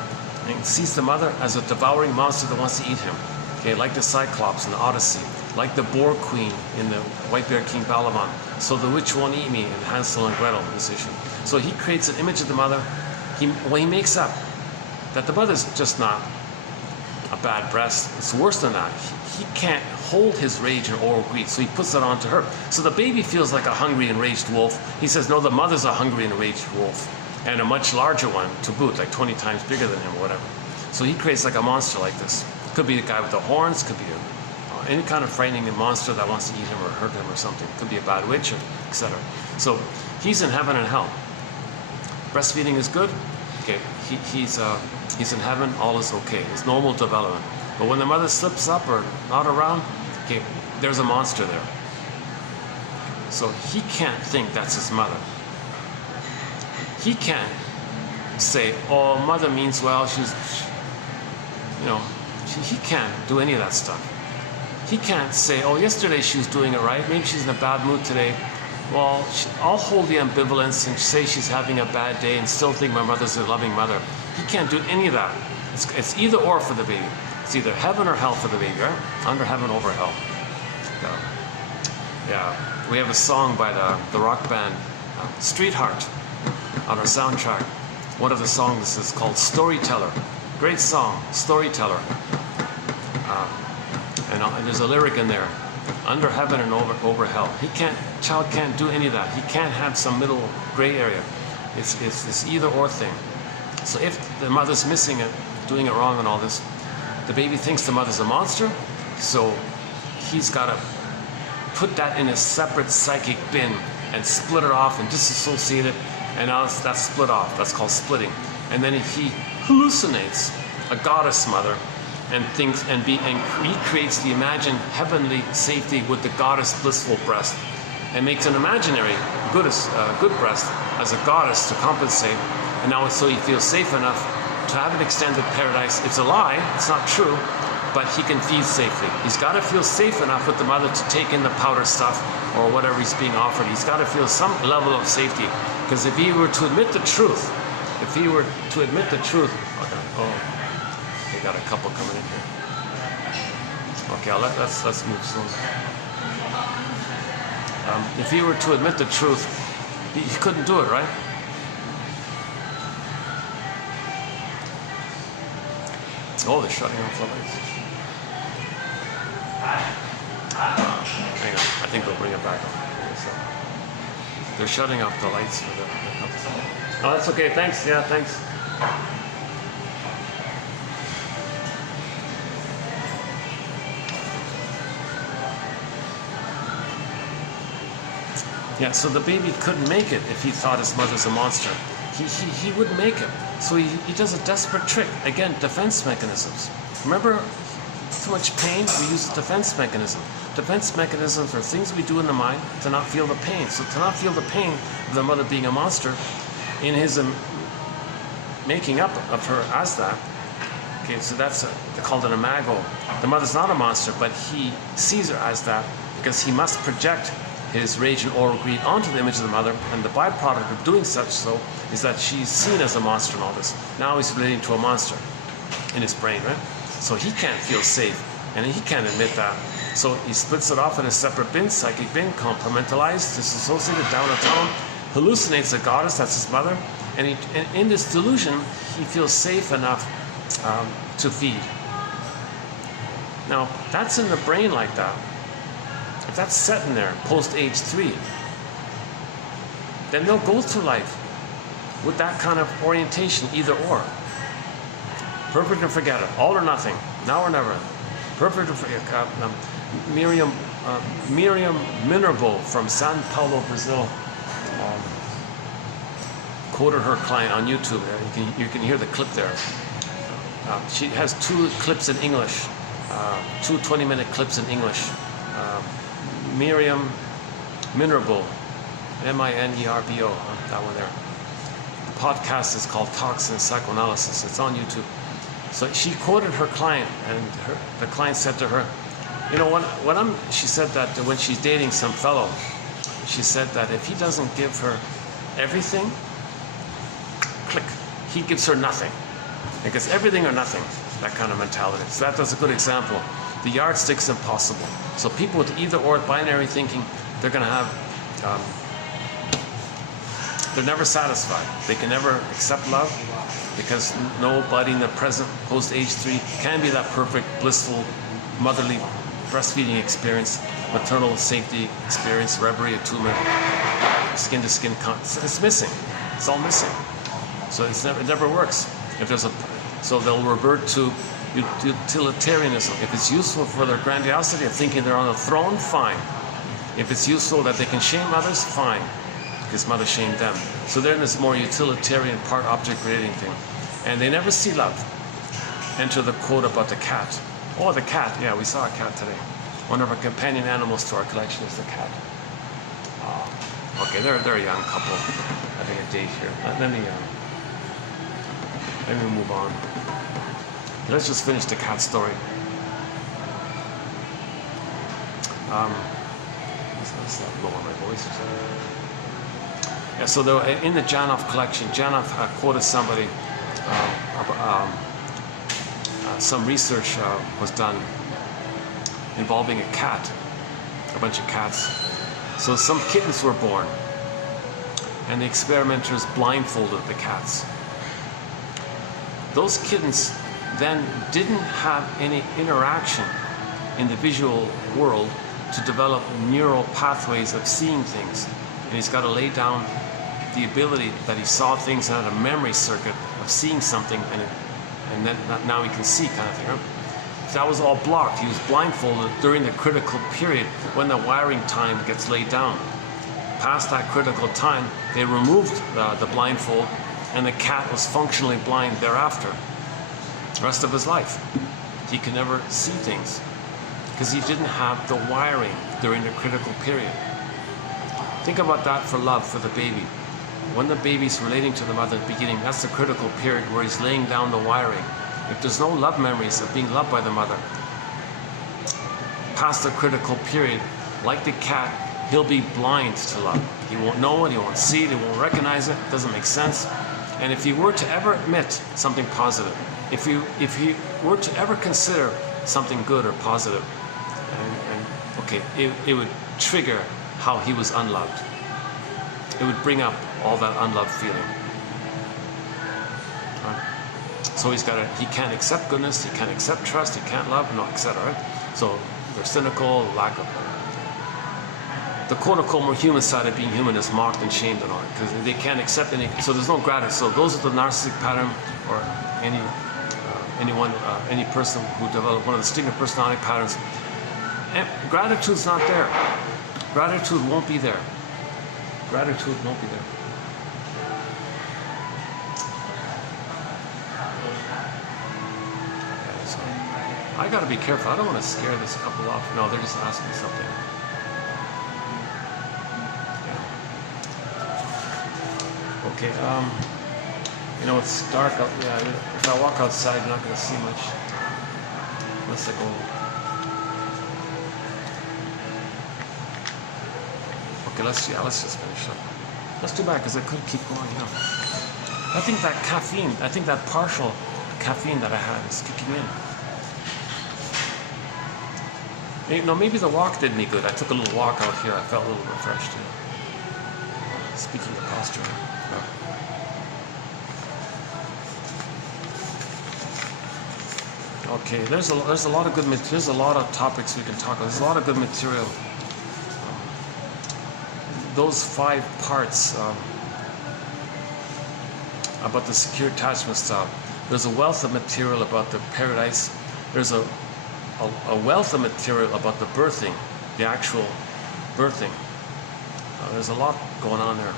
and sees the mother as a devouring monster that wants to eat him. Okay, like the Cyclops in the Odyssey, like the Boar Queen in the White Bear King Balaban. So the witch won't eat me in Hansel and Gretel decision. So he creates an image of the mother. He makes up that the mother's just not a bad breast. It's worse than that. He can't hold his rage and oral greed, so he puts it onto her. So the baby feels like a hungry, enraged wolf. He says, no, the mother's a hungry, enraged wolf, and a much larger one to boot, like 20 times bigger than him or whatever. So he creates like a monster like this. Could be the guy with the horns, could be any kind of frightening monster that wants to eat him or hurt him or something. Could be a bad witch, etc. So he's in heaven and hell. Breastfeeding is good. Okay, he's in heaven, all is okay. It's normal development. But when the mother slips up or not around, okay, there's a monster there. So he can't think that's his mother. He can't say, oh, mother means well, he can't do any of that stuff. He can't say, oh, yesterday she was doing it right, maybe she's in a bad mood today. Well, I'll hold the ambivalence and say she's having a bad day and still think my mother's a loving mother. He can't do any of that. It's either or for the baby. It's either heaven or hell for the baby, right? Under heaven, over hell. Yeah, we have a song by the rock band Street Heart on our soundtrack. One of the songs is called Storyteller. Great song, Storyteller. And there's a lyric in there, under heaven and over hell. Child can't do any of that. He can't have some middle gray area. It's this either or thing. So if the mother's missing it, doing it wrong and all this, the baby thinks the mother's a monster, so he's got to put that in a separate psychic bin and split it off and disassociate it, and now that's split off. That's called splitting. And then he hallucinates a goddess mother and thinks and recreates the imagined heavenly safety with the goddess blissful breast, and makes an imaginary good breast as a goddess to compensate. And now so he feels safe enough to have an extended paradise. It's a lie, it's not true, but he can feed safely. He's got to feel safe enough with the mother to take in the powder stuff or whatever he's being offered. He's got to feel some level of safety, because if he were to admit the truth, they got a couple coming in here. Okay, let's move soon. If he were to admit the truth, he couldn't do it, right? Oh, they're shutting off the lights. Hang on, I think they'll bring it back on. They're shutting off the lights for the couple. Oh, that's okay, thanks. Yeah, thanks. Yeah, so the baby couldn't make it if he thought his mother's a monster. he wouldn't make it. So he does a desperate trick. Again, defense mechanisms. Remember, too much pain, we use a defense mechanism. Defense mechanisms are things we do in the mind to not feel the pain. So to not feel the pain of the mother being a monster, in his making up of her as that, okay, so that's they're called an imago. The mother's not a monster, but he sees her as that because he must project his rage and oral greed onto the image of the mother, and the byproduct of doing such so is that she's seen as a monster in all this. Now he's relating to a monster in his brain, right? So he can't feel safe, and he can't admit that. So he splits it off in a separate bin, psychic bin, compartmentalized, disassociated, down a tunnel, hallucinates a goddess, that's his mother, and in this delusion, he feels safe enough to feed. Now, that's in the brain like that. If that's set in there post age 3, then they'll go through life with that kind of orientation, either or. Perfect or forget it, all or nothing, now or never. Perfect or forget it. Miriam Minervo from Sao Paulo, Brazil, quoted her client on YouTube. You can hear the clip there. She has 2 clips in English, 2 20-minute clips in English. Miriam Minervo, Minerbo, that one there. The podcast is called Talks in Psychoanalysis. It's on YouTube. So she quoted her client, and the client said to her, you know, she said that when she's dating some fellow, she said that if he doesn't give her everything, click, he gives her nothing. Because everything or nothing, that kind of mentality. So that's a good example. The yardstick's impossible. So people with either or binary thinking, they're going to have, they're never satisfied. They can never accept love because nobody in the present post age 3 can be that perfect, blissful, motherly breastfeeding experience, maternal safety experience, reverie, attunement, skin to skin contact. It's missing. It's all missing. So it never works. So they'll revert to utilitarianism. If it's useful for their grandiosity of thinking they're on a throne, fine. If it's useful that they can shame others, fine, because mother shamed them. So they're in this more utilitarian part object relating thing. And they never see love. Enter the quote about the cat. Oh, the cat. Yeah, we saw a cat today. One of our companion animals to our collection is the cat. Okay, they're a young couple having a date here. Let me move on. Let's just finish the cat story. Let's not lower my voice. Yeah, so in the Janov collection, Janov quoted somebody, some research was done involving a cat, a bunch of cats. So some kittens were born, and the experimenters blindfolded the cats. Those kittens then didn't have any interaction in the visual world to develop neural pathways of seeing things. And he's got to lay down the ability that he saw things and had a memory circuit of seeing something, and then now he can see kind of thing. Right? That was all blocked. He was blindfolded during the critical period when the wiring time gets laid down. Past that critical time, they removed the blindfold, and the cat was functionally blind thereafter. The rest of his life, he could never see things because he didn't have the wiring during the critical period. Think about that for love, for the baby. When the baby's relating to the mother at the beginning, that's the critical period where he's laying down the wiring. If there's no love memories of being loved by the mother, past the critical period, like the cat, he'll be blind to love. He won't know it, he won't see it, he won't recognize it, it doesn't make sense. And if he were to ever admit something positive, if he were to ever consider something good or positive, it would trigger how he was unloved. It would bring up all that unloved feeling. Right? So he can't accept goodness, he can't accept trust, he can't love, etc. Right? So they're cynical, lack of. The quote-unquote more human side of being human is mocked and shamed and all, because they can't accept any. So there's no gratitude. So those are the narcissistic pattern, or any person who developed one of the distinctive personality patterns. And gratitude's not there. Gratitude won't be there. Gratitude won't be there. I gotta be careful. I don't want to scare this couple off. No, they're just asking something. Yeah. Okay. You know, it's dark out. Yeah. If I walk outside, you're not gonna see much unless I go. Okay. Let's just finish up. That's too bad because I could keep going. You know. I think that caffeine. I think that partial caffeine that I had is kicking in. Maybe the walk did me good. I took a little walk out here. I felt a little refreshed. You know. Speaking of posture. Yeah. Okay, there's a lot of good. There's a lot of topics we can talk about. There's a lot of good material. Those 5 parts about the secure attachment style. There's a wealth of material about the paradise. There's a wealth of material about the birthing, the actual birthing. There's a lot going on there.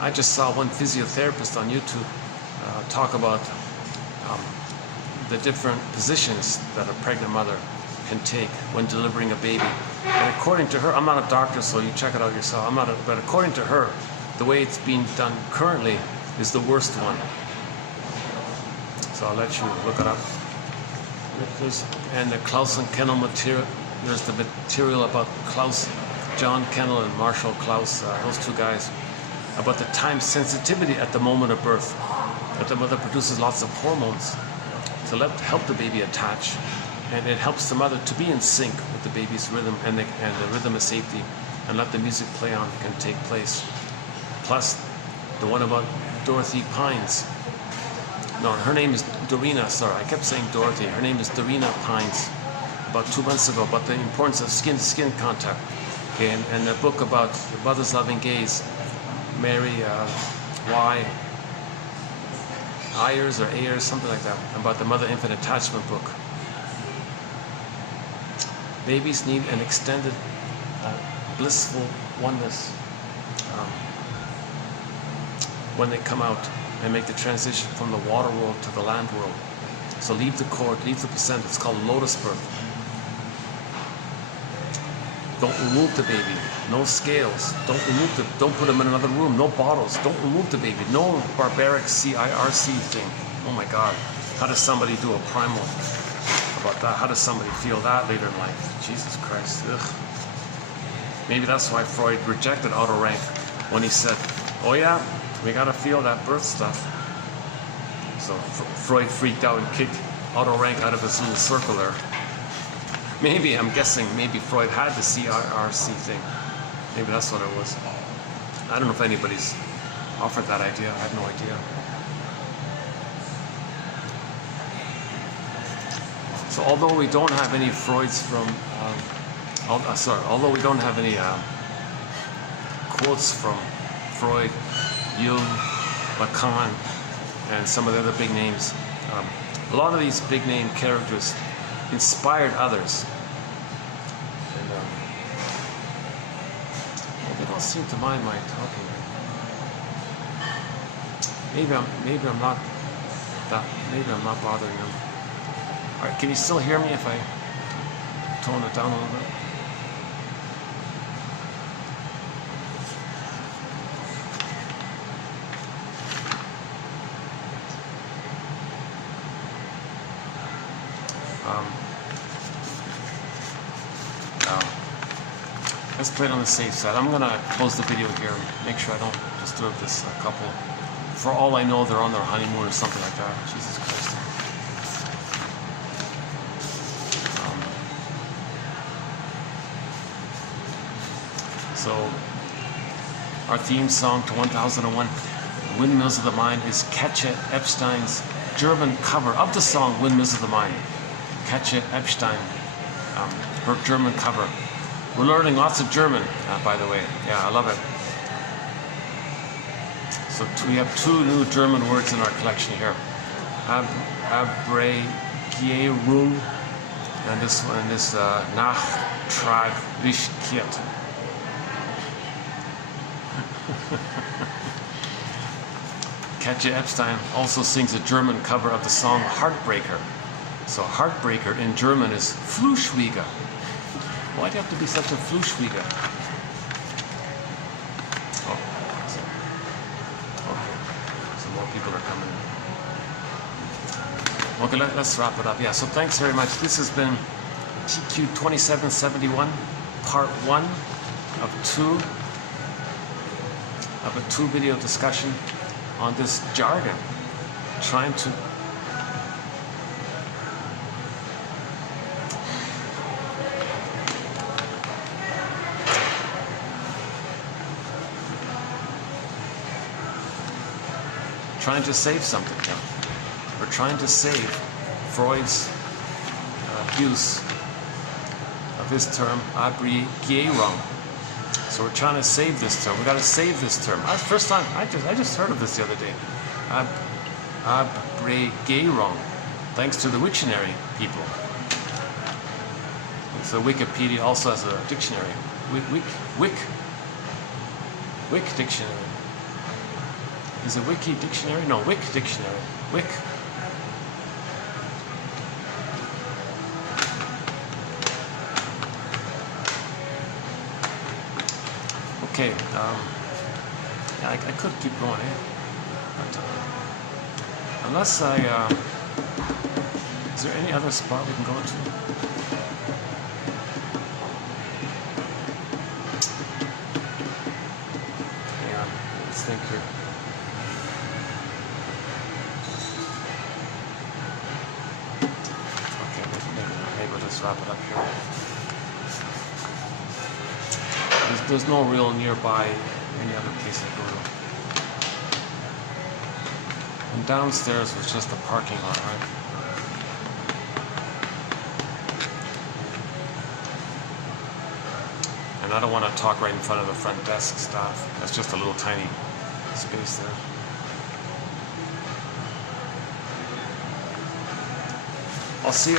I just saw one physiotherapist on YouTube talk about the different positions that a pregnant mother can take when delivering a baby. And according to her, I'm not a doctor, so you check it out yourself. But according to her, the way it's being done currently is the worst one. So I'll let you look it up. And the Klaus and Kennel material. There's the material about Klaus, John Kennel and Marshall Klaus, those 2 guys, about the time sensitivity at the moment of birth. That the mother produces lots of hormones to help the baby attach, and it helps the mother to be in sync with the baby's rhythm and the rhythm of safety, and let the music play on can take place. Plus, the one about Dorothy Pines. No, her name is Dorina, sorry, I kept saying Dorothy. Her name is Dorina Pines, about 2 months ago, about the importance of skin-to-skin contact. Okay, and the book about the Mother's Loving Gaze, Mary Y. Ayers or Ayers, something like that, about the Mother-Infant Attachment book. Babies need an extended, blissful oneness when they come out and make the transition from the water world to the land world. So leave the cord, leave the placenta. It's called lotus birth. Don't remove the baby. No scales. Don't put them in another room. No bottles. Don't remove the baby. No barbaric CIRC thing. Oh my God. How does somebody do a primal about that? How does somebody feel that later in life? Jesus Christ. Ugh. Maybe that's why Freud rejected auto rank when he said, oh yeah, we gotta feel that birth stuff. So Freud freaked out and kicked auto rank out of his little circle there. Maybe, I'm guessing, maybe Freud had the CIRC thing. Maybe that's what it was. I don't know if anybody's offered that idea. I have no idea. So although we don't have any Freuds from, although we don't have any quotes from Freud, Jung, Lacan, and some of the other big names, a lot of these big name characters inspired others. And well, they don't seem to mind my talking. Maybe I'm not bothering them. All right, can you still hear me if I tone it down a little bit? Let's play it on the safe side. I'm gonna close the video here. Make sure I don't disturb this couple. For all I know, they're on their honeymoon or something like that. Jesus Christ. So, our theme song to 1001, Windmills of the Mind, is Katja Epstein's German cover of the song Windmills of the Mind. Katja Epstein, her German cover. We're learning lots of German, by the way. Yeah, I love it. So we have 2 new German words in our collection here. Abreagieren, and this one is Nachtraglichkeit. Katja Epstein also sings a German cover of the song Heartbreaker. So heartbreaker in German is Fluschwieger. Why do you have to be such a Fluschwieger? Oh, okay. So more people are coming in. Okay, let's wrap it up. Yeah, so thanks very much. This has been TQ 2771, part 1 of a two video discussion on this jargon, trying to save something. Yeah. We're trying to save Freud's use of this term, Abreagieren. So we're trying to save this term. We got to save this term. First time I just heard of this the other day. Abreagieren, thanks to the Wiktionary people. So Wikipedia also has a dictionary. Wik dictionary. Is it Wiki dictionary? No, Wik dictionary. Wik. Okay, yeah, I could keep going here, but unless is there any other spot we can go to? Hang on, let's think here. Okay, maybe we'll just wrap it up here. There's no real nearby any other place to go to. And downstairs was just a parking lot, right? And I don't want to talk right in front of the front desk staff. That's just a little tiny space there. I'll see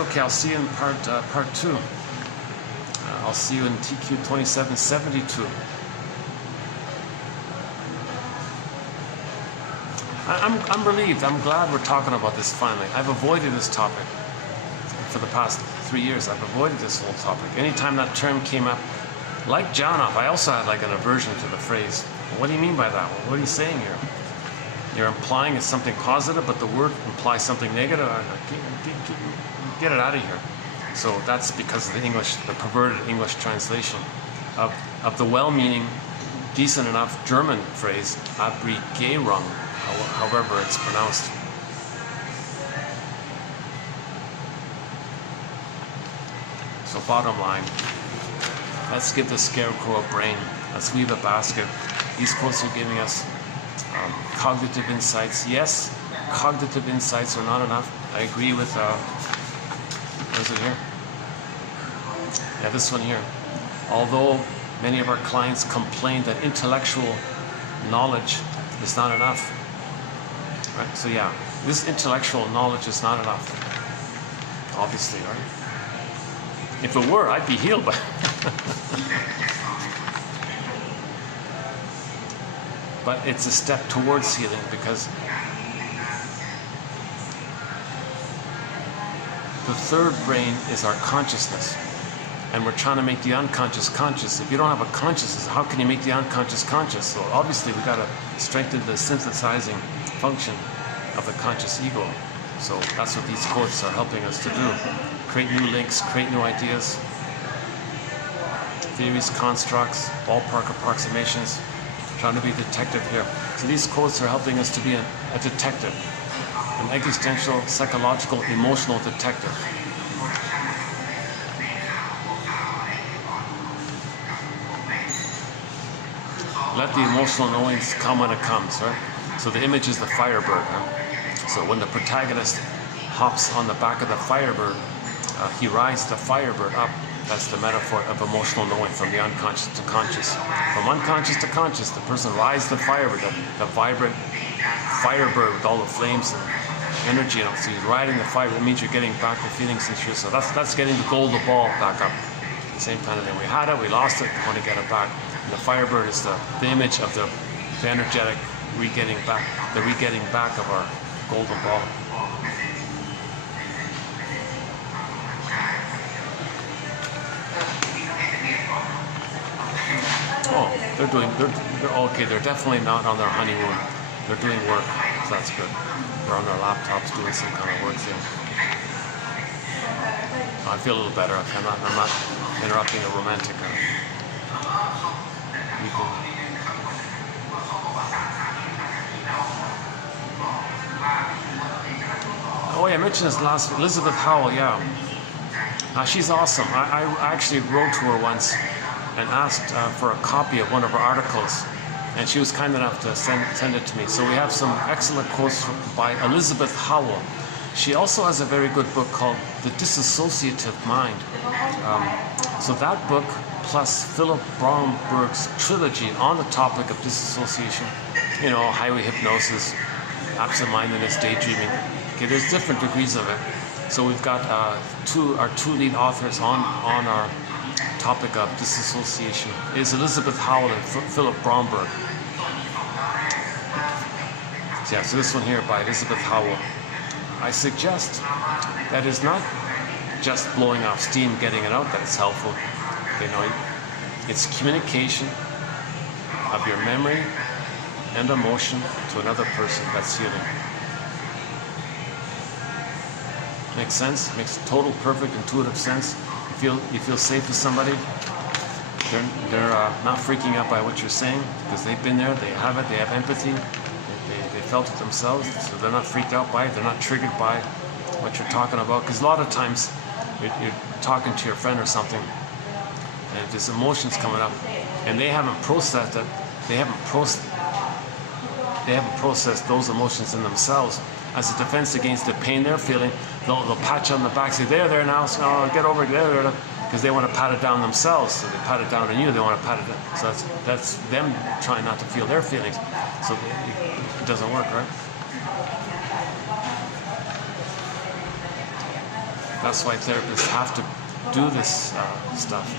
you in part 2. I'll see you in TQ 2772. I'm relieved. I'm glad we're talking about this finally. I've avoided this topic for the past 3 years. I've avoided this whole topic. Anytime that term came up, like Janov, I also had like an aversion to the phrase. What do you mean by that? Well, what are you saying here? You're implying it's something positive, but the word implies something negative. Get it out of here. So that's because of the perverted English translation of the well-meaning, decent enough German phrase, Abreagieren, however it's pronounced. So bottom line, let's give the scarecrow a brain. Let's weave a basket. These quotes are giving us cognitive insights. Yes, cognitive insights are not enough. I agree with what is it here? Yeah, this one here. Although many of our clients complain that intellectual knowledge is not enough. Right? So yeah, this intellectual knowledge is not enough. Obviously, right? If it were, I'd be healed by But it's a step towards healing, because the third brain is our consciousness, and we're trying to make the unconscious conscious. If you don't have a consciousness, how can you make the unconscious conscious? So obviously we got to strengthen the synthesizing function of the conscious ego. So that's what these quotes are helping us to do. Create new links, create new ideas, theories, constructs, ballpark approximations. Trying to be a detective here. So these quotes are helping us to be a detective. An existential, psychological, emotional detective. Let the emotional knowings come when it comes, right? So the image is the firebird. Right? So when the protagonist hops on the back of the firebird, he rides the firebird up. That's the metaphor of emotional knowing, from the unconscious to conscious. From unconscious to conscious, the person rides the firebird, the vibrant firebird with all the flames and energy. You know, so he's riding the fire. It means you're getting back the feelings and truth. So that's getting the golden ball back up. The same kind of thing. We had it, we lost it, we want to get it back. And the firebird is the image of the energetic re-getting back, the re-getting back of our golden ball. Oh, they're okay. They're definitely not on their honeymoon. They're doing work, so that's good. They're on their laptops doing some kind of work thing. I feel a little better. I'm not interrupting a romantic meeting. Oh yeah, I mentioned this last week. Elizabeth Howell, yeah. She's awesome. I actually wrote to her once and asked for a copy of one of her articles, and she was kind enough to send it to me. So we have some excellent quotes by Elizabeth Howell. She also has a very good book called The Dissociative Mind. So that book, plus Philip Bromberg's trilogy on the topic of dissociation, you know, highway hypnosis, absent-mindedness, daydreaming. Okay, there's different degrees of it. So we've got our two lead authors on our topic of dissociation is Elizabeth Howell and Philip Bromberg. So yeah, so this one here by Elizabeth Howell. I suggest that it's not just blowing off steam, getting it out, that is helpful. You know, it's communication of your memory and emotion to another person that's healing. Makes sense? Makes total, perfect, intuitive sense. You feel safe with somebody. They're not freaking out by what you're saying because they've been there, they have it, they have empathy. They felt it themselves, so they're not freaked out by it. They're not triggered by what you're talking about. Because a lot of times you're talking to your friend or something, and there's emotions coming up, and they haven't processed it. They haven't processed those emotions in themselves. As a defense against the pain they're feeling, they'll pat you on the back, say, there now, so, oh, get over it, there, because they want to pat it down themselves. So they pat it down on you, they want to pat it down. So that's them trying not to feel their feelings. So it doesn't work, right? That's why therapists have to do this stuff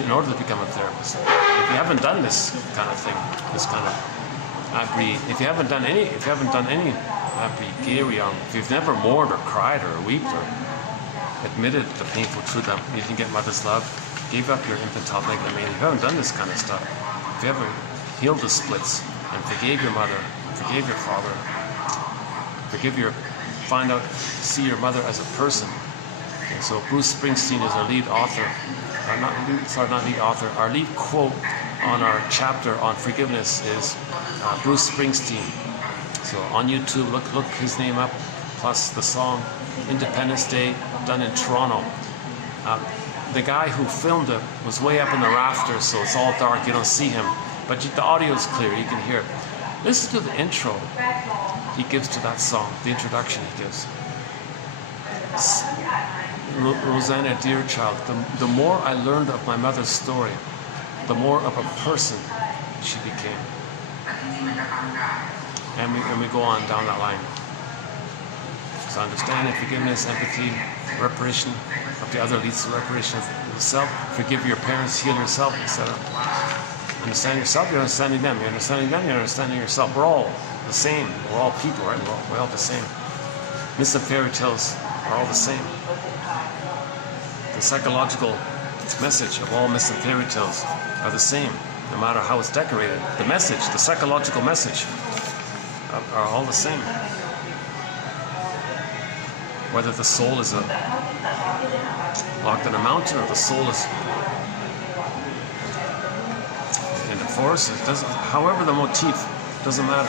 in order to become a therapist. If you haven't done this kind of thing, this kind of if you haven't done any Abreagiering, if you've never mourned or cried or wept or admitted the painful truth that you didn't get mother's love, gave up your infantile megalomania, if you haven't done this kind of stuff, if you haven't healed the splits and forgave your mother, forgave your father, see your mother as a person. Okay, so Bruce Springsteen is our lead author, our lead quote on our chapter on forgiveness is Bruce Springsteen. So on YouTube, look his name up, plus the song Independence Day, done in Toronto. The guy who filmed it was way up in the rafters, so it's all dark, you don't see him. But the audio is clear, you can hear it. Listen to the intro he gives to that song, the introduction he gives. Rosanna, dear child, the more I learned of my mother's story, the more of a person she became. And we go on down that line. So understanding, forgiveness, empathy, reparation of the other leads to reparation of the self. Forgive your parents, heal yourself, etc. Understand yourself, you're understanding them. You're understanding them, you're understanding yourself. We're all the same. We're all people, right? We're all the same. Myths and fairy tales are all the same. The psychological message of all myths and fairy tales are the same, no matter how it's decorated. The message, the psychological message, are all the same. Whether the soul is locked in a mountain or the soul is in the forest, it doesn't. However, the motif doesn't matter.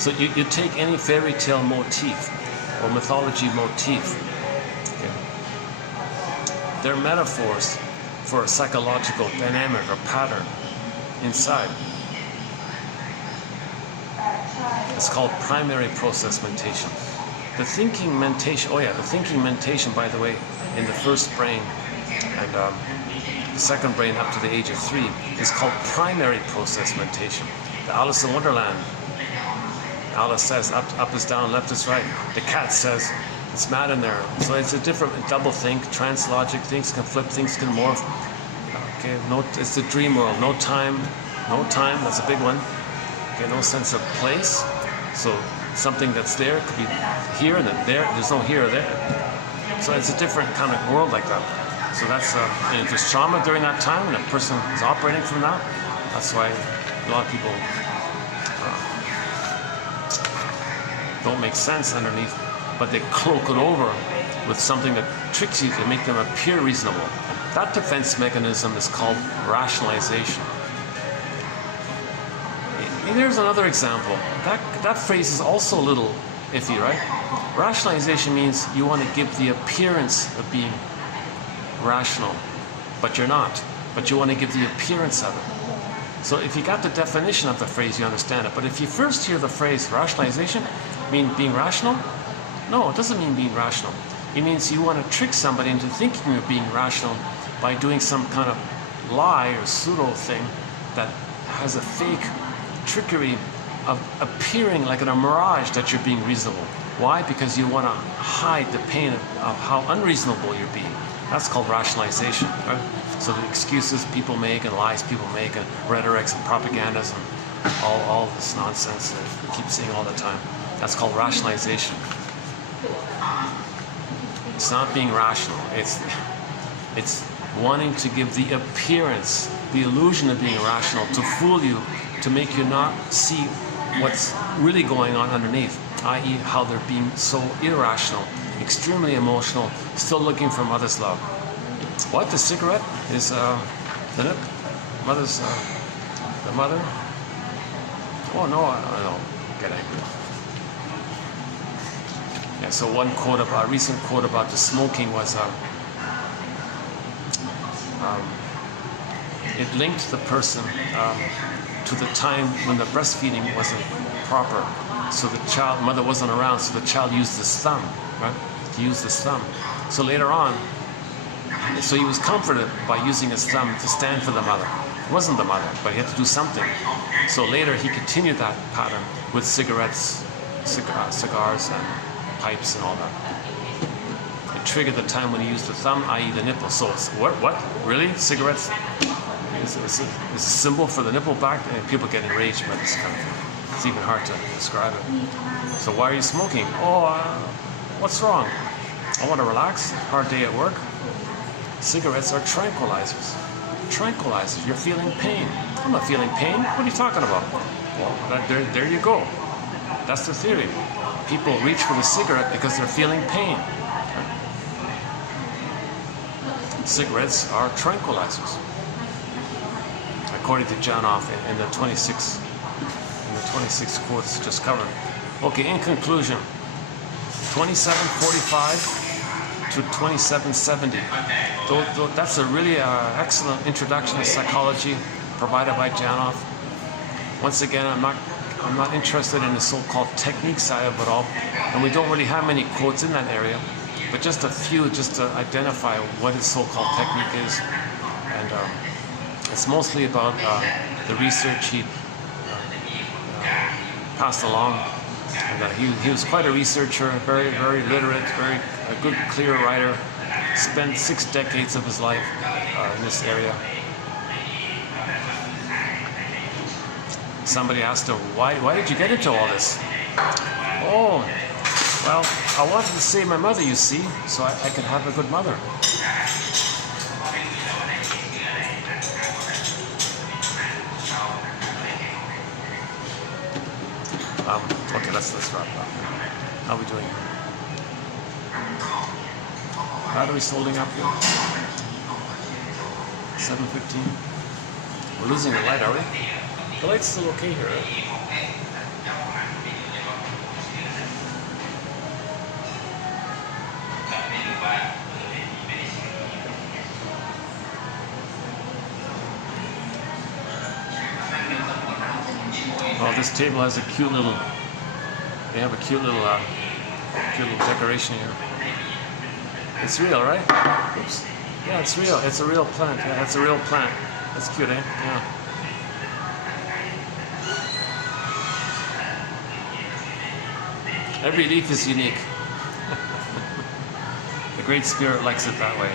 So you take any fairy tale motif or mythology motif. Okay. They're metaphors for a psychological dynamic or pattern inside. It's called primary process mentation. The thinking mentation, the thinking mentation, by the way, in the first brain and the second brain up to the age of 3 is called primary process mentation. The Alice in Wonderland, Alice says up is down, left is right. The cat says it's mad in there. So it's a different double think, trans logic, things can flip, things can morph. Okay, it's the dream world, no time, that's a big one. Okay, no sense of place. So something that's there could be here and then there. There's no here or there. So it's a different kind of world like that. So that's, and if there's trauma during that time and a person is operating from that, that's why a lot of people don't make sense underneath, but they cloak it over with something that tricks you to make them appear reasonable. That defense mechanism is called rationalization. And here's another example. That phrase is also a little iffy, right? Rationalization means you want to give the appearance of being rational, but you're not. But you want to give the appearance of it. So if you got the definition of the phrase, you understand it. But if you first hear the phrase rationalization, mean being rational? No, it doesn't mean being rational. It means you want to trick somebody into thinking you're being rational by doing some kind of lie or pseudo thing that has a fake trickery of appearing like in a mirage that you're being reasonable. Why? Because you want to hide the pain of how unreasonable you're being. That's called rationalization, right? So the excuses people make and lies people make and rhetorics and propagandas and all this nonsense that we keep seeing all the time. That's called rationalization. It's not being rational. It's wanting to give the appearance, the illusion of being rational, to fool you, to make you not see what's really going on underneath, i.e. how they're being so irrational, extremely emotional, still looking for mother's love. What? The cigarette is the mother's the mother? Oh no, I don't get angry. Yeah, so one quote about, a recent quote about the smoking was it linked the person to the time when the breastfeeding wasn't proper. So the mother wasn't around, so the child used his thumb, right? He used his thumb. So later on, so he was comforted by using his thumb to stand for the mother. It wasn't the mother, but he had to do something. So later he continued that pattern with cigarettes, cigars and pipes and all that. It triggered the time when he used the thumb, i.e. the nipple. So it's, what? Really? Cigarettes is a symbol for the nipple back? And people get enraged by this kind of thing. It's even hard to describe it. So why are you smoking? What's wrong? I want to relax. Hard day at work. Cigarettes are tranquilizers. Tranquilizers. You're feeling pain. I'm not feeling pain. What are you talking about? Well, there you go. That's the theory. People reach for the cigarette because they're feeling pain. Cigarettes are tranquilizers, according to Janoff in the 26 quotes just covered. Okay, in conclusion, 2745 to 2770. That's a really excellent introduction to psychology provided by Janoff. Once again, I'm not interested in the so-called technique side of it all, and we don't really have many quotes in that area, but just a few just to identify what his so-called technique is. And it's mostly about the research he passed along. And he was quite a researcher, very, very literate, a good, clear writer. Spent 6 decades of his life in this area. Somebody asked him, why did you get into all this? Oh, well, I wanted to save my mother, you see, so I could have a good mother. Okay, let's wrap up. How are we doing? Battery's holding up here. 7:15. We're losing the light, are we? The light's still okay here, right? Oh, this table has a cute little, they have a cute little decoration here. It's real, right? Oops. Yeah, it's real. It's a real plant. Yeah, it's a real plant. That's cute, eh? Yeah. Every leaf is unique. The Great Spirit likes it that way.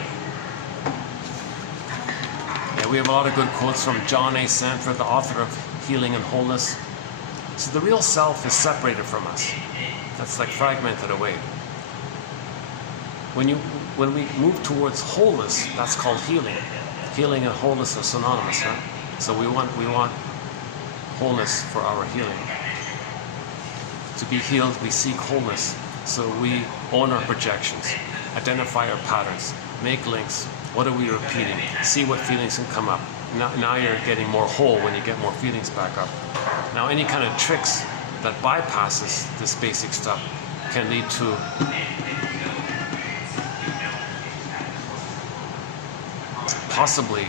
Yeah, we have a lot of good quotes from John A. Sanford, the author of Healing and Wholeness. So the real self is separated from us. That's like fragmented away. when we move towards wholeness, that's called healing. Healing and wholeness are synonymous, right? So we want wholeness for our healing. To be healed, we seek wholeness. So we own our projections, identify our patterns, make links. What are we repeating? See what feelings can come up. Now you're getting more whole when you get more feelings back up. Now any kind of tricks that bypasses this basic stuff can lead to possibly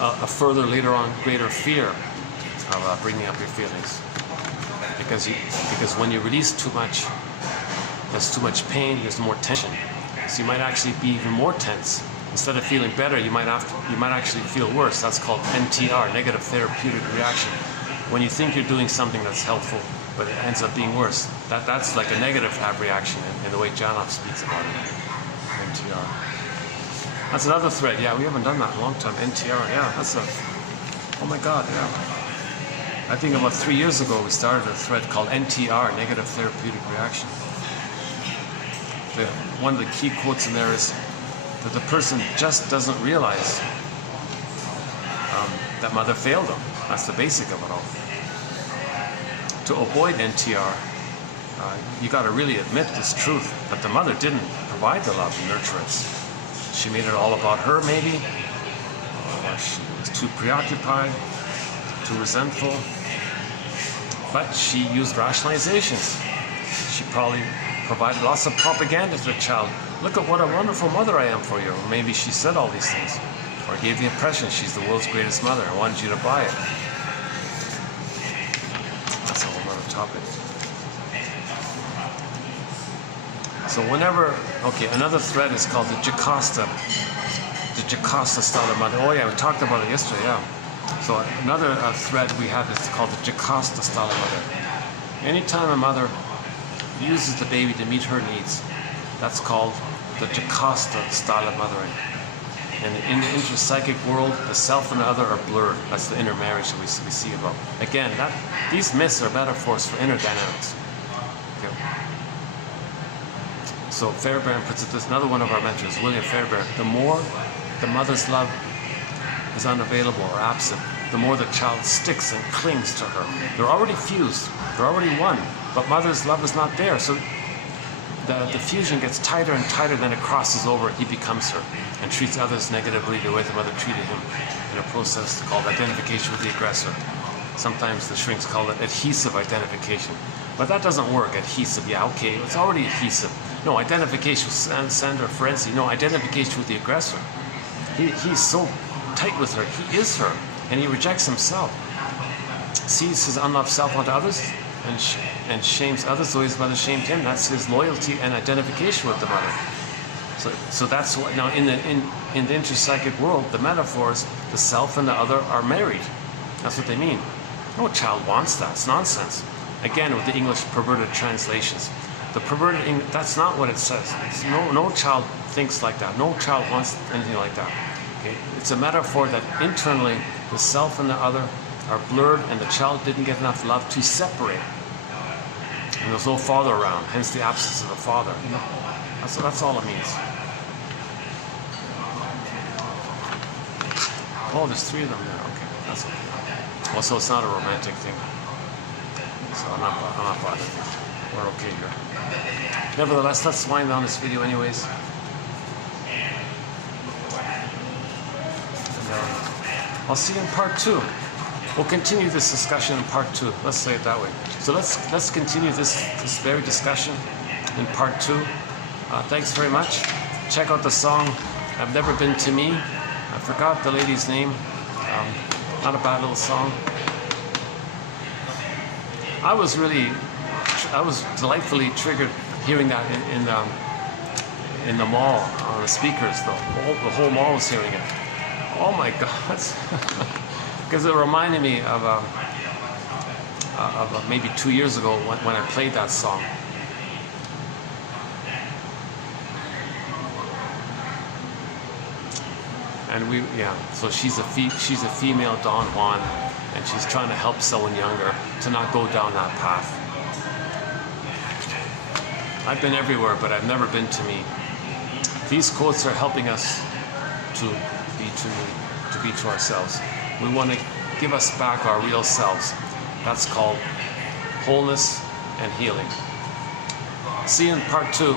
a further later on greater fear of bringing up your feelings. Because when you release too much, there's too much pain, there's more tension. So you might actually be even more tense. Instead of feeling better, you might actually feel worse. That's called NTR, negative therapeutic reaction. When you think you're doing something that's helpful, but it ends up being worse. That's like a negative abreaction in the way Janov speaks about it. NTR. That's another thread. Yeah, we haven't done that in a long time. NTR. Yeah, that's a. Oh my God. Yeah. I think about 3 years ago we started a thread called NTR, negative therapeutic reaction. One of the key quotes in there is that the person just doesn't realize that mother failed them. That's the basic of it all. To avoid NTR, you got to really admit this truth that the mother didn't provide the love and nurturance. She made it all about her, maybe. She was too preoccupied, too resentful. But she used rationalizations. She probably provided lots of propaganda to the child. Look at what a wonderful mother I am for you. Or maybe she said all these things. Or gave the impression she's the world's greatest mother. I wanted you to buy it. That's a whole other topic. So whenever, okay, another thread is called the Jocasta style of mother. Oh yeah, we talked about it yesterday, yeah. So another thread we have is called the Jocasta style of mother. Anytime a mother uses the baby to meet her needs, that's called the Jocasta style of mothering. And in the intrapsychic world, the self and the other are blurred. That's the inner marriage that we see about. Again, these myths are metaphors for inner dynamics. Okay. So Fairbairn puts it this, another one of our mentors, William Fairbairn, the more the mother's love is unavailable or absent, the more the child sticks and clings to her. They're already fused, they're already one, but mother's love is not there. So the fusion gets tighter and tighter, then it crosses over, he becomes her, and treats others negatively the way the mother treated him in a process called identification with the aggressor. Sometimes the shrinks call it adhesive identification. But that doesn't work, adhesive, yeah, okay, it's already adhesive. No, identification with Sandra Ferenczi, no, identification with the aggressor. He's so tight with her, he is her, and he rejects himself. Sees his unloved self onto others, and shames others, though his mother shamed him. That's his loyalty and identification with the mother. So that's what, now in the intrapsychic world, the metaphors, the self and the other are married. That's what they mean. No child wants that, it's nonsense. Again, with the English perverted translations. The perverted English, that's not what it says. No child thinks like that. No child wants anything like that. Okay? It's a metaphor that internally the self and the other are blurred, and the child didn't get enough love to separate. And there's no father around, hence the absence of the father. That's all it means. Oh, there's 3 of them there. Okay, that's okay. Also, it's not a romantic thing, so I'm not bothered. We're okay here. Nevertheless, let's wind down this video anyways. And, I'll see you in part 2. We'll continue this discussion in part 2. Let's say it that way. So let's continue this very discussion in part 2. Thanks very much. Check out the song "I've Never Been to Me." I forgot the lady's name. Not a bad little song. I was delightfully triggered hearing that in the mall on the speakers. The whole mall was hearing it. Oh my God. Because it reminded me of maybe 2 years ago when I played that song. And so she's a female Don Juan, and she's trying to help someone younger to not go down that path. I've been everywhere, but I've never been to me. These quotes are helping us to be to ourselves. We want to give us back our real selves. That's called wholeness and healing. See you in part 2.